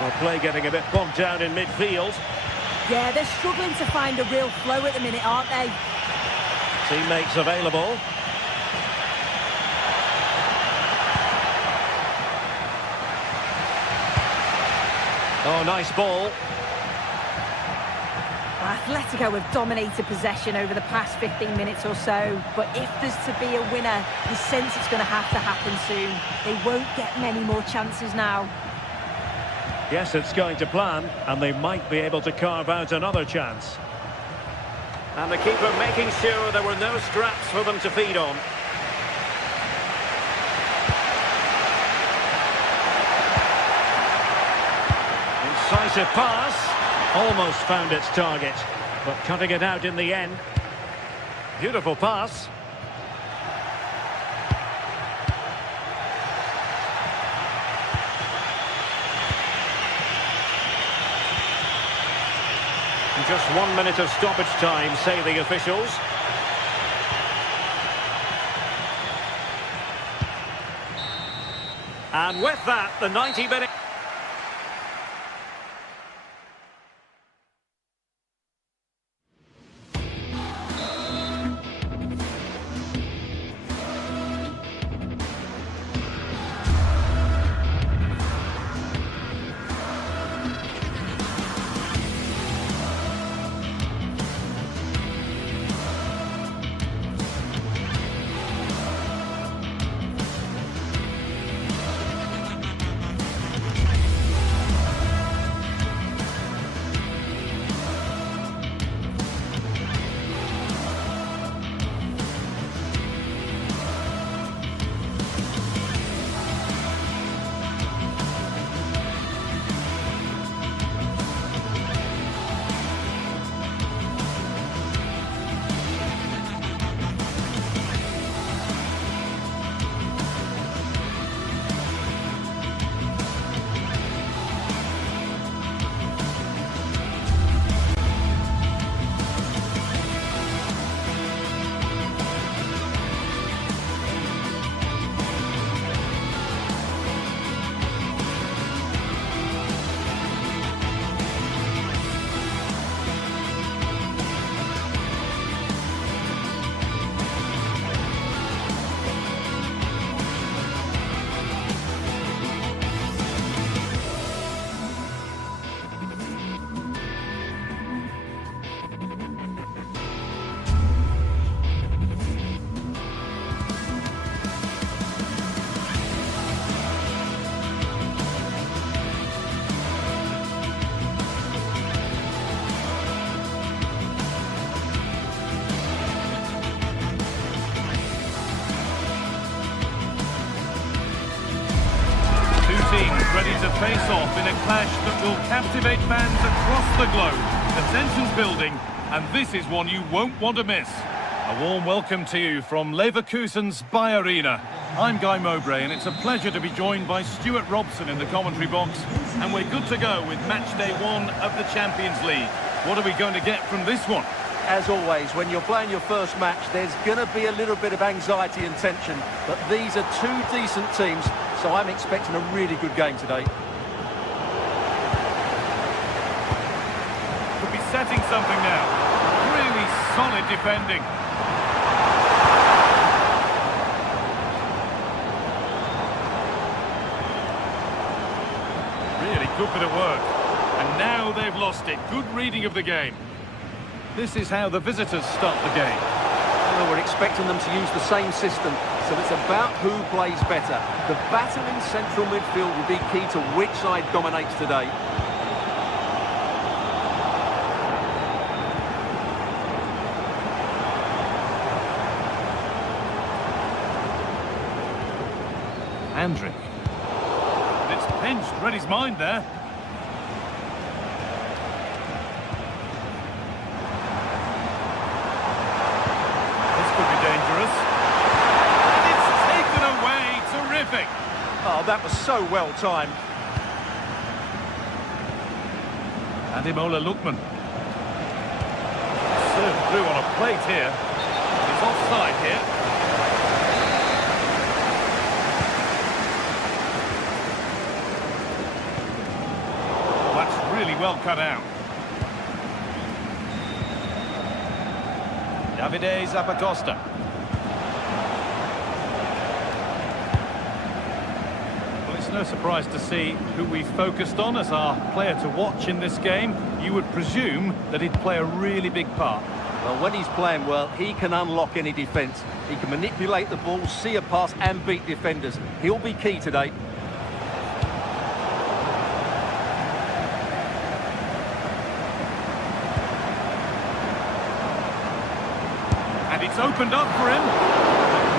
Well, play getting a bit bogged down in midfield. Yeah, they're struggling to find a real flow at the minute, aren't they? Teammates available. Oh, nice ball. Atletico have dominated possession over the past 15 minutes or so, but if there's to be a winner, you sense it's going to have to happen soon. They won't get many more chances now. Yes, it's going to plan, and they might be able to carve out another chance. And the keeper making sure there were no scraps for them to feed on. Incisive pass. Almost found its target, but cutting it out in the end. Beautiful pass. Just 1 minute of stoppage time, say the officials. And with that, the 90-minute... Ready to face off in a clash that will captivate fans across the globe. The tension's building, and this is one you won't want to miss. A warm welcome to you from Leverkusen's Bay Arena. I'm Guy Mowbray, and it's a pleasure to be joined by Stuart Robson in the commentary box. And we're good to go with match day 1 of the Champions League. What are we going to get from this one? As always, when you're playing your first match, there's going to be a little bit of anxiety and tension. But these are two decent teams, so I'm expecting a really good game today. Could be setting something now. Really solid defending. Really good bit of work. And now they've lost it. Good reading of the game. This is how the visitors start the game. Well, we're expecting them to use the same system, so it's about who plays better. The battle in central midfield will be key to which side dominates today. Andrick. It's pinched, read his mind there. Dangerous. And it's taken away. Terrific. Oh, that was so well timed. Ademola Lookman. Served through on a plate here. He's offside here. Oh, that's really well cut out. Davide Zappacosta. Well, it's no surprise to see who we focused on as our player to watch in this game. You would presume that he'd play a really big part. Well, when he's playing well, he can unlock any defence. He can manipulate the ball, see a pass and beat defenders. He'll be key today. And it's opened up for him.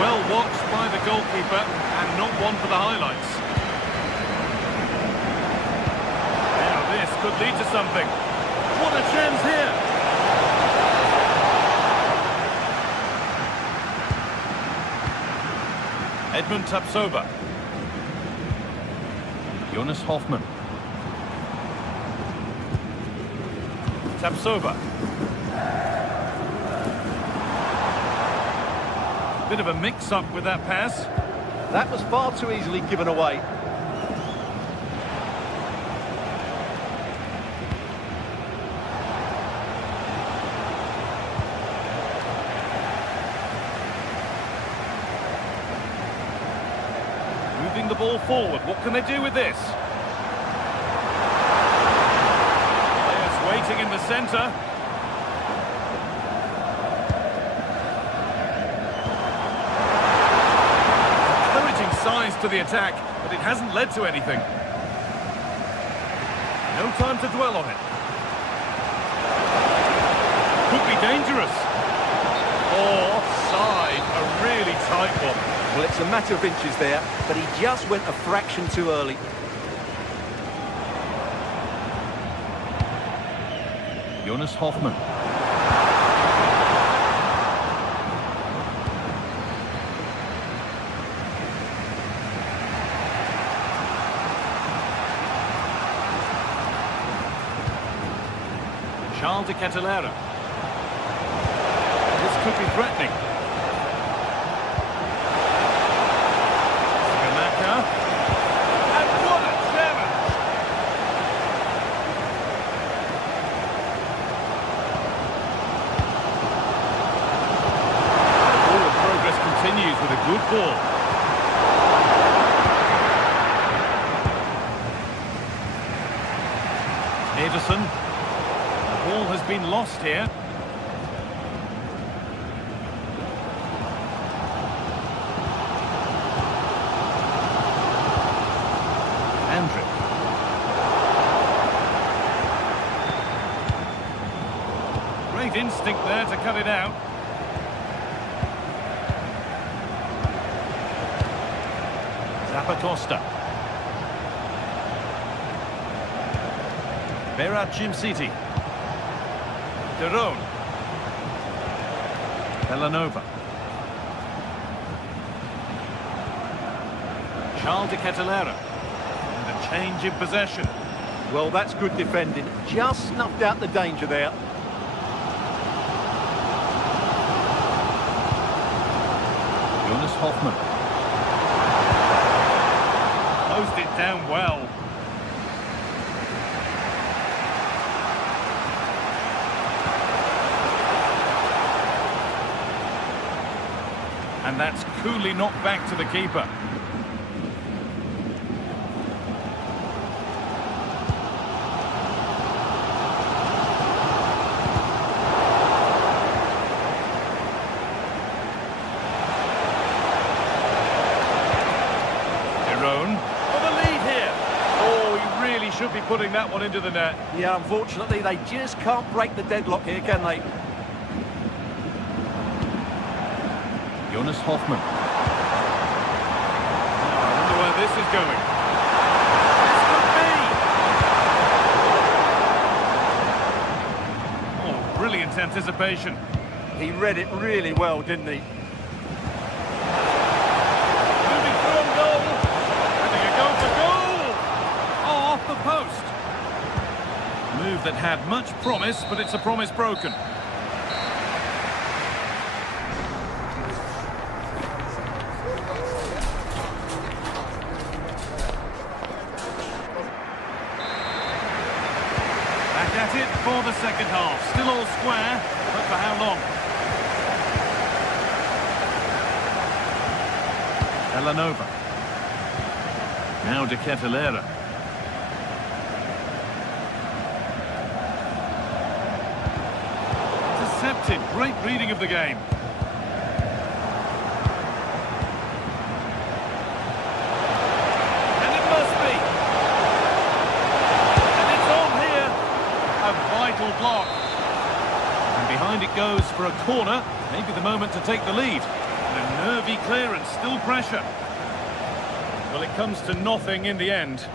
Well watched by the goalkeeper and not one for the highlights. Now this could lead to something. What a chance here. Edmund Tapsoba. Jonas Hoffmann. Tapsoba. Bit of a mix-up with that pass. That was far too easily given away. Moving the ball forward. What can they do with this? Players waiting in the centre. Size to the attack, but it hasn't led to anything. No time to dwell on it. Could be dangerous. Oh, offside, a really tight one. Well, it's a matter of inches there, but he just went a fraction too early. Jonas Hoffmann. Charles de Catalera. This could be threatening. Skamaka. And what a challenge! Forward progress continues with a good ball. Ederson. Ball has been lost here. Andrick. Great instinct there to cut it out. Zappacosta. Berat Jim City. Derone. Villanova. Charles de Ketelera. And a change in possession. Well, that's good defending. Just snuffed out the danger there. Jonas Hoffman. Closed it down well. And that's coolly knocked back to the keeper. Should be putting that one into the net. Yeah, unfortunately, they just can't break the deadlock here, can they? Jonas Hoffman. I wonder where this is going. This could be! Oh, brilliant anticipation. He read it really well, didn't he? Moving through on goal. Having a go for goal. Off the post. Move that had much promise, but it's a promise broken. Back at it for the second half. Still all square, but for how long? Villanova. Now de Ketelera. Intercepted. Great reading of the game. And it must be. And it's on here. A vital block. And behind it goes for a corner. Maybe the moment to take the lead. And a nervy clearance. Still pressure. Well, it comes to nothing in the end.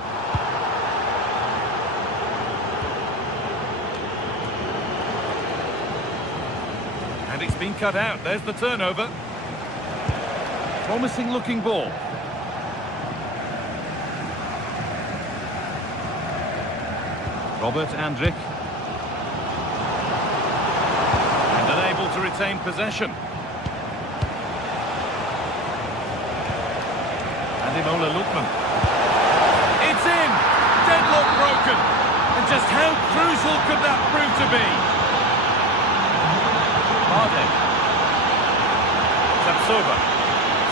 And it's been cut out. There's the turnover. Promising looking ball. Robert Andrik. And unable to retain possession. Ademola Lookman. It's in! Deadlock broken! And just how crucial could that prove to be? Bardet. Tapsoba.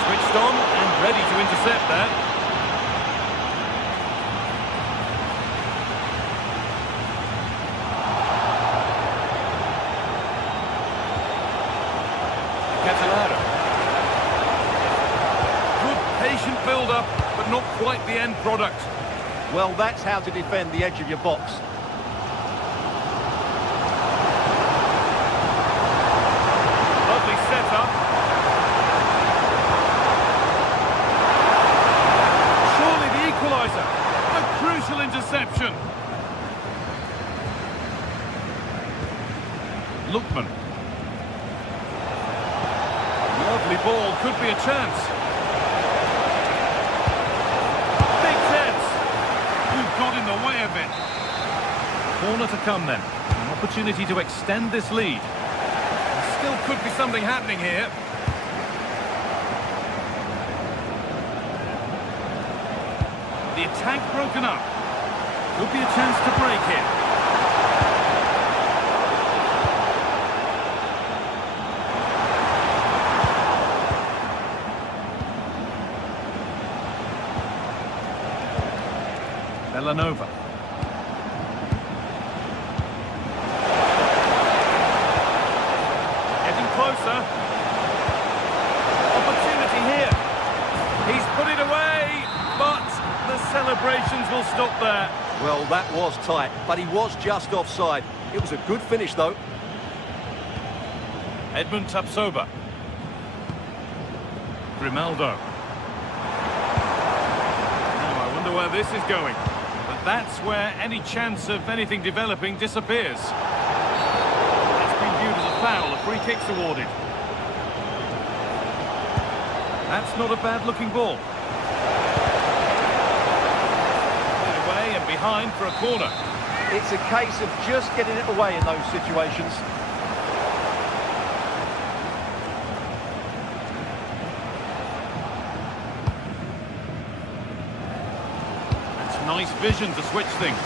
Switched on and ready to intercept that. Ketelera. Good patient build-up, but not quite the end product. Well, that's how to defend the edge of your box. Lovely setup. Surely the equaliser. A crucial interception. Lookman. Lovely ball, could be a chance. Big chance. Who got in the way of it? Corner to come then. An opportunity to extend this lead. Still could be something happening here. The attack broken up. Could be a chance to break here. Villanova. Getting closer. Opportunity here. He's put it away, but the celebrations will stop there. Well, that was tight, but he was just offside. It was a good finish, though. Edmund Tapsoba. Grimaldo. Now, I wonder where this is going. But that's where any chance of anything developing disappears. It's been viewed as a foul, a free kick's awarded. That's not a bad-looking ball. Away and behind for a corner. It's a case of just getting it away in those situations. Nice vision to switch things.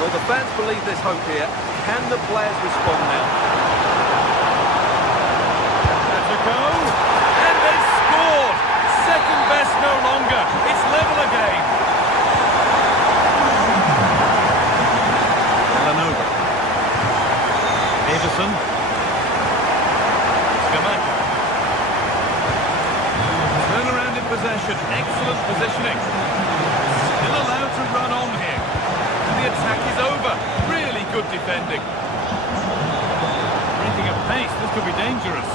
Well, the fans believe there's hope here. Can the players respond now? That's a go. And they scored! Second best no longer. It's level again. Villanova. Ederson. Scamacca. Turn around in possession. Excellent positioning. Still allowed to run on here. And the attack is over. Really good defending. Breaking at pace, this could be dangerous.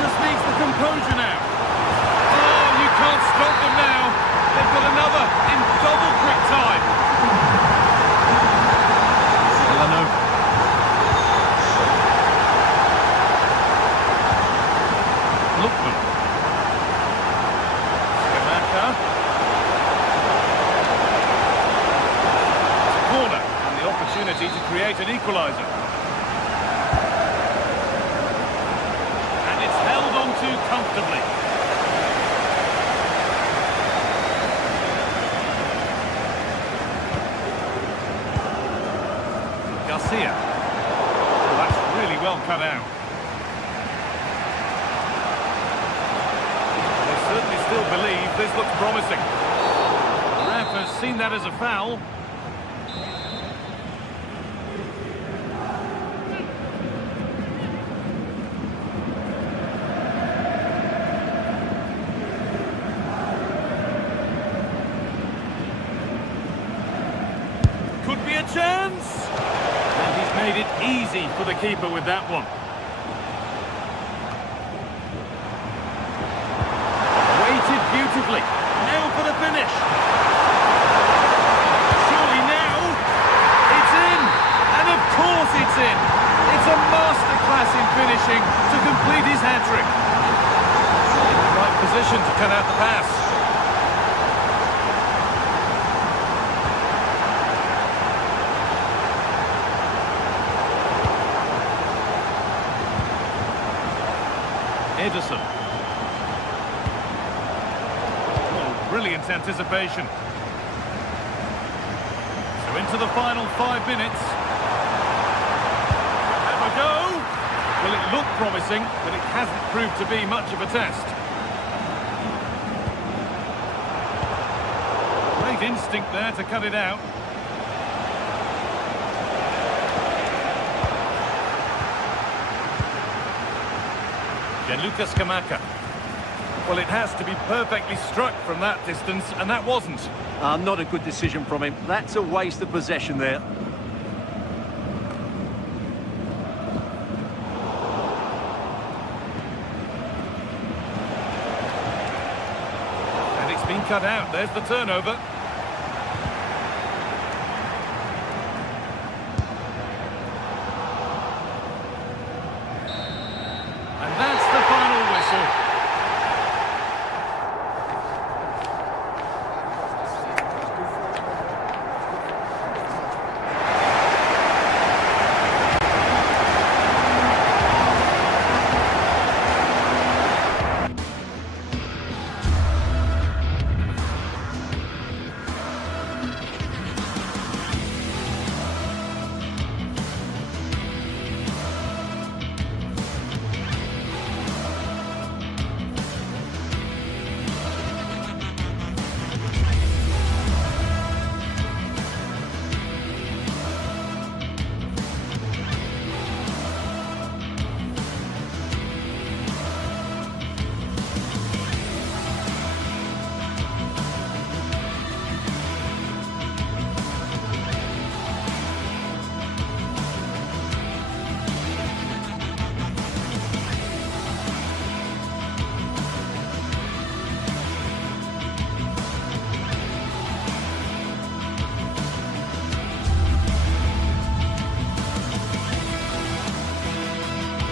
Just needs the composure now. Oh, you can't stop them now. They've got another in double quick time. Villanova. Lookman. Scamacca. Opportunity to create an equaliser. And it's held on to comfortably. Garcia. Oh, that's really well cut out. They certainly still believe this looks promising. The ref has seen that as a foul. Could be a chance! And he's made it easy for the keeper with that one. Waited beautifully. Now for the finish. Surely now. It's in! And of course it's in! It's a masterclass in finishing to complete his hat-trick. In the right position to cut out the pass. Ederson. Oh, brilliant anticipation. So into the final 5 minutes. Have a go. Well, it looked promising, but it hasn't proved to be much of a test. Great instinct there to cut it out. Gianluca Scamacca. Well, it has to be perfectly struck from that distance, and that wasn't. Not a good decision from him. That's a waste of possession there. And it's been cut out. There's the turnover. And that's the final whistle.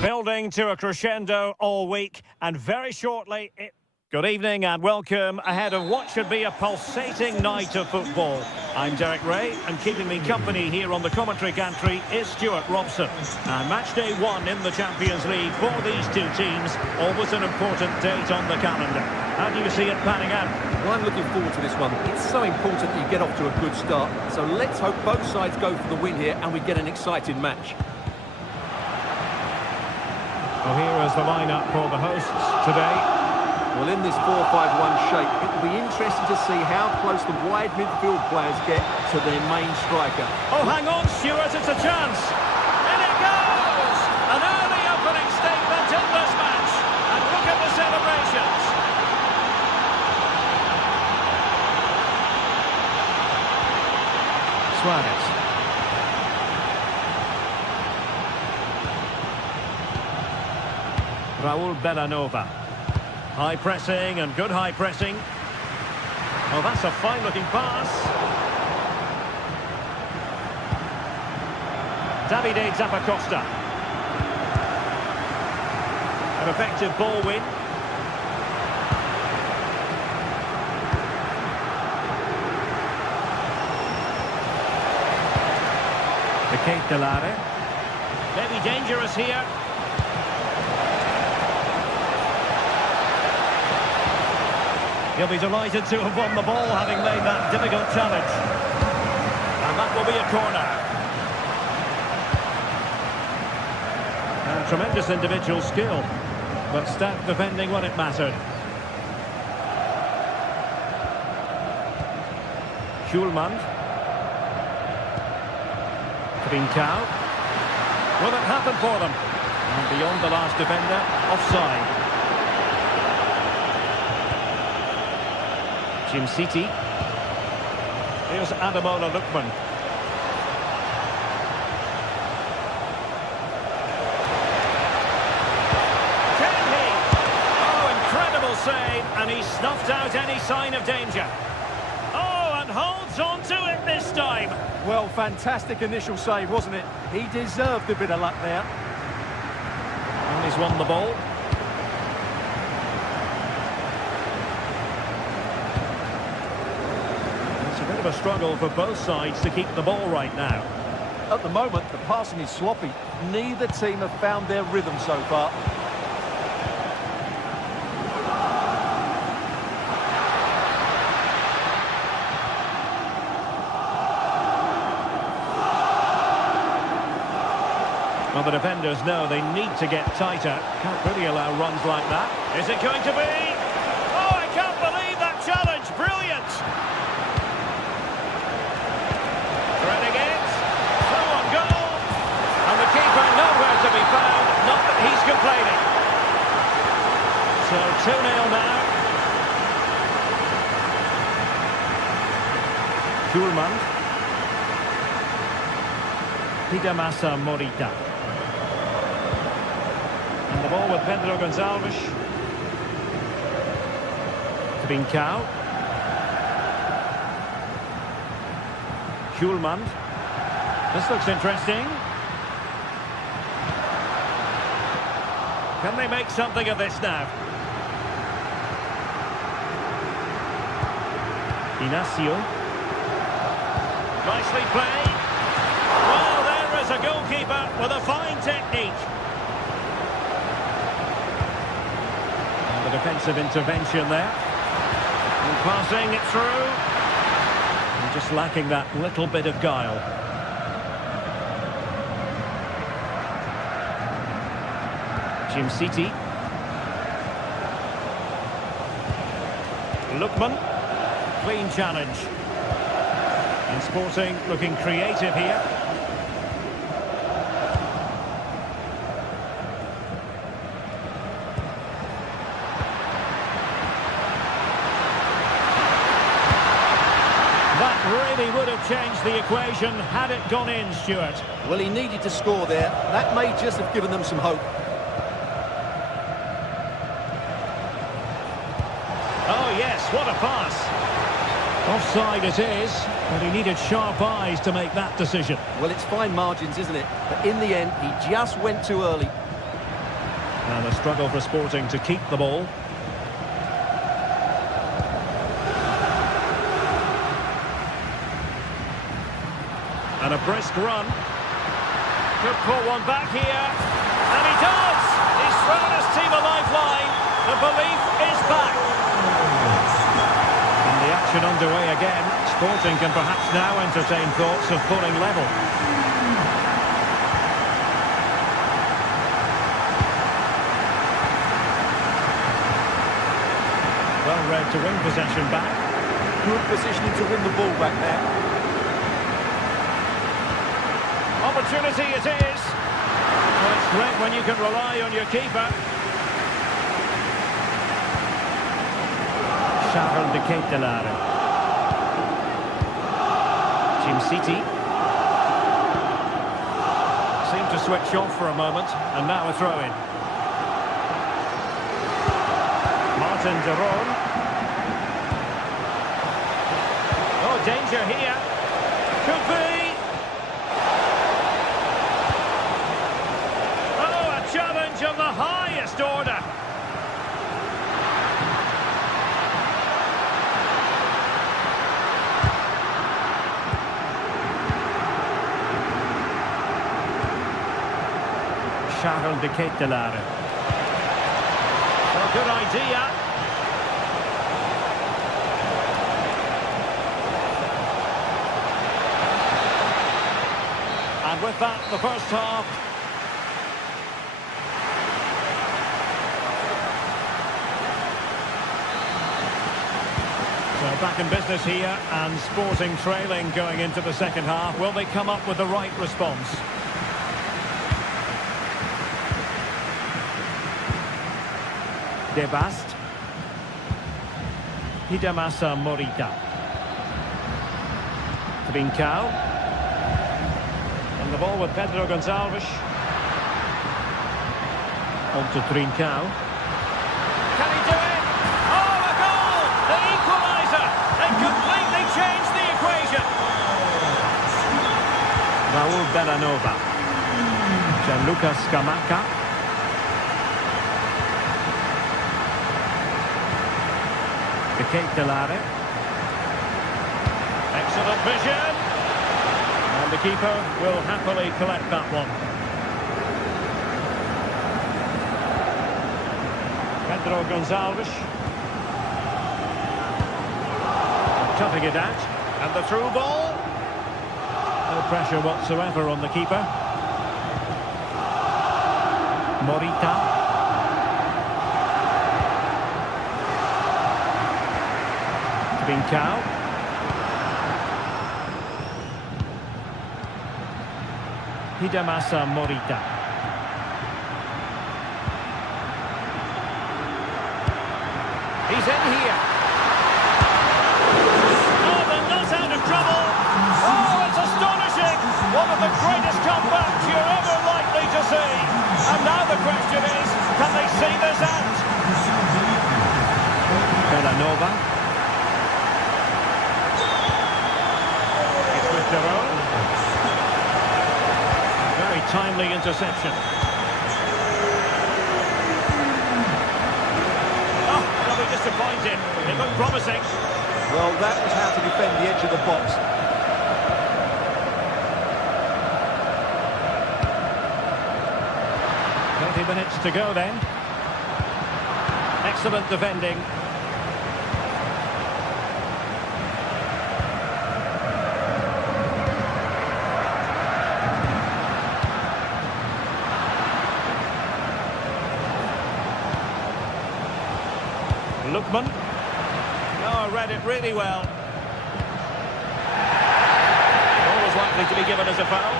Building to a crescendo all week, and very shortly it Good evening and welcome ahead of what should be a pulsating night of football. I'm Derek Ray, and keeping me company here on the commentary gantry is Stuart Robson. And match day 1 in the Champions League for these two teams, always an important date on the calendar. How do you see it panning out? Well, I'm looking forward to this one. It's so important that you get off to a good start. So let's hope both sides go for the win here and we get an exciting match. Well, here is the lineup for the hosts today. Well, in this 4-5-1 shape, it will be interesting to see how close the wide midfield players get to their main striker. Oh, hang on, Stuart, it's a chance. And it goes! An early opening statement in this match. And look at the celebrations. Suarez. Raul Bellanova. High pressing and good high pressing. Oh, that's a fine-looking pass. Davide Zappacosta. An effective ball win. Kate Delare. Maybe dangerous here. He'll be delighted to have won the ball, having made that difficult challenge. And that will be a corner. And tremendous individual skill, but stout defending when it mattered. Schulman. Trincao. Will it happen for them? And beyond the last defender, offside. Jim City. Here's Ademola Lookman. Can he? Oh, incredible save, and he snuffed out any sign of danger. Oh, and holds on to it this time. Well, fantastic initial save, wasn't it? He deserved a bit of luck there. And he's won the ball. Bit of a struggle for both sides to keep the ball right now. At the moment, the passing is sloppy. Neither team have found their rhythm so far. Well, the defenders know they need to get tighter. Can't really allow runs like that. Is it going to be? Oh, I can't believe that challenge. Brilliant. Nowhere to be found, not that he's complaining. So 2-0 now. Schulman. Pidamasa Morita. And the ball with Pedro Gonçalves. Trincao. Schulman. This looks interesting. Can they make something of this now? Inacio. Nicely played. Well, there is a goalkeeper with a fine technique. And the defensive intervention there. And passing it through. And just lacking that little bit of guile. Jim City. Lookman. Clean challenge. And Sporting looking creative here. That really would have changed the equation had it gone in, Stuart. Well, he needed to score there. That may just have given them some hope. Oh, yes, what a pass. Offside it is, but he needed sharp eyes to make that decision. Well, it's fine margins, isn't it? But in the end, he just went too early. And a struggle for Sporting to keep the ball. And a brisk run. Could put one back here. And he does! He's thrown his team a lifeline. The belief is back. And the action underway again. Sporting can perhaps now entertain thoughts of pulling level. Well read to win possession back. Good positioning to win the ball back there. Opportunity it is. Well, it's great when you can rely on your keeper. Charles de Ketelare. Jim City. Seemed to switch off for a moment, and now a throw-in. Martin de Roon. Oh, danger here. Could be. Oh, a challenge of the highest order. Charles de Ketelare. Well, good idea. And with that, the first half. So back in business here, and Sporting trailing going into the second half. Will they come up with the right response? De Bast. Hidemasa Morita. Trincao. And the ball with Pedro Gonçalves. On to Trincao. Can he do it? Oh, a goal! The equaliser! They completely changed the equation. Raul Bellanova. Gianluca Scamacca. De Ketelare. Excellent vision. And the keeper will happily collect that one. Pedro Gonçalves. Cutting it out. And the through ball. No pressure whatsoever on the keeper. Morita. Trincao. Hidemasa Morita. He's in here. Oh, they're not out of trouble. Oh, it's astonishing. One of the greatest comebacks you're ever likely to see. And now the question is, can they see this out? Bellanova. Very timely interception. Oh, they'll be disappointed. It looked promising. Well, that was how to defend the edge of the box. Minutes to go then. Excellent defending. Lookman. Oh, read it really well. Ball was likely to be given as a foul.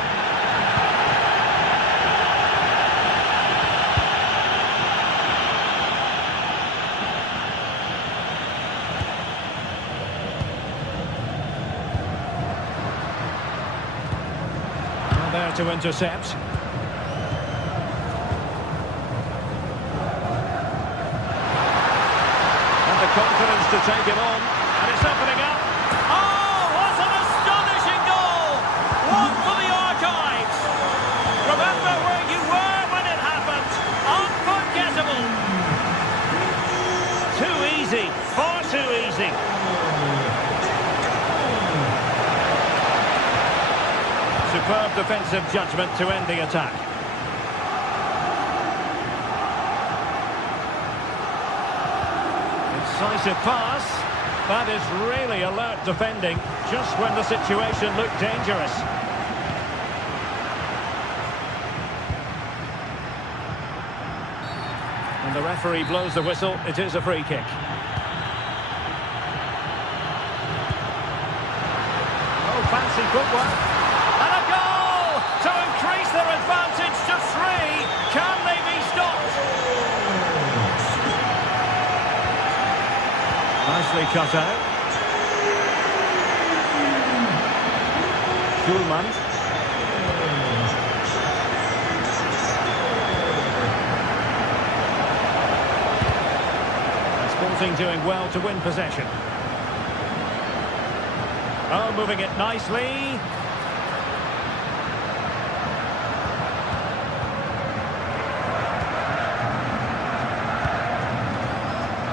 Well, there to intercept. Confidence to take it on, and it's opening up. Oh, what an astonishing goal! One for the archives. Remember where you were when it happened. Unforgettable. Too easy, far too easy. Superb defensive judgment to end the attack. Incisive pass. That is really alert defending, just when the situation looked dangerous. And the referee blows the whistle. It is a free kick. Oh, fancy footwork. And a goal to increase their advantage to 3. Can they be stopped? Nicely cut out. Schulman. Sporting doing well to win possession. Oh, moving it nicely.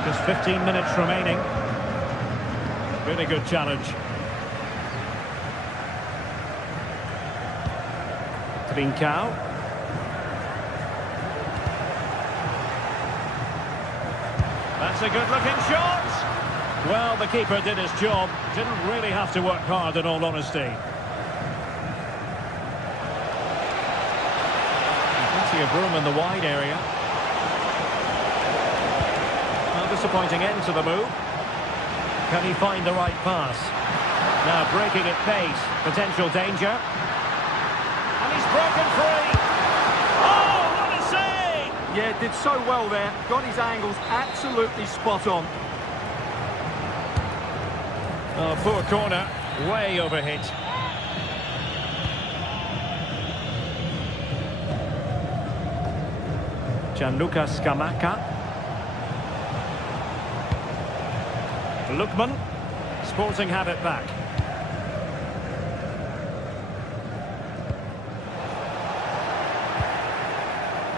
Just 15 minutes remaining. Really good challenge. Trincao. That's a good-looking shot. Well, the keeper did his job. Didn't really have to work hard, in all honesty. Plenty of room in the wide area. Well, disappointing end to the move. Can he find the right pass? Now breaking at pace. Potential danger. And he's broken free. Oh, what a save! Yeah, did so well there. Got his angles absolutely spot on. Oh, poor corner. Way overhit. Gianluca Scamacca. Lookman. Sporting have it back.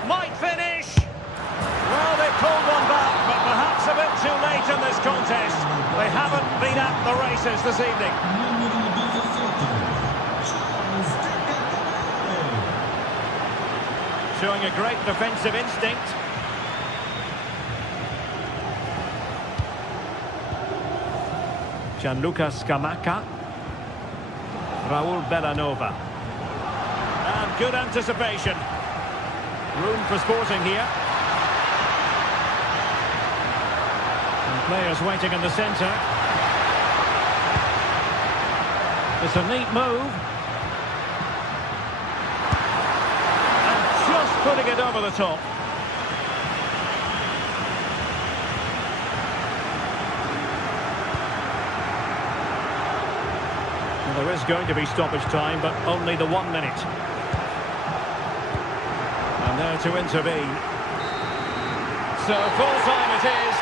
Might finish. Well, they pulled one back, but perhaps a bit too late in this contest. They haven't been at the races this evening. Showing a great defensive instinct. Gianluca Scamacca. Raul Bellanova. And good anticipation. Room for Sporting here. And players waiting in the centre. It's a neat move. And just putting it over the top. Well, there is going to be stoppage time, but only the 1 minute. And there to intervene. So full time it is.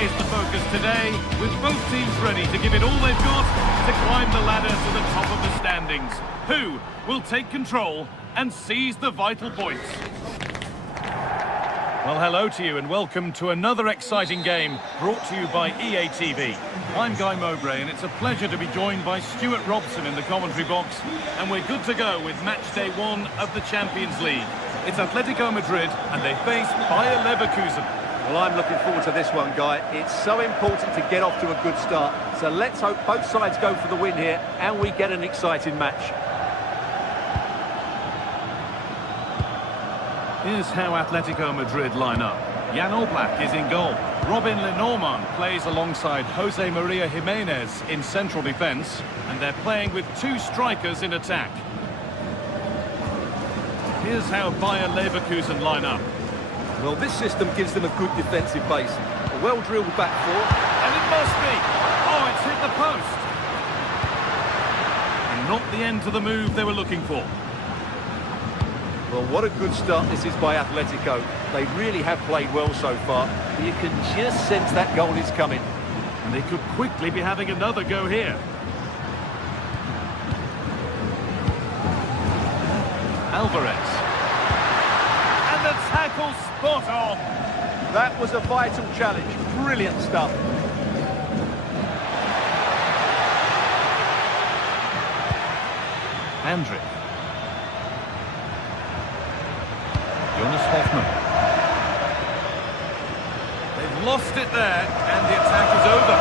Is the focus today, with both teams ready to give it all they've got to climb the ladder to the top of the standings. Who will take control and seize the vital points? Well, hello to you and welcome to another exciting game brought to you by EA TV. I'm Guy Mowbray and it's a pleasure to be joined by Stuart Robson in the commentary box, and we're good to go with match day 1 of the Champions League. It's Atletico Madrid and they face Bayer Leverkusen. Well, I'm looking forward to this one, Guy. It's so important to get off to a good start. So let's hope both sides go for the win here and we get an exciting match. Here's how Atletico Madrid line up. Jan Oblak is in goal. Robin Lenormand plays alongside Jose Maria Jimenez in central defence, and they're playing with 2 strikers in attack. Here's how Bayer Leverkusen line up. Well, this system gives them a good defensive base. A well-drilled back four. And it must be! Oh, it's hit the post! And not the end to the move they were looking for. Well, what a good start this is by Atletico. They really have played well so far. You can just sense that goal is coming. And they could quickly be having another go here. Alvarez. And the tackle spot on. That was a vital challenge. Brilliant stuff. Andrick. Jonas Hoffmann. They've lost it there, and the attack is over.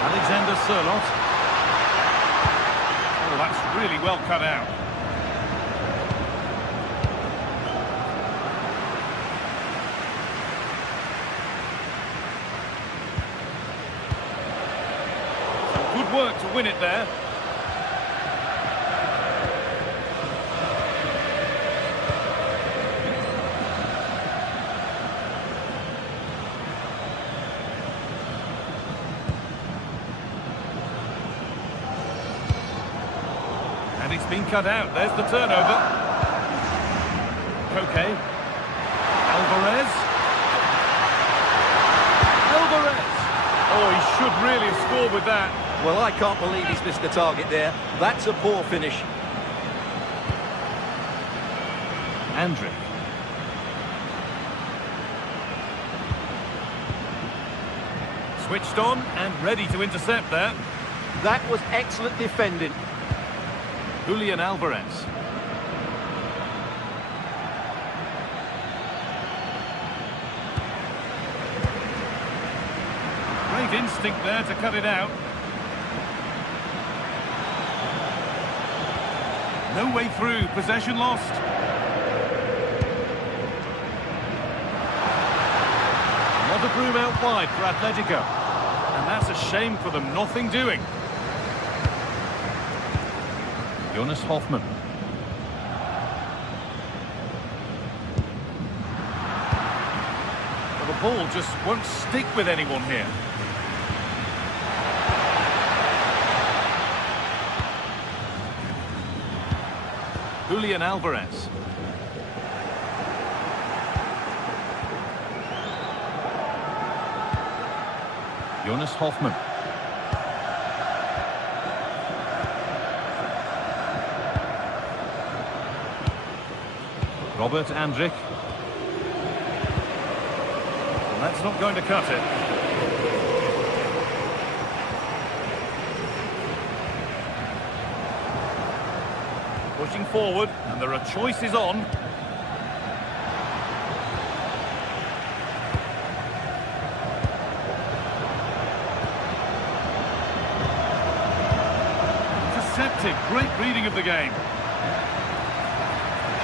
Alexander Sørloth. Oh, that's really well cut out. Some good work to win it there. And it's been cut out. There's the turnover. Koke. Alvarez. Alvarez. Oh, he should really have scored with that. Well, I can't believe he's missed the target there. That's a poor finish. Andrick. Switched on and ready to intercept there. That was excellent defending. Julian Alvarez. Great instinct there to cut it out. No way through, possession lost. A lot of room out wide for Atletico. And that's a shame for them, nothing doing. Jonas Hoffmann. Well, the ball just won't stick with anyone here. Julian Alvarez. Jonas Hoffmann. Robert Andrick. Well, that's not going to cut it. Pushing forward, and there are choices on. Intercepted, great reading of the game.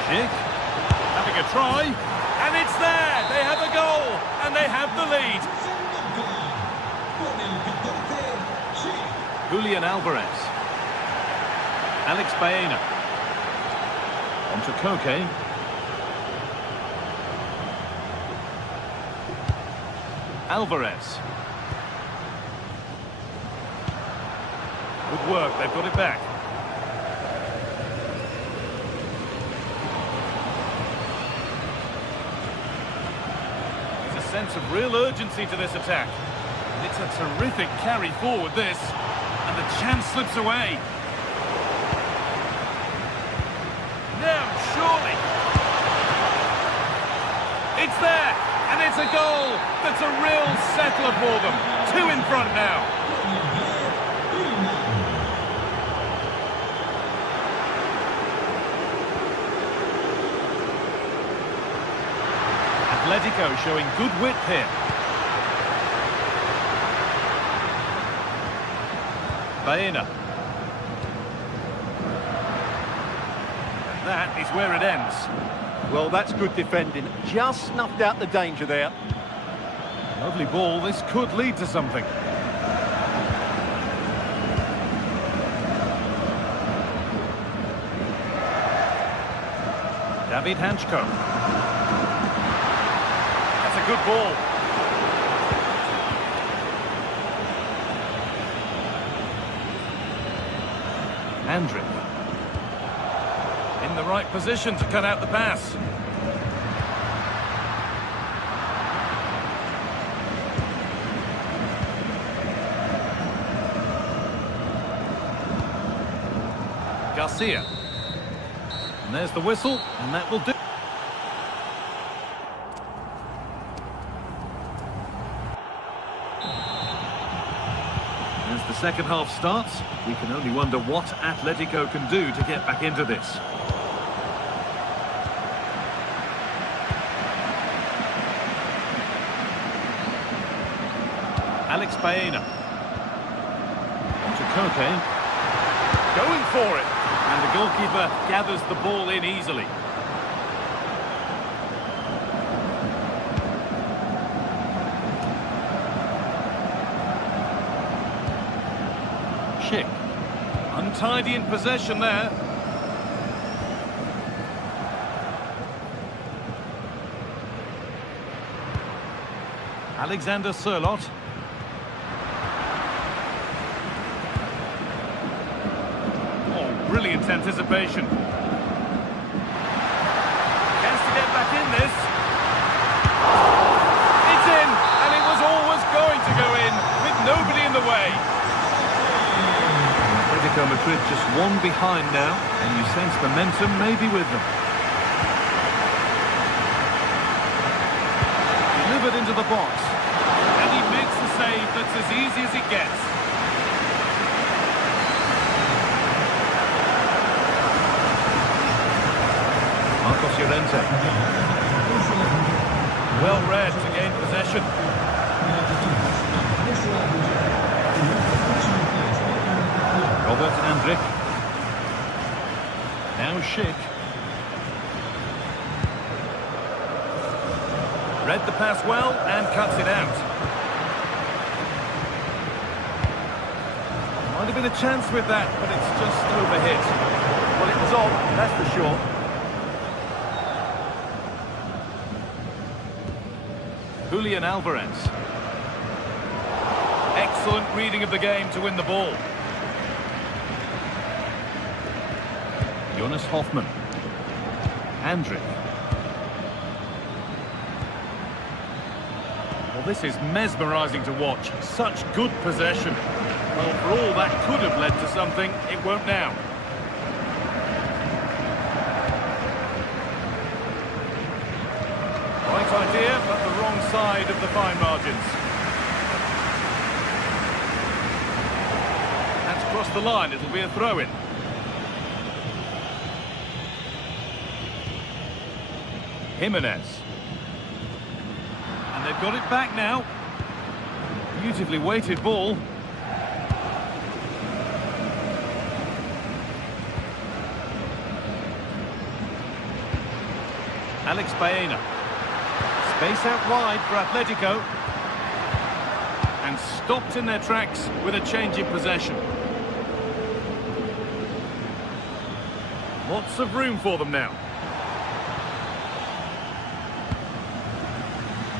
Schick. Having a try, and it's there! They have a goal, and they have the lead. Julian Alvarez. Alex Baena. On to Koke. Alvarez. Good work, they've got it back. Sense of real urgency to this attack. It's a terrific carry forward, this, and the chance slips away. down, surely. It's there, and it's a goal. That's a real settler for them. 2 in front now. Atletico showing good width here. Baena. And that is where it ends. Well, that's good defending. Just snuffed out the danger there. Lovely ball. This could lead to something. David Hanchko. That's a good ball. Andrick. In the right position to cut out the pass. Garcia. And there's the whistle, and that will do. As the second half starts, we can only wonder what Atletico can do to get back into this. Alex Baena. On to Koke. Going for it. And the goalkeeper gathers the ball in easily. Schick. Untidy in possession there. Alexander Sørloth. Brilliant anticipation. Chance to get back in this. It's in, and it was always going to go in, with nobody in the way. Atletico Madrid just one behind now, and you sense momentum may be with them. Delivered into the box, and he makes a save that's as easy as it gets. Well read to gain possession. Robert Andrick. Now Schick. Read the pass well and cuts it out. Might have been a chance with that, but it's just overhit. Well, it was on, that's for sure. Julian Alvarez. Excellent reading of the game to win the ball. Jonas Hoffmann. Andrick. Well, this is mesmerising to watch. Such good possession. Well, for all that could have led to something, it won't now. Right idea, but the wrong side of the fine margins. That's crossed the line, it'll be a throw-in. Jimenez. And they've got it back now. Beautifully weighted ball. Alex Baena. Space out wide for Atletico. And stopped in their tracks with a change in possession. Lots of room for them now.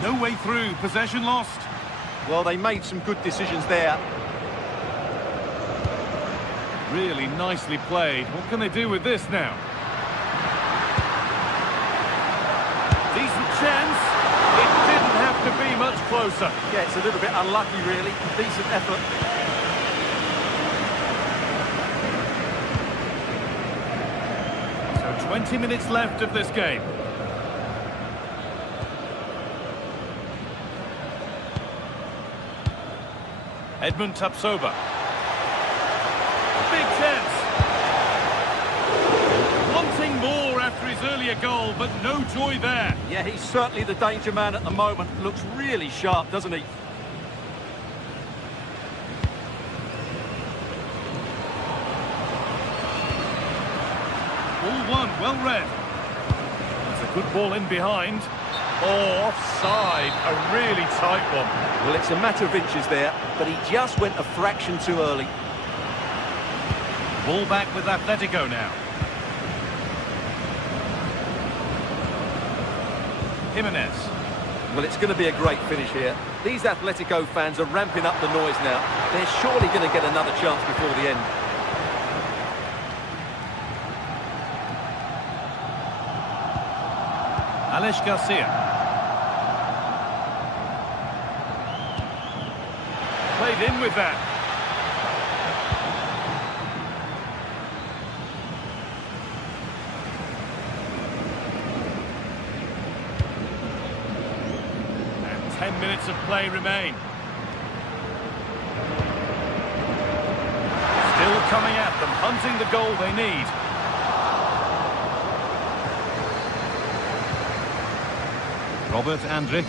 No way through, possession lost. Well, they made some good decisions there. Really nicely played. What can they do with this now? Decent chance. It didn't have to be much closer. Yeah, it's a little bit unlucky, really. Decent effort. So 20 minutes left of this game. Edmund Tapsoba. Big chance. Wanting more after his earlier goal, but no joy there. Yeah, he's certainly the danger man at the moment. Looks really sharp, doesn't he? All one, well read. That's a good ball in behind. Oh, offside, a really tight one. Well, it's a matter of inches there, but he just went a fraction too early. Ball back with Atletico now. Jimenez. Well, it's going to be a great finish here. These Atletico fans are ramping up the noise now. They're surely going to get another chance before the end. Alex Garcia. Played in with that. And 10 minutes of play remain. Still coming at them, hunting the goal they need. Robert Andrich.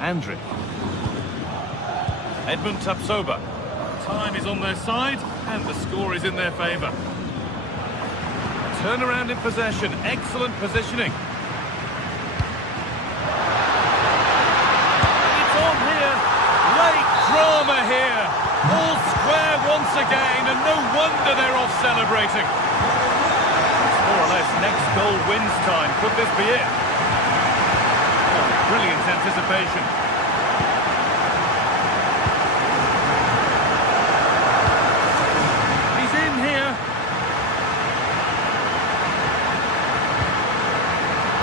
Andrich. Edmund Tapsoba. Time is on their side, and the score is in their favour. Turnaround in possession, excellent positioning. It's on here, late drama here. All square once again, and no wonder they're off celebrating. More or less, next goal wins time. Could this be it? Oh, brilliant anticipation. He's in here.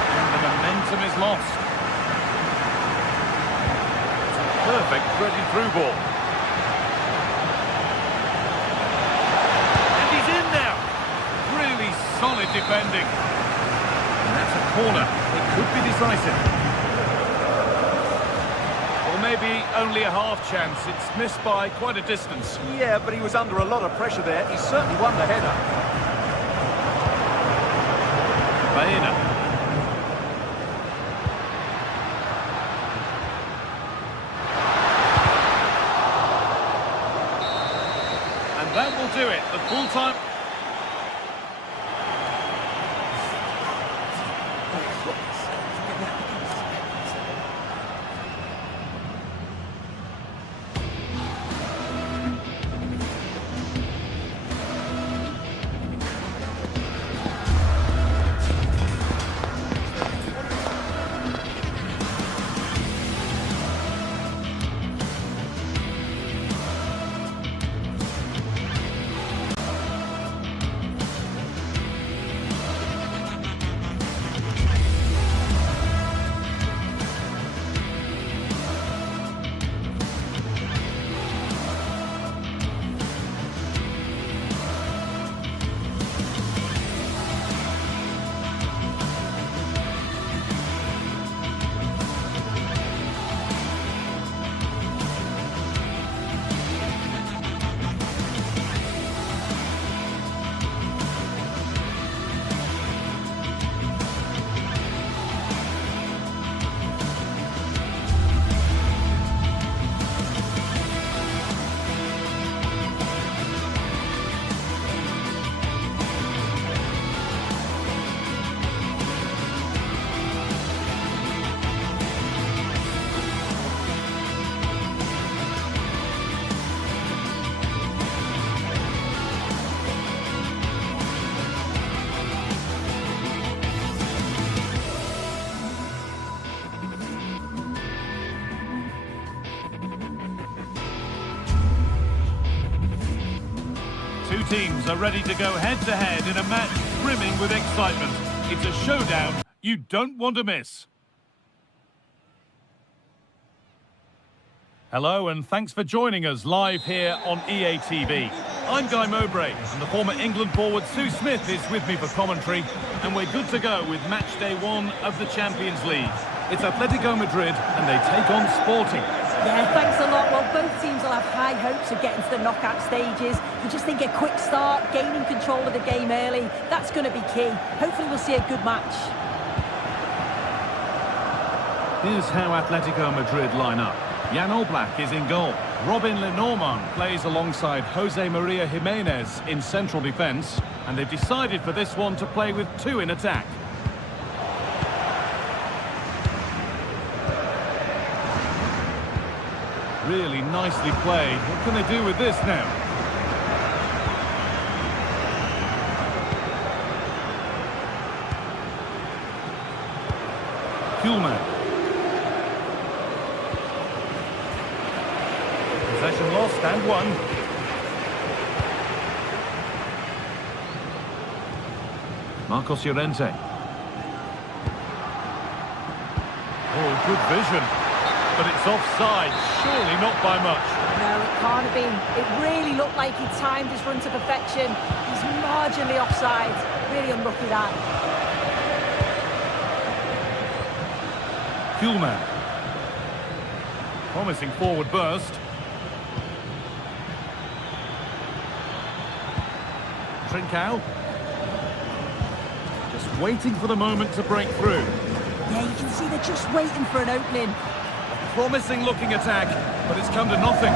And the momentum is lost. It's a perfect threaded through ball. And he's in now. Really solid defending. And that's a corner. It could be decisive. Or maybe only a half chance. It's missed by quite a distance. Yeah, but he was under a lot of pressure there. He certainly won the header. Baena. And that will do it. The full-time... Two teams are ready to go head-to-head in a match brimming with excitement. It's a showdown you don't want to miss. Hello and thanks for joining us live here on EA TV. I'm Guy Mowbray and the former England forward Sue Smith is with me for commentary, and we're good to go with match day 1 of the Champions League. It's Atletico Madrid and they take on Sporting. Yeah, thanks a lot. Well, both teams will have high hopes of getting to the knockout stages. We just think a quick start, gaining control of the game early, that's going to be key. Hopefully we'll see a good match. Here's how Atletico Madrid line up. Jan Oblak is in goal. Robin Lenormand plays alongside Jose Maria Jimenez in central defence. And they've decided for this one to play with 2 in attack. Really nicely played. What can they do with this now? Kuhlmann. Possession lost and won. Marcos Llorente. Oh, good vision. But it's offside, surely not by much. No, it can't have been. It really looked like he timed his run to perfection. He's marginally offside. Really unlucky that. Kuhlmann. Promising forward burst. Trincao. Just waiting for the moment to break through. Yeah, you can see they're just waiting for an opening. Promising looking attack, but it's come to nothing.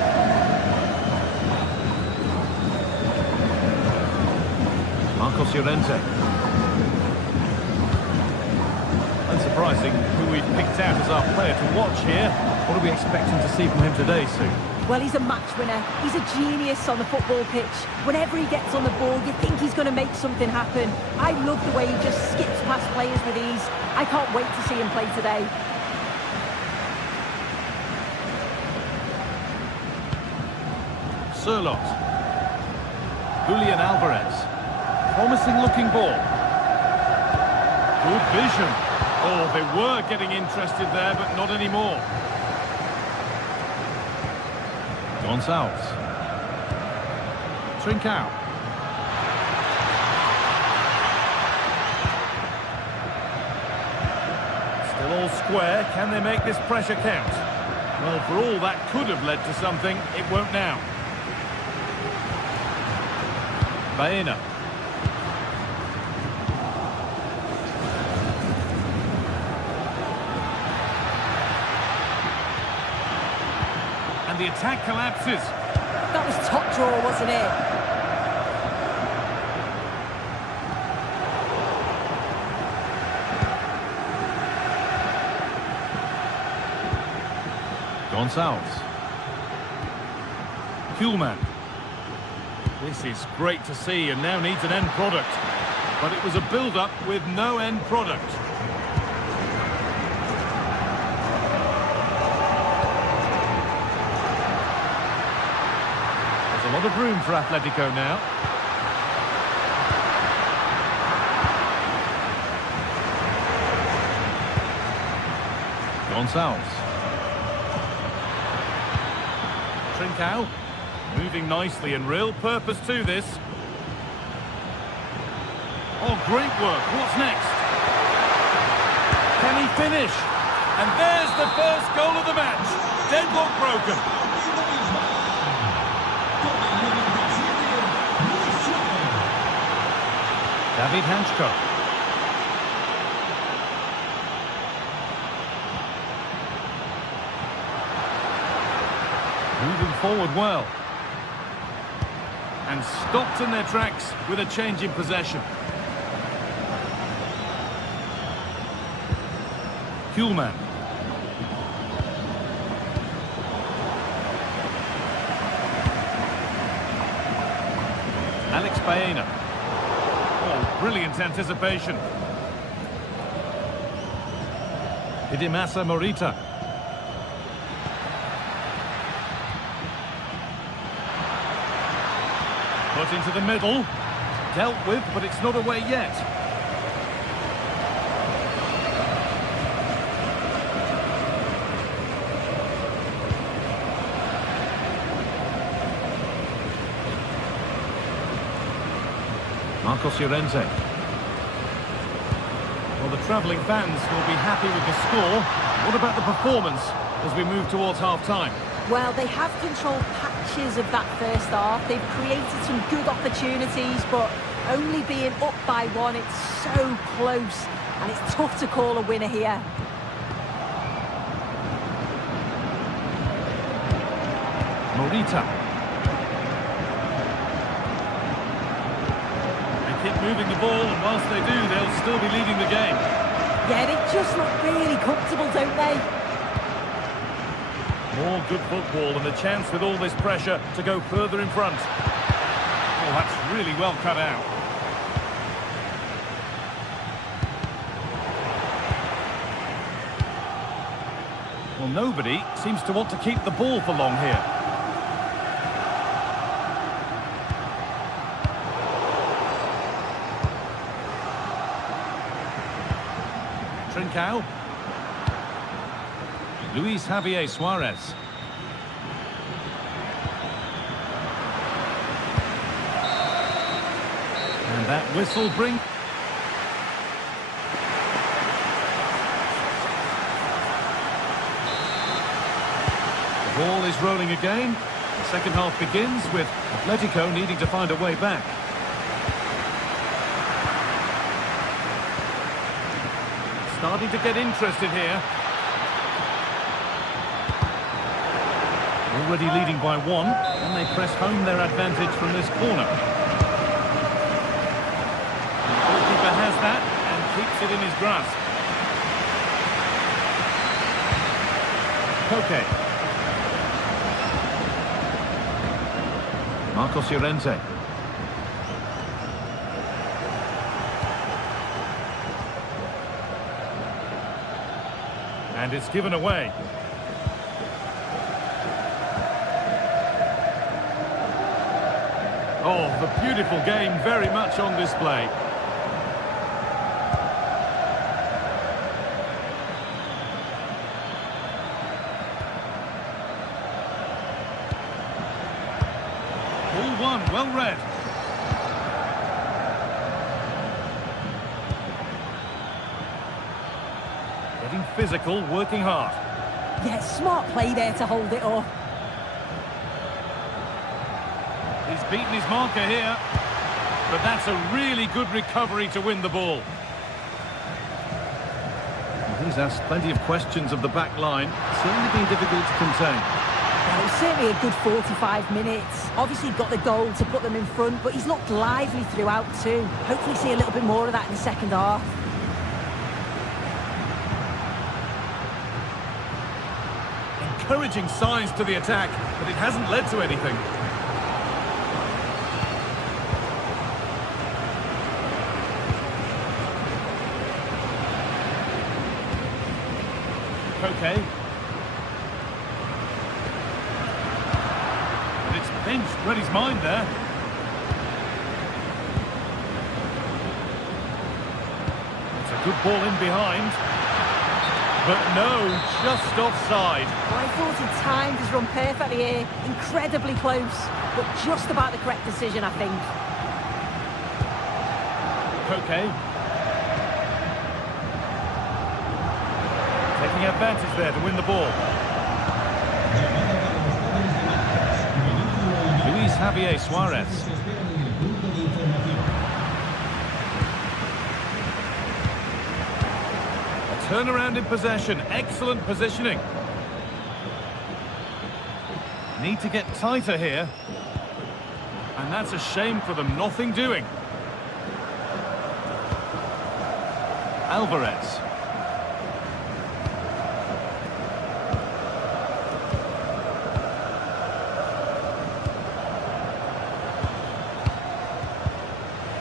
Marcos Llorente. Unsurprising who we've picked out as our player to watch here. What are we expecting to see from him today, Sue? Well, he's a match winner. He's a genius on the football pitch. Whenever he gets on the ball, you think he's going to make something happen. I love the way he just skips past players with ease. I can't wait to see him play today. Sirlot. Julian Alvarez. Promising looking ball. Good vision. Oh, they were getting interested there, but not anymore. Gonçalves. Trincao. Still all square. Can they make this pressure count? Well, for all that could have led to something, it won't now. Baena. And the attack collapses. That was top draw, wasn't it? Gonçalves. Kuhlmann. This is great to see and now needs an end product. But it was a build-up with no end product. There's a lot of room for Atletico now. Gonçalves. Trincao. Moving nicely and real purpose to this. Oh, great work. What's next? Can he finish? And there's the first goal of the match. Deadlock broken. David Hanchko. Moving forward well. And stopped in their tracks with a change in possession. Kuhlmann. Alex Baena. Oh, brilliant anticipation. Hidemasa Morita. Put into the middle. Dealt with, but it's not away yet. Marcos Llorente. Well, the travelling fans will be happy with the score. What about the performance as we move towards half-time? Well, they have controlled patches of that first half. They've created some good opportunities, but only being up by one, it's so close, and it's tough to call a winner here. Morita. They keep moving the ball, and whilst they do, they'll still be leading the game. Yeah, they just look really comfortable, don't they? More good football and a chance with all this pressure to go further in front. Oh, that's really well cut out. Well, nobody seems to want to keep the ball for long here. Trincao. Luis Javier Suarez. And that whistle brings... The ball is rolling again. The second half begins with Atletico needing to find a way back. Starting to get interested here. Already leading by one, and they press home their advantage from this corner. The goalkeeper has that and keeps it in his grasp. Koke. Marcos Llorente. And it's given away. Oh, the beautiful game very much on display. Ball one, well read. Getting physical, working hard. Yeah, smart play there to hold it off. He's beaten his marker here, but that's a really good recovery to win the ball. Well, he's asked plenty of questions of the back line. Certainly been difficult to contain. Well, it was certainly a good 45 minutes. Obviously got the goal to put them in front, but he's looked lively throughout too. Hopefully see a little bit more of that in the second half. Encouraging signs to the attack, but it hasn't led to anything. Okay. And it's pinched, read his mind there. It's a good ball in behind. But no, just offside. Well, I thought he timed his run perfectly here. Incredibly close, but just about the correct decision, I think. Okay. Taking advantage there to win the ball. Luis Javier Suarez. A turnaround in possession. Excellent positioning. Need to get tighter here. And that's a shame for them. Nothing doing. Alvarez.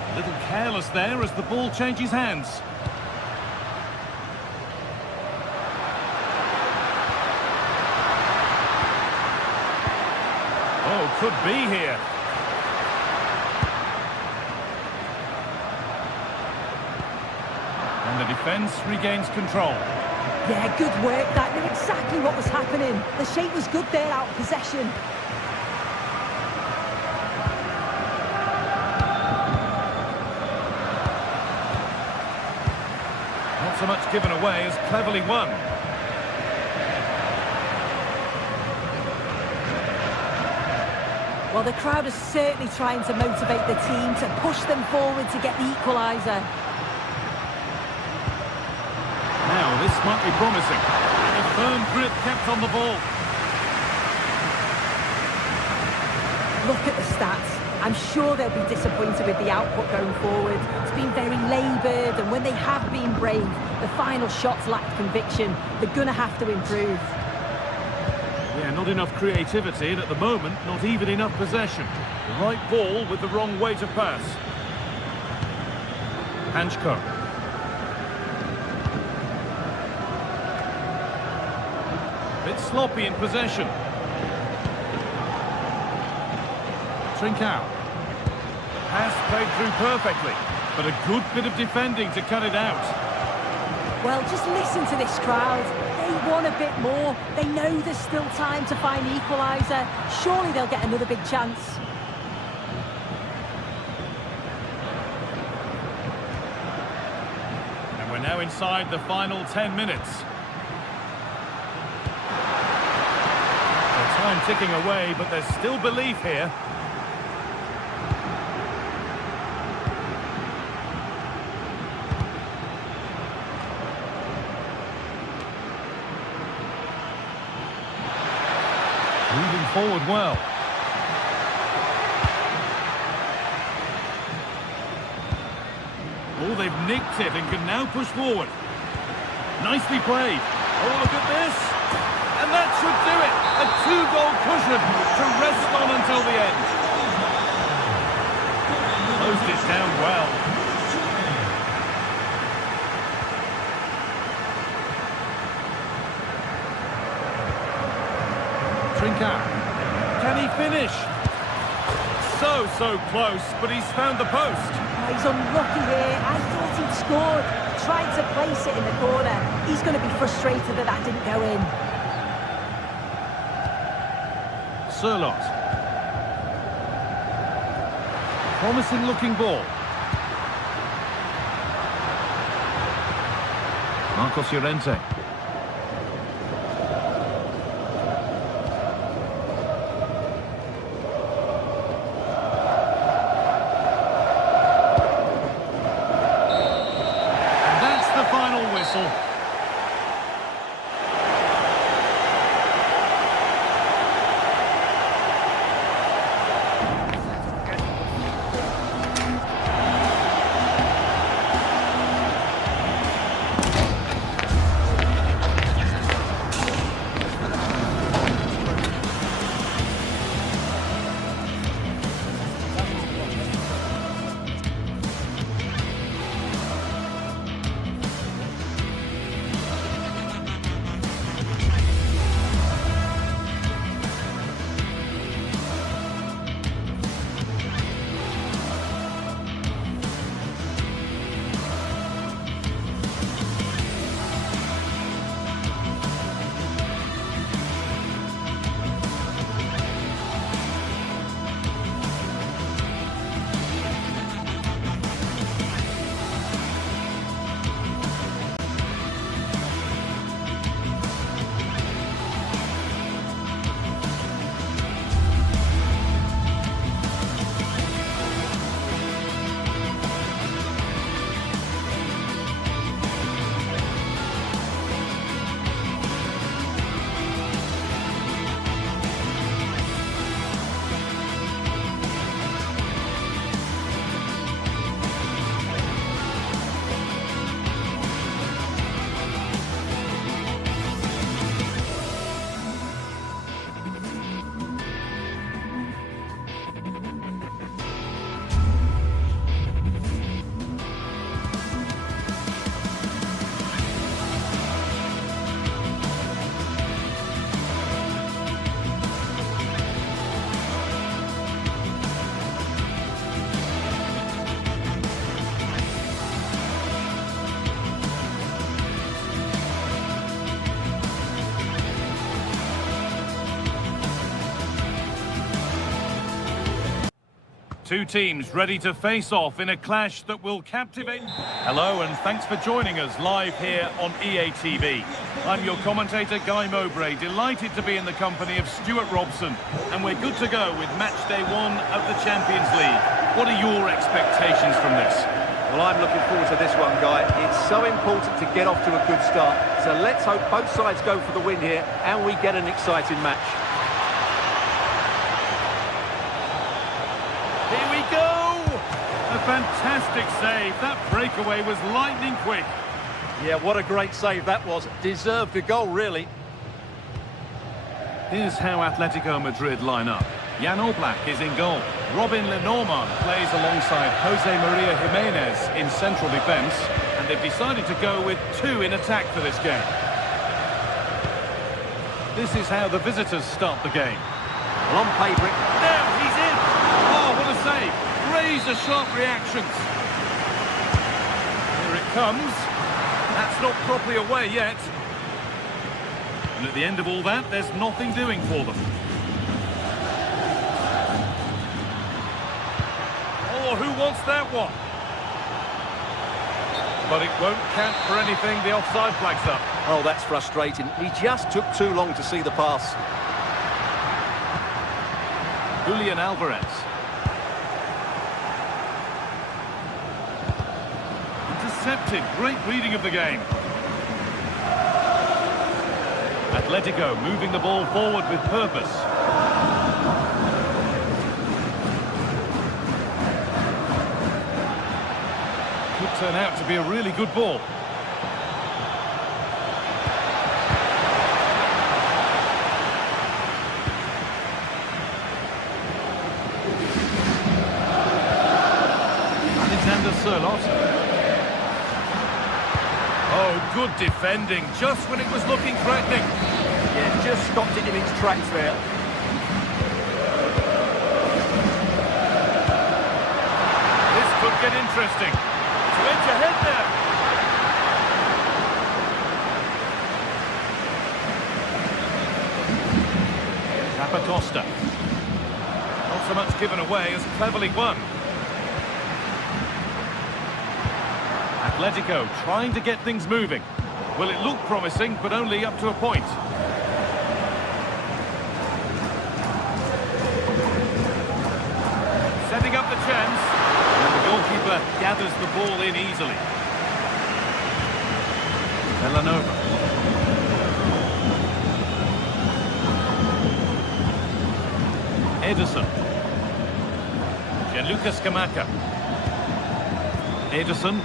A little careless there as the ball changes hands. Oh, could be here. And the defence regains control. Yeah, good work. That knew exactly what was happening. The shape was good there out of possession. so much given away as cleverly won. Well, the crowd is certainly trying to motivate the team to push them forward to get the equaliser. Now, this might be promising. A firm grip kept on the ball. Look at the stats. I'm sure they'll be disappointed with the output going forward. It's been very laboured, and when they have been brave, the final shots lacked conviction. They're going to have to improve. Yeah, not enough creativity, and at the moment, not even enough possession. The right ball with the wrong way to pass. Hanchko. Bit sloppy in possession. Trincao. Pass played through perfectly, but a good bit of defending to cut it out. Well, just listen to this crowd. They want a bit more. They know there's still time to find the equaliser. Surely they'll get another big chance. And we're now inside the final 10 minutes. The time ticking away, but there's still belief here. Moving forward well. Oh, they've nicked it and can now push forward. Nicely played. Oh, look at this. And that should do it. A two-goal cushion to rest on until the end. Closed it down well. Trincao. Can he finish? So close, but he's found the post. Oh, he's unlucky here. I thought he'd scored. Tried to place it in the corner. He's going to be frustrated that that didn't go in. Sirlot. Promising looking ball. Marcos Llorente. Two teams ready to face off in a clash that will captivate. Hello and thanks for joining us live here on EA TV. I'm your commentator Guy Mowbray, delighted to be in the company of Stuart Robson, and we're good to go with match day 1 of the Champions League. What are your expectations from this? Well, I'm looking forward to this one, Guy. It's so important to get off to a good start. So let's hope both sides go for the win here and we get an exciting match. Here we go! A fantastic save. That breakaway was lightning quick. Yeah, what a great save that was. Deserved a goal, really. Here's how Atletico Madrid line up. Jan Oblak is in goal. Robin Lenormand plays alongside Jose Maria Jimenez in central defence, and they've decided to go with 2 in attack for this game. This is how the visitors start the game. Well, on paper, Now he's in! Oh, what a save! Razor-sharp reactions. Here it comes. That's not properly away yet. And at the end of all that, there's nothing doing for them. Oh, who wants that one? But it won't count for anything. The offside flag's up. oh, that's frustrating. He just took too long to see the pass. Julian Alvarez. Intercepted. Great reading of the game. Atletico moving the ball forward with purpose. Could turn out to be a really good ball. Alexander Sørloth. Oh, good defending, just when it was looking threatening. Yeah, just stopped it in its tracks there. This could get interesting. To edge ahead there. Zappacosta. Not so much given away as cleverly won. Atletico trying to get things moving. Well, it looked promising, but only up to a point. Setting up the chance. And the goalkeeper gathers the ball in easily. Villanova. Ederson. Gianluca Scamacca. Ederson.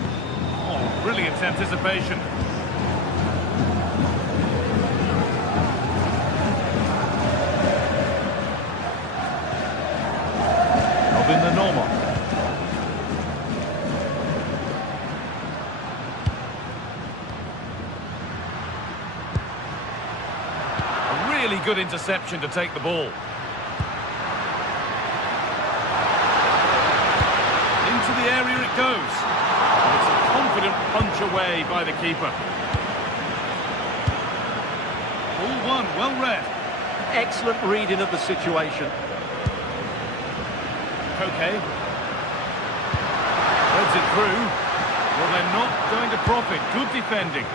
Oh, brilliant anticipation. Robin Lenormand. A really good interception to take the ball. Into the area it goes. It's a confident punch away by the keeper. Ball one, well read. Excellent reading of the situation. Okay. Threads it through. Well, they're not going to profit. Good defending.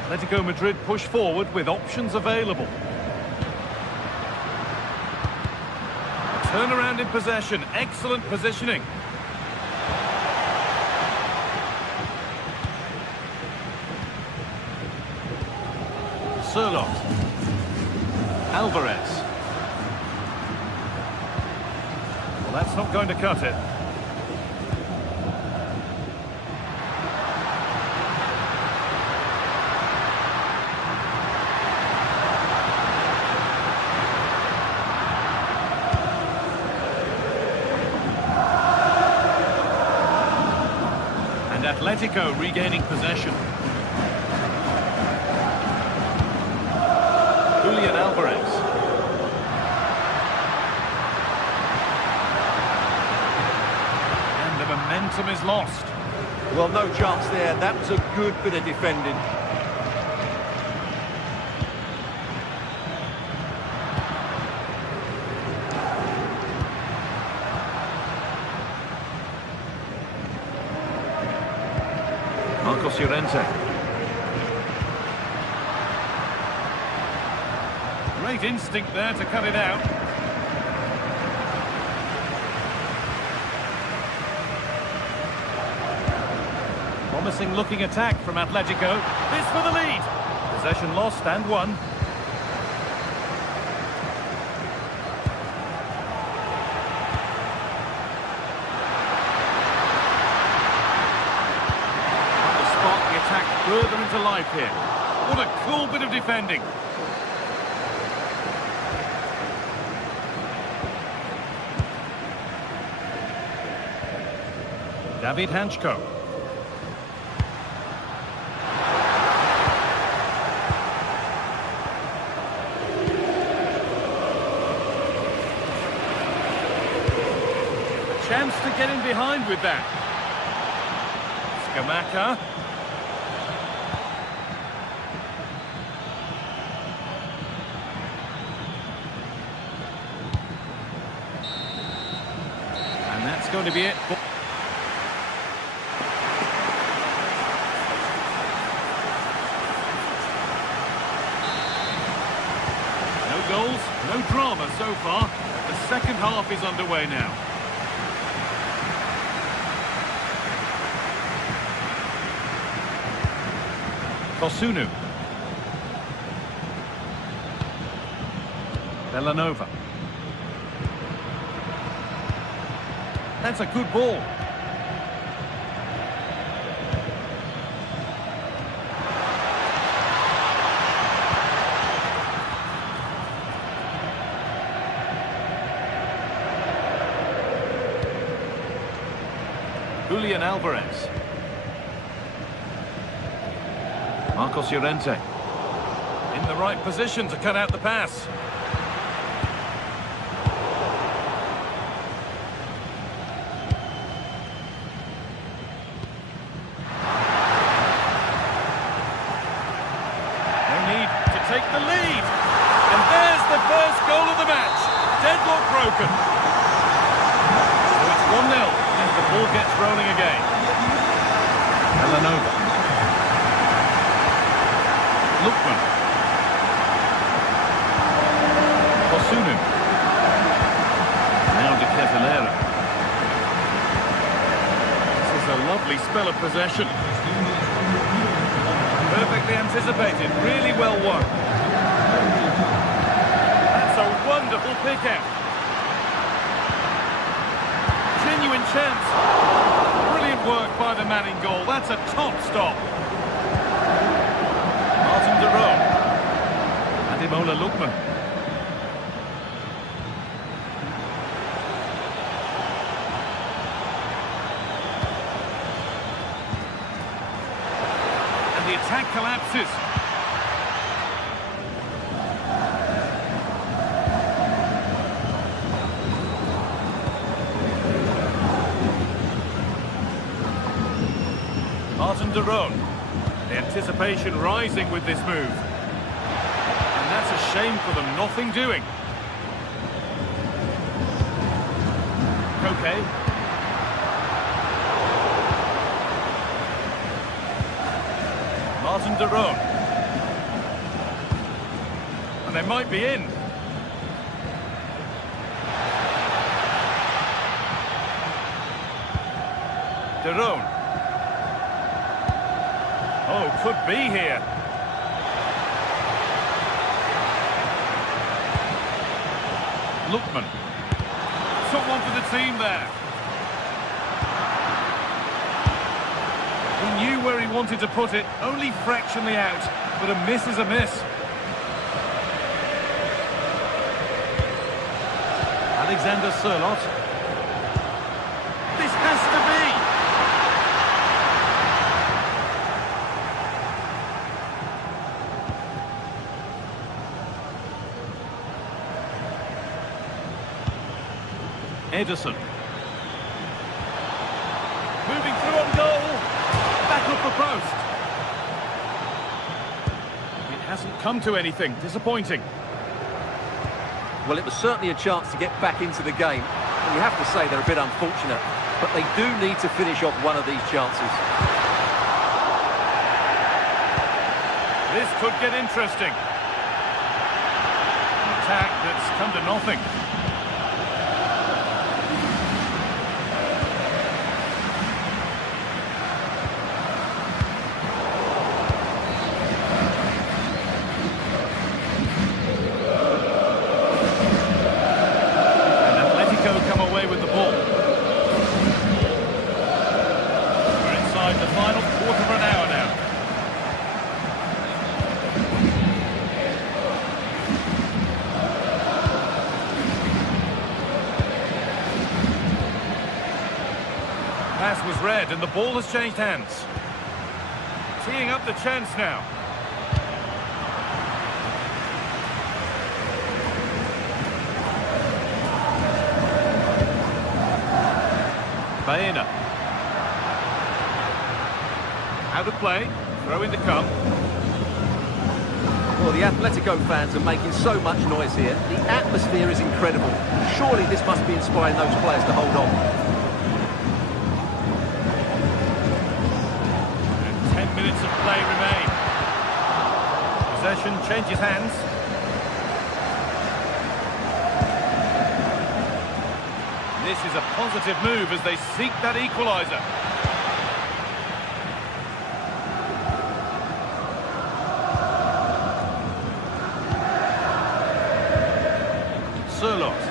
Atletico Madrid push forward with options available. Turnaround in possession. Excellent positioning. Sørloth. Alvarez. Well, that's not going to cut it. And Atletico regaining possession. Julian Alvarez. And the momentum is lost. Well, no chance there. That was a good bit of defending. Marcos Llorente. Great instinct there to cut it out. Promising looking attack from Atletico. This for the lead. Possession lost and won. Further into life here. What a cool bit of defending. David Hanchko. A chance to get in behind with that. Skamaka. That's going to be it. No goals, no drama so far. The second half is underway now. Kosunu. Bellanova. That's a good ball. Julian Alvarez. Marcos Llorente. In the right position to cut out the pass. Take the lead, and there's the first goal of the match. Deadlock broken. So it's 1-0 as the ball gets rolling again. Bellanova. Lookman. Kosunu. Now De Ketelaere. This is a lovely spell of possession. Perfectly anticipated, really well won. That's a wonderful pick out. Genuine chance. Brilliant work by the man in goal. That's a top stop. Martin de Roon. Ademola Lookman. The attack collapses. Martin de Roon. The anticipation rising with this move. And that's a shame for them, nothing doing. Koke. Martin de Roon. And they might be in. De Roon. Oh, could be here. Lookman. Someone for the team there. He knew where he wanted to put it, only fractionally out, but a miss is a miss. Alexander Sørloth. This has to be! Ederson. Moving through on goal. Back up the post. It hasn't come to anything. Disappointing. Well, it was certainly a chance to get back into the game. And you have to say they're a bit unfortunate. But they do need to finish off one of these chances. This could get interesting. An attack that's come to nothing. And Atletico come away with the ball. We're inside the final quarter of an hour now. Pass was read and the ball has changed hands. Teeing up the chance now. Baena. Out of play. Throw in to come. Well, the Atletico fans are making so much noise here. The atmosphere is incredible. Surely this must be inspiring those players to hold on. And 10 minutes of play remain. Possession changes hands. This is a positive move as they seek that equaliser. Surlot.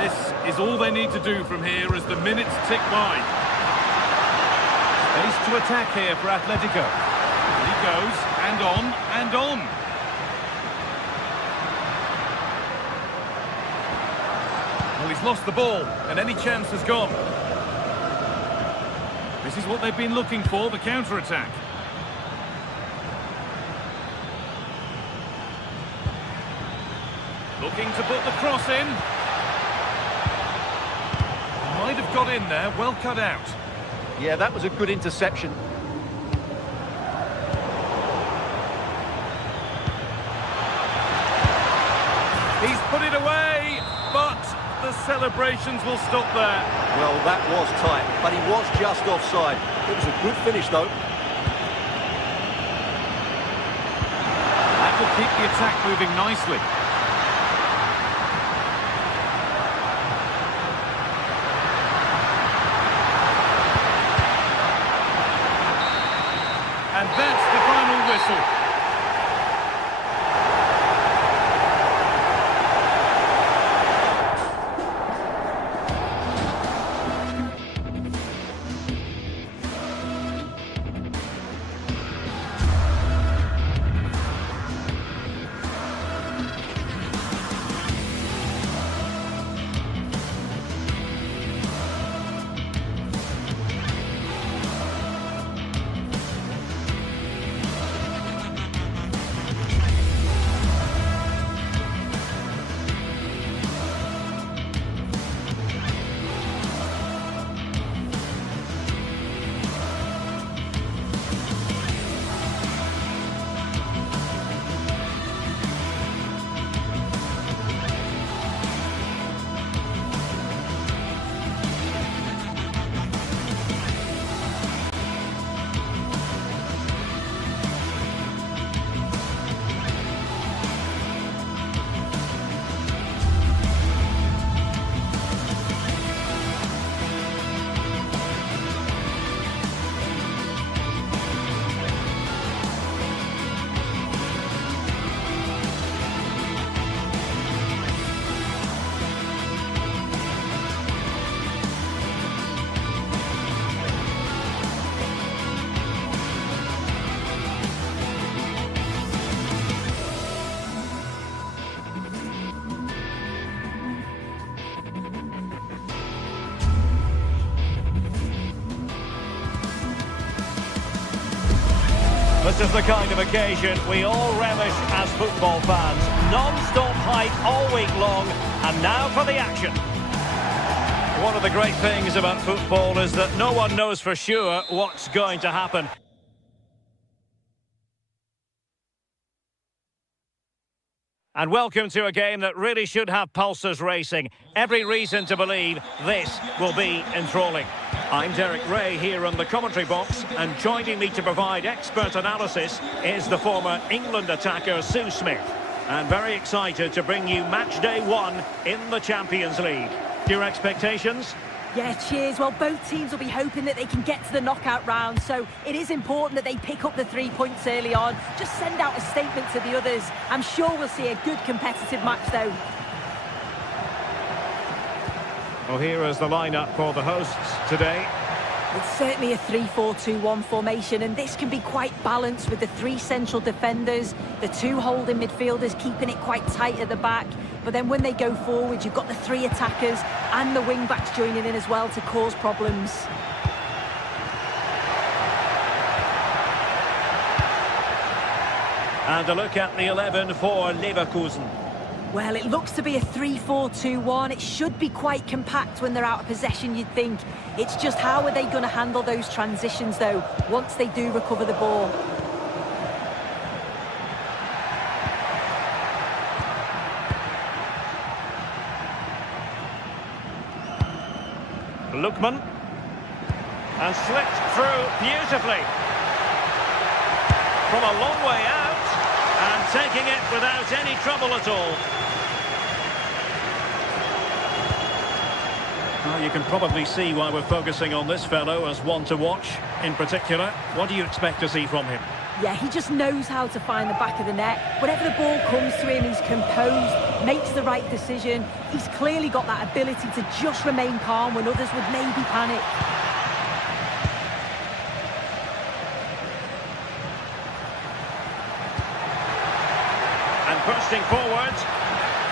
This is all they need to do from here as the minutes tick by. Space to attack here for Atletico. He goes, and on, and on. Well, he's lost the ball, and any chance has gone. This is what they've been looking for, the counter-attack. Looking to put the cross in. Might have got in there, well cut out. Yeah, that was a good interception. He's put it away, but the celebrations will stop there. Well, that was tight, but he was just offside. It was a good finish, though. That will keep the attack moving nicely. And that's the final whistle. This is the kind of occasion we all relish as football fans. Non-stop hype all week long, and now for the action. One of the great things about football is that no one knows for sure what's going to happen. And welcome to a game that really should have pulses racing. Every reason to believe this will be enthralling. I'm Derek Ray here in the commentary box, and joining me to provide expert analysis is the former England attacker Sue Smith. And very excited to bring you match day 1 in the Champions League. Your expectations? Yeah, cheers. Well, both teams will be hoping that they can get to the knockout round, so it is important that they pick up the 3 points early on. Just send out a statement to the others. I'm sure we'll see a good competitive match, though. Well, here is the lineup for the hosts today. It's certainly a 3-4-2-1 formation, and this can be quite balanced with the 3 central defenders, the 2 holding midfielders keeping it quite tight at the back. But then when they go forward, you've got the 3 attackers and the wing-backs joining in as well to cause problems. And a look at the 11 for Leverkusen. Well, it looks to be a 3-4-2-1. It should be quite compact when they're out of possession, you'd think. It's just how are they going to handle those transitions, though, once they do recover the ball. Lookman. And slipped through beautifully. From a long way out. And taking it without any trouble at all. Well, you can probably see why we're focusing on this fellow as one to watch in particular. What do you expect to see from him? Yeah, he just knows how to find the back of the net. Whenever the ball comes to him, he's composed, makes the right decision. He's clearly got that ability to just remain calm when others would maybe panic. And bursting forward.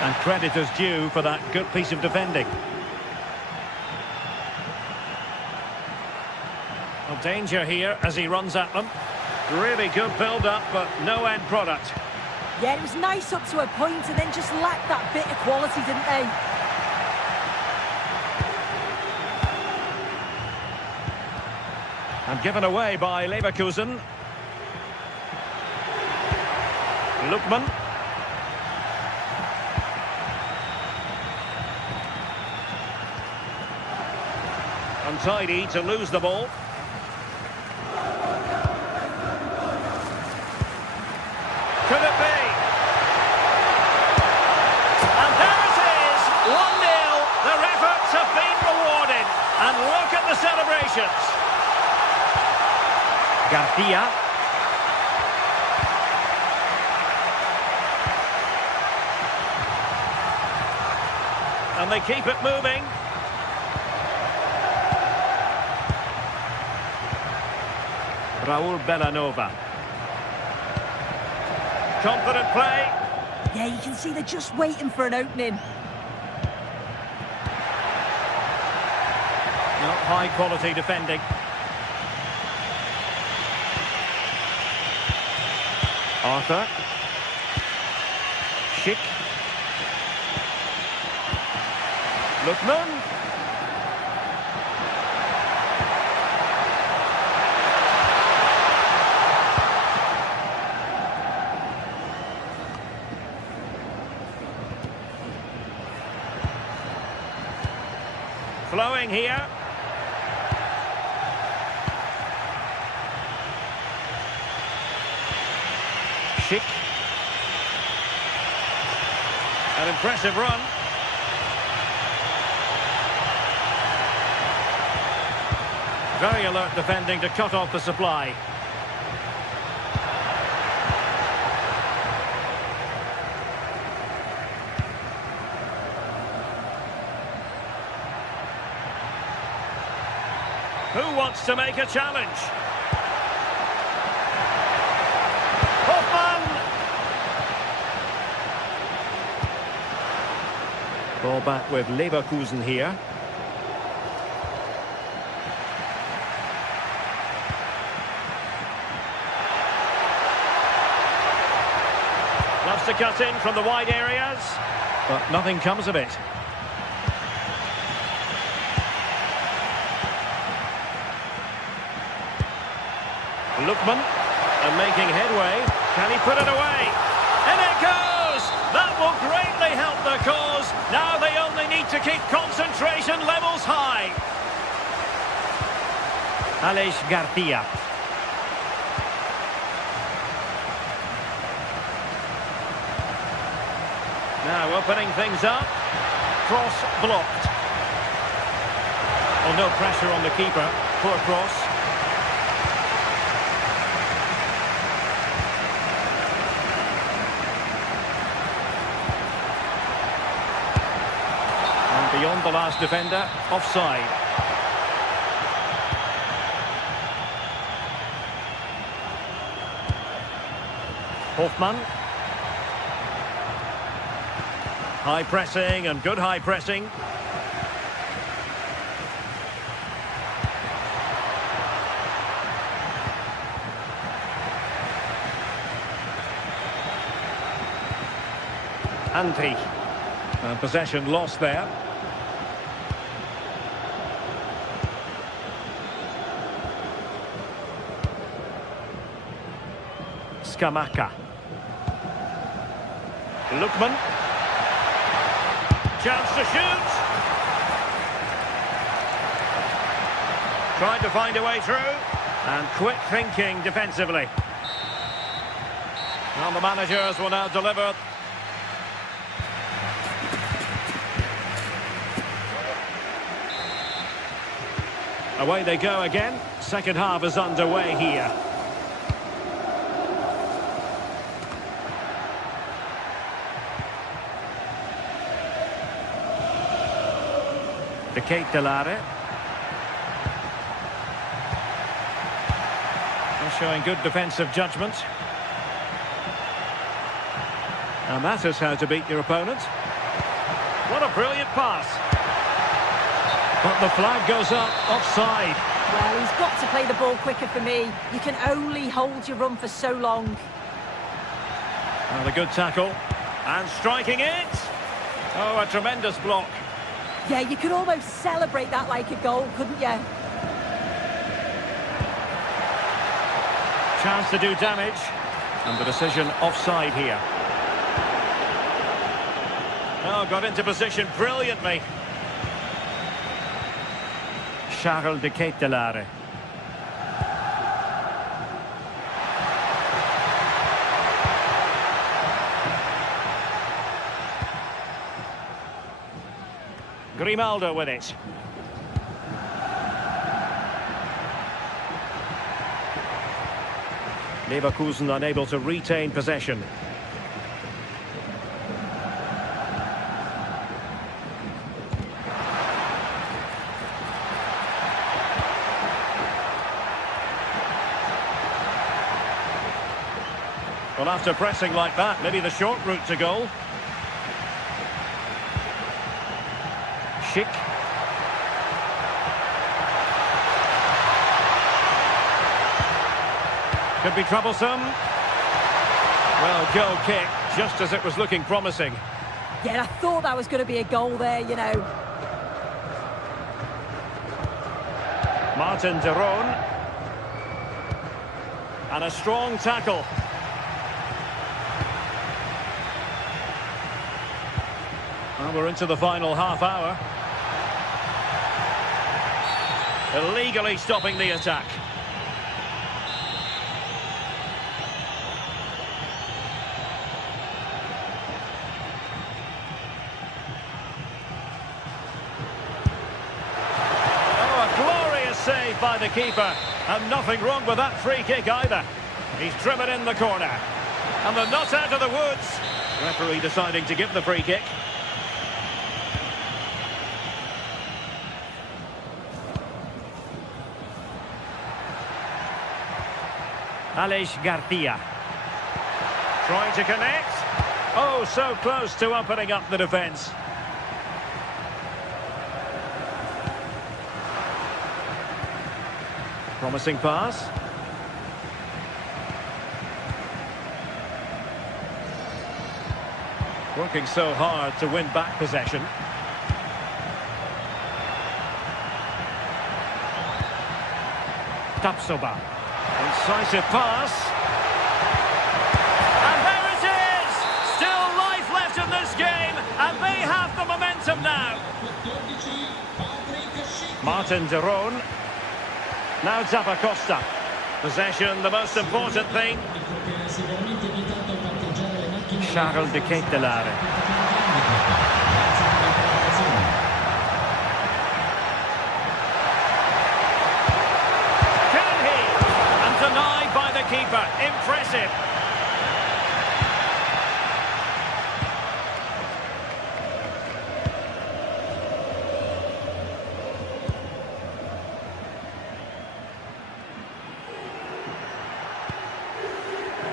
And credit is due for that good piece of defending. Well, danger here as he runs at them. Really good build-up, but no end product. Yeah, it was nice up to a point and then just lacked that bit of quality, didn't they? And given away by Leverkusen. Lookman. Untidy to lose the ball. Could it be? And there it is, 1-0. Their efforts have been rewarded. And look at the celebrations. Garcia. And they keep it moving. Raul Bellanova. Confident play. Yeah, you can see they're just waiting for an opening. Not high quality defending. Arthur. Schick. Lookman. Flowing here. Schick. An impressive run. Very alert defending to cut off the supply. Who wants to make a challenge? Hoffman! Ball back with Leverkusen here. Loves to cut in from the wide areas, but nothing comes of it. Lookman, and making headway. Can he put it away? And it goes! That to keep concentration levels high. Aleix Garcia. Now opening things up. Cross blocked. Oh, no pressure on the keeper. Poor cross. And beyond the last defender, offside. Hoffmann. High pressing and good high pressing. Antri. And possession lost there. Scamacca. Lookman. Chance to shoot. Tried to find a way through. And quick thinking defensively. Well, the managers will now deliver. Away they go again. Second half is underway here. Ketelare. Showing good defensive judgment. And that is how to beat your opponent. What a brilliant pass. But the flag goes up, offside. Well, he's got to play the ball quicker for me. You can only hold your run for so long. Well, a good tackle. And striking it. Oh, a tremendous block. Yeah, you could almost celebrate that like a goal, couldn't you? Chance to do damage. And the decision offside here. Oh, got into position brilliantly. Charles de Ketelare. Grimaldo with it. Leverkusen unable to retain possession. Well, after pressing like that, maybe the short route to goal. Schick. Could be troublesome. Well, goal kick, just as it was looking promising. Yeah, I thought that was going to be a goal there, you know. Martin de Roon. And a strong tackle. Well, we're into the final half hour. Illegally stopping the attack. Oh, a glorious save by the keeper. And nothing wrong with that free kick either. He's driven in the corner. And they're not out of the woods. Referee deciding to give the free kick. Aleix Garcia. Trying to connect. Oh, so close to opening up the defence. Promising pass. Working so hard to win back possession. Tapsoba. Incisive pass. And there it is! Still life left in this game, and they have the momentum now. Martin de Roon. Now Zappacosta. Possession, the most important thing. Charles de Ketelare. Can he? And denied by the keeper. Impressive.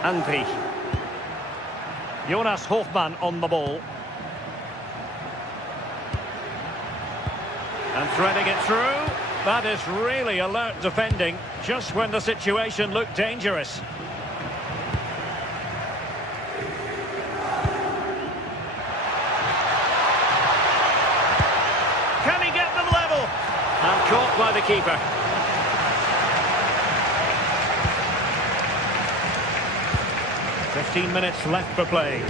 Andri. Jonas Hofmann on the ball. And threading it through. That is really alert defending, just when the situation looked dangerous. Can he get them level? And caught by the keeper. "15 minutes left for play.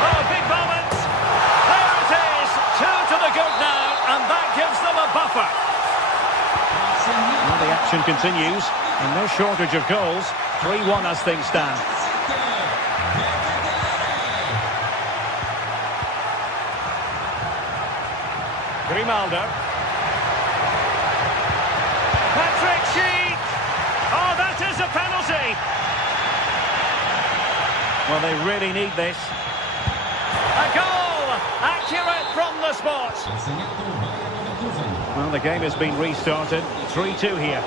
Oh, big moment! There it is! 2 to the good now, and that gives them a buffer. Well, the action continues, and no shortage of goals. 3-1 as things stand. Grimaldo. Patrick Schick! Oh, that is a penalty! Well, they really need this. A goal! Accurate from the spot! Well, the game has been restarted. 3-2 here.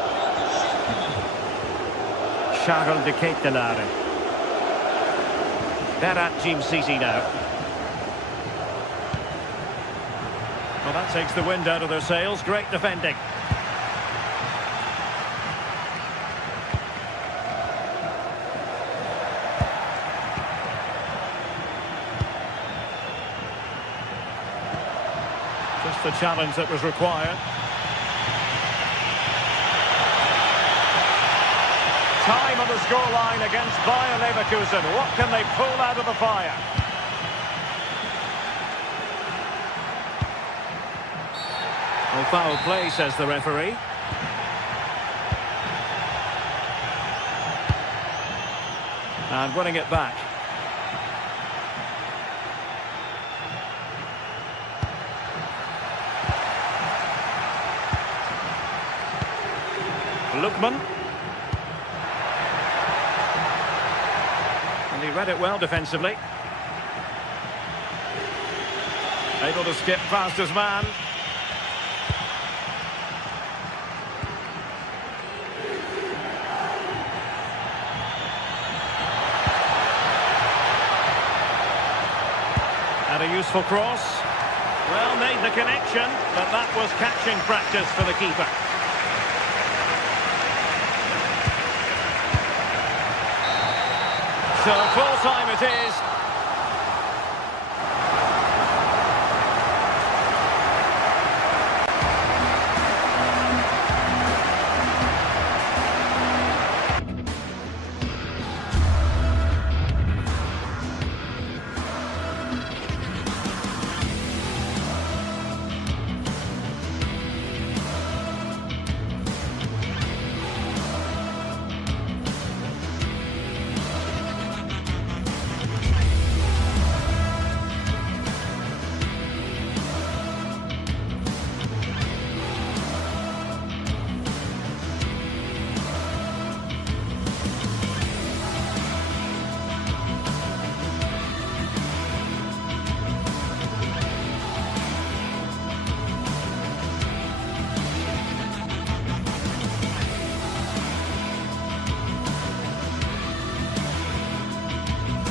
Charles de Ketelare. Berat Jim-Sisi now. Well, that takes the wind out of their sails. Great defending. Just the challenge that was required. Time on the scoreline against Bayer Leverkusen. What can they pull out of the fire? Well, foul play, says the referee. And winning it back. Lookman. And he read it well defensively. Able to skip past his man. And a useful cross. Well, made the connection, but that was catching practice for the keeper. So full time it is.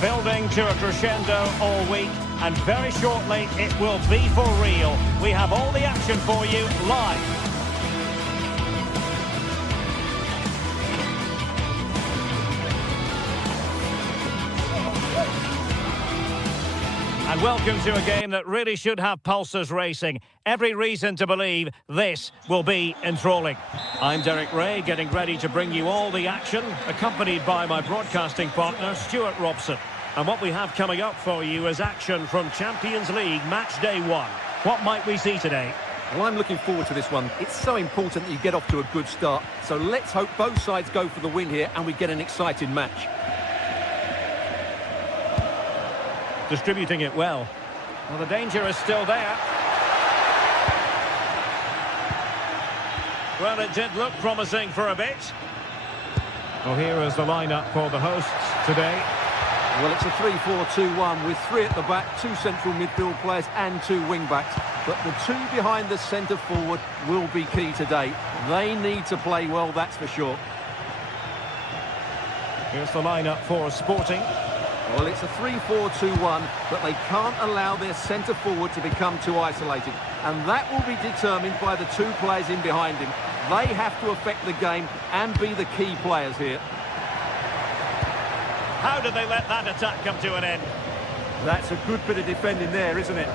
Building to a crescendo all week, and very shortly it will be for real. We have all the action for you live. And and welcome to a game that really should have pulses racing. Every reason to believe this will be enthralling. I'm Derek Ray, getting ready to bring you all the action, accompanied by my broadcasting partner, Stuart Robson. And what we have coming up for you is action from Champions League Match Day 1. What might we see today? Well, I'm looking forward to this one. It's so important that you get off to a good start. So let's hope both sides go for the win here and we get an exciting match. Distributing it well. Well, the danger is still there. Well, it did look promising for a bit. Well, here is the lineup for the hosts today. Well, it's a 3-4-2-1 with 3 at the back, 2 central midfield players and 2 wing-backs. But the 2 behind the centre forward will be key today. They need to play well, that's for sure. Here's the lineup for Sporting. Well, it's a 3-4-2-1, but they can't allow their centre forward to become too isolated. And that will be determined by the 2 players in behind him. They have to affect the game and be the key players here. How did they let that attack come to an end? That's a good bit of defending there, isn't it?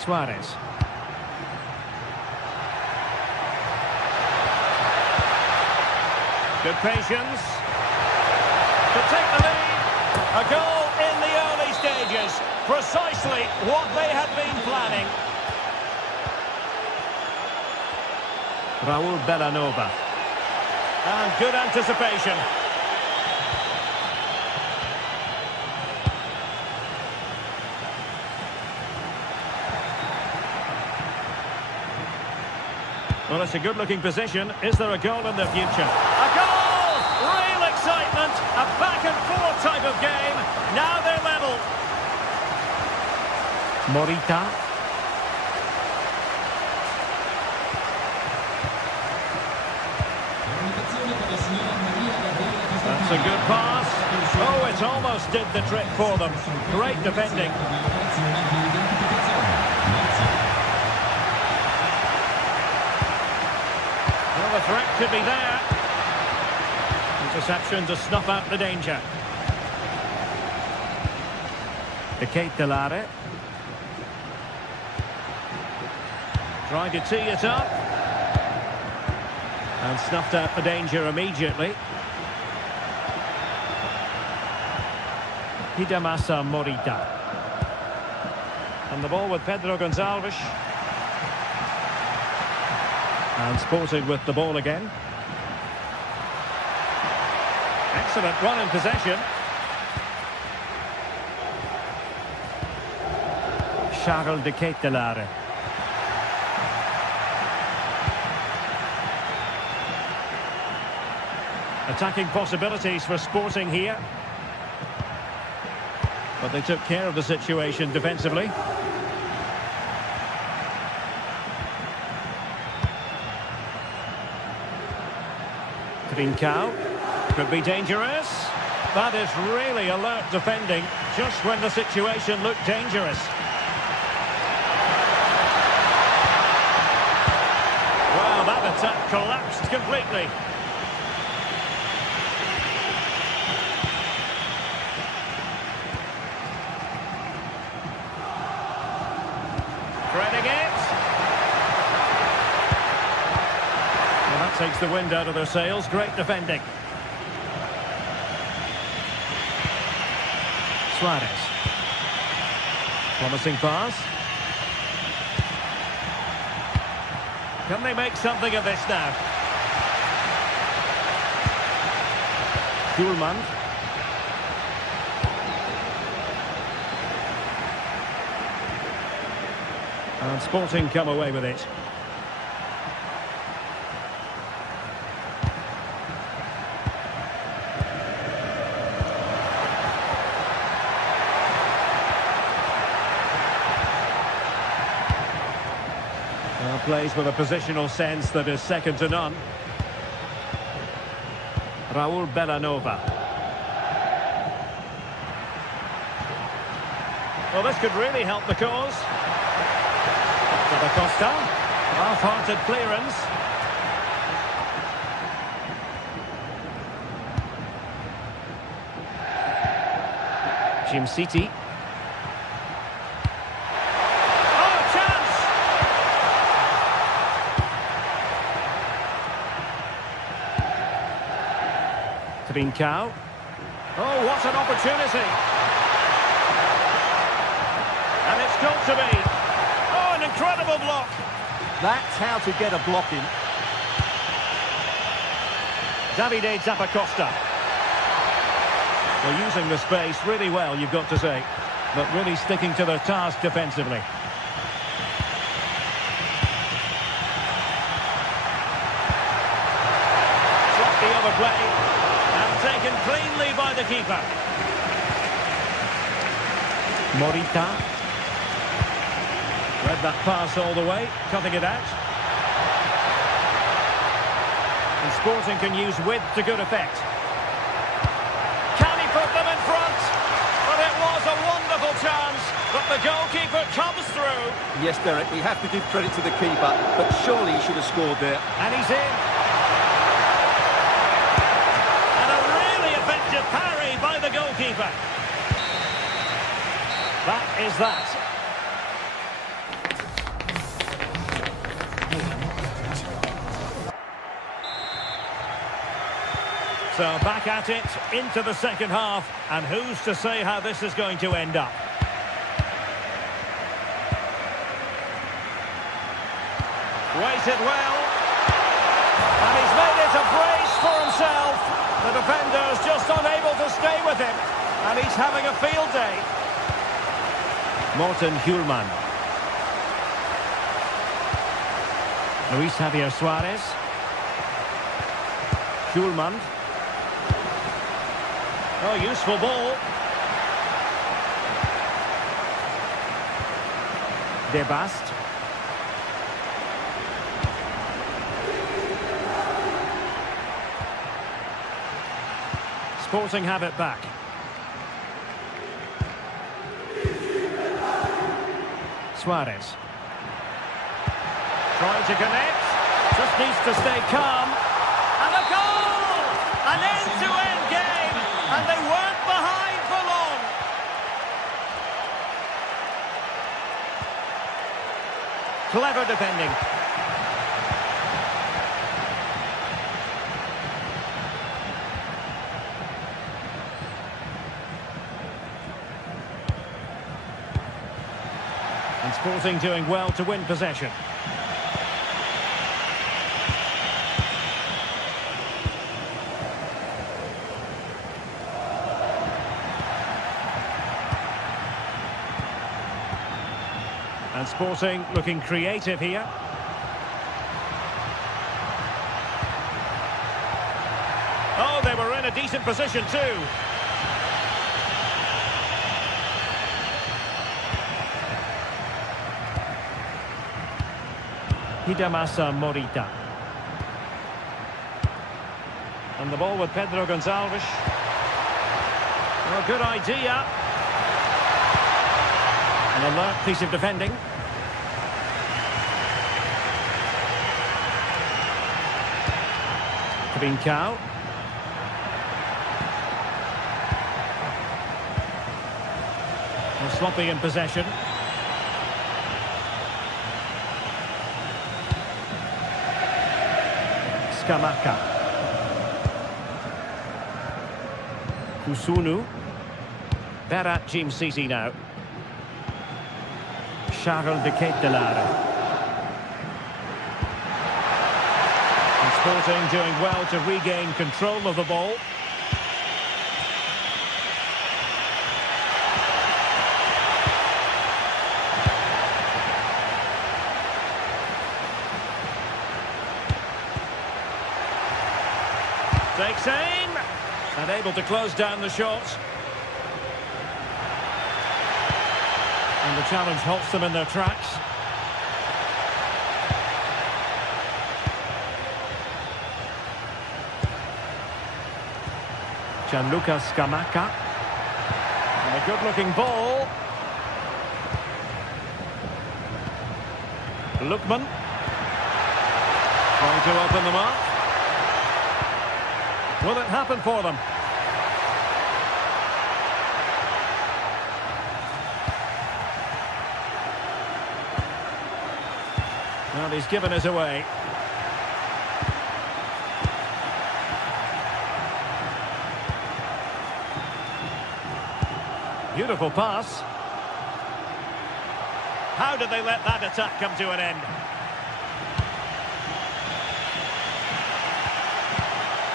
Suarez. Good patience to take the lead. A goal in the early stages. Precisely what they had been planning. Raul Bellanova. And good anticipation. Well, it's a good-looking position. Is there a goal in the future? A goal! Real excitement! A back-and-forth type of game. Now they're level. Morita. That's a good pass. Oh, it almost did the trick for them. Great defending. The threat could be there. Interception to snuff out the danger. De Ketelare. Trying to tee it up. And snuffed out the danger immediately. Hidemasa Morita. And the ball with Pedro Gonçalves. And Sporting with the ball again. Excellent run in possession. Charles de Ketelare. Attacking possibilities for Sporting here. But they took care of the situation defensively. Trincao could be dangerous. That is really alert defending just when the situation looked dangerous. Well, that attack collapsed completely. Threading it. That takes the wind out of their sails. Great defending. Suarez. Promising pass. Can they make something of this now? Schulman. And Sporting come away with it. Plays with a positional sense that is second to none. Raul Bellanova. Well, this could really help the cause. To the Costa. Half-hearted clearance. Jim City. Oh, chance! Trincao. Oh, what an opportunity! And it's got to be. Oh, an incredible block! That's how to get a block in. Davide Zappacosta. They're using the space really well, you've got to say, but really sticking to their task defensively. Sloppy overplay, and taken cleanly by the keeper. Morita. Read that pass all the way, cutting it out. And Sporting can use width to good effect. Can he put them in front? But it was a wonderful chance, but the goalkeeper comes through. Yes, Derek, we have to give credit to the keeper, but surely he should have scored there. And he's in. And a really effective parry by the goalkeeper. That is that. So back at it, into the second half, and who's to say how this is going to end up? Waited well, and he's made it a brace for himself. The defender's just unable to stay with him, and he's having a field day. Morten Hjulman. Luis Javier Suarez. Hjulman. Oh, useful ball. De Bast. Sporting have it back. Suarez. Trying to connect. Just needs to stay calm. And a goal! An end-to-end game. And they weren't behind for long. Clever defending. And Sporting doing well to win possession. And Sporting looking creative here. Oh, they were in a decent position too. Hidamasa Morita. And the ball with Pedro Gonçalves. Oh, good idea. An alert piece of defending. Trincao. Sloppy in possession. Scamacca. Kusunu. Berat Jim City now. Charles de Ketelaere. And Sporting doing well to regain control of the ball. Takes aim, and able to close down the shot. And the challenge halts them in their tracks. Gianluca Scamacca. And a good-looking ball. Lookman. Trying to open them up. Will it happen for them? Well, he's given it away. Beautiful pass. How did they let that attack come to an end?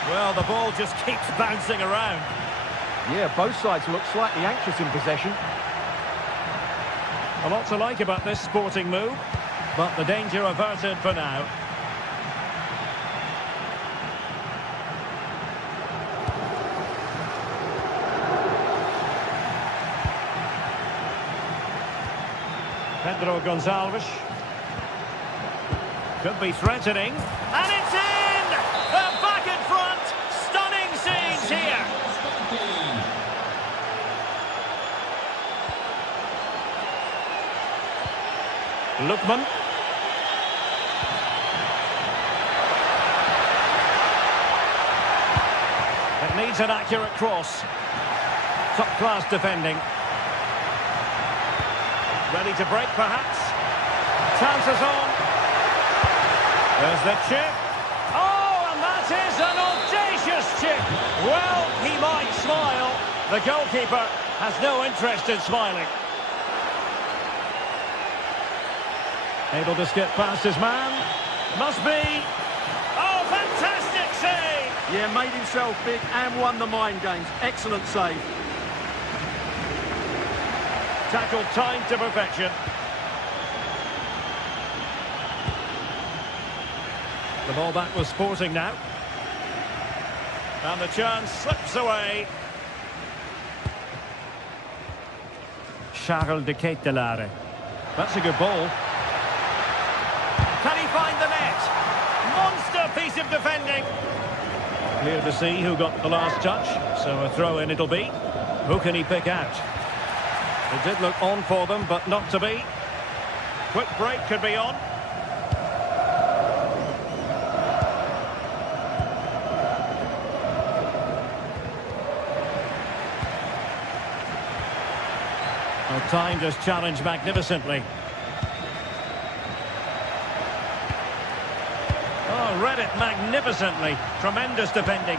Well, the ball just keeps bouncing around. Yeah, both sides look slightly anxious in possession. A lot to like about this sporting move, but the danger averted for now. Pedro Gonçalves. Could be threatening. And it's in! They're back in front! Stunning scenes here! Lookman. It needs an accurate cross. Top-class defending. Ready to break, perhaps. Chances on. There's the chip. Oh, and that is an audacious chip. Well, he might smile. The goalkeeper has no interest in smiling. Able to skip past his man. Must be. Oh, fantastic save. Yeah, made himself big and won the mind games. Excellent save. Tackled time to perfection. The ball back was Sporting now. And the chance slips away. Charles de Ketelare. That's a good ball. Can he find the net? Monster piece of defending. Clear to see who got the last touch. So a throw in it'll be. Who can he pick out? It did look on for them, but not to be. Quick break could be on. Well, timed his challenge magnificently. Oh, read it magnificently. Tremendous defending.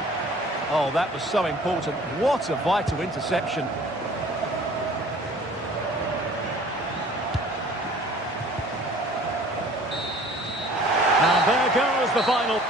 Oh, that was so important. What a vital interception. And there goes the final.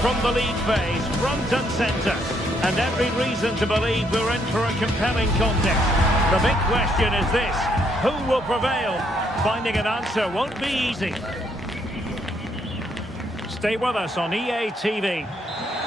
From the lead phase, front and centre. And every reason to believe we're in for a compelling contest. The big question is this: who will prevail? Finding an answer won't be easy. Stay with us on EA TV.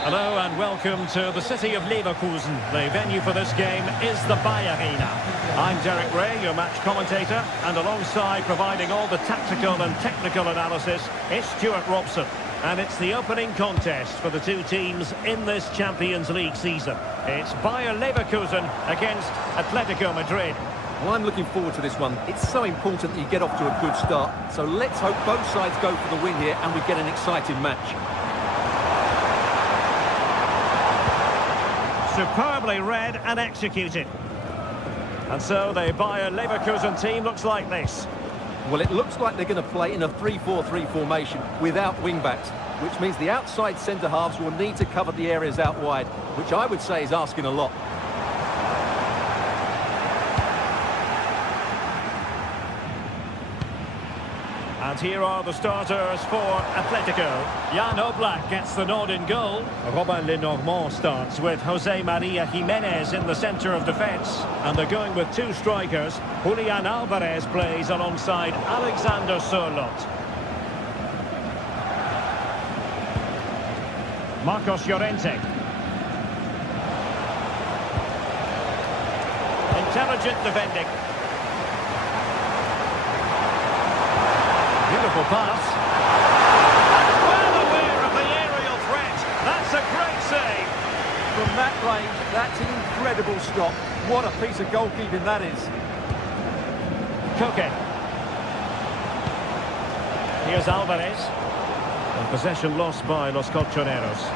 Hello and welcome to the city of Leverkusen. The venue for this game is the Bayer Arena. I'm Derek Ray, your match commentator, and alongside providing all the tactical and technical analysis, it's Stuart Robson. And it's the opening contest for the two teams in this Champions League season. It's Bayer Leverkusen against Atletico Madrid. Well, I'm looking forward to this one. It's so important that you get off to a good start. So let's hope both sides go for the win here and we get an exciting match. Superbly read and executed. And so the Bayer Leverkusen team looks like this. Well, it looks like they're going to play in a 3-4-3 formation without wing-backs, which means the outside centre-halves will need to cover the areas out wide, which I would say is asking a lot. And here are the starters for Atletico. Jan Oblak gets the nod in goal. Robin Lenormand starts with Jose Maria Jimenez in the centre of defence. And they're going with two strikers. Julian Alvarez plays alongside Alexander Sørloth. Marcos Llorente. Intelligent defending. Beautiful pass. Well aware of the aerial threat. That's a great save. From that range, that's an incredible stop. What a piece of goalkeeping that is. Koke. Here's Alvarez. And possession lost by Los Colchoneros.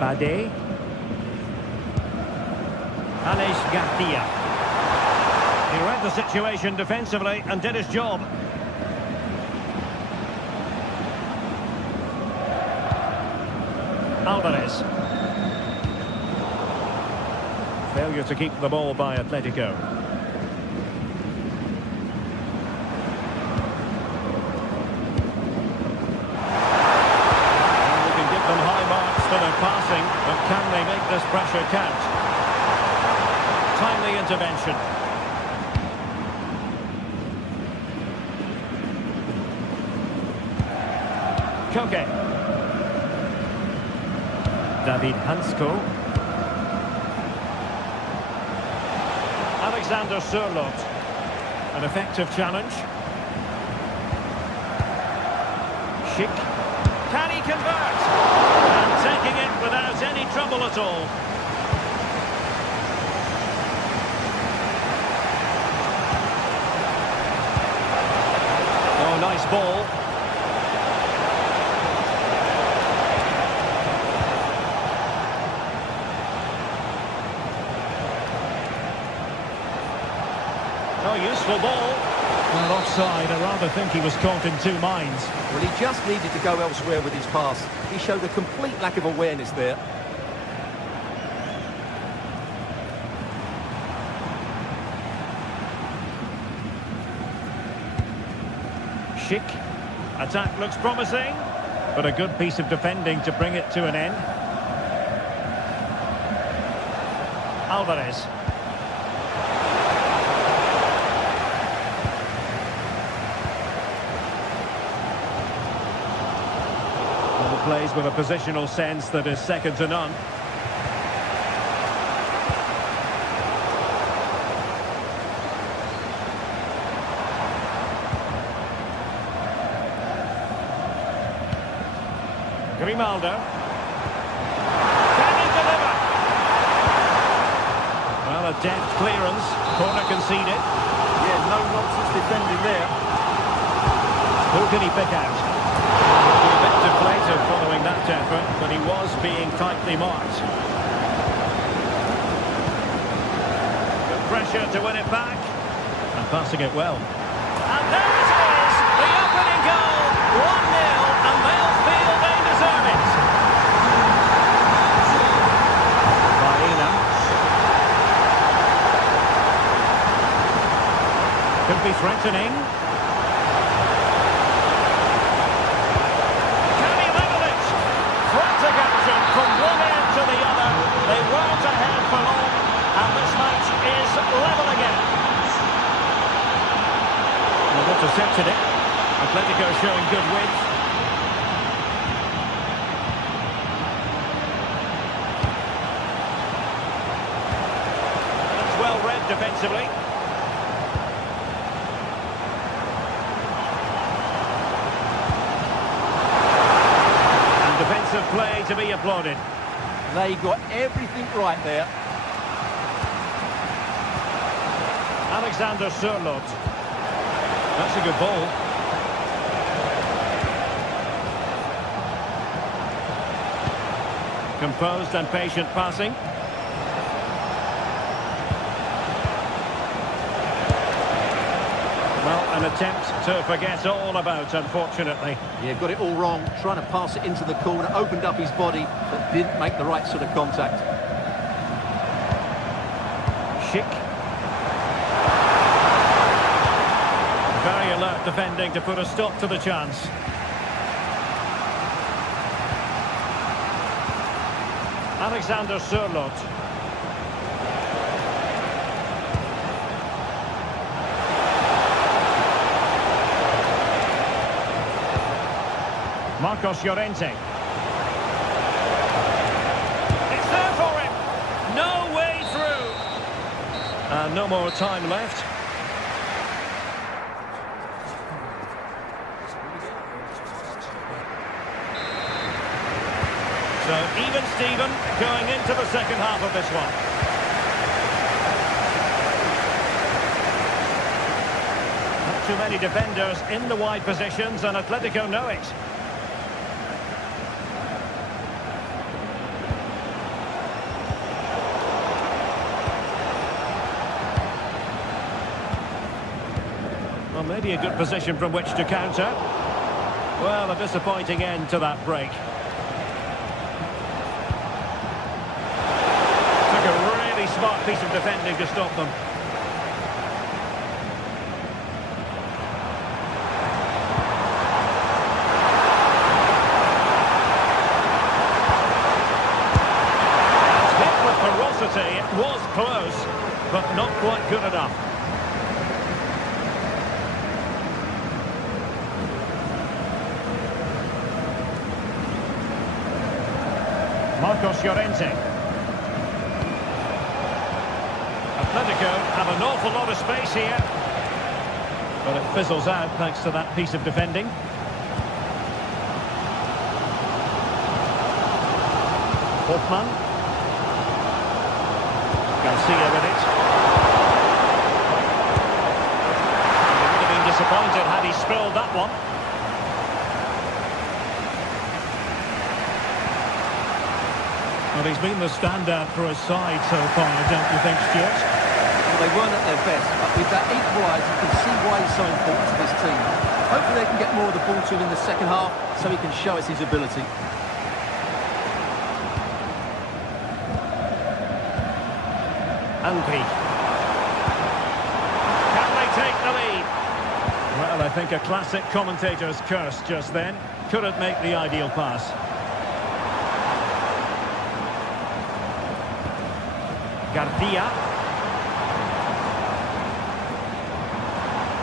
Bade. Alex Garcia. He read the situation defensively and did his job. Alvarez. Failure to keep the ball by Atletico. For their passing, but can they make this pressure count? Timely intervention. Koke. David Hansko. Alexander Sørloth. An effective challenge. Schick. Can he convert? And taking it without any trouble at all. Oh, nice ball. Oh, useful ball. Well, offside. I rather think he was caught in two minds. Well, he just needed to go elsewhere with his pass. He showed a complete lack of awareness there. Schick. Attack looks promising, but a good piece of defending to bring it to an end. Alvarez. Plays with a positional sense that is second to none. Grimaldo. Can he deliver? Well, a deft clearance. Corner conceded. Yeah, no nonsense defending there. Who can he pick out? A bit deflated following that effort, but he was being tightly marked. Good pressure to win it back. And passing it well. And there it is! The opening goal! 1-0, and they'll feel they deserve it. Baena. Could be threatening. From Intercepted it. Atletico showing good width. That's well read defensively. And defensive play to be applauded. They got everything right there. Alexander Sørloth. That's a good ball. Composed and patient passing. Well, an attempt to forget all about, unfortunately. Yeah, got it all wrong. Trying to pass it into the corner, opened up his body, but didn't make the right sort of contact. Schick. Very alert defending to put a stop to the chance. Alexander Sørloth. Marcos Llorente. It's there for him. No way through. And no more time left. So even Steven going into the second half of this one. Not too many defenders in the wide positions, and Atletico know it. Well, maybe a good position from which to counter. Well, a disappointing end to that break. Smart piece of defending to stop them. Hit with ferocity. It was close, but not quite good enough. Marcos Llorente. Atletico have an awful lot of space here, but it fizzles out thanks to that piece of defending. Hoffman. Garcia with it. He would have been disappointed had he spilled that one. Well, he's been the standout for his side so far, don't you think, Stuart? Well, they weren't at their best, but with that equaliser, you can see why he's so important to this team. Hopefully they can get more of the ball to him in the second half, so he can show us his ability. Angry. Can they take the lead? Well, I think a classic commentator's curse just then. Couldn't make the ideal pass. Garcia.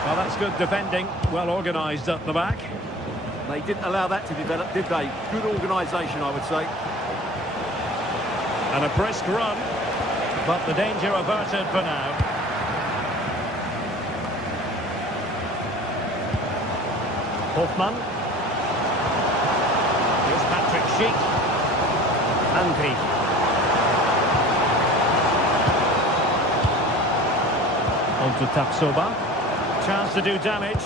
Well, that's good defending. Well organised up the back. They didn't allow that to develop, did they? Good organisation, I would say. And a brisk run, but the danger averted for now. Hoffman. Here's Patrick Schick. Angry. On to Tapsoba. Chance to do damage.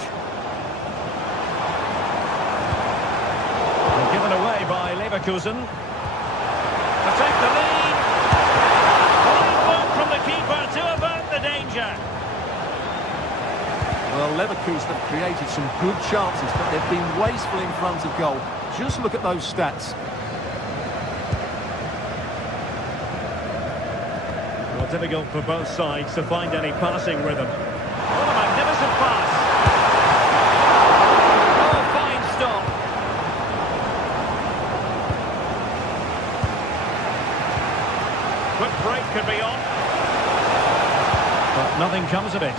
And given away by Leverkusen. To take the lead. Fine work from the keeper to avert the danger. Well, Leverkusen have created some good chances, but they've been wasteful in front of goal. Just look at those stats. Well, difficult for both sides to find any passing rhythm. What a magnificent pass. Oh, fine stop. Quick break could be on. But nothing comes of it.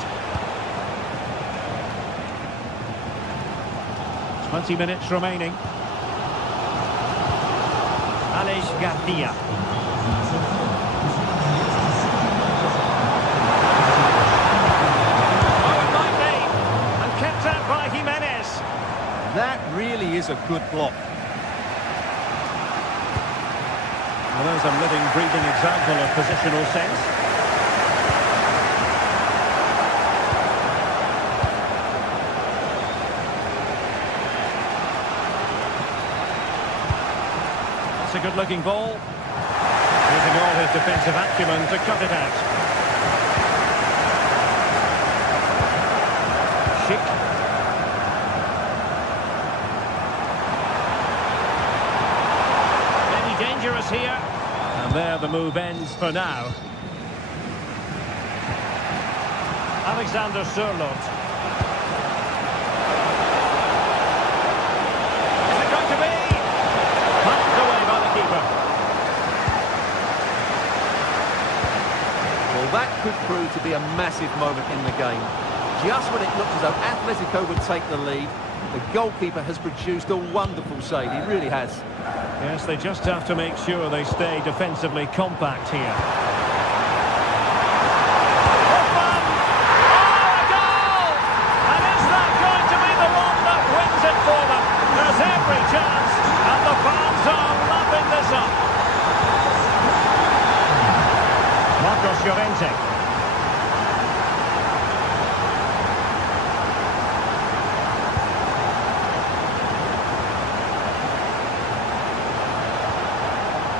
20 minutes remaining. Aleix Garcia. That really is a good block. Well, there's a living, breathing example of positional sense. That's a good-looking ball. Using all his defensive acumen to cut it out. Schick. Dangerous here, and there the move ends for now. Alexander Sørloth. Is it going to be? Pumped away by the keeper. Well, that could prove to be a massive moment in the game. Just when it looked as though Atletico would take the lead, the goalkeeper has produced a wonderful save. He really has. Yes, they just have to make sure they stay defensively compact here. Oh, a goal! And is that going to be the one that wins it for them? There's every chance, and the fans are lapping this up. Marcos Llorente.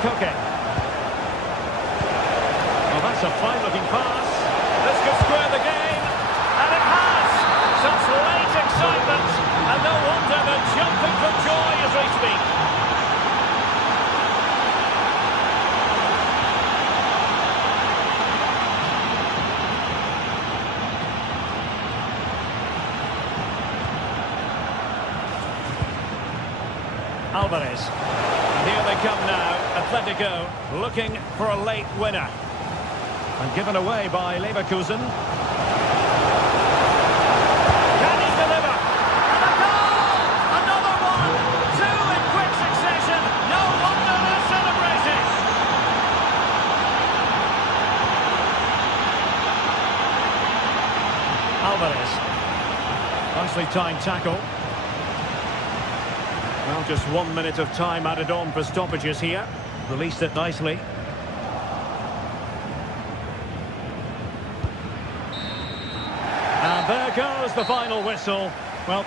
Koke. Well, that's a fine-looking pass. This could square the game, and it has! Such late excitement, and no wonder they're jumping for joy as we speak. Alvarez. And here they come now. Atletico looking for a late winner. And given away by Leverkusen. Can he deliver? And a goal! Another one! Two in quick succession. No wonder they're celebrating. Alvarez. Nicely timed tackle. Well, just 1 minute of time added on for stoppages here. Released it nicely. And there goes the final whistle. Well,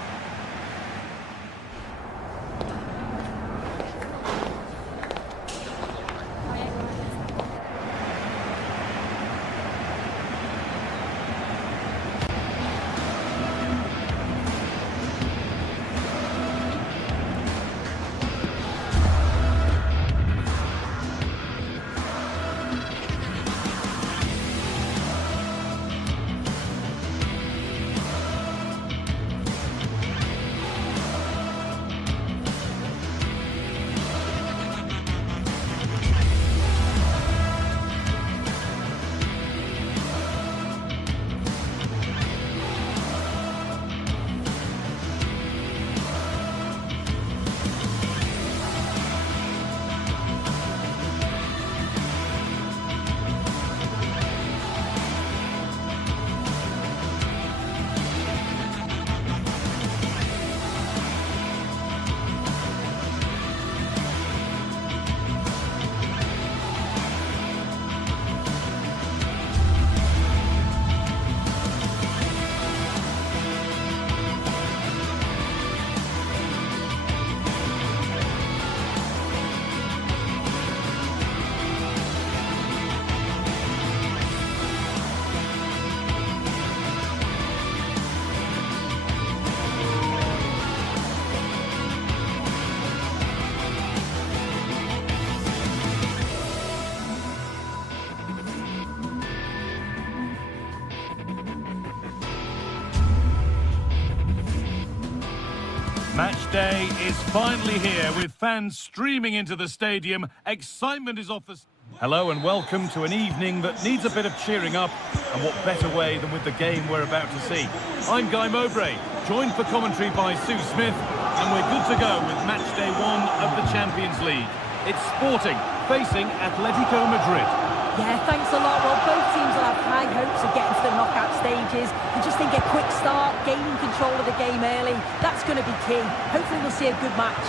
Match day is finally here with fans streaming into the stadium. Excitement is off the... Hello and welcome to an evening that needs a bit of cheering up, and what better way than with the game we're about to see. I'm Guy Mowbray, joined for commentary by Sue Smith, and we're good to go with match day 1 of the Champions League. It's Sporting facing Atletico Madrid. Yeah, thanks a lot. Well, both teams will have high hopes of getting to the knockout stages. They just think a quick start, gaining control of the game early, that's going to be key. Hopefully we'll see a good match.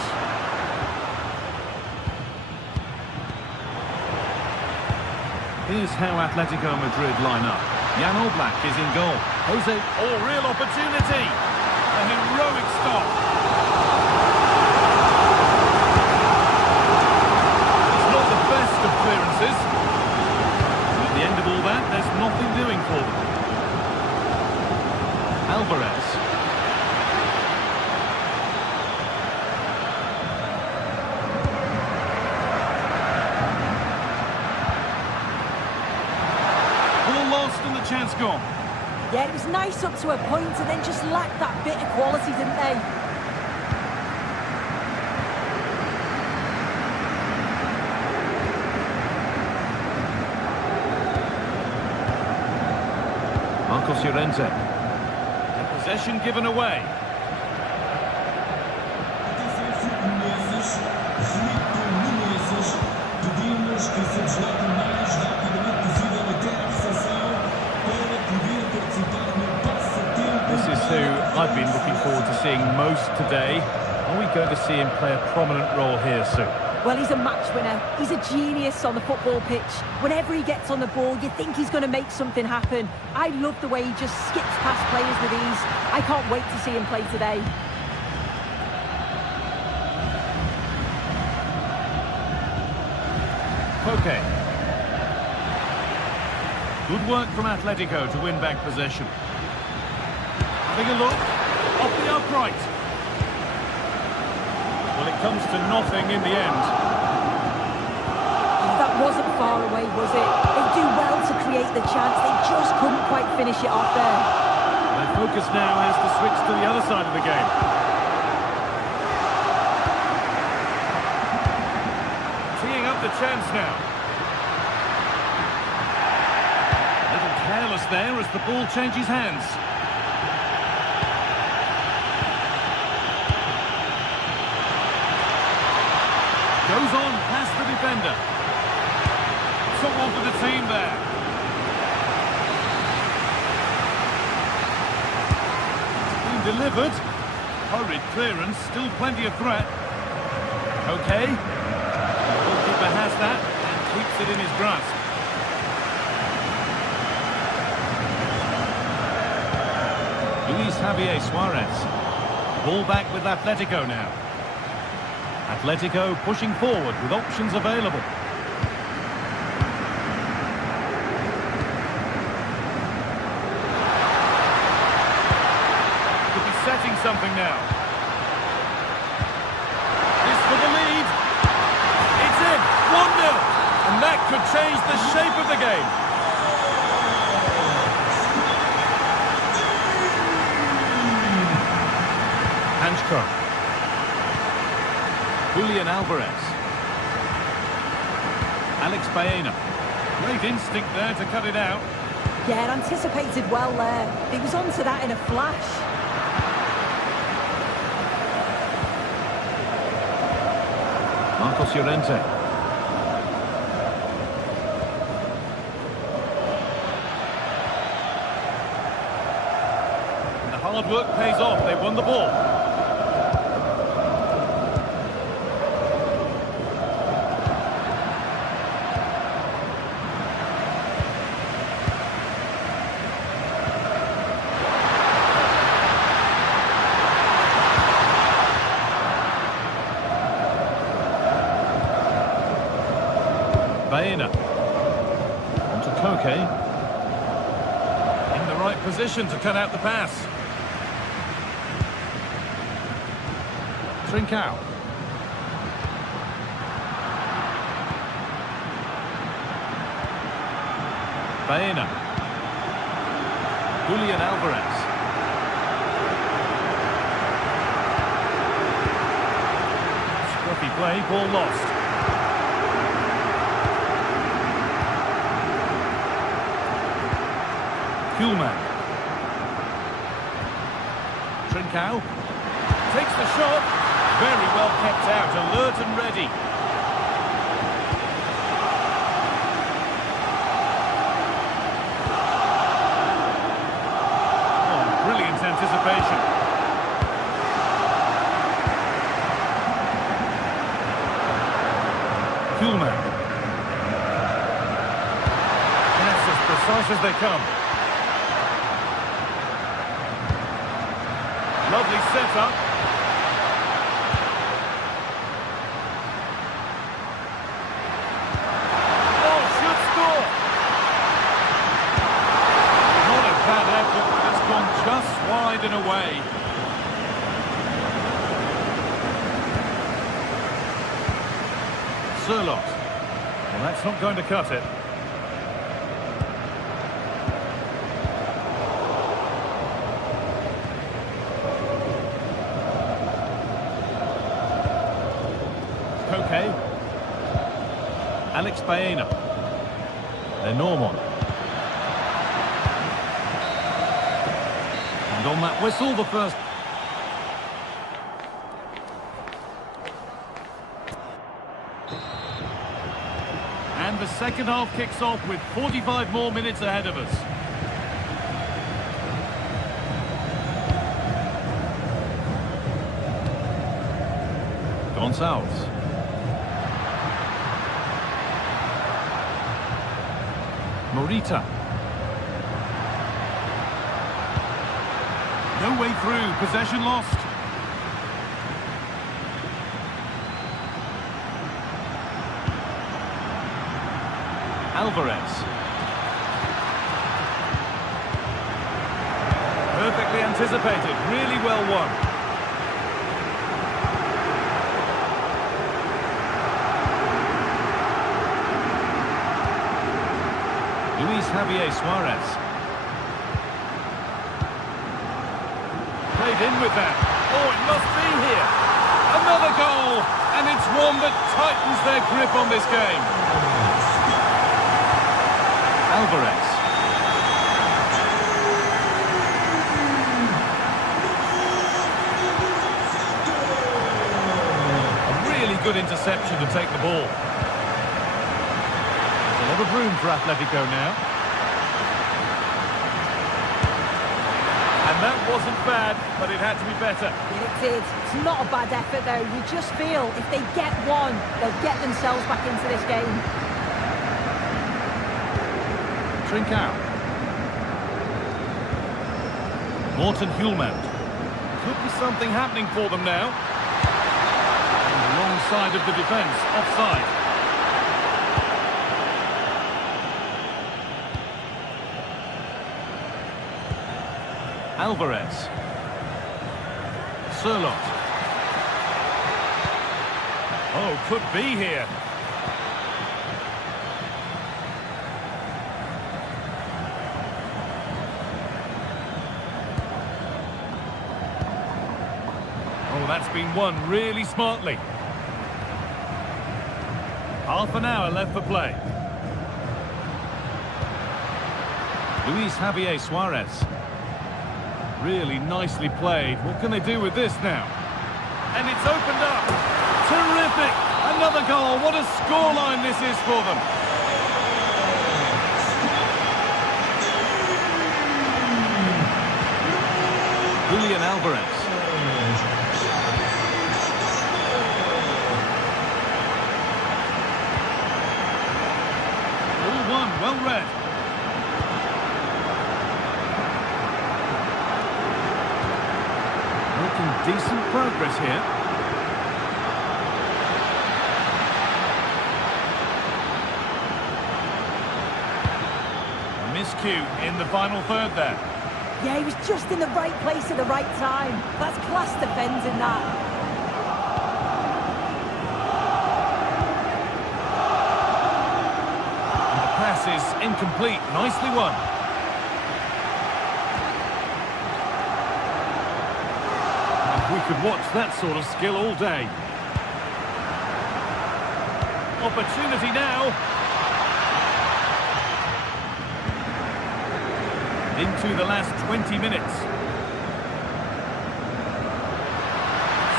Here's how Atletico Madrid line up. Jan Oblak is in goal. Jose, Real opportunity. A heroic stop. it's not the best of clearances. At the end of all that, there's nothing doing for them. Alvarez. Lost and the chance gone. Yeah, it was nice up to a point and then just lacked that bit of quality, didn't they? Marcos Llorente. And possession given away. This is who I've been looking forward to seeing most today. Are we going to see him play a prominent role here, Sue? Well, he's a match winner. He's a genius on the football pitch. Whenever he gets on the ball, you think he's going to make something happen. I love the way he just skips past players with ease. I can't wait to see him play today. Okay. Good work from Atletico to win back possession. Having a look. Off the upright. Well, it comes to nothing in the end. That wasn't far away, was it? They do well to create the chance. They just couldn't quite finish it off there. Their focus now has to switch to the other side of the game. Teeing up the chance now. A little careless there as the ball changes hands. Goes on past the defender. Someone for the team there. It's been delivered. Hurried clearance, still plenty of threat. Okay. The goalkeeper has that and keeps it in his grasp. Luis Javier Suarez. Ball back with Atletico now. Atletico pushing forward with options available. Could be setting something now. This for the lead. It's in. 1-0. And that could change the shape of the game. Hanchcroft. Julian Alvarez. Alex Baena. Great instinct there to cut it out. Yeah, anticipated well there. He was onto that in a flash. Marcos Llorente. And the hard work pays off. They won the ball. Baena. Onto Koke. In the right position to cut out the pass. Trincao. Baena. Julian Alvarez. Scruffy play, ball lost. Kuhlmann. Trincao. Takes the shot. Very well kept out, alert and ready. Oh, brilliant anticipation. Kuhlmann. And that's as precise as they come. Lovely setup. Oh, should score. Not a bad effort, but it's gone just wide and away. Sirlock. Well, that's not going to cut it. Koke. Alex Baena. Lenormand. And on that whistle, the first... And the second half kicks off with 45 more minutes ahead of us. Gonçalves. Morita. No way through, possession lost. Alvarez. Perfectly anticipated, really well won. Luis Javier Suarez. Played in with that. Oh, it must be here. Another goal, and it's one that tightens their grip on this game. Alvarez. A really good interception to take the ball. A lot of room for Atletico now. And that wasn't bad, but it had to be better. It did. It's not a bad effort, though. You just feel if they get one, they'll get themselves back into this game. Trincao. Morten Hjulmand. Could be something happening for them now. And the wrong side of the defence, offside. Alvarez. Sirlock. Oh, could be here. Oh, that's been won really smartly. Half an hour left for play. Luis Javier Suarez. Really nicely played. What can they do with this now? And it's opened up. Terrific. Another goal. What a scoreline this is for them. Julian Alvarez. All one. Well read. Making decent progress here. A miscue in the final third there. Yeah, he was just in the right place at the right time. That's class defending, that. And the pass is incomplete. Nicely won. We could watch that sort of skill all day. Opportunity now. into the last 20 minutes.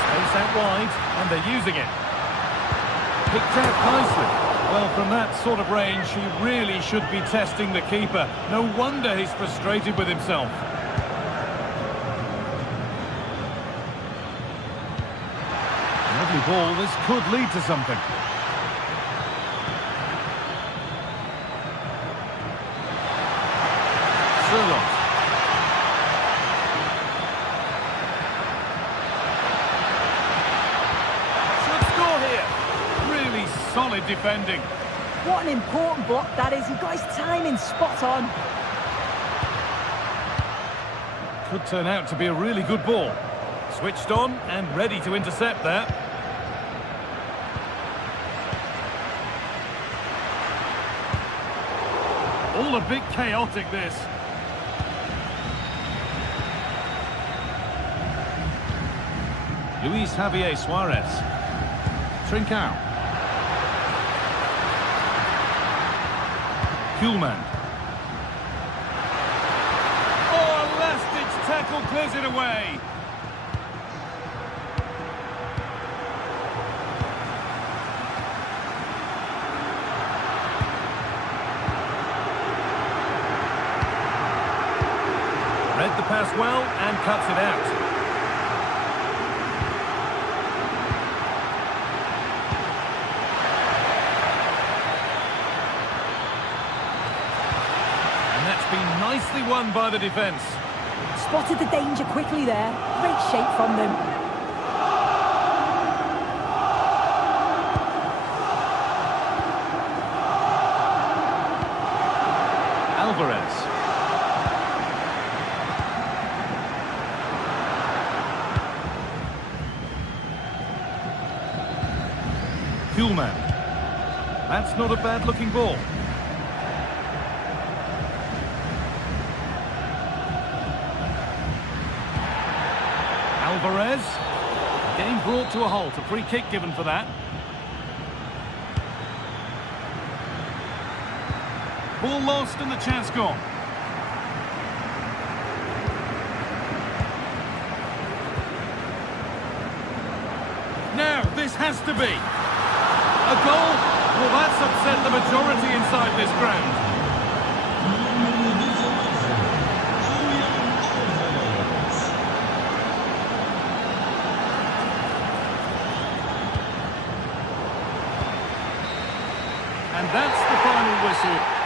Space out wide, and they're using it. Picked out nicely. Well, from that sort of range, he really should be testing the keeper. No wonder he's frustrated with himself. Lovely ball. This could lead to something. Sherlock. Should score here. Really solid defending. What an important block that is. He got his timing spot on. Could turn out to be a really good ball. Switched on and ready to intercept that. All a bit chaotic, this. Luis Javier Suarez. Trincao. Kuhlman. Oh, a last-ditch tackle clears it away. Read the pass well and cuts it out. Nicely won by the defence. Spotted the danger quickly there. Great shape from them. Alvarez. Kuhlman. That's not a bad-looking ball. Alvarez, game brought to a halt, a free kick given for that. Ball lost and the chance gone. Now, this has to be a goal. Well, that's upset the majority inside this ground. And that's the final whistle.